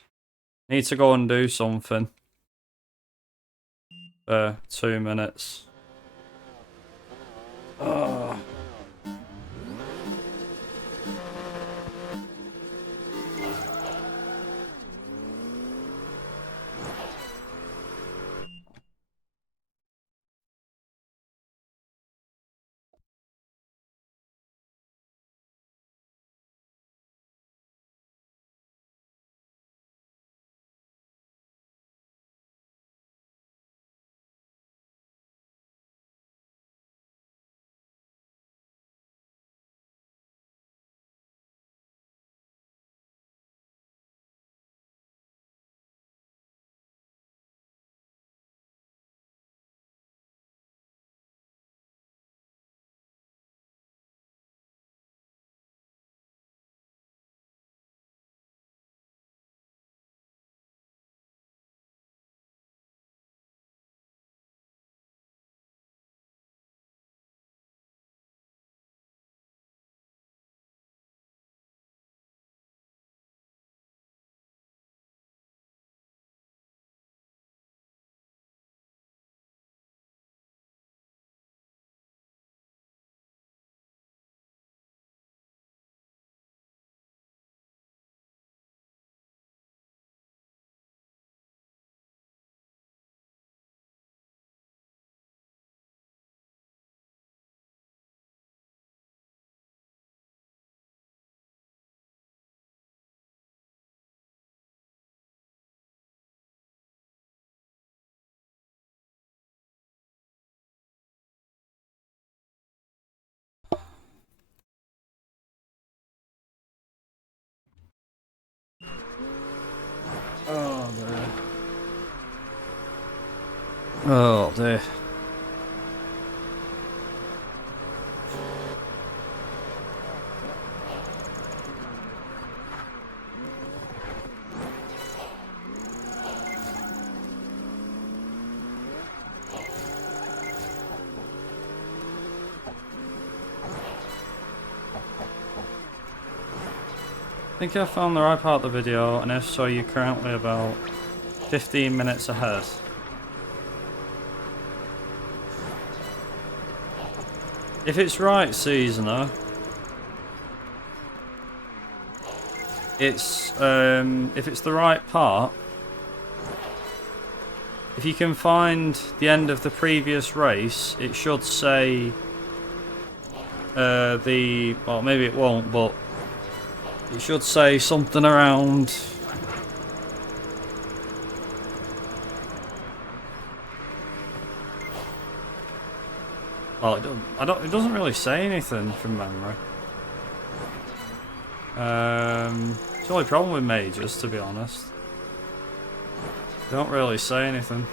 I need to go and do something. For 2 minutes. Oh. Oh dear. Oh dear. I think I found the right part of the video, and if so, you're currently about 15 minutes ahead. If it's right, Seasoner, it's if it's the right part, if you can find the end of the previous race, it should say well, maybe it won't, but it should say something around well, it doesn't really say anything from memory. It's the only problem with majors, to be honest. They don't really say anything.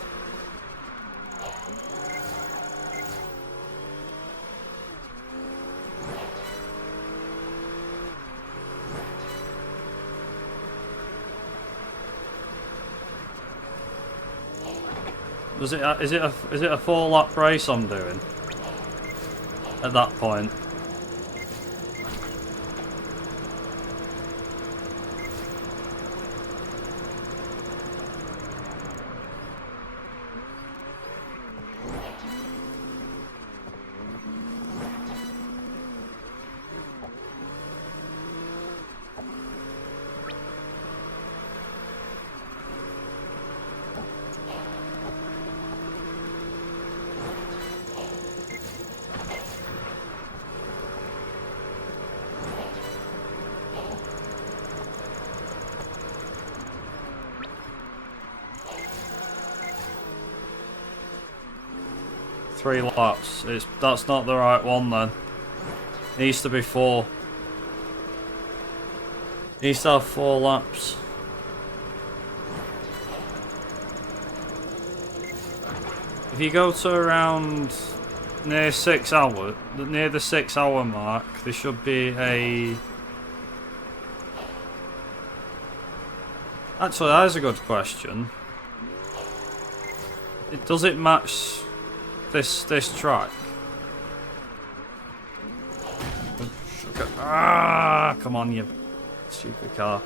Is it a 4-lap race I'm doing at that point? Three laps. That's not the right one then. It needs to be 4. It needs to have 4 laps. If you go to around near 6 hours, near the 6-hour mark, there should be a... Actually, that is a good question. Does it match this track? Ah, come on, you Stupid car.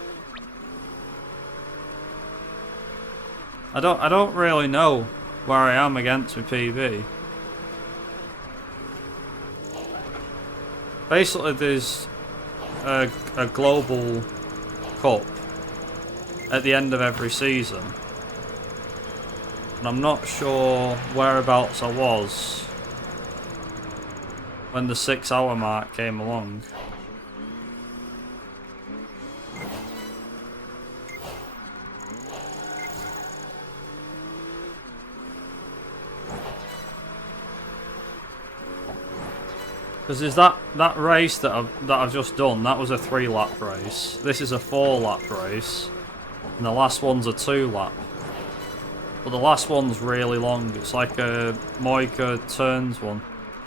I don't really know where I am against my PB. Basically, there's a global cup at the end of every season, and I'm not sure whereabouts I was when the 6 hour mark came along. Because there's that race that I've just done. That was a 3-lap race. This is a 4-lap race, and the last one's a 2-lap. But the last one's really long. It's like a Moika turns one.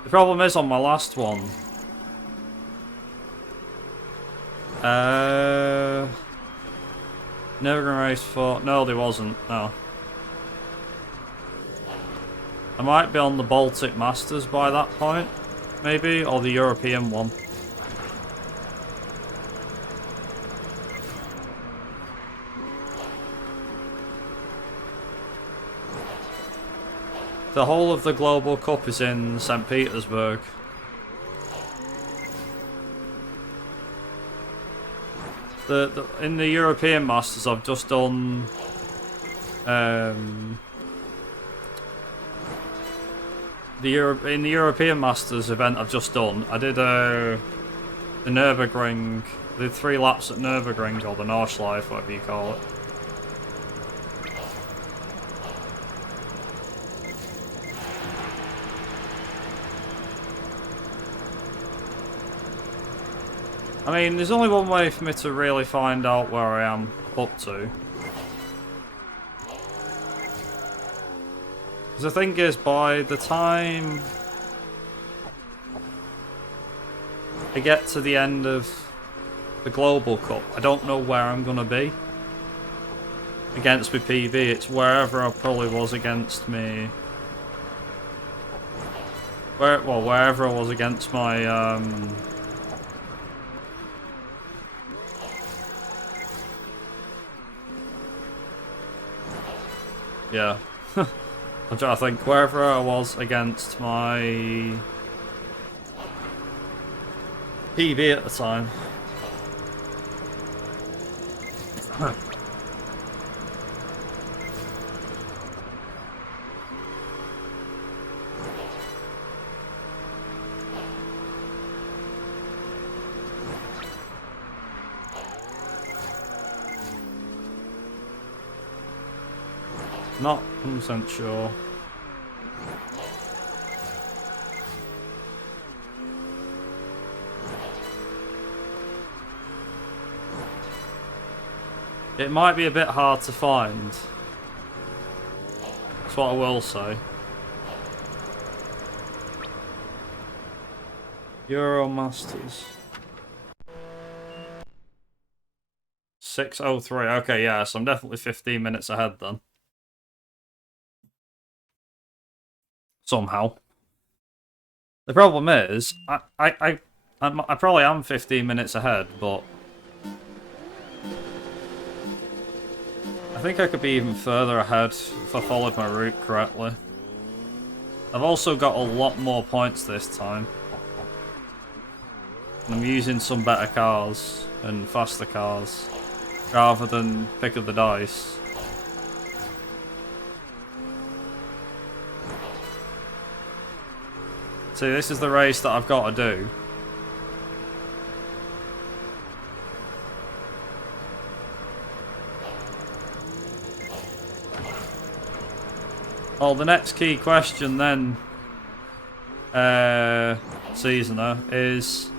The problem is on my last one. Nürburgring race 4. No, there wasn't. No. I might be on the Baltic Masters by that point. Maybe, or the European one. The whole of the Global Cup is in St. Petersburg. In the European Masters, I've just done in the European Masters event I've just done, I did the Nürburgring, the 3 laps at Nürburgring, or the Nordschleife, whatever you call it. I mean, there's only one way for me to really find out where I am up to. Because the thing is, by the time I get to the end of the Global Cup, I don't know where I'm going to be against my PB. It's wherever I probably was against me. Wherever I was against my yeah. I'm trying to think, wherever I was against my PB at the time. Not 100% sure. It might be a bit hard to find. That's what I will say. Euro Masters. 6:03. Okay, yeah, so I'm definitely 15 minutes ahead then. Somehow. The problem is, I probably am 15 minutes ahead, but I think I could be even further ahead if I followed my route correctly. I've also got a lot more points this time. And I'm using some better cars and faster cars rather than pick of the dice. See, this is the race that I've got to do. Oh, the next key question then, Seasoner, is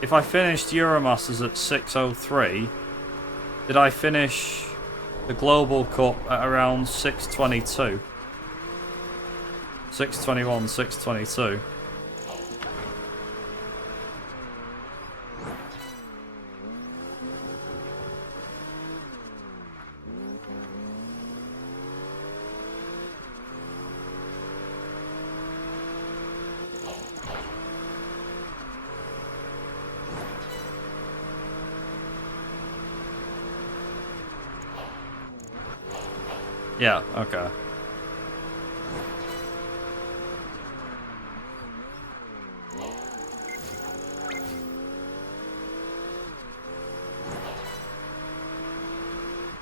if I finished Euromasters at 6:03, did I finish the Global Cup at around 6:22? 6:21, 6:22. Yeah, okay.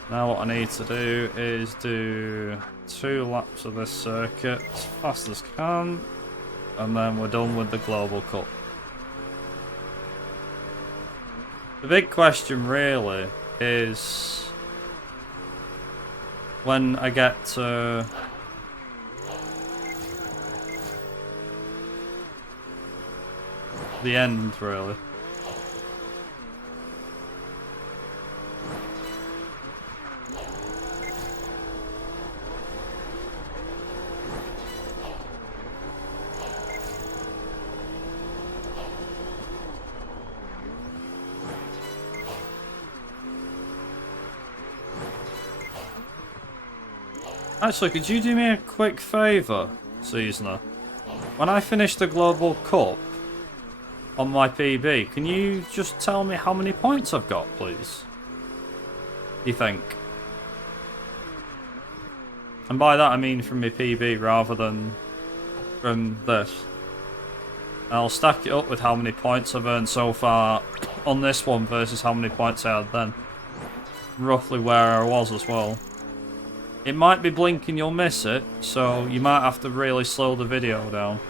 Now what I need to do is do 2 laps of this circuit as fast as can, and then we're done with the Global Cup. The big question really is when I get to the end, really. Actually, could you do me a quick favour, Seasoner? When I finish the Global Cup on my PB, can you just tell me how many points I've got, please? You think? And by that I mean from my PB rather than from this. I'll stack it up with how many points I've earned so far on this one versus how many points I had then. Roughly where I was as well. It might be blinking, you'll miss it, so you might have to really slow the video down.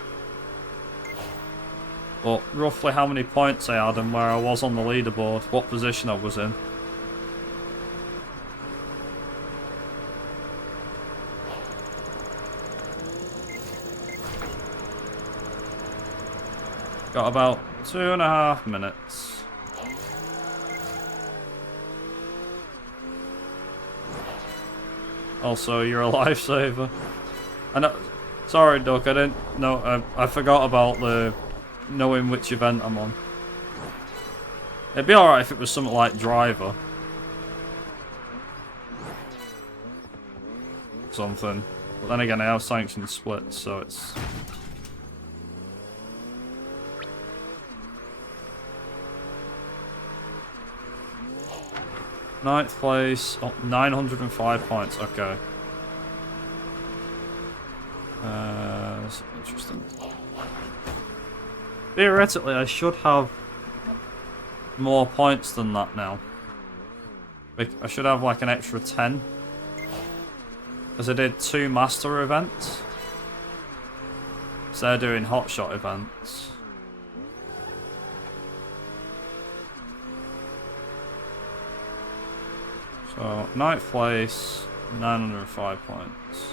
But roughly how many points I had and where I was on the leaderboard, what position I was in. Got about 2.5 minutes. Also, you're a lifesaver. I know. Sorry, Duck. I didn't know. I forgot about the knowing which event I'm on. It'd be alright if it was something like Driver. Something. But then again, I have sanctioned splits, so it's. Ninth place, 905 points, okay. That's interesting. Theoretically, I should have more points than that now. I should have like an extra 10. Because I did 2 master events. So they're doing hotshot events. So, 9th place, 905 points.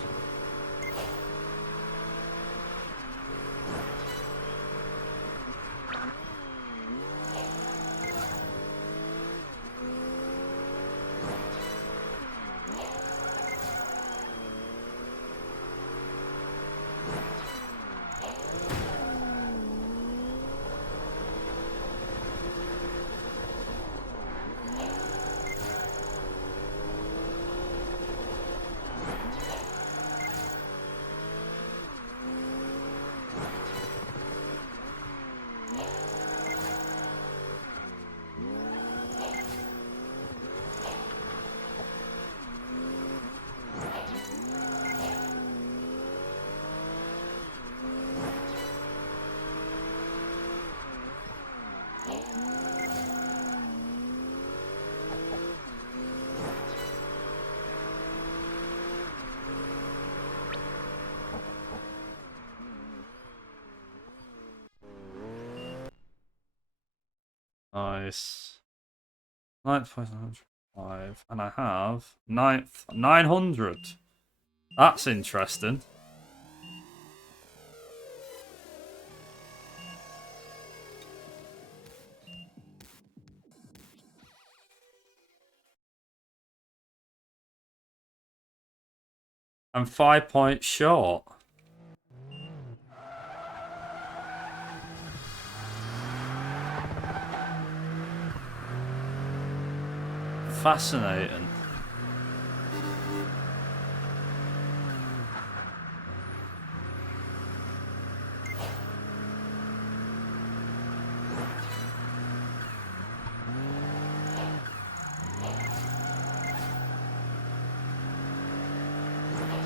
Nice. 9th place, 905. And I have 9th, 900. That's interesting. I'm 5 points short. Fascinating.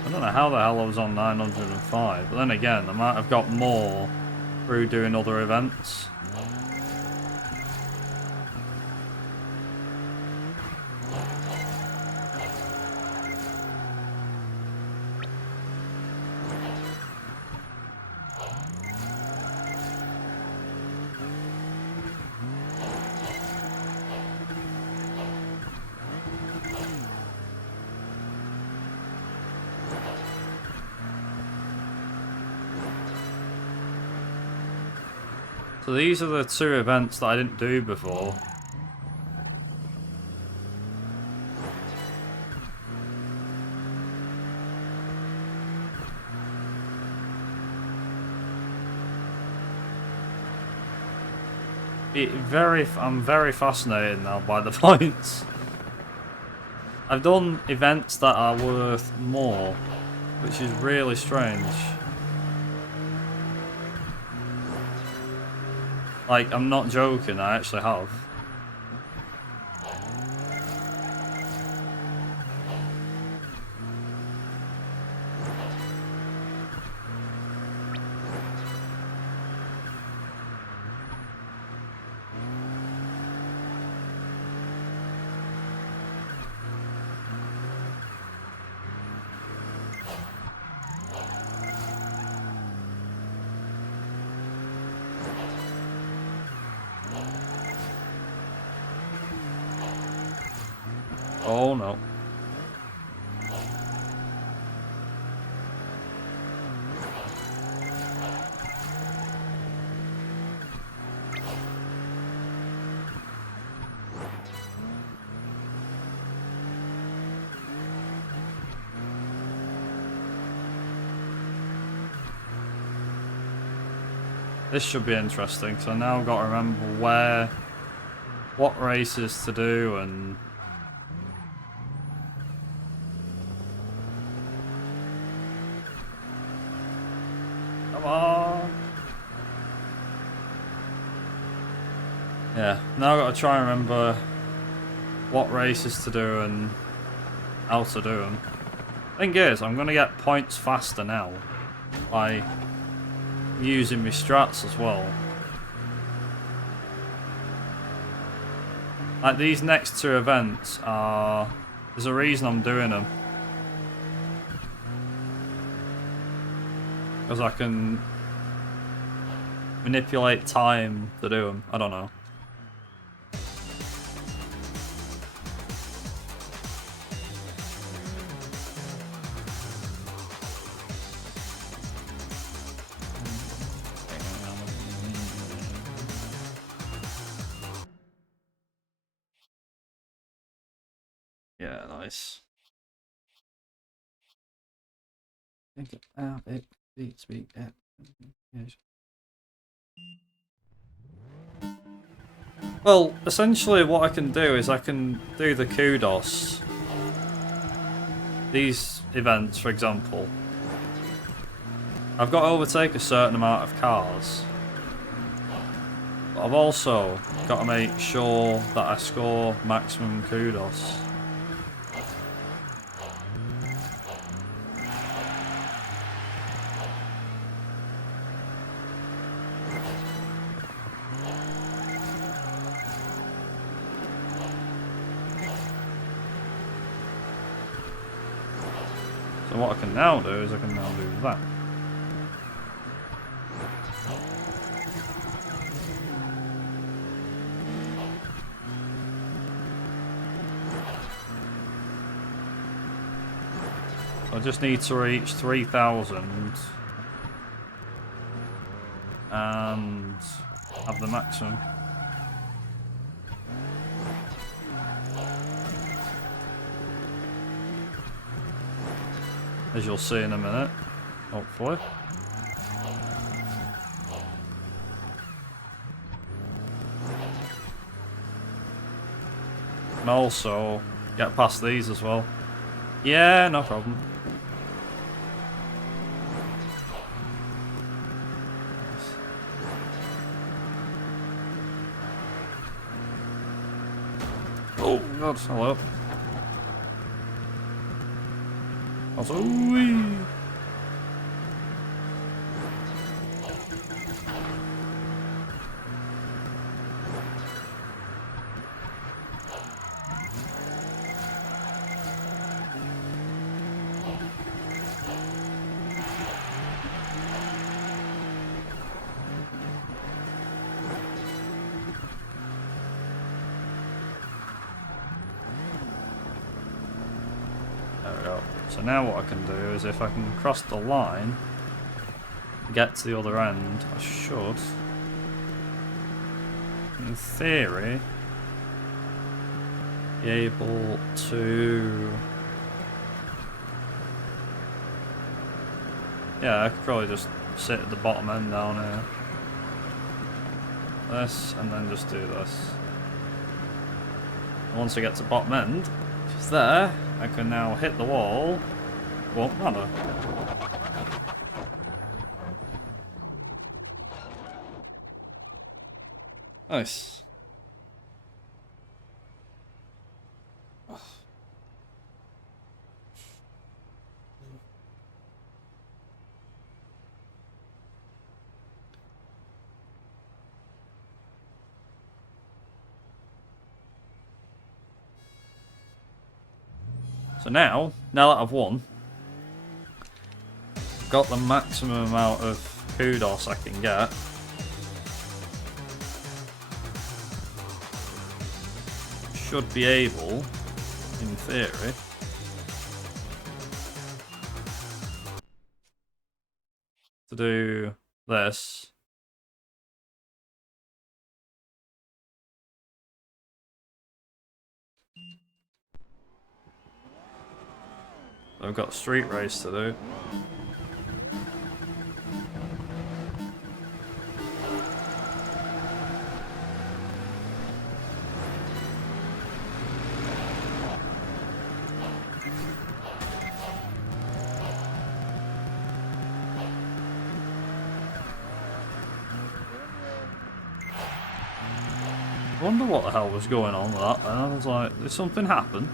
I don't know how the hell I was on 905, but then again, I might have got more through doing other events. So these are the 2 events that I didn't do before. I'm very fascinated now by the points. I've done events that are worth more, which is really strange. Like, I'm not joking, I actually have. Oh no. This should be interesting, because I now got to remember what races to do and... Come on! Yeah, now I've got to try and remember what races to do and how to do them. Thing is, I'm going to get points faster now by using my strats as well. Like, these next 2 events are... There's a reason I'm doing them. Because I can manipulate time to do them. I don't know. Yeah, nice. Well, essentially what I can do is I can do the kudos. These events, for example. I've got to overtake a certain amount of cars. But I've also got to make sure that I score maximum kudos. So what I can now do is I can now do that. So I just need to reach 3,000 and have the maximum. As you'll see in a minute, hopefully. And also get past these as well. Yeah, no problem. Oh God, hello. Also, wee. There we go. So now what I can do is if I can cross the line, get to the other end, I should, in theory, be able to... Yeah, I could probably just sit at the bottom end down here. This, and then just do this. And once I get to bottom end, which is there, I can now hit the wall. Won't matter. Nice. So now that I've won, got the maximum amount of kudos I can get. Should be able, in theory, to do this. I've got a street race to do. I wonder what the hell was going on with that. And I was like, did something happen?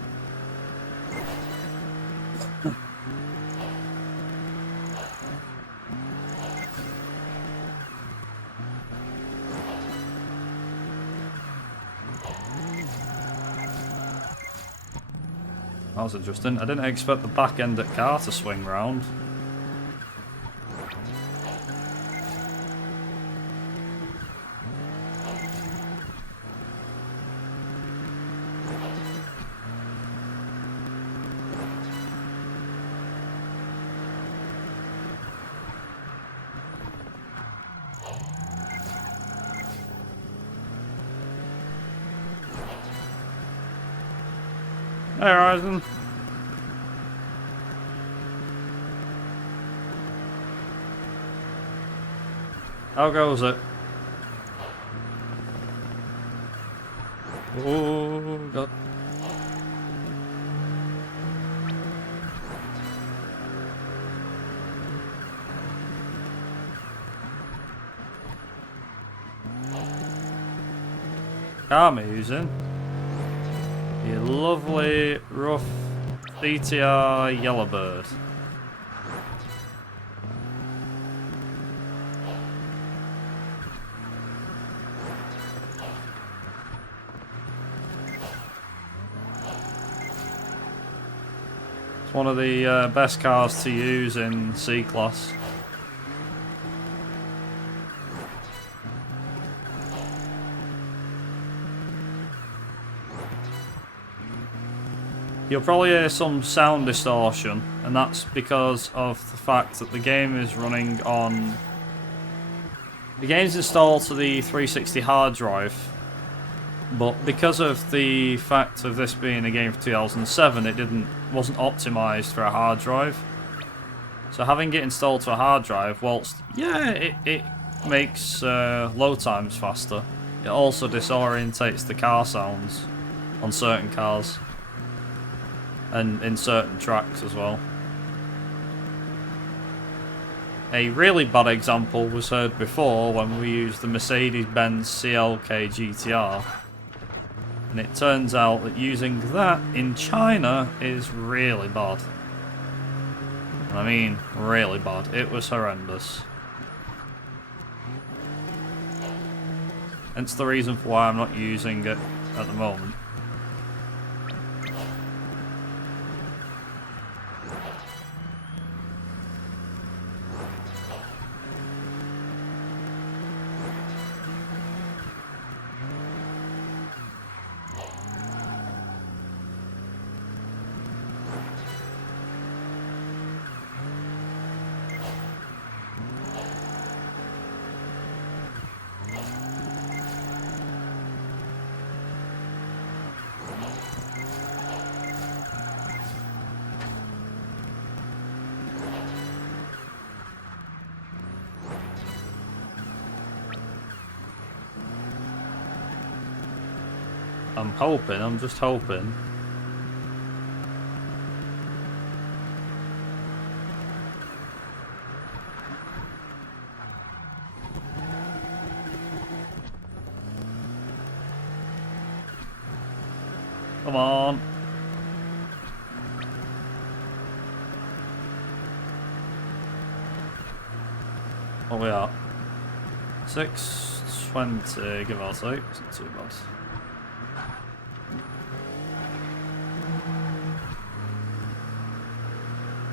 That was interesting. I didn't expect the back end at car to swing round. Hey, Horizon. How goes it? Oh, God. Car I'm using. A lovely, rough CTR Yellowbird. It's one of the best cars to use in C-Class. You'll probably hear some sound distortion, and that's because of the fact that the game is running on... The game's installed to the 360 hard drive, but because of the fact of this being a game for 2007, it wasn't optimised for a hard drive. So having it installed to a hard drive, whilst, yeah, it makes load times faster, it also disorientates the car sounds on certain cars. And in certain tracks as well. A really bad example was heard before when we used the Mercedes-Benz CLK GTR. And it turns out that using that in China is really bad. And I mean, really bad. It was horrendous. Hence the reason for why I'm not using it at the moment. I'm just hoping. Come on. What we at? 6:20, give or take. It's not too bad.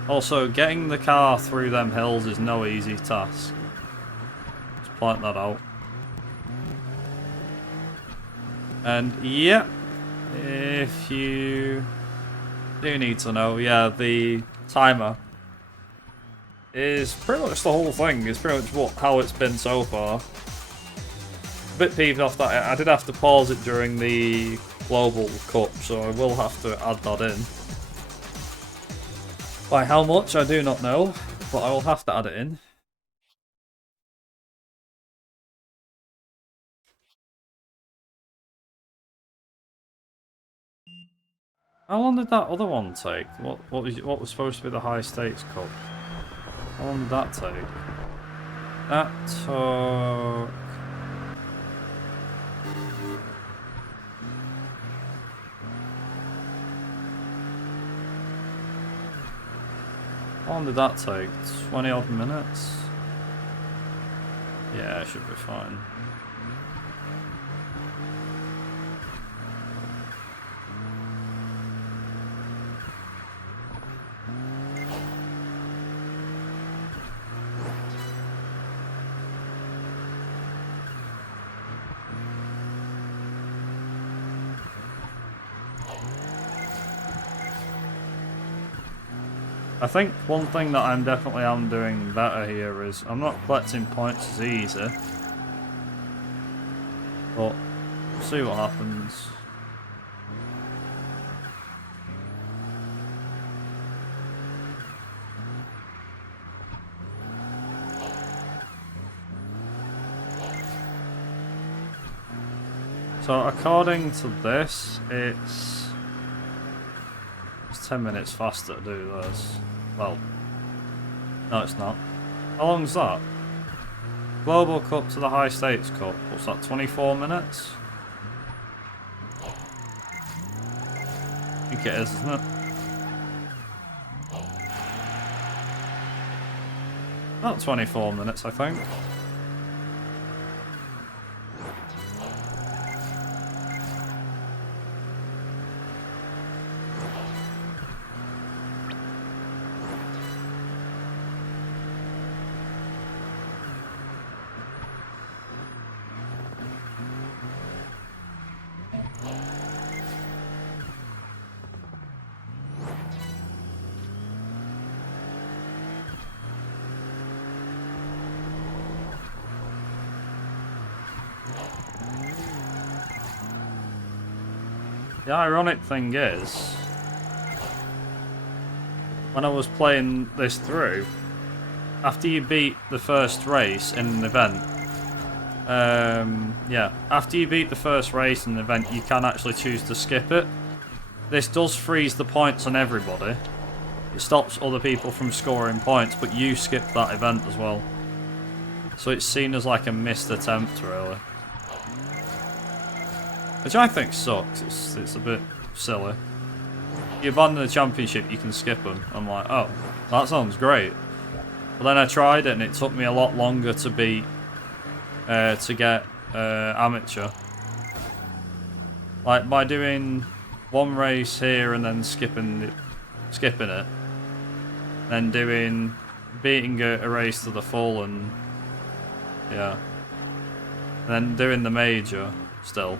Also, getting the car through them hills is no easy task. Just point that out. And yeah, if you do need to know, yeah, the timer is pretty much the whole thing. It's pretty much how it's been so far. A bit peeved off that I did have to pause it during the Global Cup, so I will have to add that in. By how much, I do not know, but I will have to add it in. How long did that other one take? What was supposed to be the high stakes cup? How long did that take? That took... How long did that take? 20 odd minutes? Yeah, it should be fine. I think one thing that I'm definitely doing better here is I'm not collecting points as easy, but we'll see what happens. So according to this, it's 10 minutes faster to do this. Well, no it's not. How long's that? Global Cup to the High Stakes Cup. What's that, 24 minutes? I think it is, isn't it? About 24 minutes, I think. The ironic thing is, when I was playing this through, after you beat the first race in an event, after you beat the first race in an event, you can actually choose to skip it. This does freeze the points on everybody. It stops other people from scoring points, but you skip that event as well. So it's seen as like a missed attempt, really. Which I think sucks. It's a bit silly. you abandon the championship, you can skip them. I'm like, oh, that sounds great. But then I tried it and it took me a lot longer to beat, to get amateur. Like by doing one race here and then skipping it, then beating a race to the full and yeah, and then doing the major still.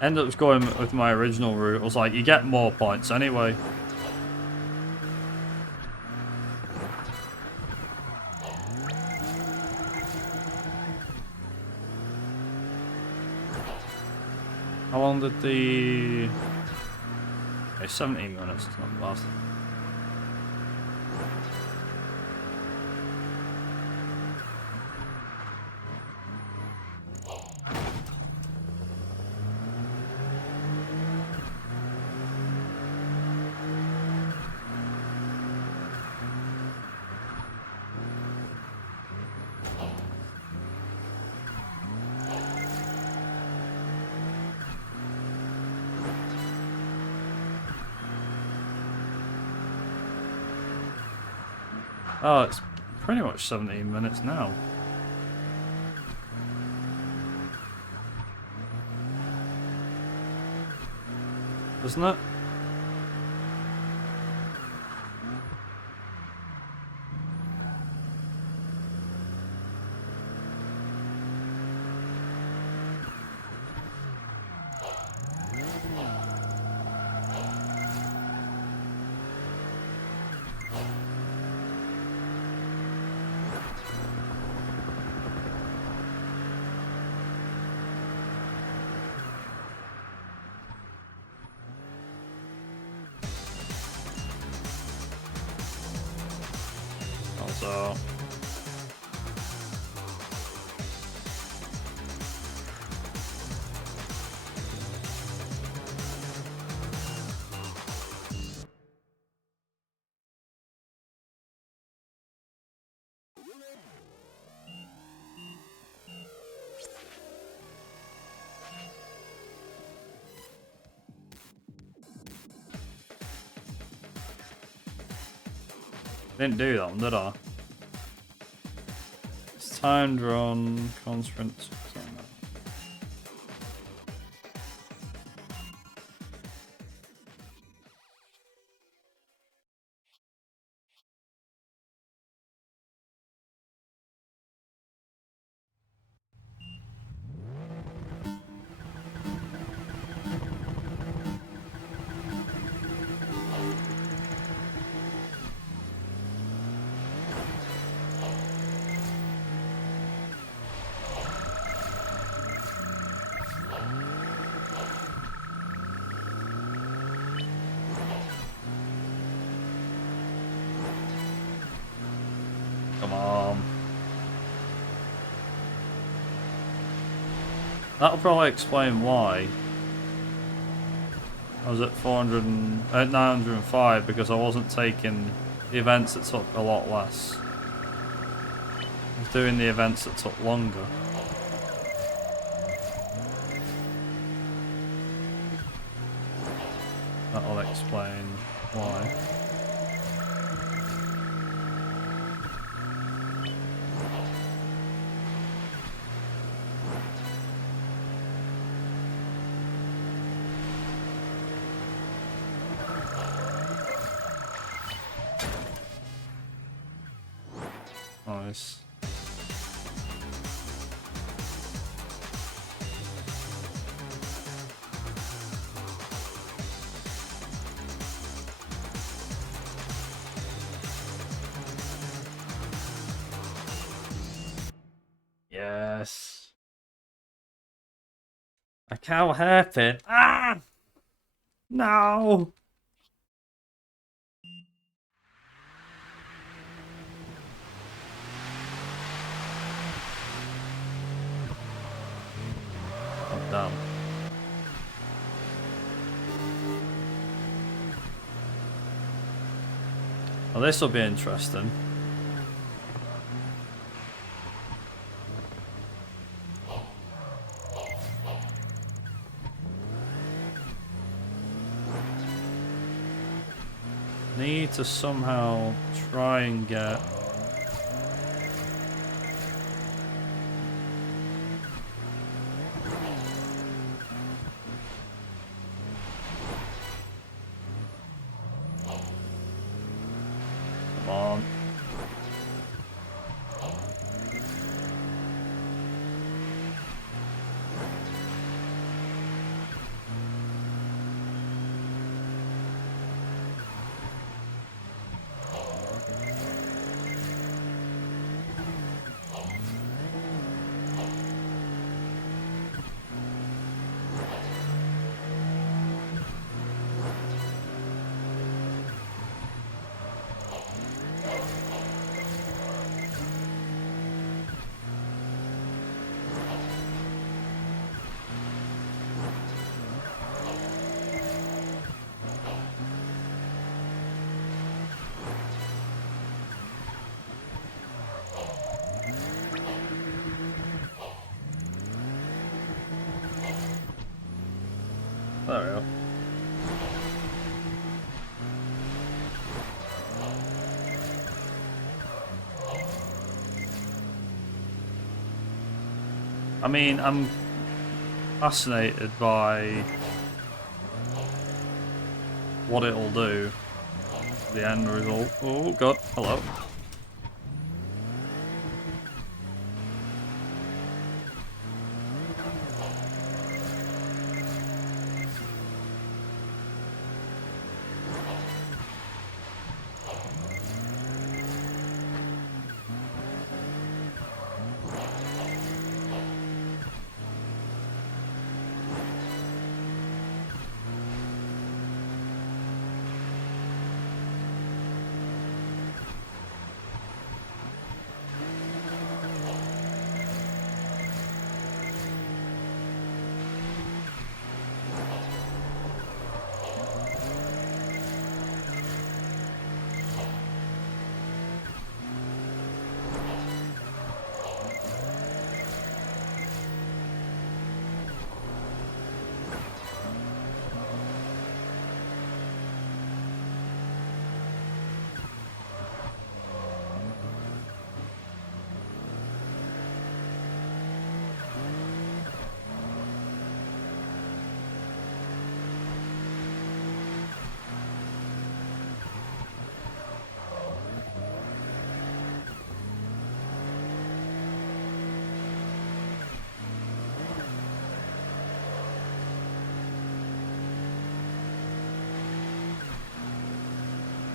Ended up going with my original route. I was like, you get more points anyway. How long did the... Okay, 17 minutes, it's not bad. Oh, it's pretty much 17 minutes now. Isn't it? Also... Didn't do that one, did I? It's timed run, conference. Come on. That'll probably explain why I was at 905, because I wasn't taking the events that took a lot less. I was doing the events that took longer. That'll explain why. Nice. Yes. A cow hairpin. Ah! No! I'm done. Well, this will be interesting. need to somehow try and get... Come on. There we go. I mean, I'm fascinated by what it'll do. The end result. Oh god, hello.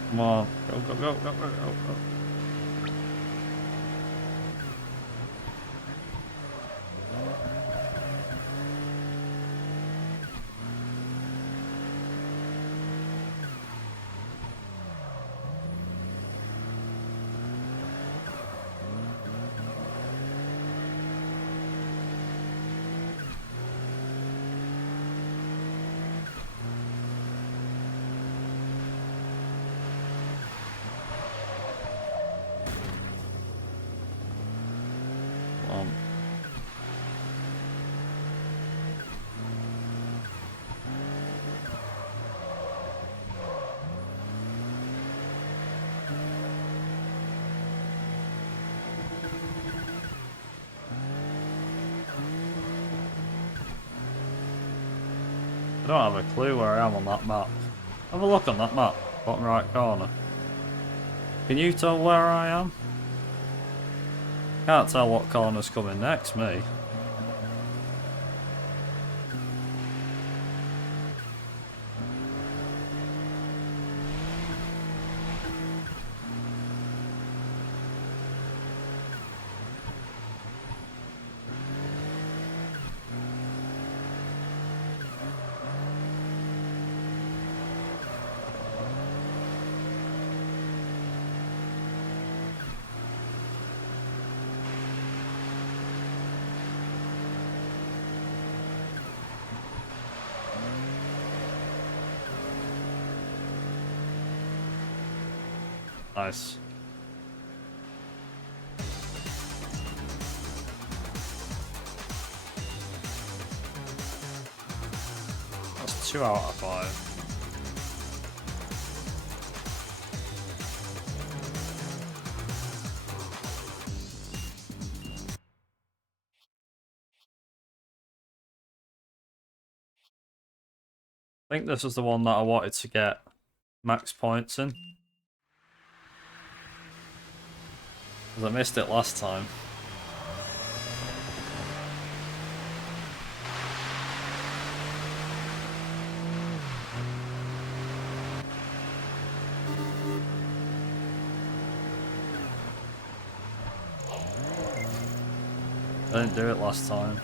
Come on. Go, go, go, go, go, go, go. I don't have a clue where I am on that map. Have a look on that map, bottom right corner. Can you tell where I am? Can't tell what corner's coming next, me. Nice. That's 2 out of 5. I think this is the one that I wanted to get max points in. Because I missed it last time. I didn't do it last time.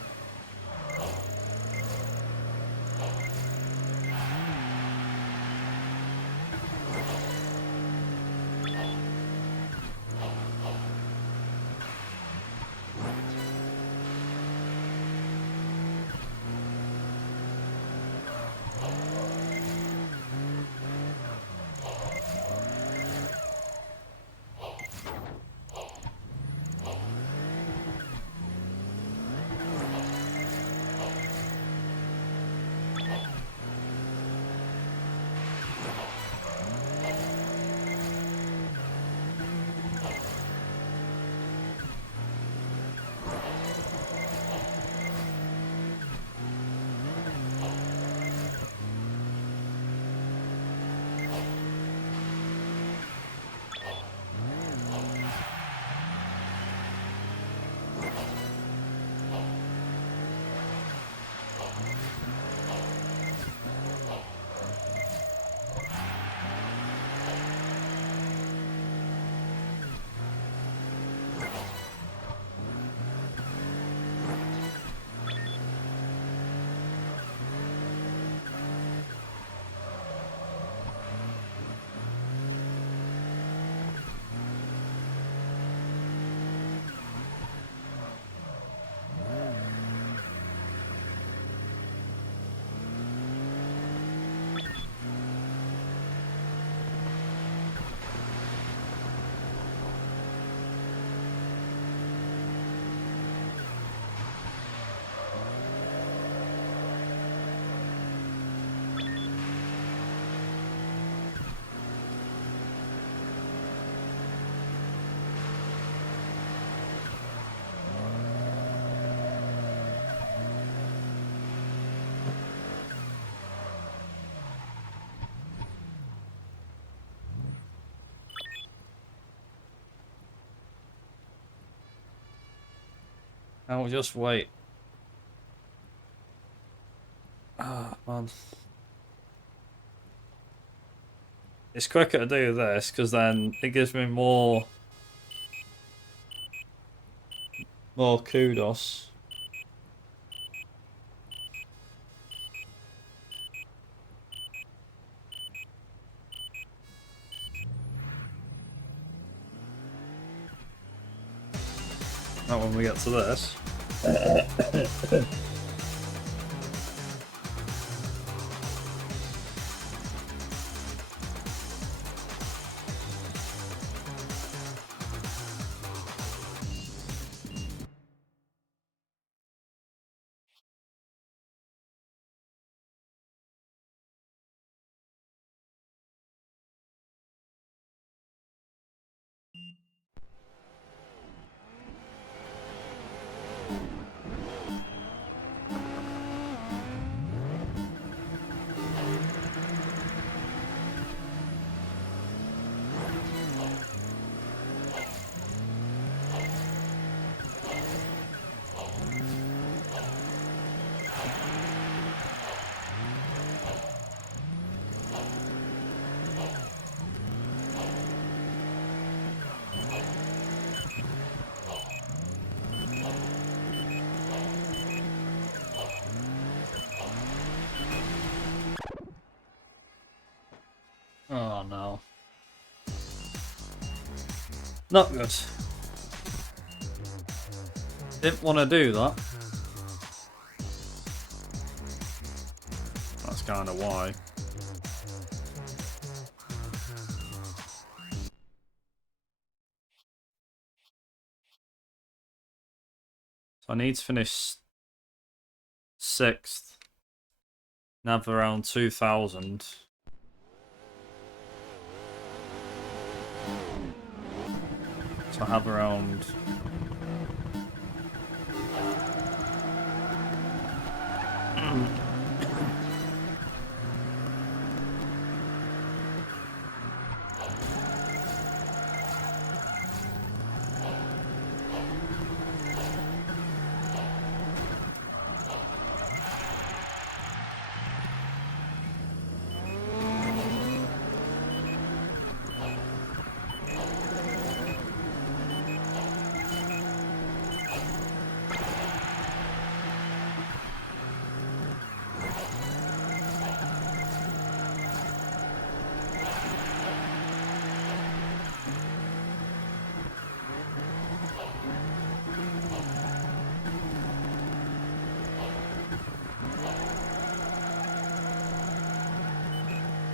I'll just wait. Ah, man. It's quicker to do this because then it gives me more kudos. Not when we get to this. Oh no. Not good. Didn't want to do that. That's kind of why. So I need to finish 6th and have around 2,000. So I have around...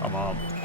Come on.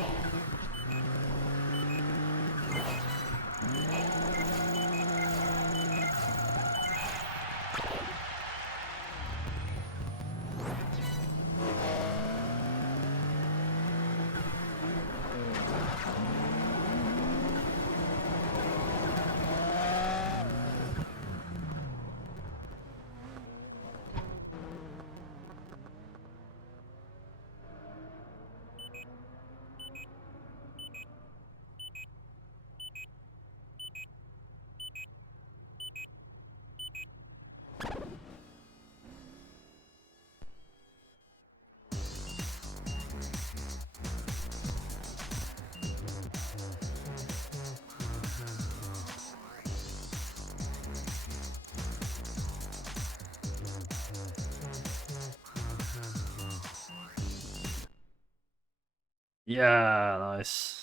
Yeah, nice.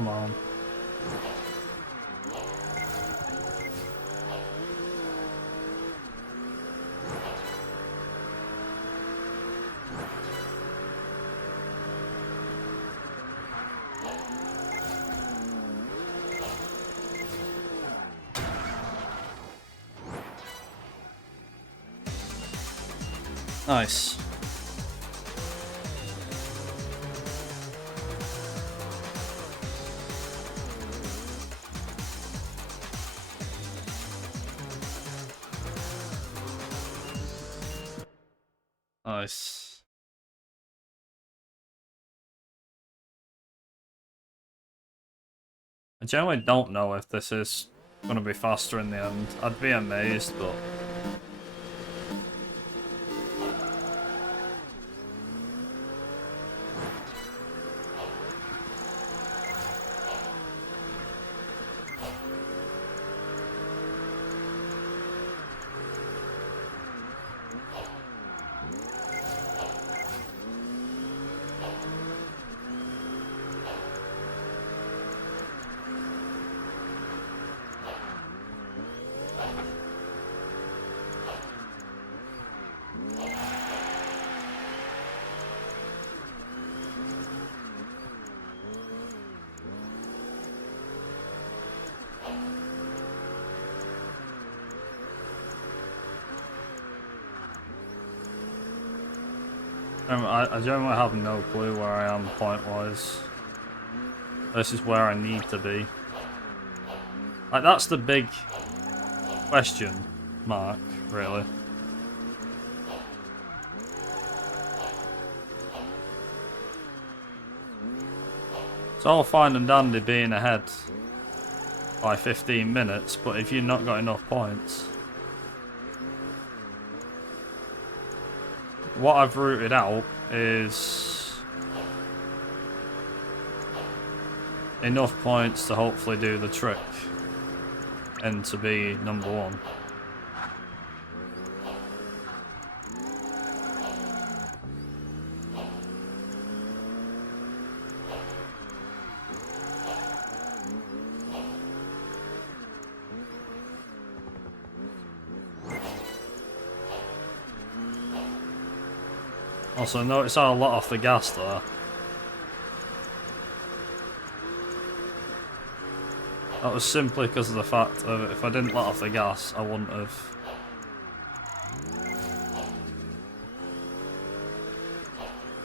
Come on. Nice. Nice. I generally don't know if this is going to be faster in the end. I'd be amazed, but... I generally have no clue where I am point-wise. This is where I need to be. Like, that's the big question mark, really. It's all fine and dandy being ahead by 15 minutes, but if you've not got enough points... What I've rooted out is enough points to hopefully do the trick. and to be number one. Also, notice how I let off the gas there. That was simply because of the fact of if I didn't let off the gas, I wouldn't have.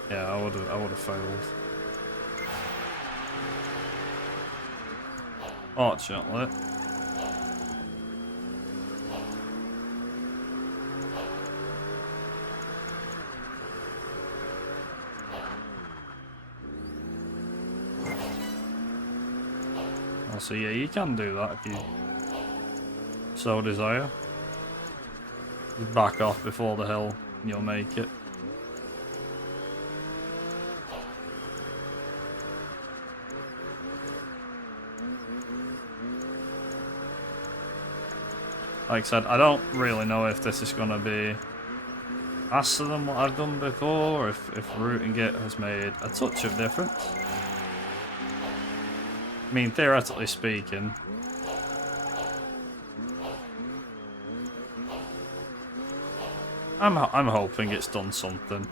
Yeah, I would have failed. Fortunately. So yeah, you can do that if you so desire. Just back off before the hill and you'll make it. Like I said, I don't really know if this is going to be faster than what I've done before, or if routing it has made a touch of difference. I mean, theoretically speaking, I'm hoping it's done something.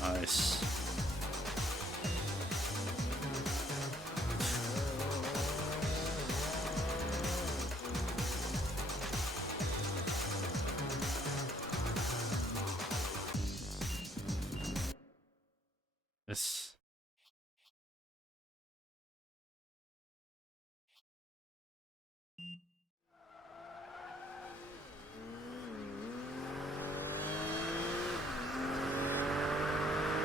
Nice. This.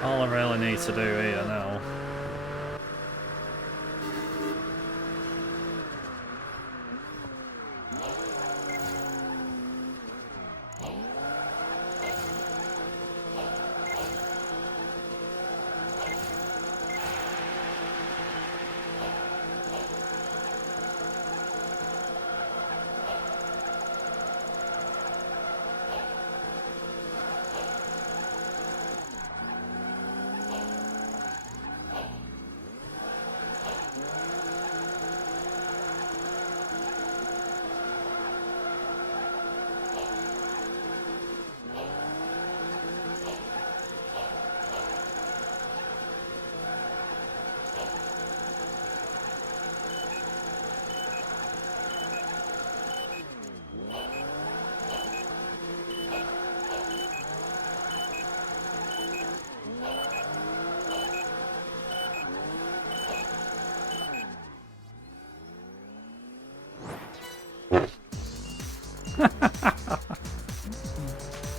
All I really need to do here now.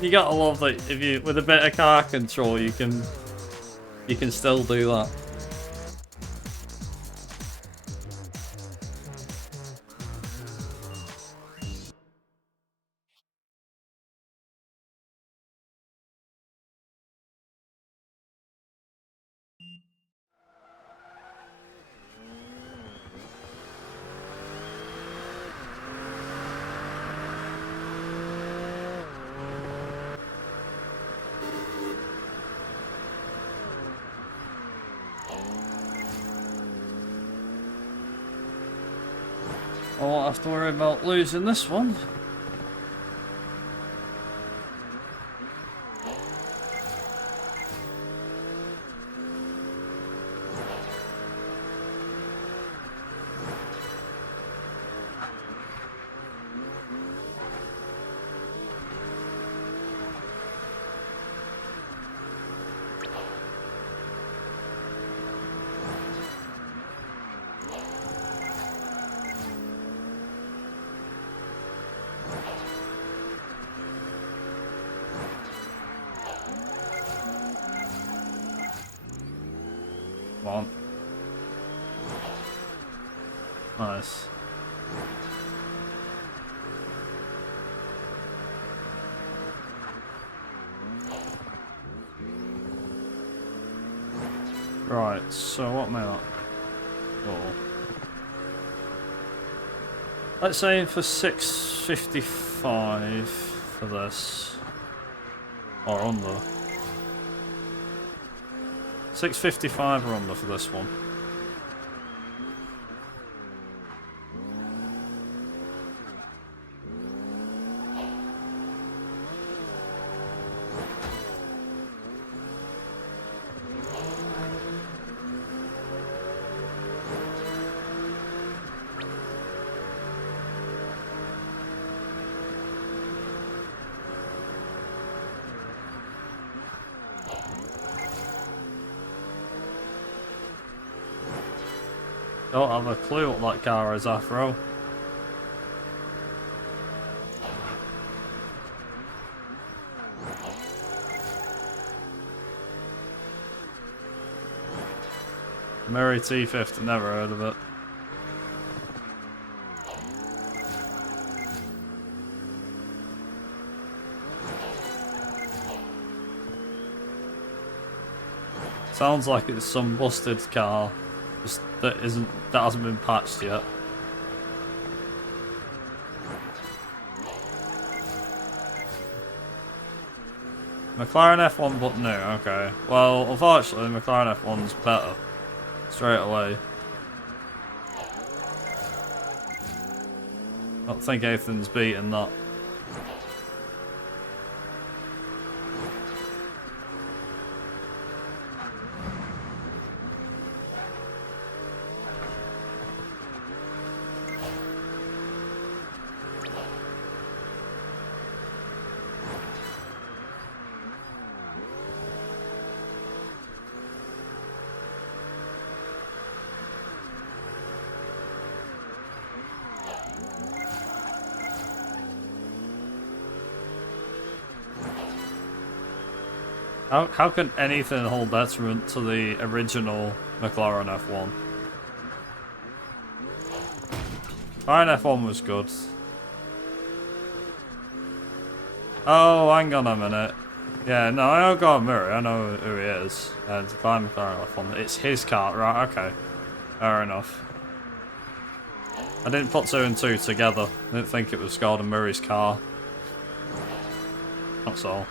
You gotta love that if you with a bit of car control you can still do that. I won't have to worry about losing this one. Come on. Nice. Right, so what am I at? Oh. Let's aim for 655 for this. Or under. 655 or under for this one. Don't have a clue what that car is, Afro. Murray T50, never heard of it. Sounds like it's some busted car. That hasn't been patched yet. McLaren F1 but new, okay. Well, unfortunately McLaren F1's better. Straight away. I don't think anything's beating that. How can anything hold detriment to the original McLaren F1? McLaren F1 was good. Oh, hang on a minute. Yeah, no, I know Gordon Murray, I know who he is. It's McLaren F1. It's his car, right, okay. Fair enough. I didn't put two and two together. I didn't think it was Gordon Murray's car. That's all.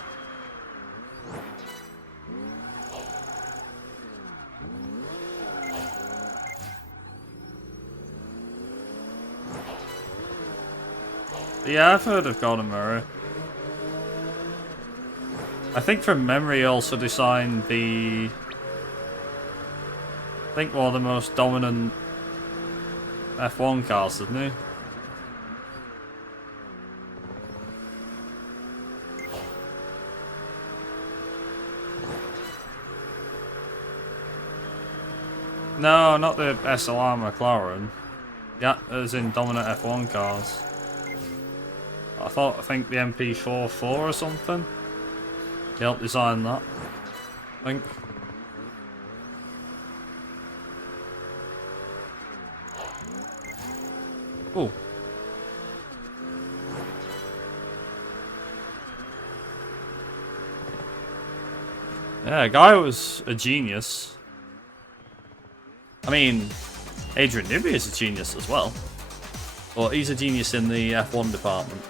Yeah, I've heard of Gordon Murray. I think from memory he also designed the... I think one of the most dominant F1 cars, didn't he? No, not the SLR McLaren. Yeah, as in dominant F1 cars. I think the MP44 or something. He helped design that, I think. Oh. Yeah, guy was a genius. I mean, Adrian Newby is a genius as well. But he's a genius in the F1 department.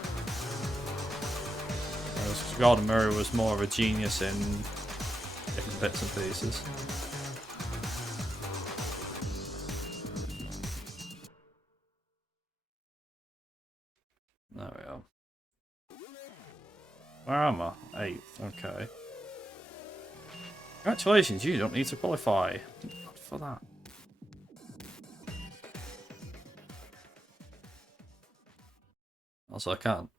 Whereas Gordon Murray was more of a genius in different bits and pieces. There we go. Where am I? 8th, okay. Congratulations, you don't need to qualify. Not for that. Also, I can't.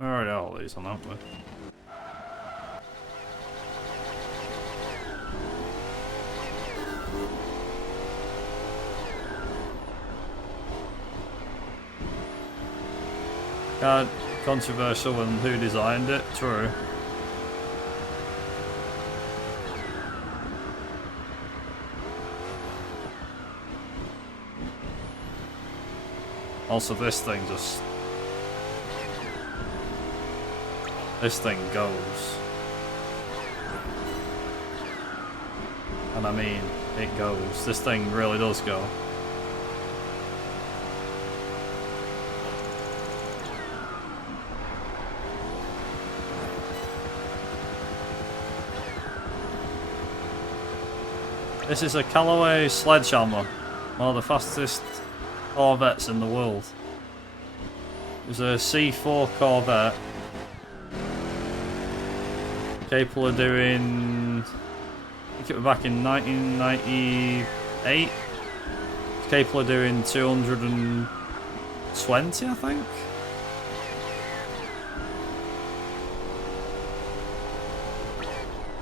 We already have all these on, haven't we? God, controversial and who designed it, true. Also, this thing goes. And I mean, it goes. This thing really does go. This is a Callaway Sledgehammer, one of the fastest Corvettes in the world. It was a C4 Corvette, capable of doing, I think it was back in 1998, it's capable of doing 220, I think.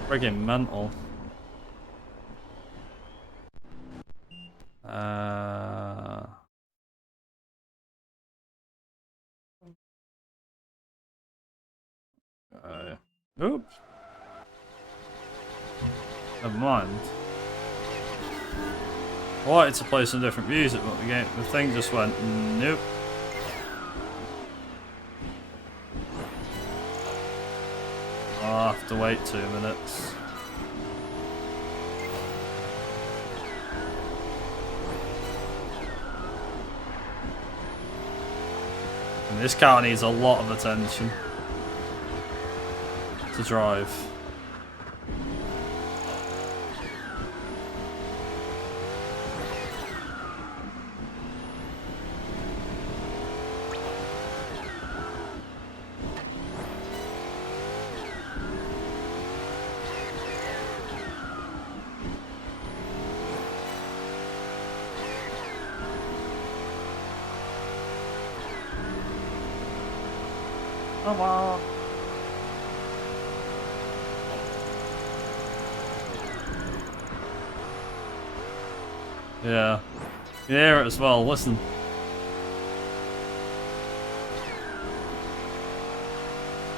Friggin' mental. Oops. Never mind. I wanted to play some different music, but the thing just went, nope. I'll have to wait 2 minutes. And this car needs a lot of attention to drive. Oh wow. Yeah. You hear it as well, listen.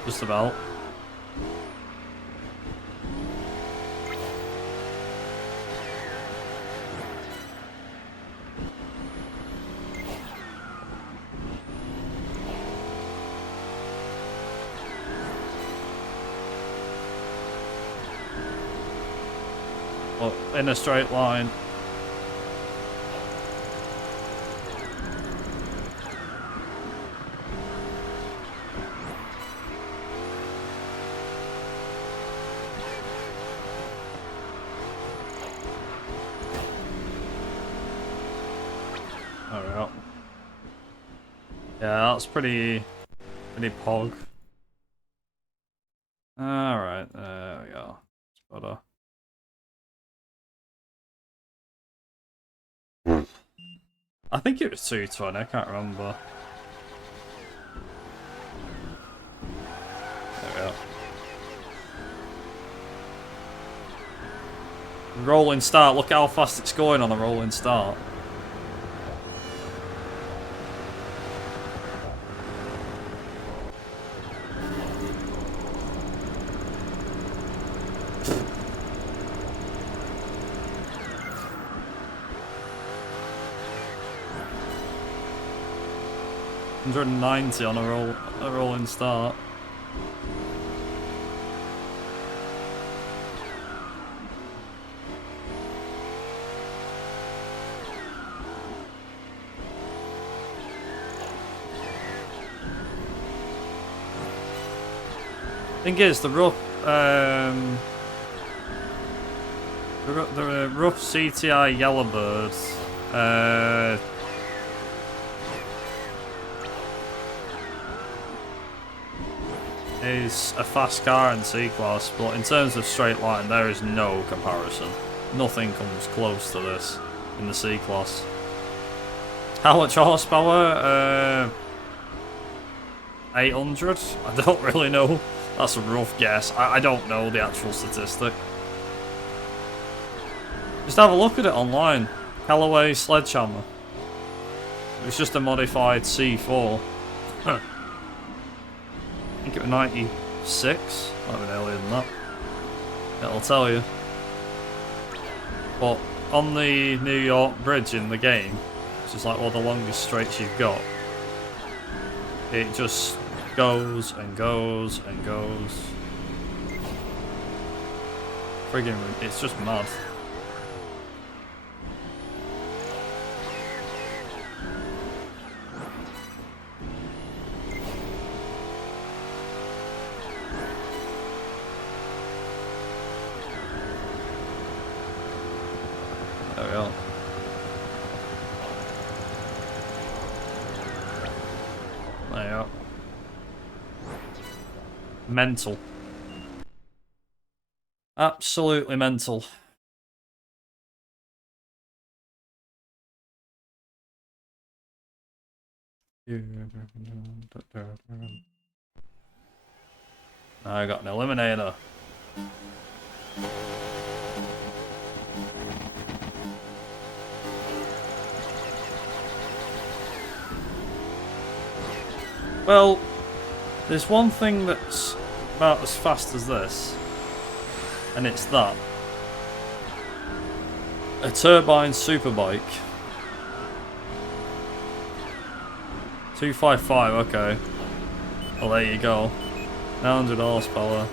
Just about. Well, in a straight line. Alright. Yeah, that's pretty pog. Alright, there we go. It's better. I think it was 220, I can't remember. There we go. Rolling start, look how fast it's going on a rolling start. $190 on a rolling start. Thing is, the rough CTI Yellowbird is a fast car in C-Class, but in terms of straight line, there is no comparison. Nothing comes close to this in the C-Class. How much horsepower? 800? I don't really know. That's a rough guess. I don't know the actual statistic. Just have a look at it online. Callaway Sledgehammer. It's just a modified C4. I think it was 96. Might have been earlier than that. It'll tell you. But on the New York Bridge in the game, which is like one of the longest straights you've got, it just goes and goes and goes. Friggin', it's just mad. There we go. There you go. Mental. Absolutely mental. I got an eliminator. Well, there's one thing that's about as fast as this, and it's that. A turbine superbike. 255, okay. Well, there you go. 900 horsepower.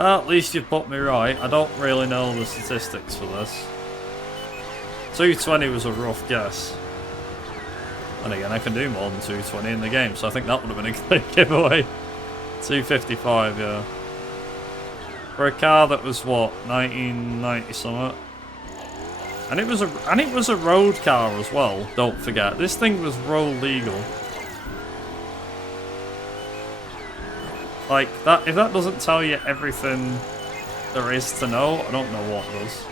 At least you put me right. I don't really know the statistics for this. 220 was a rough guess. And again, I can do more than 220 in the game, so I think that would have been a good giveaway. 255, yeah. For a car that was what, 1990 something? And it was a road car as well, don't forget. This thing was road legal. Like, that, if that doesn't tell you everything there is to know, I don't know what does.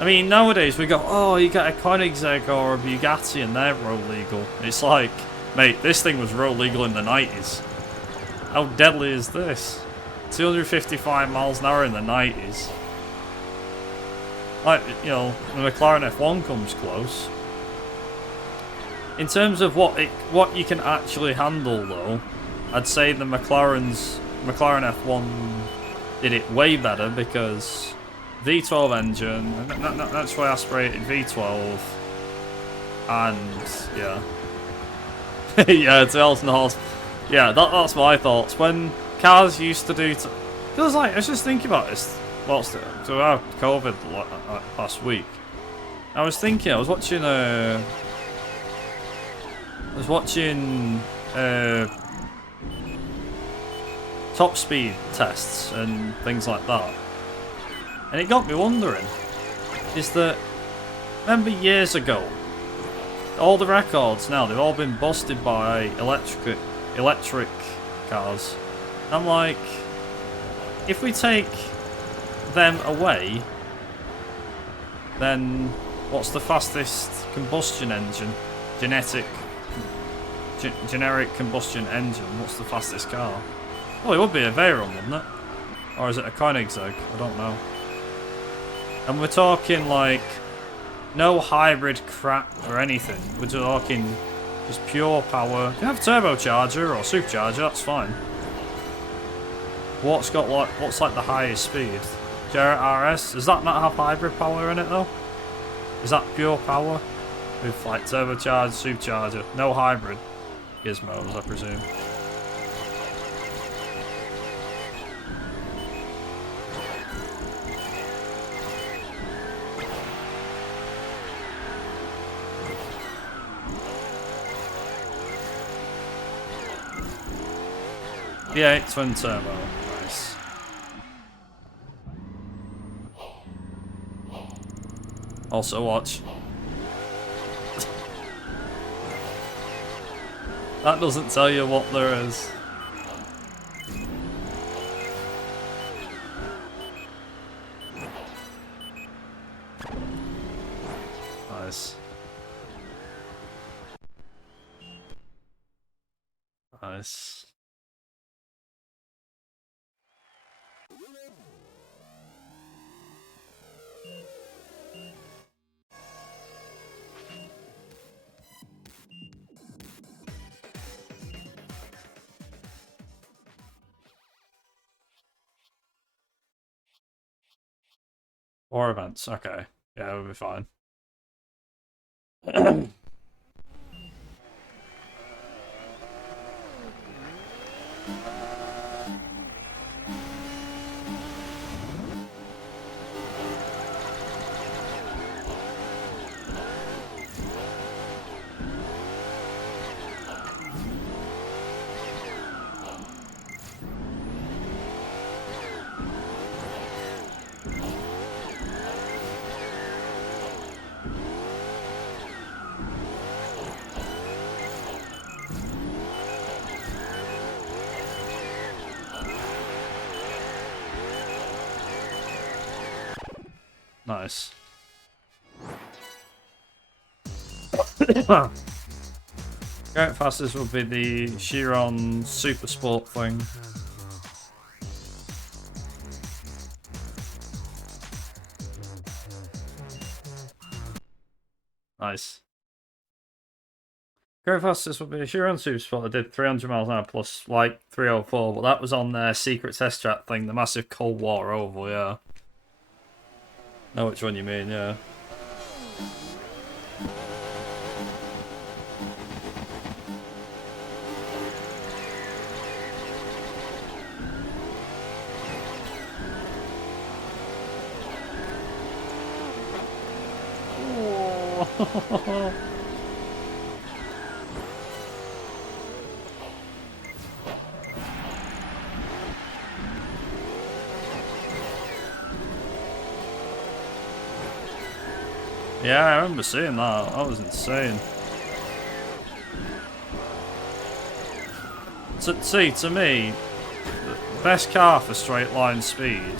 I mean, nowadays we go, oh, you get a Koenigsegg or a Bugatti and they're road legal. It's like, mate, this thing was road legal in the 90s. How deadly is this? 255 miles an hour in the 90s. Like, you know, the McLaren F1 comes close. In terms of what you can actually handle, though, I'd say the McLaren F1 did it way better because V12 engine, naturally aspirated V12, and yeah, yeah, 2,000 horse. Yeah, that's my thoughts. When cars used to do, because like I was just thinking about this. Throughout COVID last week, I was thinking, I was watching top speed tests and things like that, and it got me wondering, is that, remember years ago, all the records now, they've all been busted by electric cars. I'm like, if we take them away, then what's the fastest combustion engine? Generic combustion engine. What's the fastest car? Well, it would be a Veyron, wouldn't it? Or is it a Koenigsegg? I don't know. And we're talking like no hybrid crap or anything. We're talking just pure power. You can have turbocharger or supercharger, that's fine. What's like the highest speed? PGR RS, does that not have hybrid power in it though? Is that pure power? With like turbocharged, supercharger, no hybrid gizmos, I presume. Yeah, twin turbo, nice. Also watch. That doesn't tell you what there is. Nice. Nice. Or events, okay. Yeah, we'll be fine. Nice. Going fastest would be the Chiron Super Sport thing. Nice. Going fastest would be the Chiron Super Sport. I did 300 miles an hour plus like 304, but that was on their secret test track thing, the massive Cold War oval, yeah. Know which one you mean, yeah. Yeah, I remember seeing that. That was insane. See, to me, the best car for straight line speed,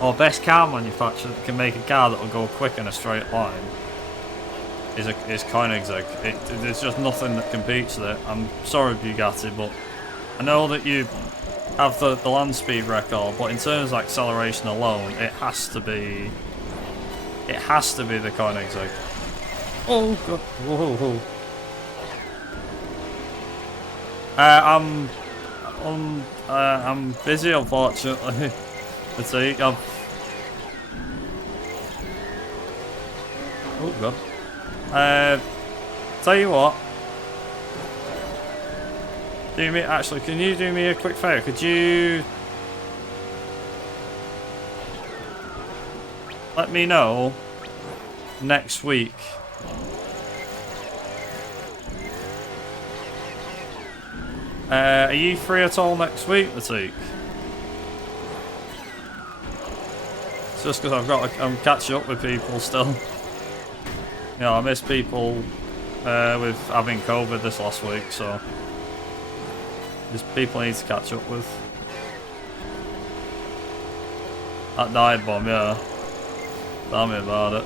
or best car manufacturer that can make a car that will go quick in a straight line, is Koenigsegg. There's just nothing that competes with it. I'm sorry, Bugatti, but I know that you have the land speed record, but in terms of acceleration alone, it has to be the Koenigsegg. Oh god! Whoa! I'm busy, unfortunately. Oh god. Tell you what. Can you do me a quick favour? Could you let me know next week? Are you free at all next week, Matik? It's just because I'm catching up with people still. You know, I miss people with having COVID this last week, so there's people I need to catch up with. That dive bomb, yeah. Tell me about it.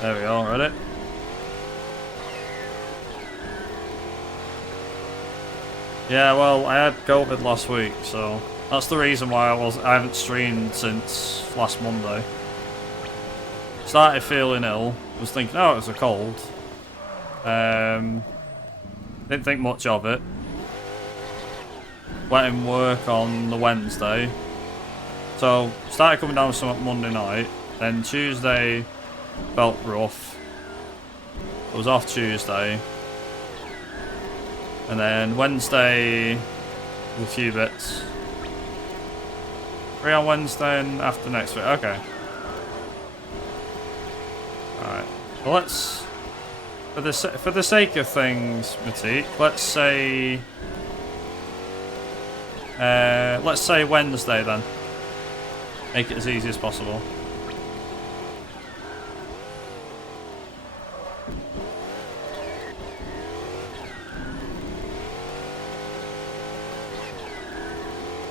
There we go, ready? Yeah, well, I had COVID last week, so that's the reason why I haven't streamed since last Monday. Started feeling ill, was thinking, oh, it was a cold. Didn't think much of it. Went in work on the Wednesday. So, started coming down with some Monday night, then Tuesday felt rough. I was off Tuesday. And then Wednesday, a few bits. Free on Wednesday and after next week. Okay. Alright. Well, let's... For the sake of things, Matik, let's say Wednesday then. Make it as easy as possible.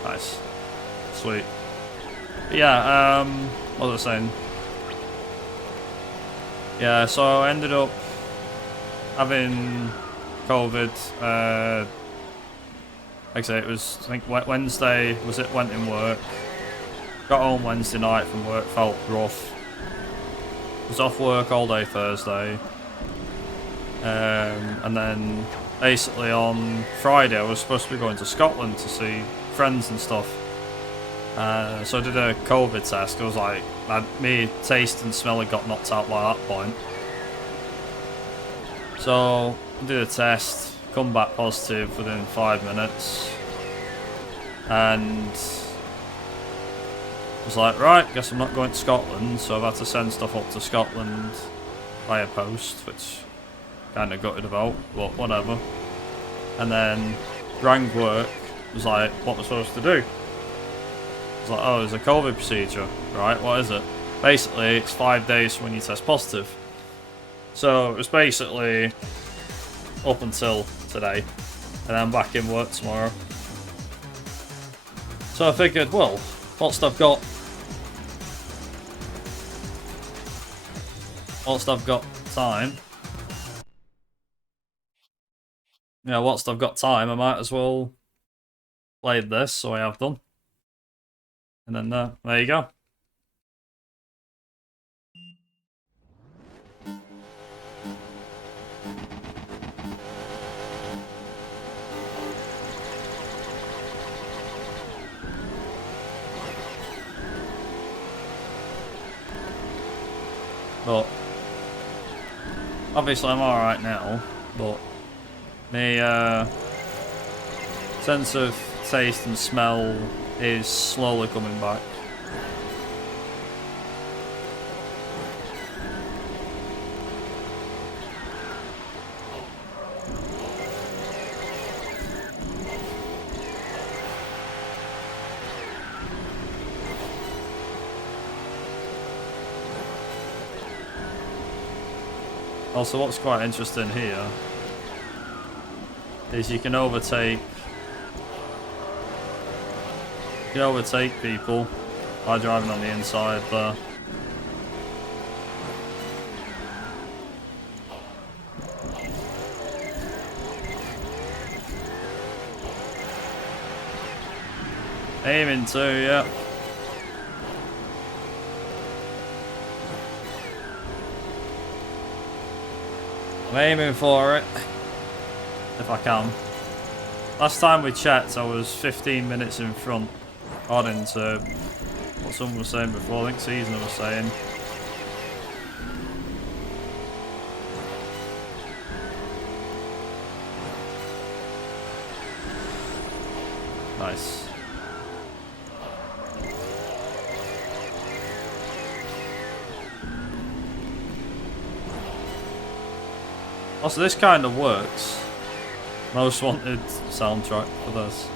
Nice. Sweet. Yeah, what was I saying? Yeah, so I ended up having COVID. Like I say, it was, I think Wednesday was it, went in work. Got home Wednesday night from work, felt rough. Was off work all day Thursday. And then basically on Friday I was supposed to be going to Scotland to see friends and stuff. So I did a COVID test. It was like, my taste and smell had got knocked out by that point. So I did a test, come back positive within 5 minutes. And I was like, right, guess I'm not going to Scotland, so I've had to send stuff up to Scotland via post, which kind of gutted about, but whatever. And then rang work, was like, what am I supposed to do? It's like, oh, there's a COVID procedure. Right, what is it? Basically, it's 5 days from when you test positive. So it was basically up until today, and I'm back in work tomorrow. So I figured, well, whilst I've got time, yeah, whilst I've got time, I might as well play this, so I have done. And then there you go. But obviously I'm alright now, but my sense of taste and smell is slowly coming back. Also, what's quite interesting here is you can overtake people by driving on the inside there. Aiming to, yeah. I'm aiming for it, if I can. Last time we checked, I was 15 minutes in front, according to what someone was saying before. I think Season was saying. Nice. Also, this kind of works. Most wanted soundtrack for this.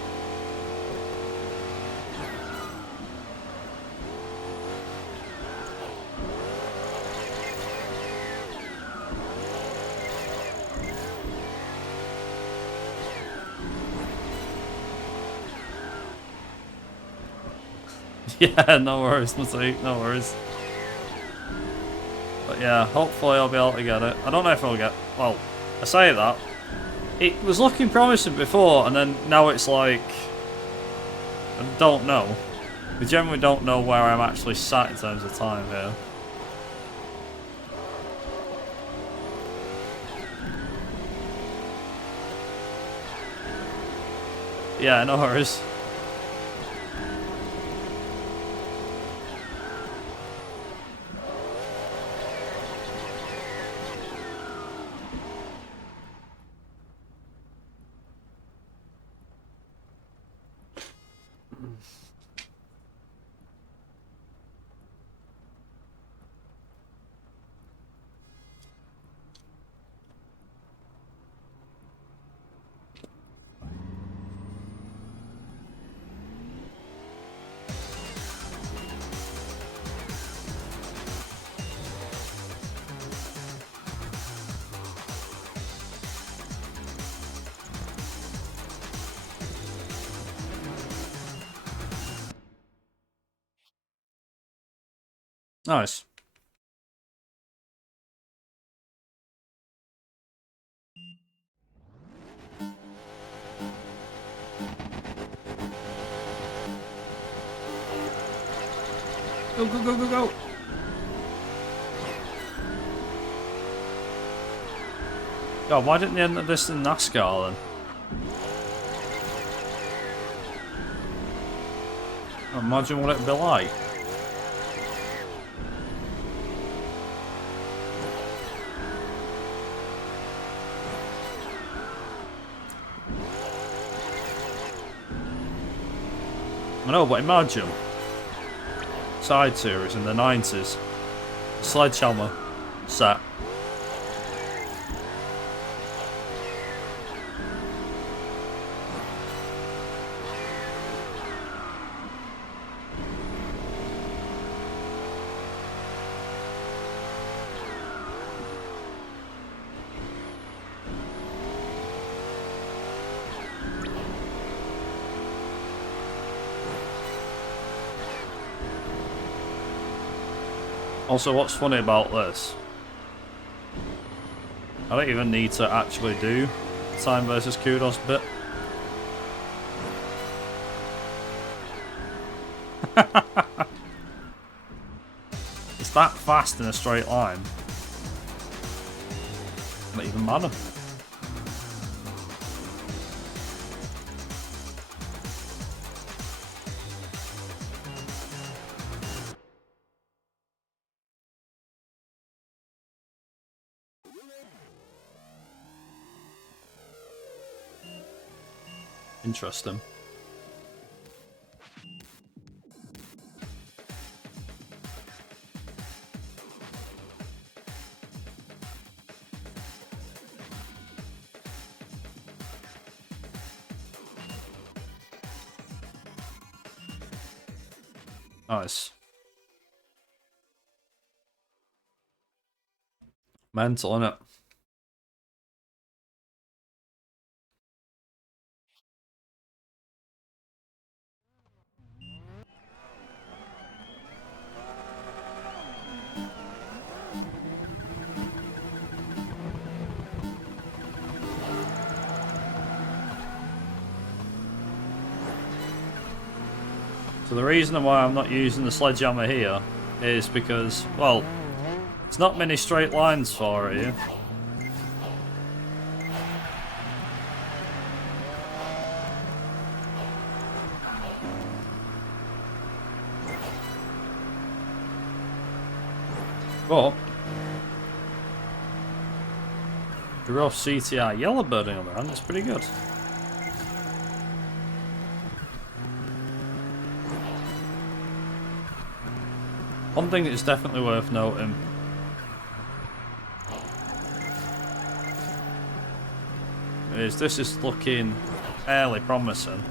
Yeah, no worries, Matik, no worries. But yeah, hopefully I'll be able to get it. I don't know if I'll get... Well, I say that. It was looking promising before, and then now it's like... I don't know. We generally don't know where I'm actually sat in terms of time here. Yeah, no worries. Nice. Go, go, go, go, go! God, why didn't they end this in NASCAR then? Imagine what it'd be like. I know, but imagine side series in the 90s, sledgehammer set. Also, what's funny about this, I don't even need to actually do time versus kudos bit. It's that fast in a straight line. Not even matter. Interesting. Nice. Mental, innit? So the reason why I'm not using the sledgehammer here is because, well, it's not many straight lines for you. But the rough CTR Yellowbirding on the hand is pretty good. One thing that's definitely worth noting is this is looking fairly promising.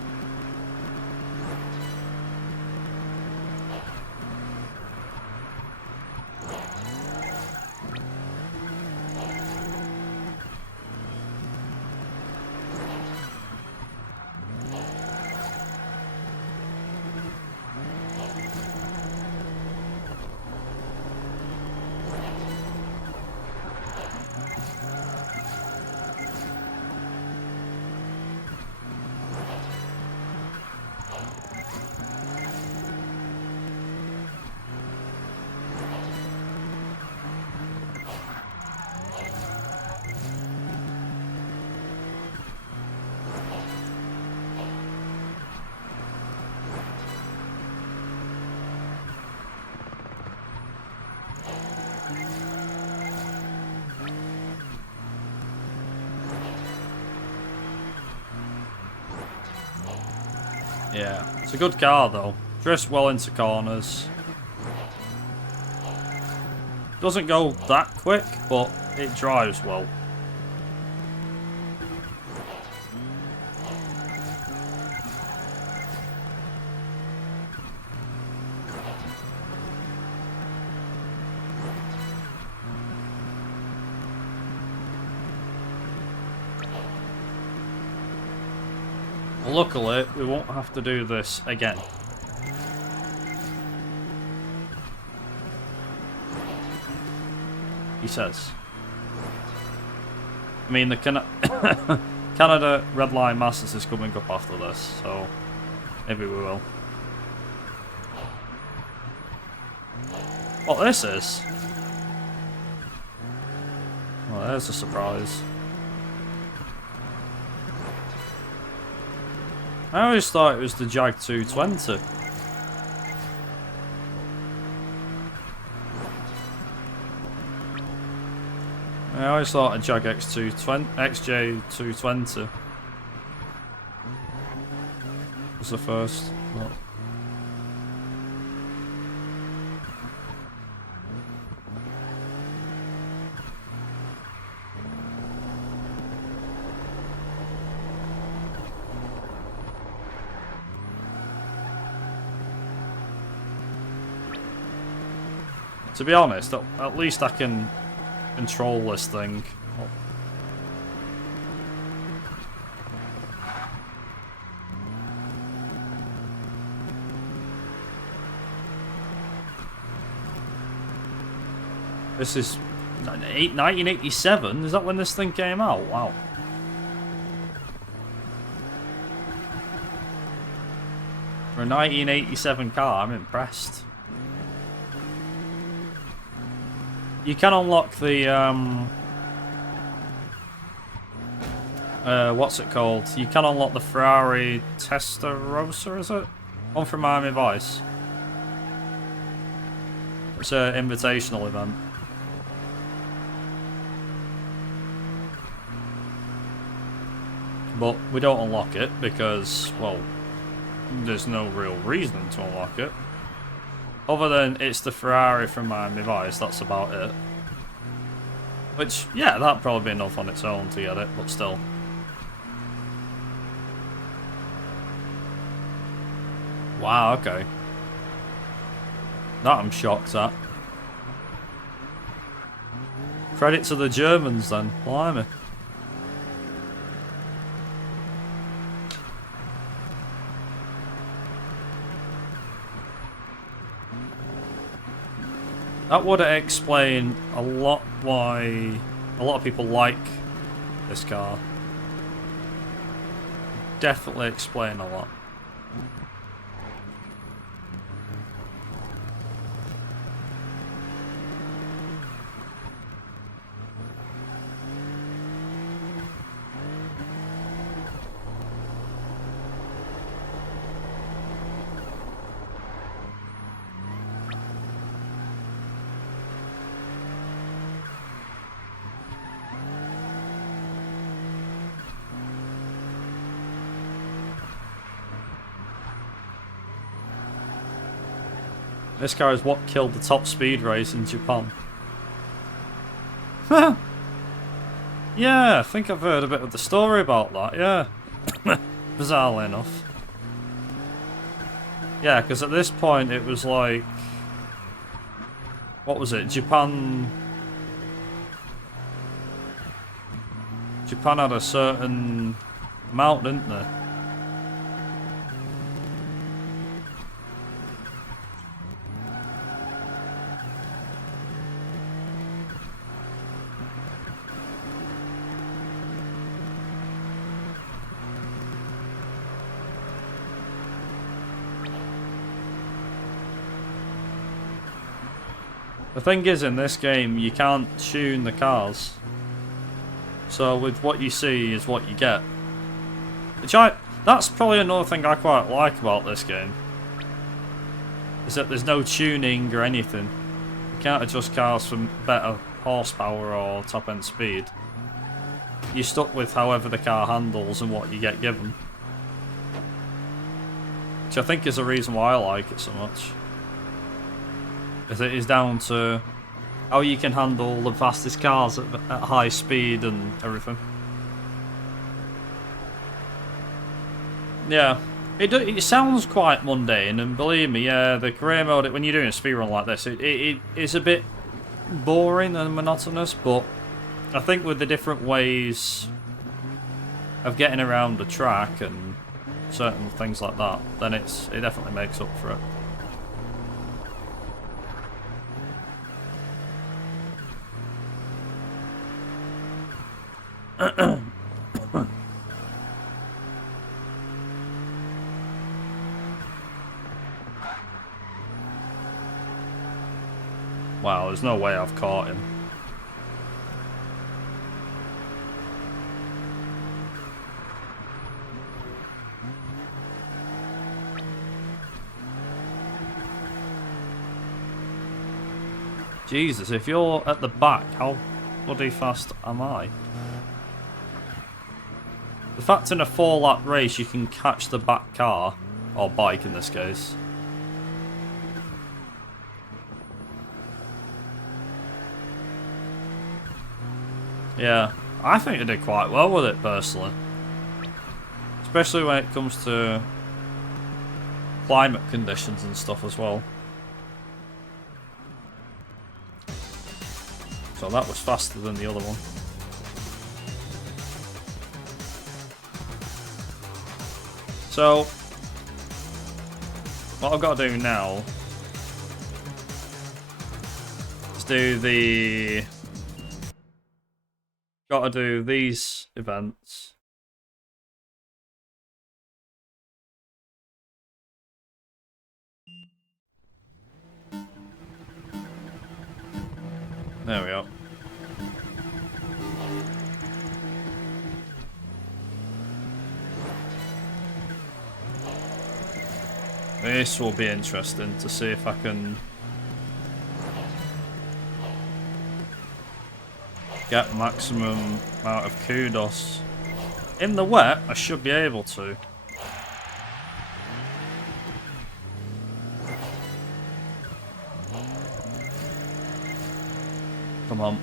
Yeah, it's a good car though. Drifts well into corners. Doesn't go that quick, but it drives well. Luckily, we won't have to do this again. He says. I mean, the Canada Red Line Masters is coming up after this, so maybe we will. What this is? Well, there's a surprise. I always thought it was the Jag 220. I always thought a Jag XJ220 was the first. But to be honest, at least I can control this thing. This is 1987? Is that when this thing came out? Wow. For a 1987 car, I'm impressed. You can unlock the, what's it called? You can unlock the Ferrari Testarossa, is it? One from Miami Vice. It's an invitational event. But we don't unlock it because, well, there's no real reason to unlock it. Other than it's the Ferrari from Miami Vice, that's about it. Which, yeah, that'd probably be enough on its own to get it, but still. Wow, okay. That I'm shocked at. Credit to the Germans then, blimey. That would explain a lot why a lot of people like this car. Definitely explain a lot. This car is what killed the top speed race in Japan. Yeah, I think I've heard a bit of the story about that, yeah. Bizarrely enough. Yeah, because at this point it was like... What was it? Japan had a certain amount, didn't they? The thing is, in this game, you can't tune the cars. So with what you see is what you get. That's probably another thing I quite like about this game. Is that there's no tuning or anything. You can't adjust cars for better horsepower or top end speed. You're stuck with however the car handles and what you get given. Which I think is the reason why I like it so much. As it is down to how you can handle the fastest cars at high speed and everything. Yeah, it sounds quite mundane, and believe me, yeah, the career mode, when you're doing a speedrun like this, it is a bit boring and monotonous, but I think with the different ways of getting around the track and certain things like that, then it definitely makes up for it. Wow, there's no way I've caught him. Jesus, if you're at the back, how bloody fast am I? The fact in a 4-lap race you can catch the back car, or bike in this case. Yeah, I think I did quite well with it personally. Especially when it comes to climate conditions and stuff as well. So that was faster than the other one. So, what I've got to do now is do the... Gotta do these events. There we go. This will be interesting to see if I can get maximum amount of kudos. In the wet, I should be able to. Come on.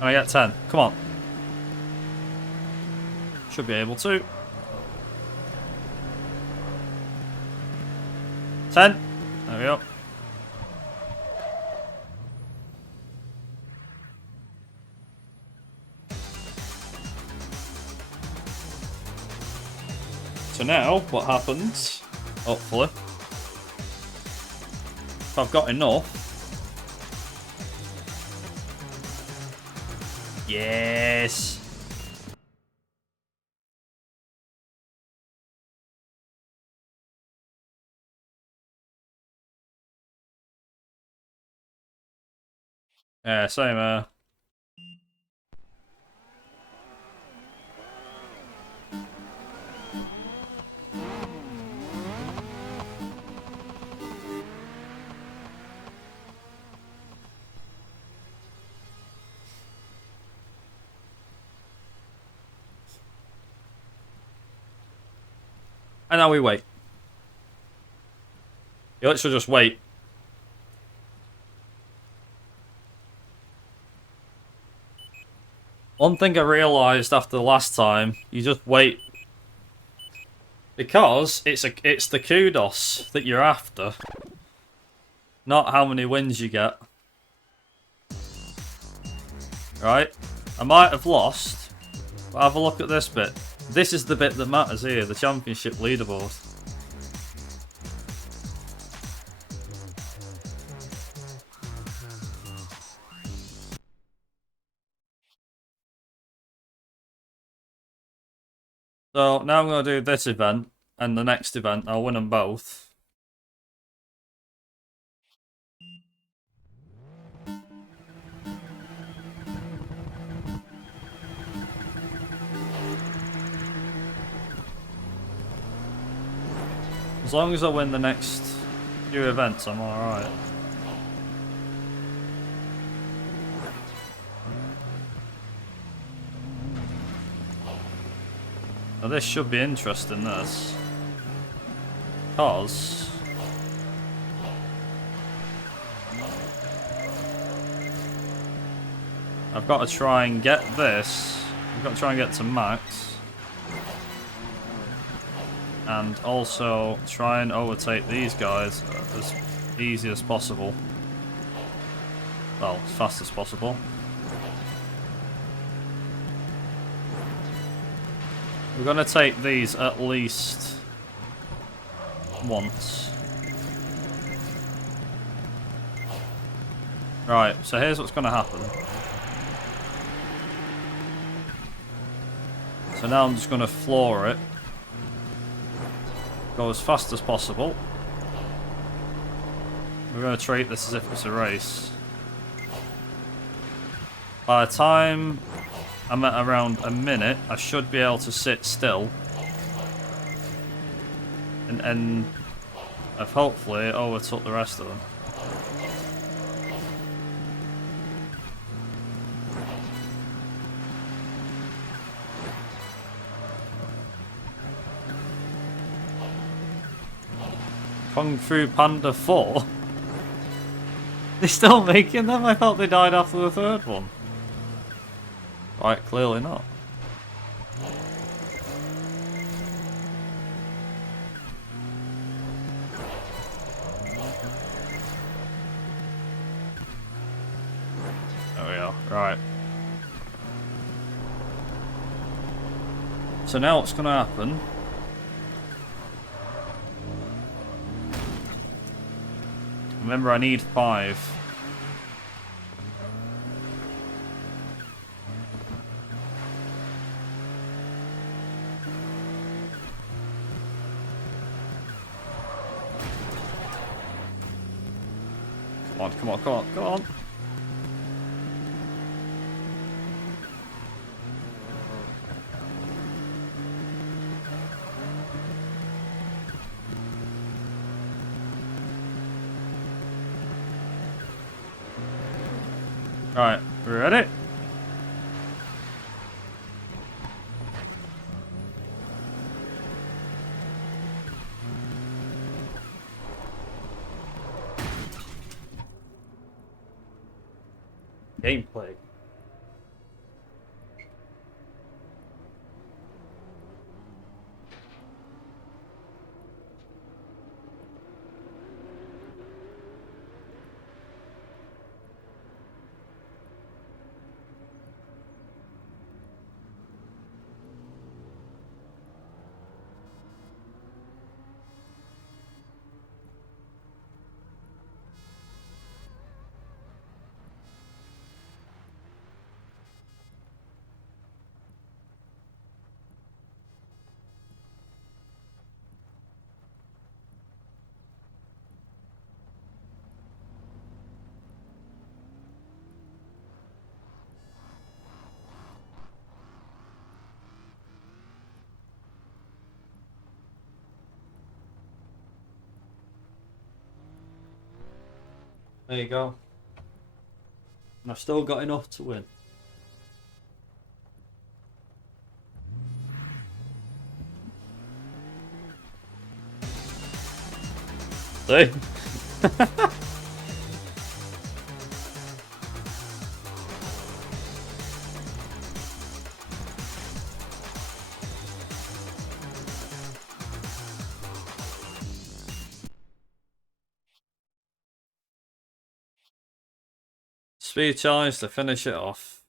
I get 10. Come on. Should be able to. 10. There we go. So now, what happens, hopefully, if I've got enough. Yes. Yeah, same. And now we wait. You literally just wait. One thing I realised after the last time, you just wait. Because it's the kudos that you're after. Not how many wins you get. Right? I might have lost, but have a look at this bit. This is the bit that matters here, the championship leaderboard. So now I'm going to do this event and the next event. I'll win them both. As long as I win the next few events, I'm alright. Now this should be interesting, this. Because I've got to try and get this. I've got to try and get to max. And also try and overtake these guys as easy as possible. Well, as fast as possible. We're going to take these at least once. Right, so here's what's going to happen. So now I'm just going to floor it. Go as fast as possible. We're going to treat this as if it's a race. By the time I'm at around a minute, I should be able to sit still and I've hopefully overtook the rest of them. Kung Fu Panda 4? They're still making them? I thought they died after the third one. Right, clearly not. There we go, right. So now what's gonna happen? Remember, I need 5. Come on, come on, come on, come on. Alright, we ready? Gameplay. There you go. And I've still got enough to win. See? Speed challenge to finish it off.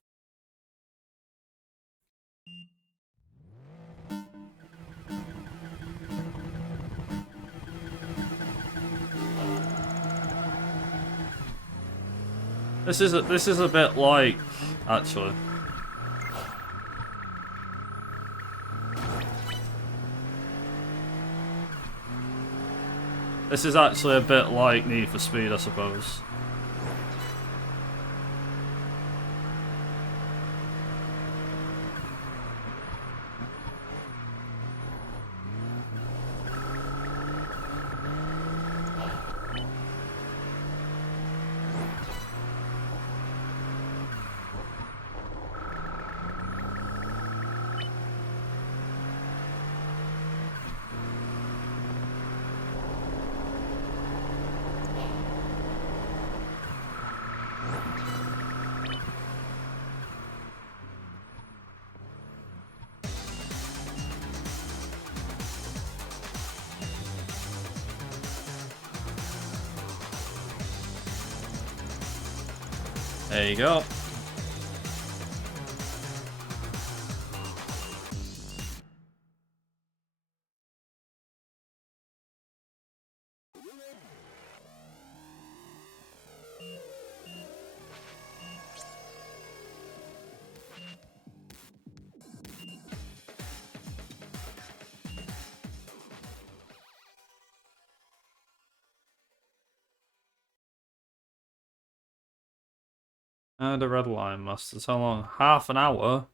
This is a bit like, actually. This is actually a bit like Need for Speed, I suppose. There you go. The red line masters. How long? Half an hour?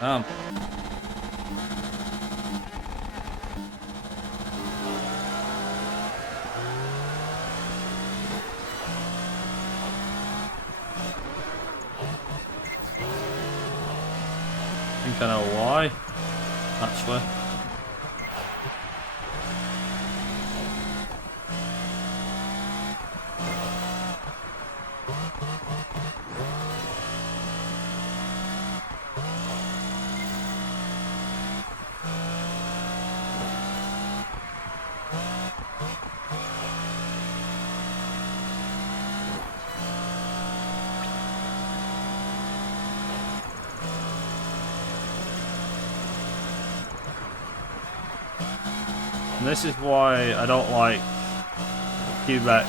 Damn. think I know why, actually. And this is why I don't like Quebec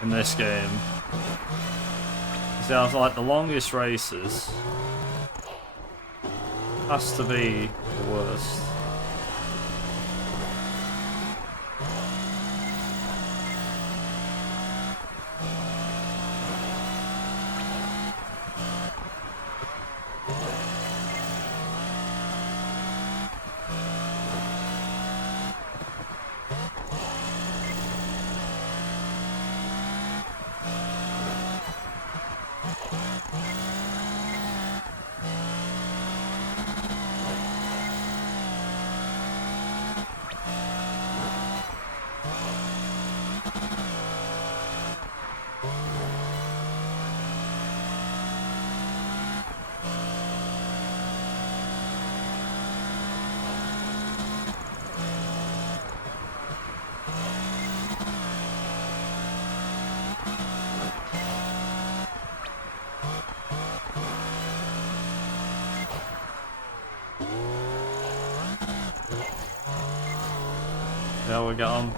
in this game. See, I was like, the longest races has to be the worst. Yeah, we got on.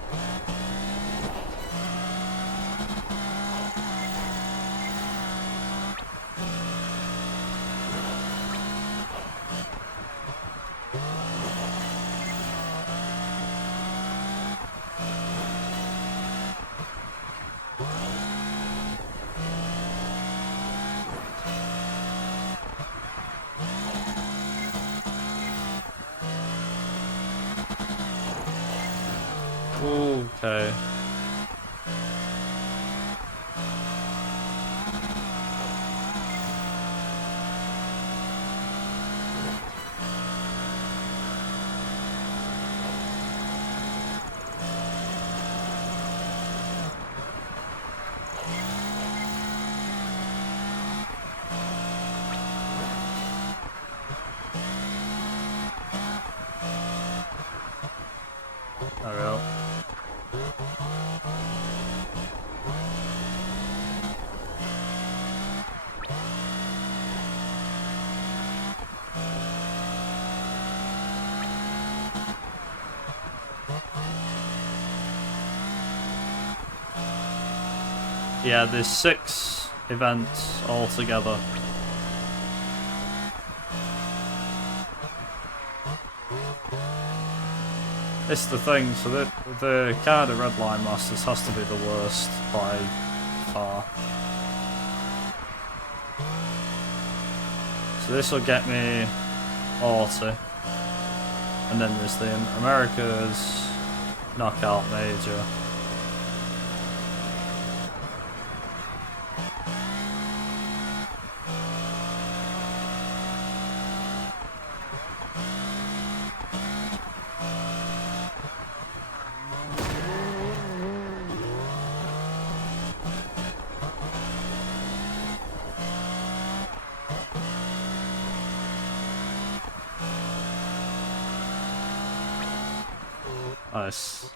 Okay. There we go. Yeah, there's 6 events altogether. It's the thing, so the card of Redline Masters has to be the worst by far. So this will get me 40. And then there's the America's Knockout Major. Nice.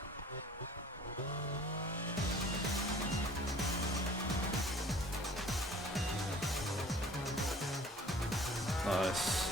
Nice.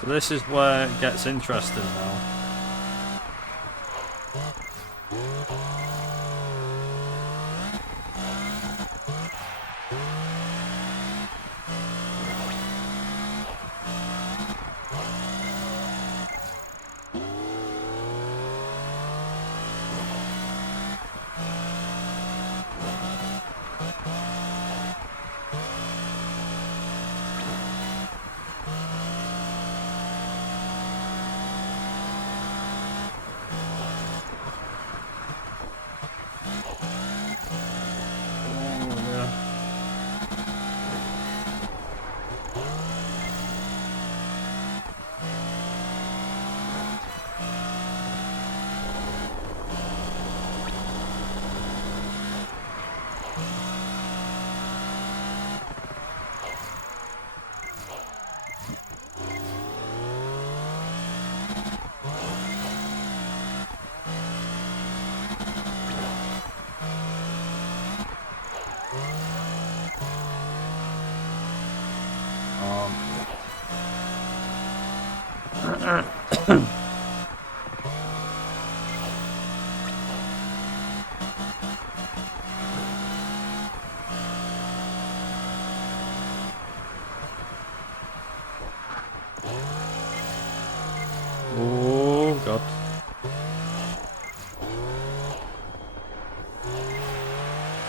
So this is where it gets interesting now.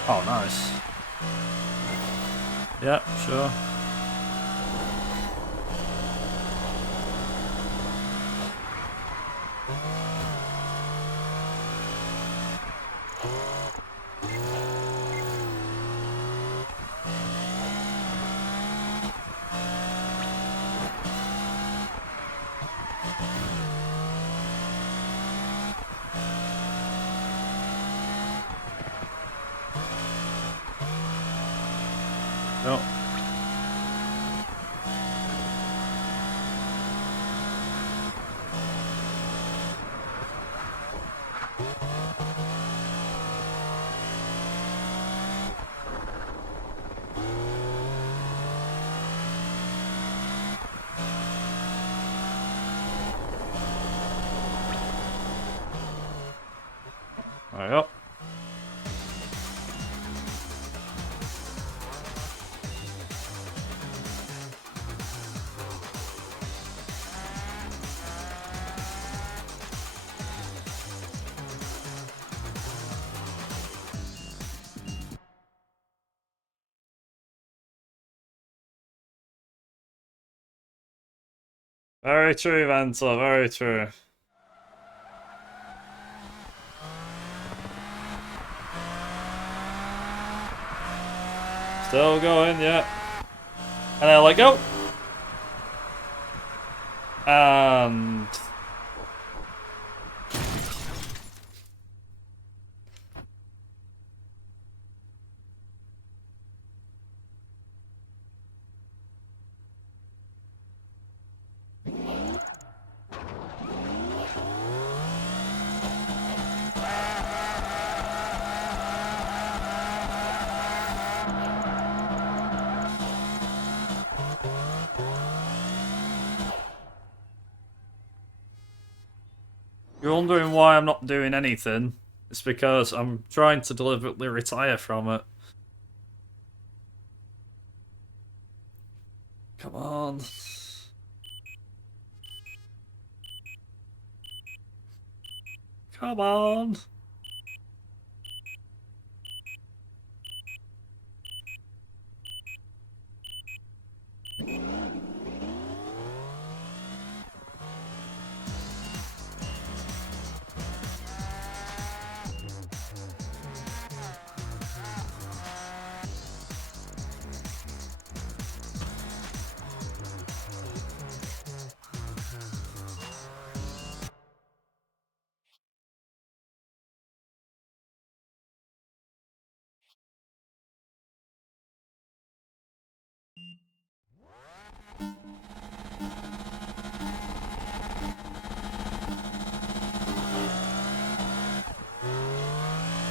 Oh, nice. Yeah, sure. Nope. There you go. Very true, Vanta, very true. Still going, yeah. And I let go. And you're wondering why I'm not doing anything. It's because I'm trying to deliberately retire from it. Come on. Come on.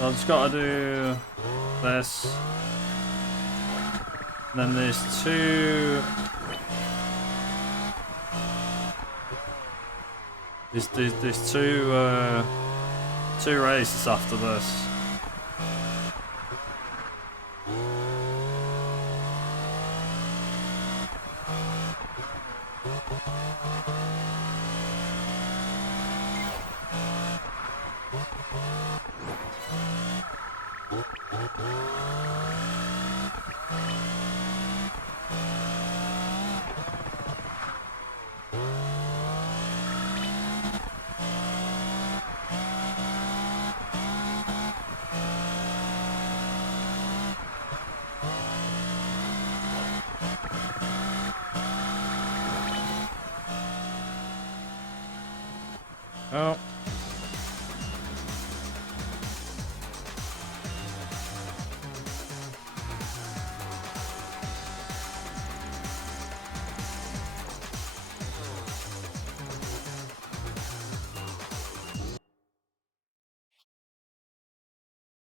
I've just got to do this. And then there's two. There's two races after this. Oh.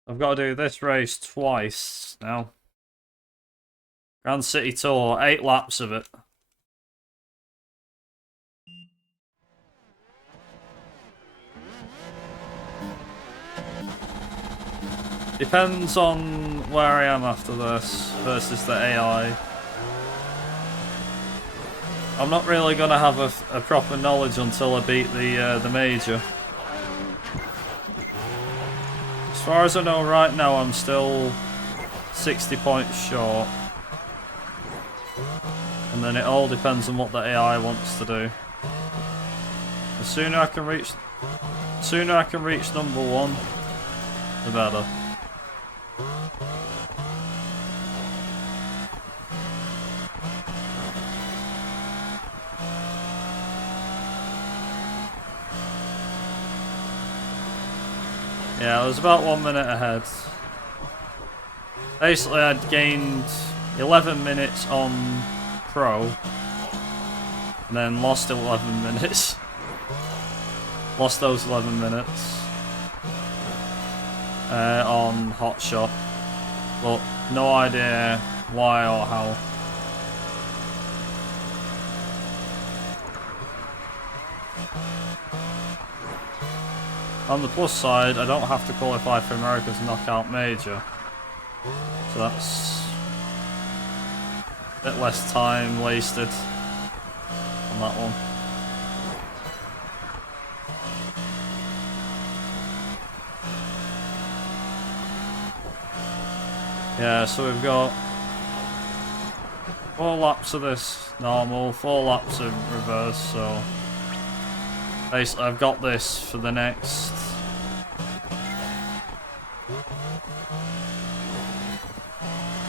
I've got to do this race twice now. Grand City Tour, 8 laps of it. Depends on where I am after this versus the AI. I'm not really going to have a proper knowledge until I beat the major. As far as I know right now, I'm still 60 points short. And then it all depends on what the AI wants to do. The sooner I can reach number 1, the better. Yeah, I was about 1 minute ahead. Basically, I'd gained 11 minutes on Pro, and then lost 11 minutes. Lost those 11 minutes on Hot Shot, but no idea why or how. On the plus side, I don't have to qualify for America's Knockout Major, so that's a bit less time wasted on that one. Yeah, so we've got 4 laps of this normal, 4 laps of reverse, so basically I've got this for the next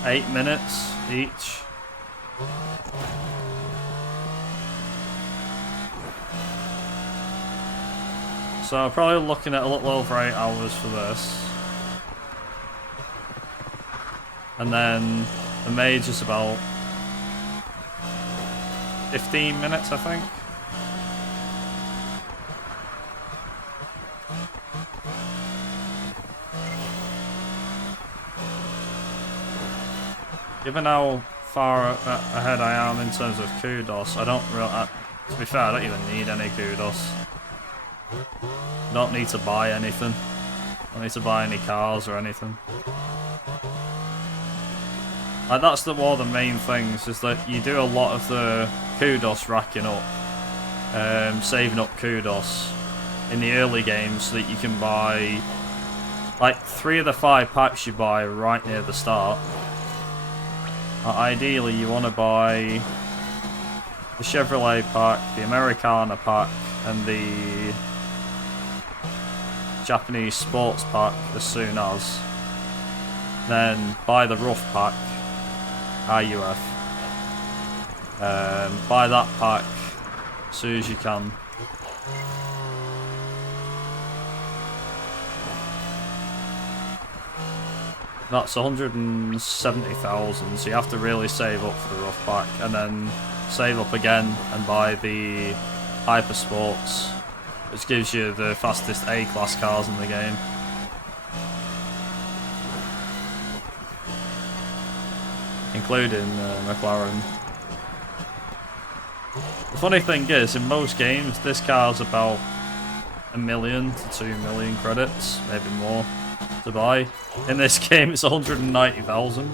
8 minutes each. So I'm probably looking at a little over 8 hours for this. And then the major's about 15 minutes, I think. Given how far ahead I am in terms of kudos, I don't really... to be fair, I don't even need any kudos. I don't need to buy anything. I don't need to buy any cars or anything. Like, that's one of the main things, is that you do a lot of the kudos racking up, saving up kudos in the early games so that you can buy, like, 3 of the 5 packs you buy right near the start. Ideally, you want to buy the Chevrolet pack, the Americana pack, and the Japanese sports pack as soon as. Then buy the rough pack, IUF. Buy that pack as soon as you can. That's 170,000, so you have to really save up for the rough pack, and then save up again and buy the Hyper Sports, which gives you the fastest A-class cars in the game. Including McLaren. The funny thing is, in most games, this car's about 1 million to 2 million credits, maybe more, to buy. In this game, it's 190,000.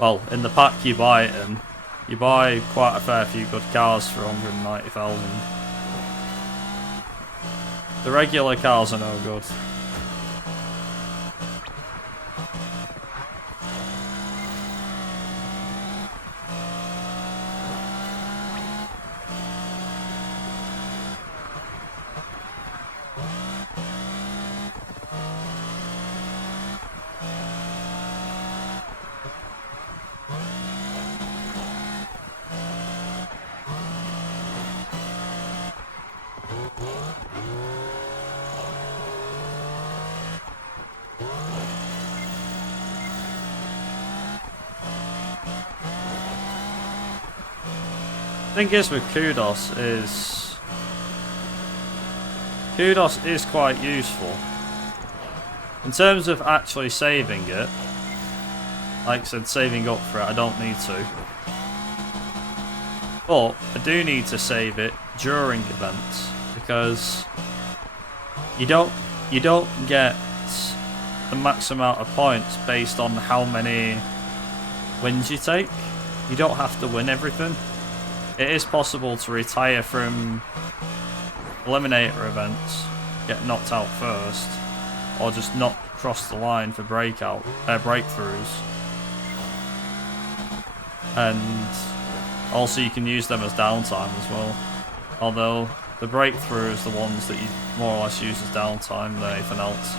Well, in the pack you buy it in, you buy quite a fair few good cars for 190,000. The regular cars are no good. The thing is with kudos is quite useful in terms of actually saving it. Like I said, saving up for it, I don't need to, but I do need to save it during events, because you don't get the max amount of points based on how many wins you take. You don't have to win everything. It is possible to retire from eliminator events, get knocked out first, or just not cross the line for breakthroughs. And also you can use them as downtime as well. Although the breakthrough is the ones that you more or less use as downtime than anything else.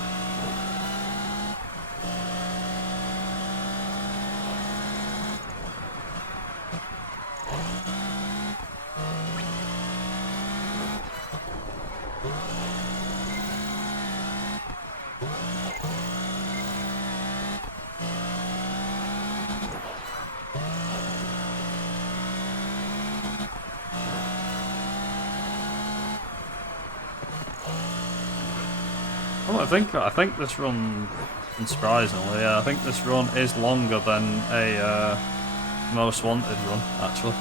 Oh, I think this run, unsurprisingly, yeah, I think this run is longer than a Most Wanted run, actually.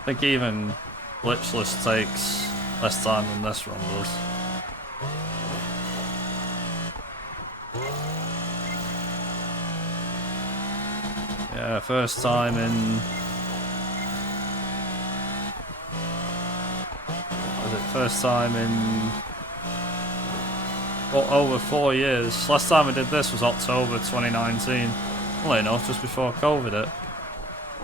I think even Glitchless takes less time than this run does. Yeah, first time in... Was it first time in... Oh, over 4 years. Last time I did this was October 2019. Well, enough, just before COVID hit.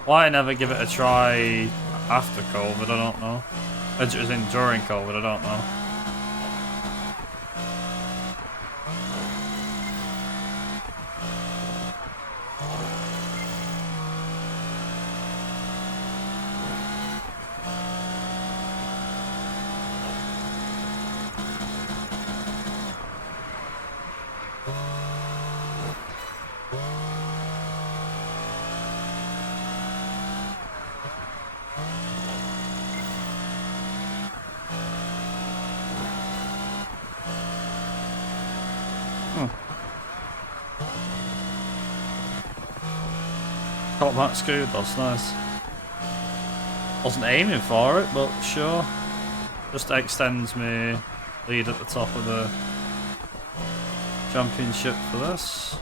Why I never give it a try after COVID, I don't know. As in during COVID, I don't know. Got that screwed, that's nice. Wasn't aiming for it, but sure. Just extends me lead at the top of the championship for this.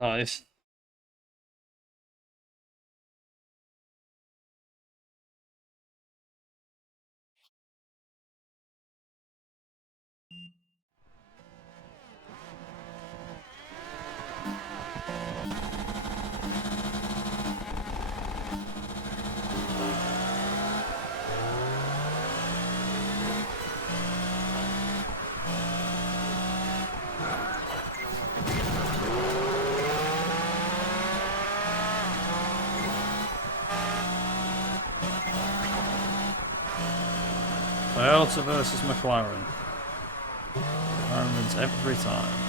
Nice. Toyota versus McLaren. McLaren wins every time.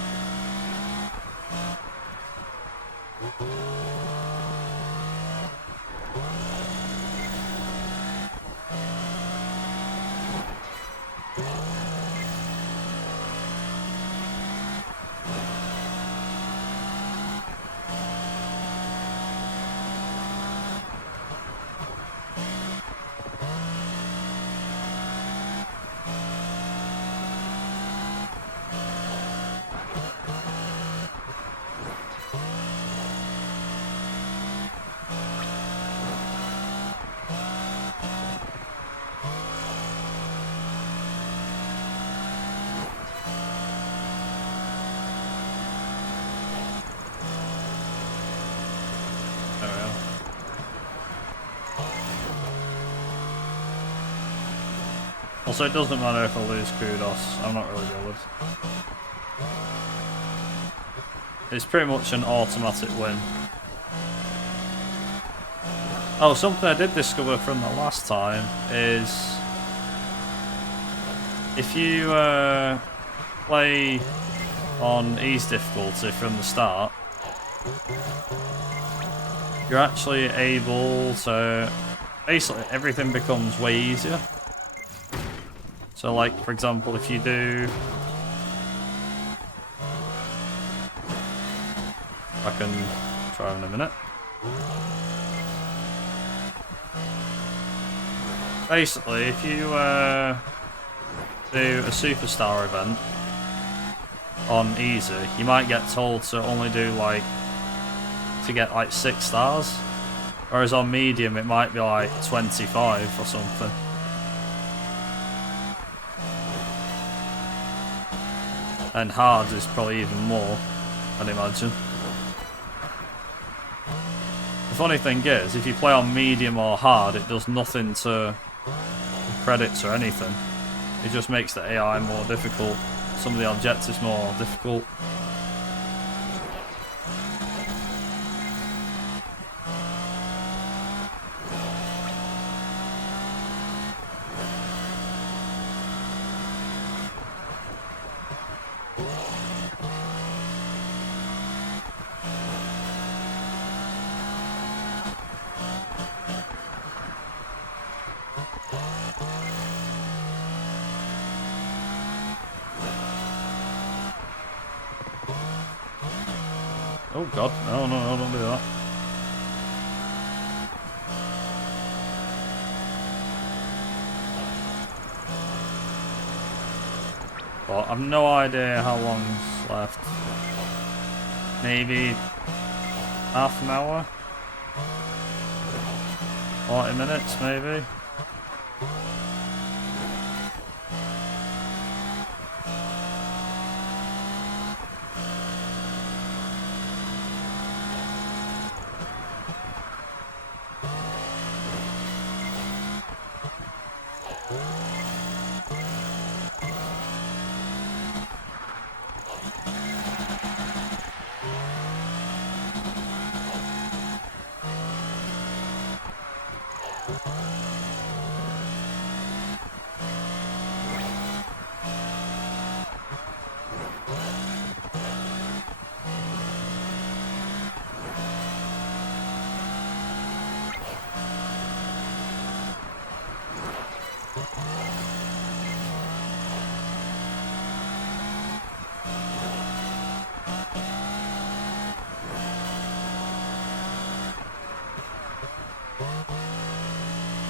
Also, it doesn't matter if I lose kudos, I'm not really bothered. It's pretty much an automatic win. Oh, something I did discover from the last time is if you play on easy difficulty from the start, you're actually able to... Basically, everything becomes way easier. So, like, for example, if you do... I can try in a minute. Basically, if you do a superstar event on easy, you might get told to only do like to get like 6 stars, whereas on medium it might be like 25 or something. And hard is probably even more, I'd imagine. The funny thing is, if you play on medium or hard, it does nothing to credits or anything. It just makes the AI more difficult. Some of the objectives more difficult. Oh god, no, don't do that. But I've no idea how long's left. Maybe half an hour? 40 minutes maybe?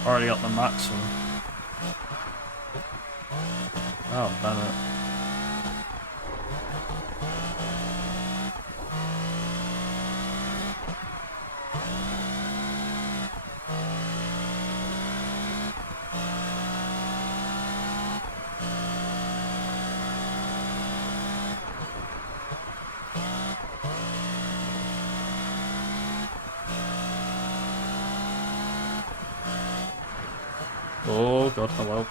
Already got the maximum. Oh, damn it. Oh god, hello.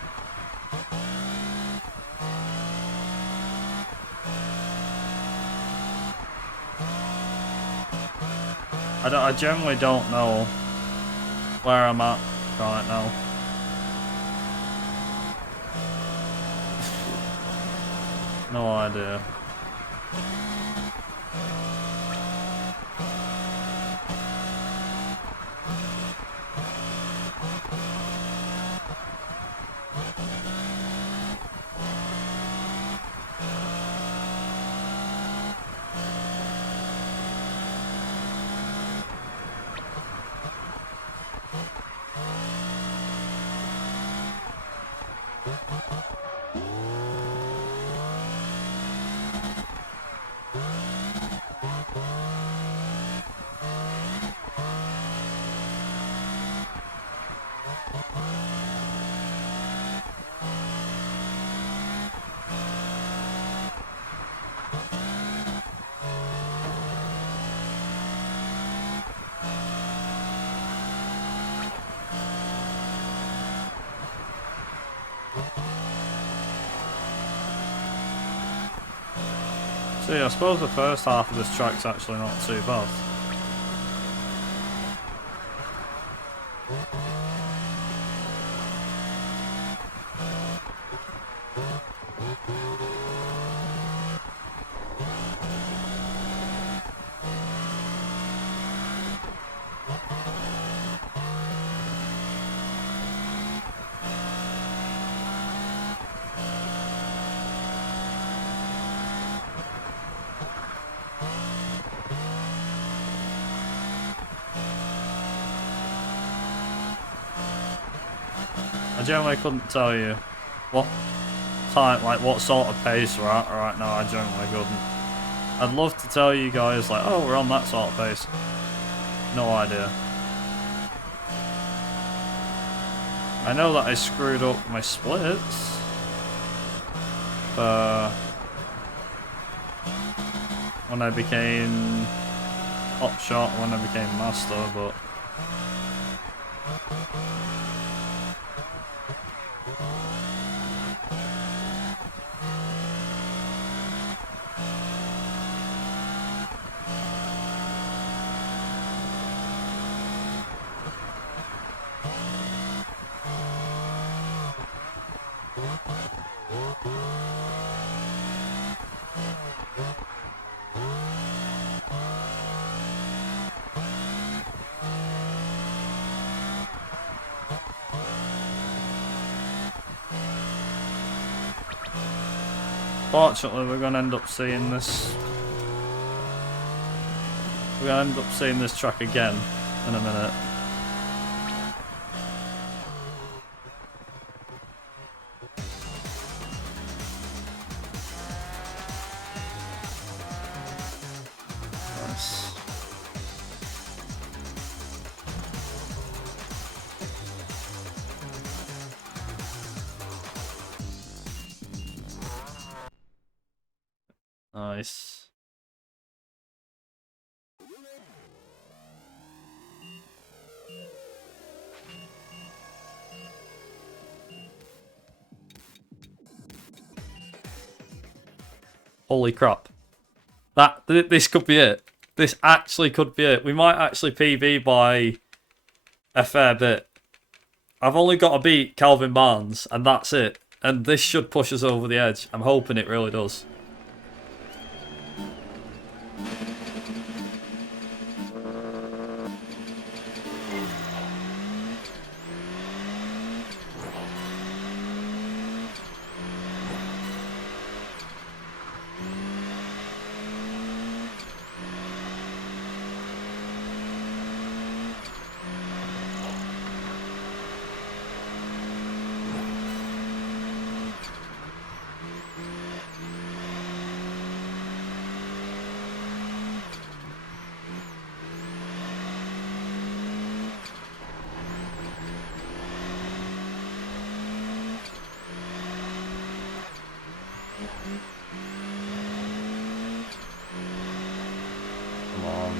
I generally don't know where I'm at right now. No idea. So yeah, I suppose the first half of this track's actually not too bad. I generally couldn't tell you what time, like what sort of pace we're at right now. I generally couldn't. I'd love to tell you guys like, oh, we're on that sort of pace. No idea. I know that I screwed up my splits. When I became top shot, when I became master, but fortunately we're gonna end up seeing this. We're gonna end up seeing this track again in a minute. Nice. Nice. Holy crap. This could be it. This actually could be it. We might actually PB by a fair bit. I've only got to beat Calvin Barnes, and that's it. And this should push us over the edge. I'm hoping it really does. Come on.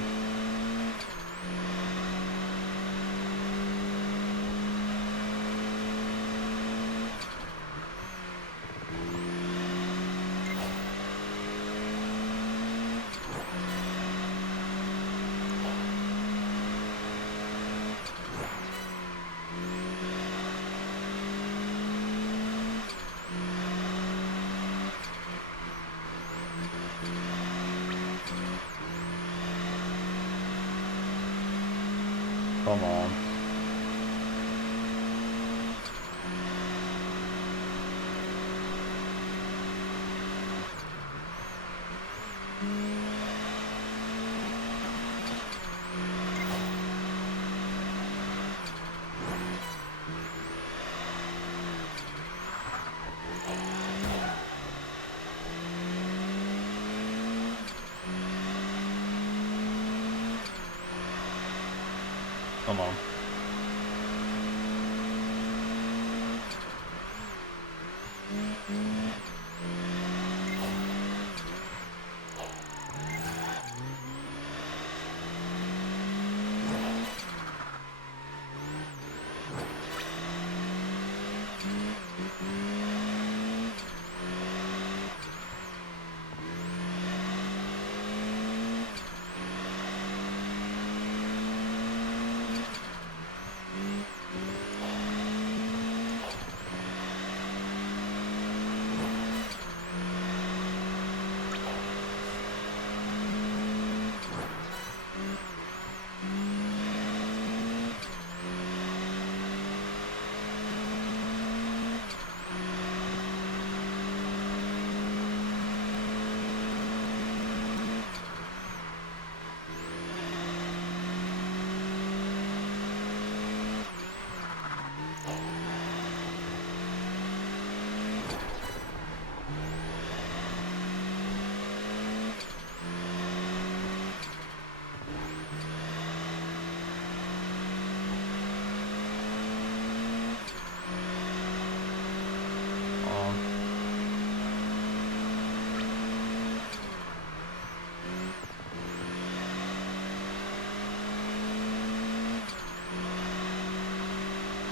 Come on. Come on.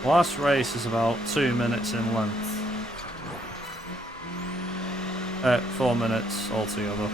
Last race is about 2 minutes in length. 4 minutes altogether.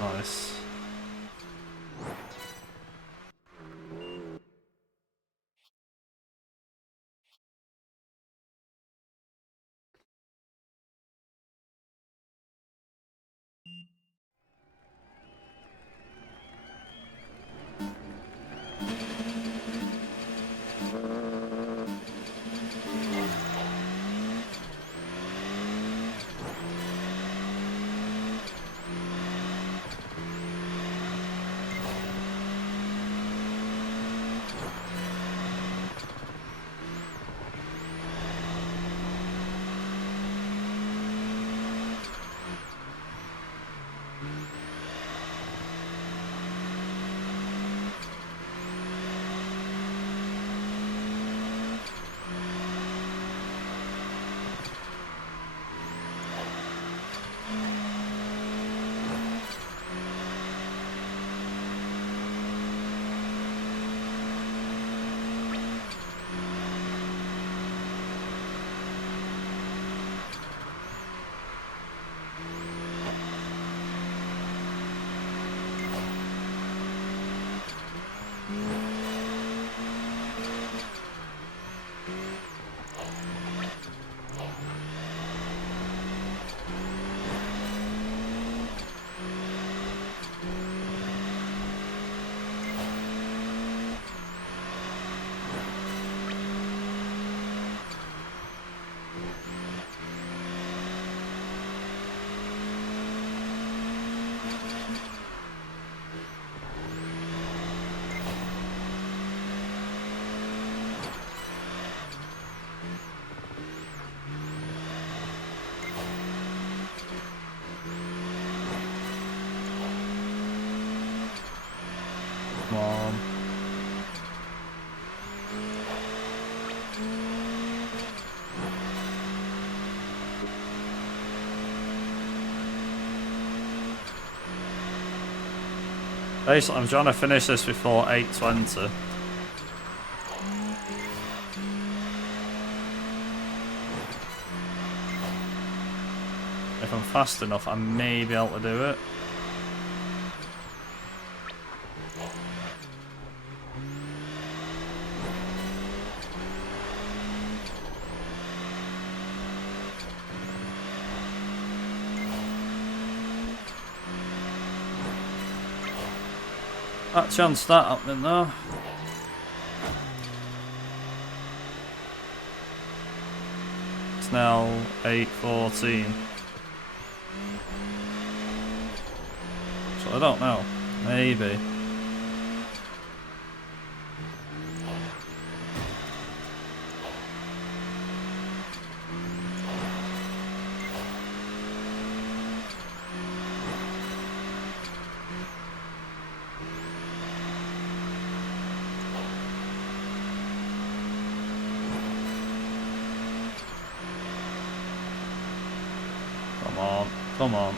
Nice. Come on. Basically, I'm trying to finish this before 8:20. If I'm fast enough, I may be able to do it. That chance that happening though. It's now 8:14. So I don't know. Maybe. Come on, come on.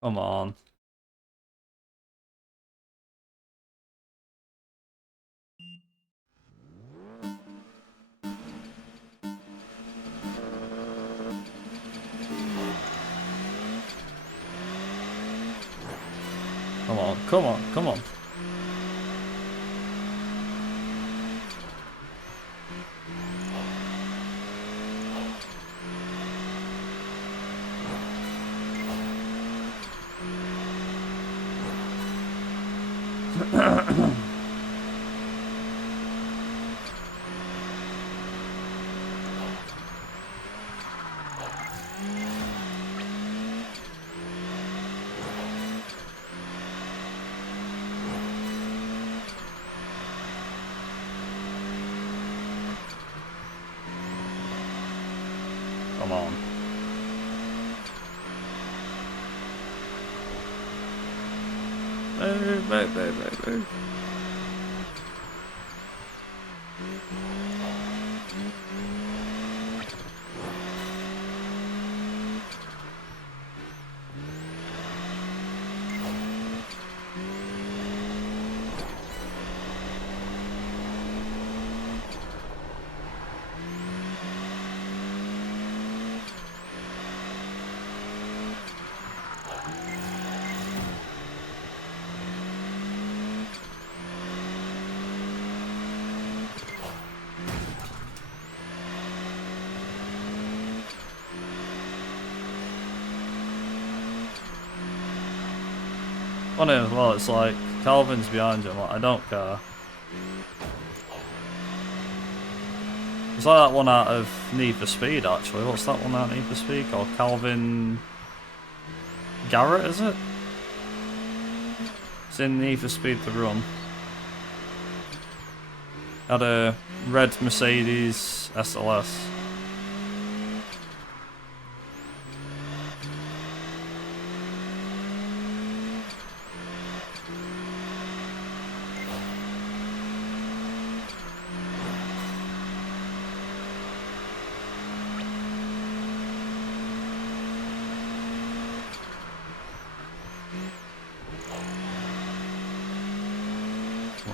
Come on. Come on, come on, come on. Come on. Move. Funny as well, it's like Calvin's behind you. I'm like, I don't care. It's like that one out of Need for Speed, actually. What's that one out of Need for Speed called? Calvin Garrett, is it? It's in Need for Speed The Run. Had a red Mercedes SLS.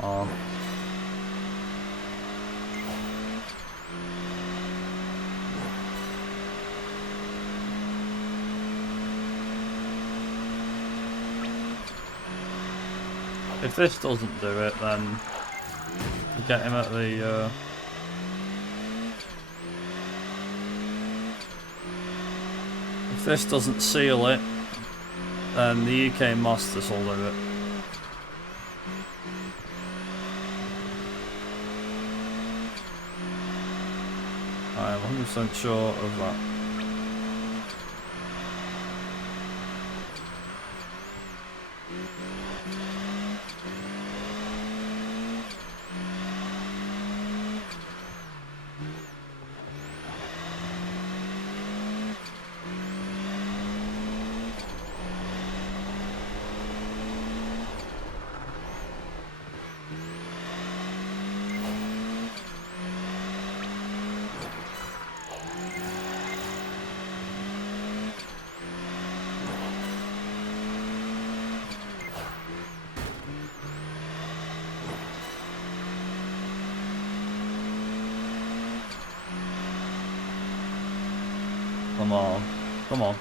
Wow. If this doesn't do it, then we get him at the if this doesn't seal it, then the UK Masters will do it. I'm 100% sure of that. Come on. Come on.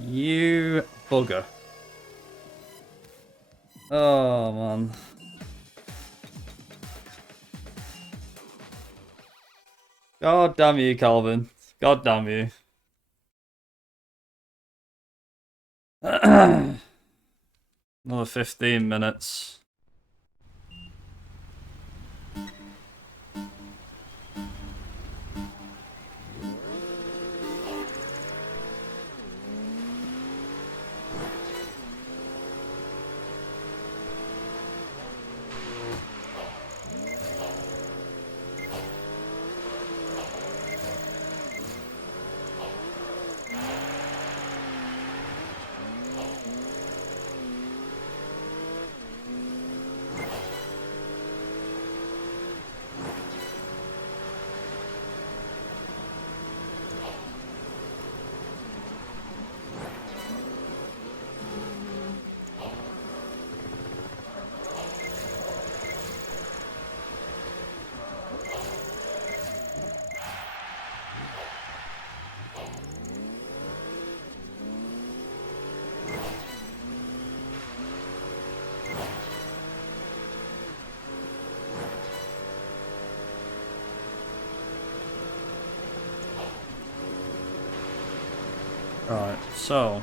You bugger. Oh, man. God damn you, Calvin. God damn you. Another 15 minutes. Right, so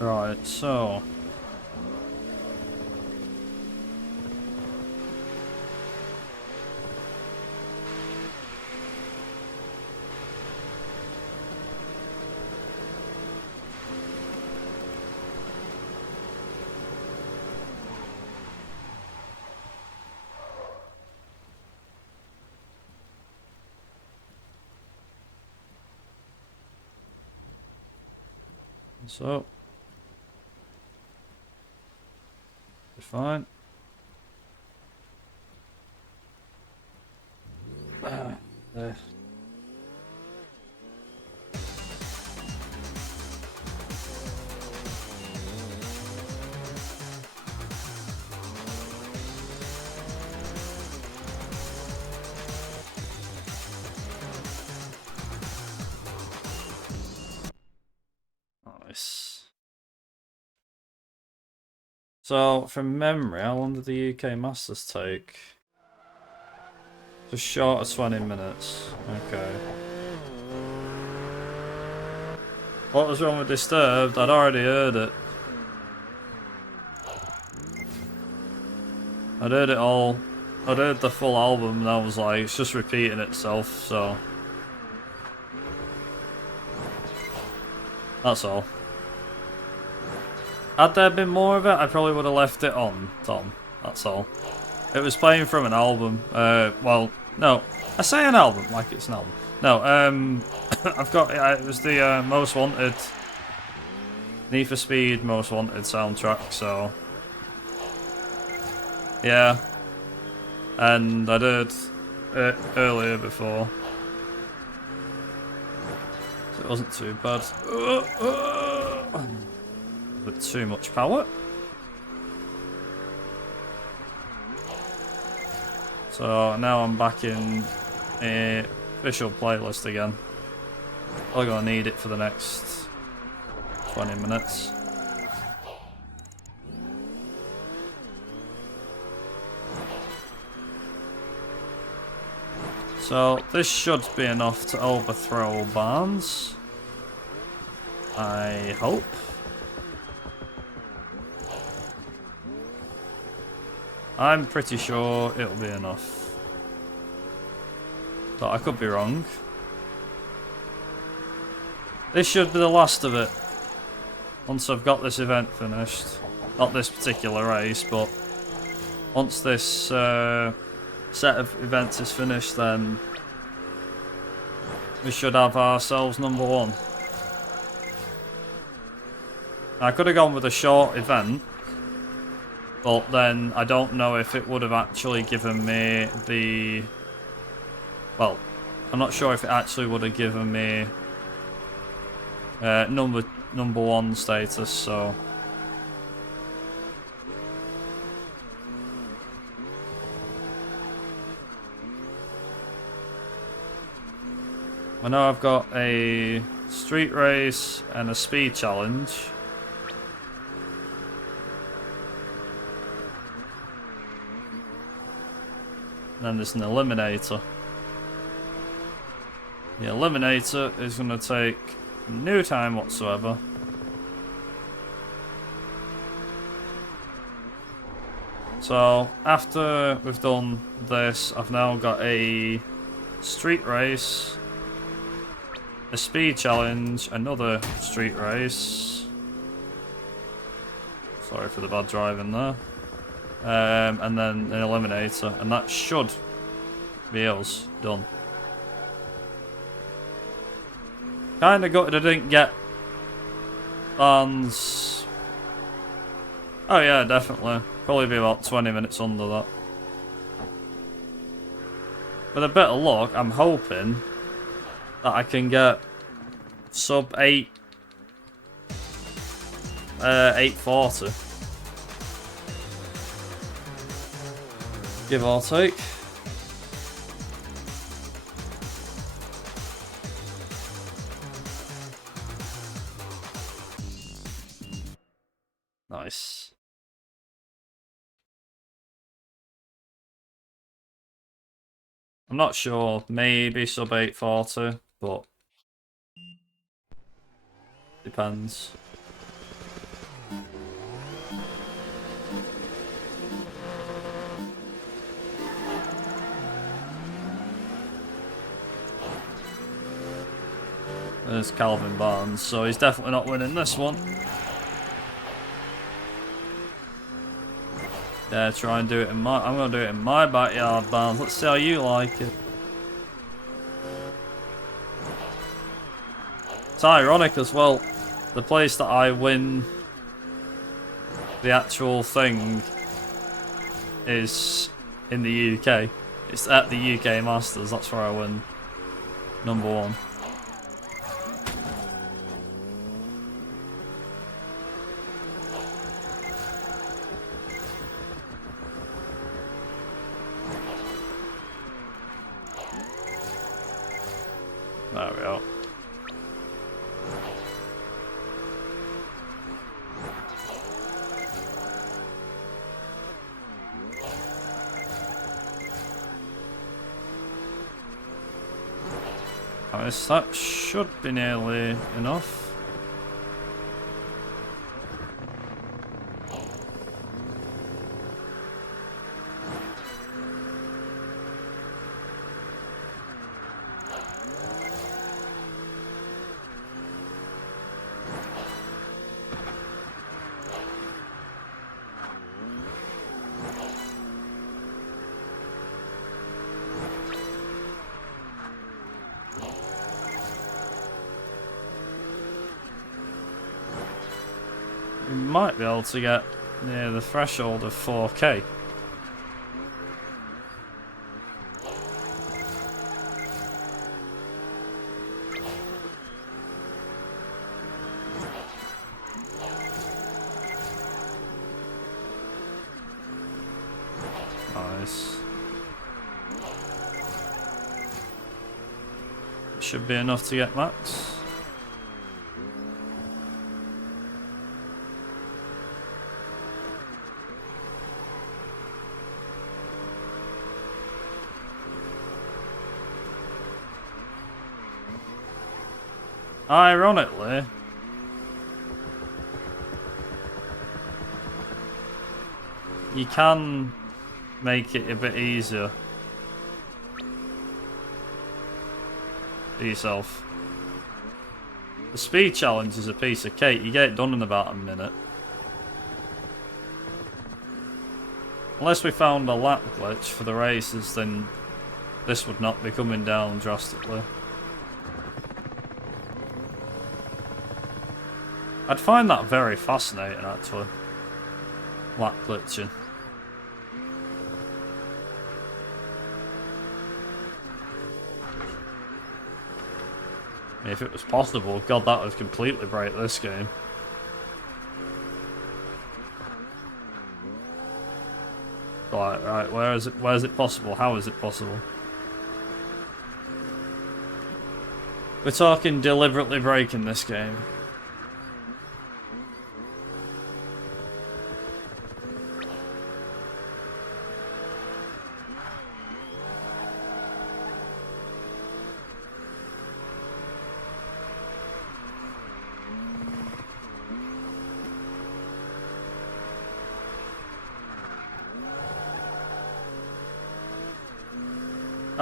right, so fine. There. Nice. So, from memory, how long did the UK Masters take? Just short of 20 minutes. Okay. What was wrong with Disturbed? I'd already heard it. I'd heard it all. I'd heard the full album and I was like, it's just repeating itself, so. That's all. Had there been more of it, I probably would have left it on, Tom. That's all. It was playing from an album. Well, no. I say an album like it's an album. No, I've got... it was the Most Wanted... Need for Speed Most Wanted soundtrack, so... Yeah. And I did it earlier before. So it wasn't too bad. With too much power. So now I'm back in a official playlist again. I'm gonna need it for the next 20 minutes. So this should be enough to overthrow Barnes. I hope. I'm pretty sure it'll be enough. But I could be wrong. This should be the last of it. Once I've got this event finished. Not this particular race, but once this set of events is finished, then we should have ourselves number 1. I could have gone with a short event, but then I don't know if it would have actually given me the... Well, I'm not sure if it actually would have given me number 1 status, so... I know I've got a street race and a speed challenge. And then there's an eliminator. The eliminator is going to take no time whatsoever. So after we've done this, I've now got a street race, a speed challenge, another street race. Sorry for the bad driving there. And then an eliminator, and that should be us done. Kinda gutted I didn't get Barnes. Oh yeah, definitely. Probably be about 20 minutes under that. With a bit of luck, I'm hoping that I can get sub 840. Give or take. Nice. I'm not sure. Maybe sub 840, but depends. There's Calvin Barnes, so he's definitely not winning this one. Yeah, try and do it in my... I'm gonna do it in my backyard, Barnes. Let's see how you like it. It's ironic as well. The place that I win the actual thing is in the UK. It's at the UK Masters. That's where I win number 1. There we go. Nice, that should be nearly enough. We might be able to get near the threshold of 4K. Nice. Should be enough to get max. Ironically, you can make it a bit easier for yourself. The speed challenge is a piece of cake. You get it done in about a minute. Unless we found a lap glitch for the races, then this would not be coming down drastically. I'd find that very fascinating, actually. Lap glitching. I mean, if it was possible, God, that would completely break this game. Right, where is it possible? How is it possible? We're talking deliberately breaking this game.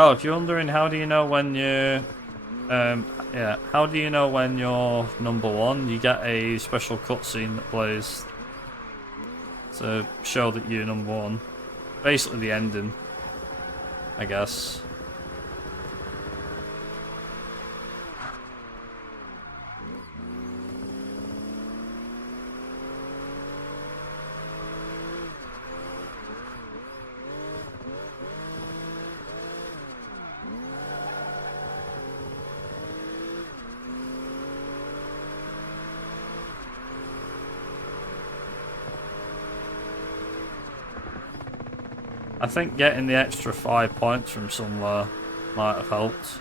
Oh, if you're wondering how do you know when you're... yeah, how do you know when you're number one? You get a special cutscene that plays to show that you're number one. Basically the ending, I guess. I think getting the extra 5 points from somewhere might have helped.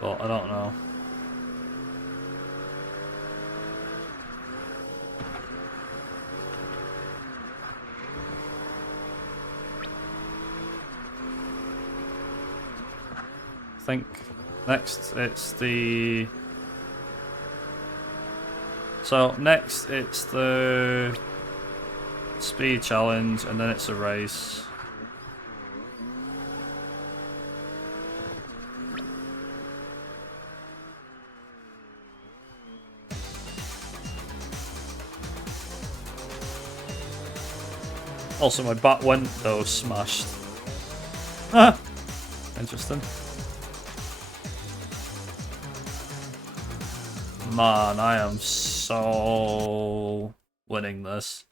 But I don't know. I think next it's the... So next it's the... speed challenge, and then it's a race. Also, my bat window smashed. Ah! Interesting. Man, I am so winning this.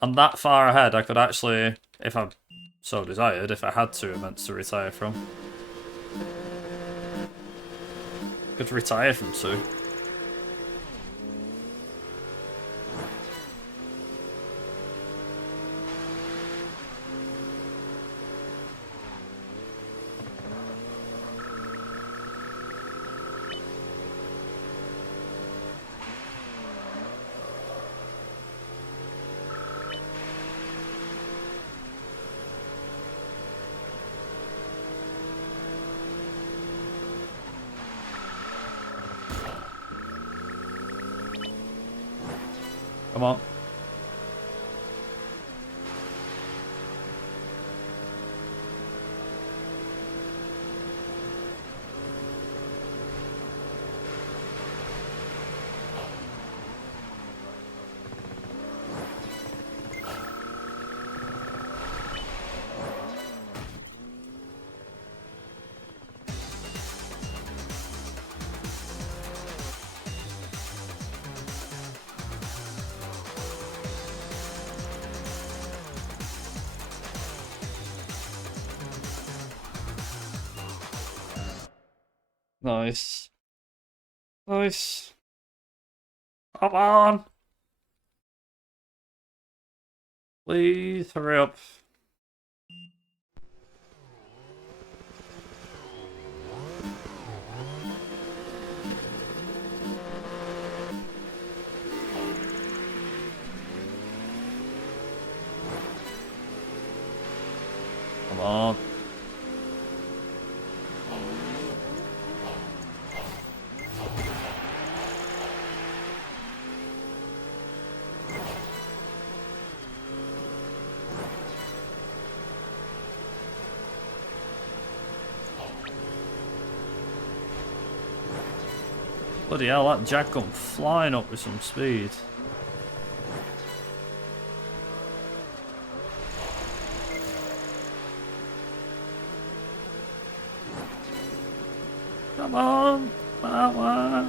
I'm that far ahead, I could actually, if I so desired, if I had two events to retire from. Could retire from two. Come on. Nice. Nice. Come on. Please hurry up. Come on. Bloody hell, that Jag come flying up with some speed. Come on, power.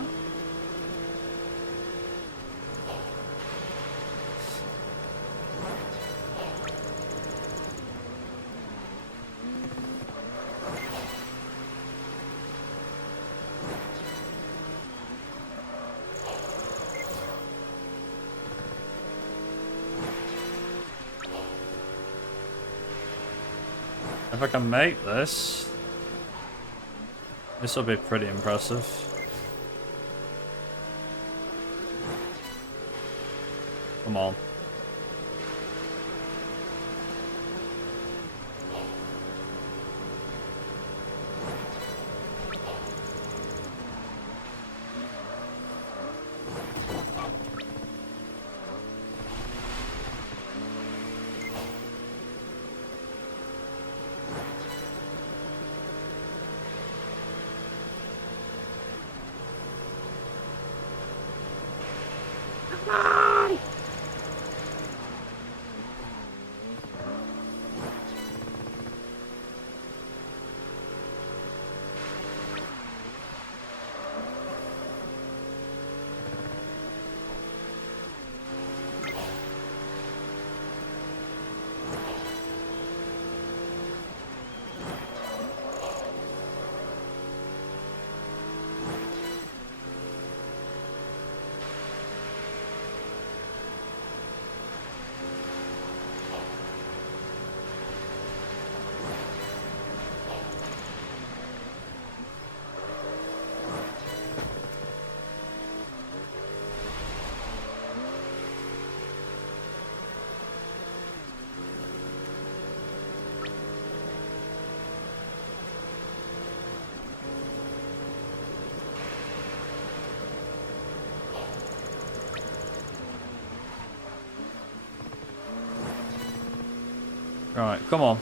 If I can make this, this will be pretty impressive. Come on. Right, come on.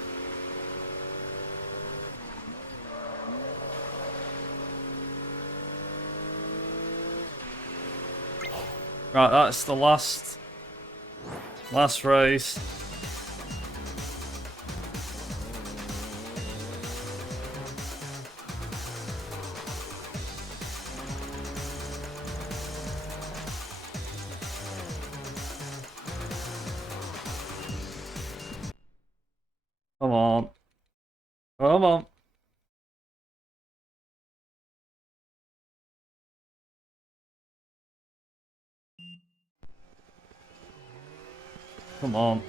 Right, that's the last race. Come on. Come on. Come on.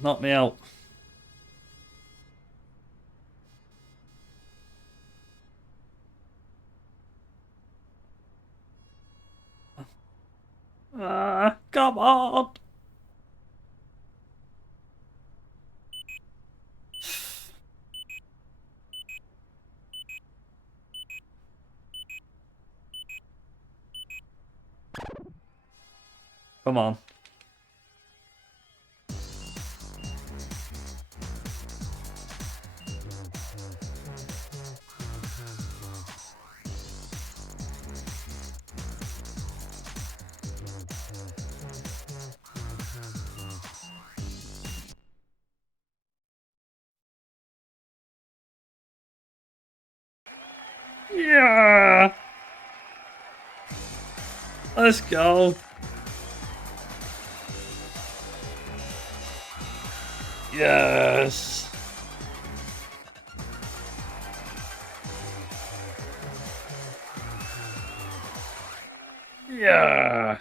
Knock me out. Come on. Come on. Yeah. Let's go. Yes. Yeah.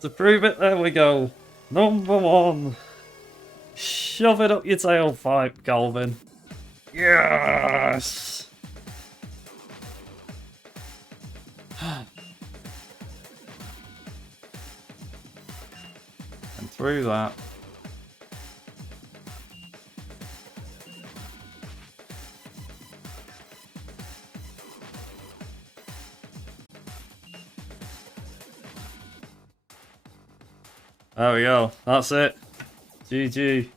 To prove it, there we go. Number one. Shove it up your tailpipe, Galvin. Yes. And through that. There we go. That's it. GG.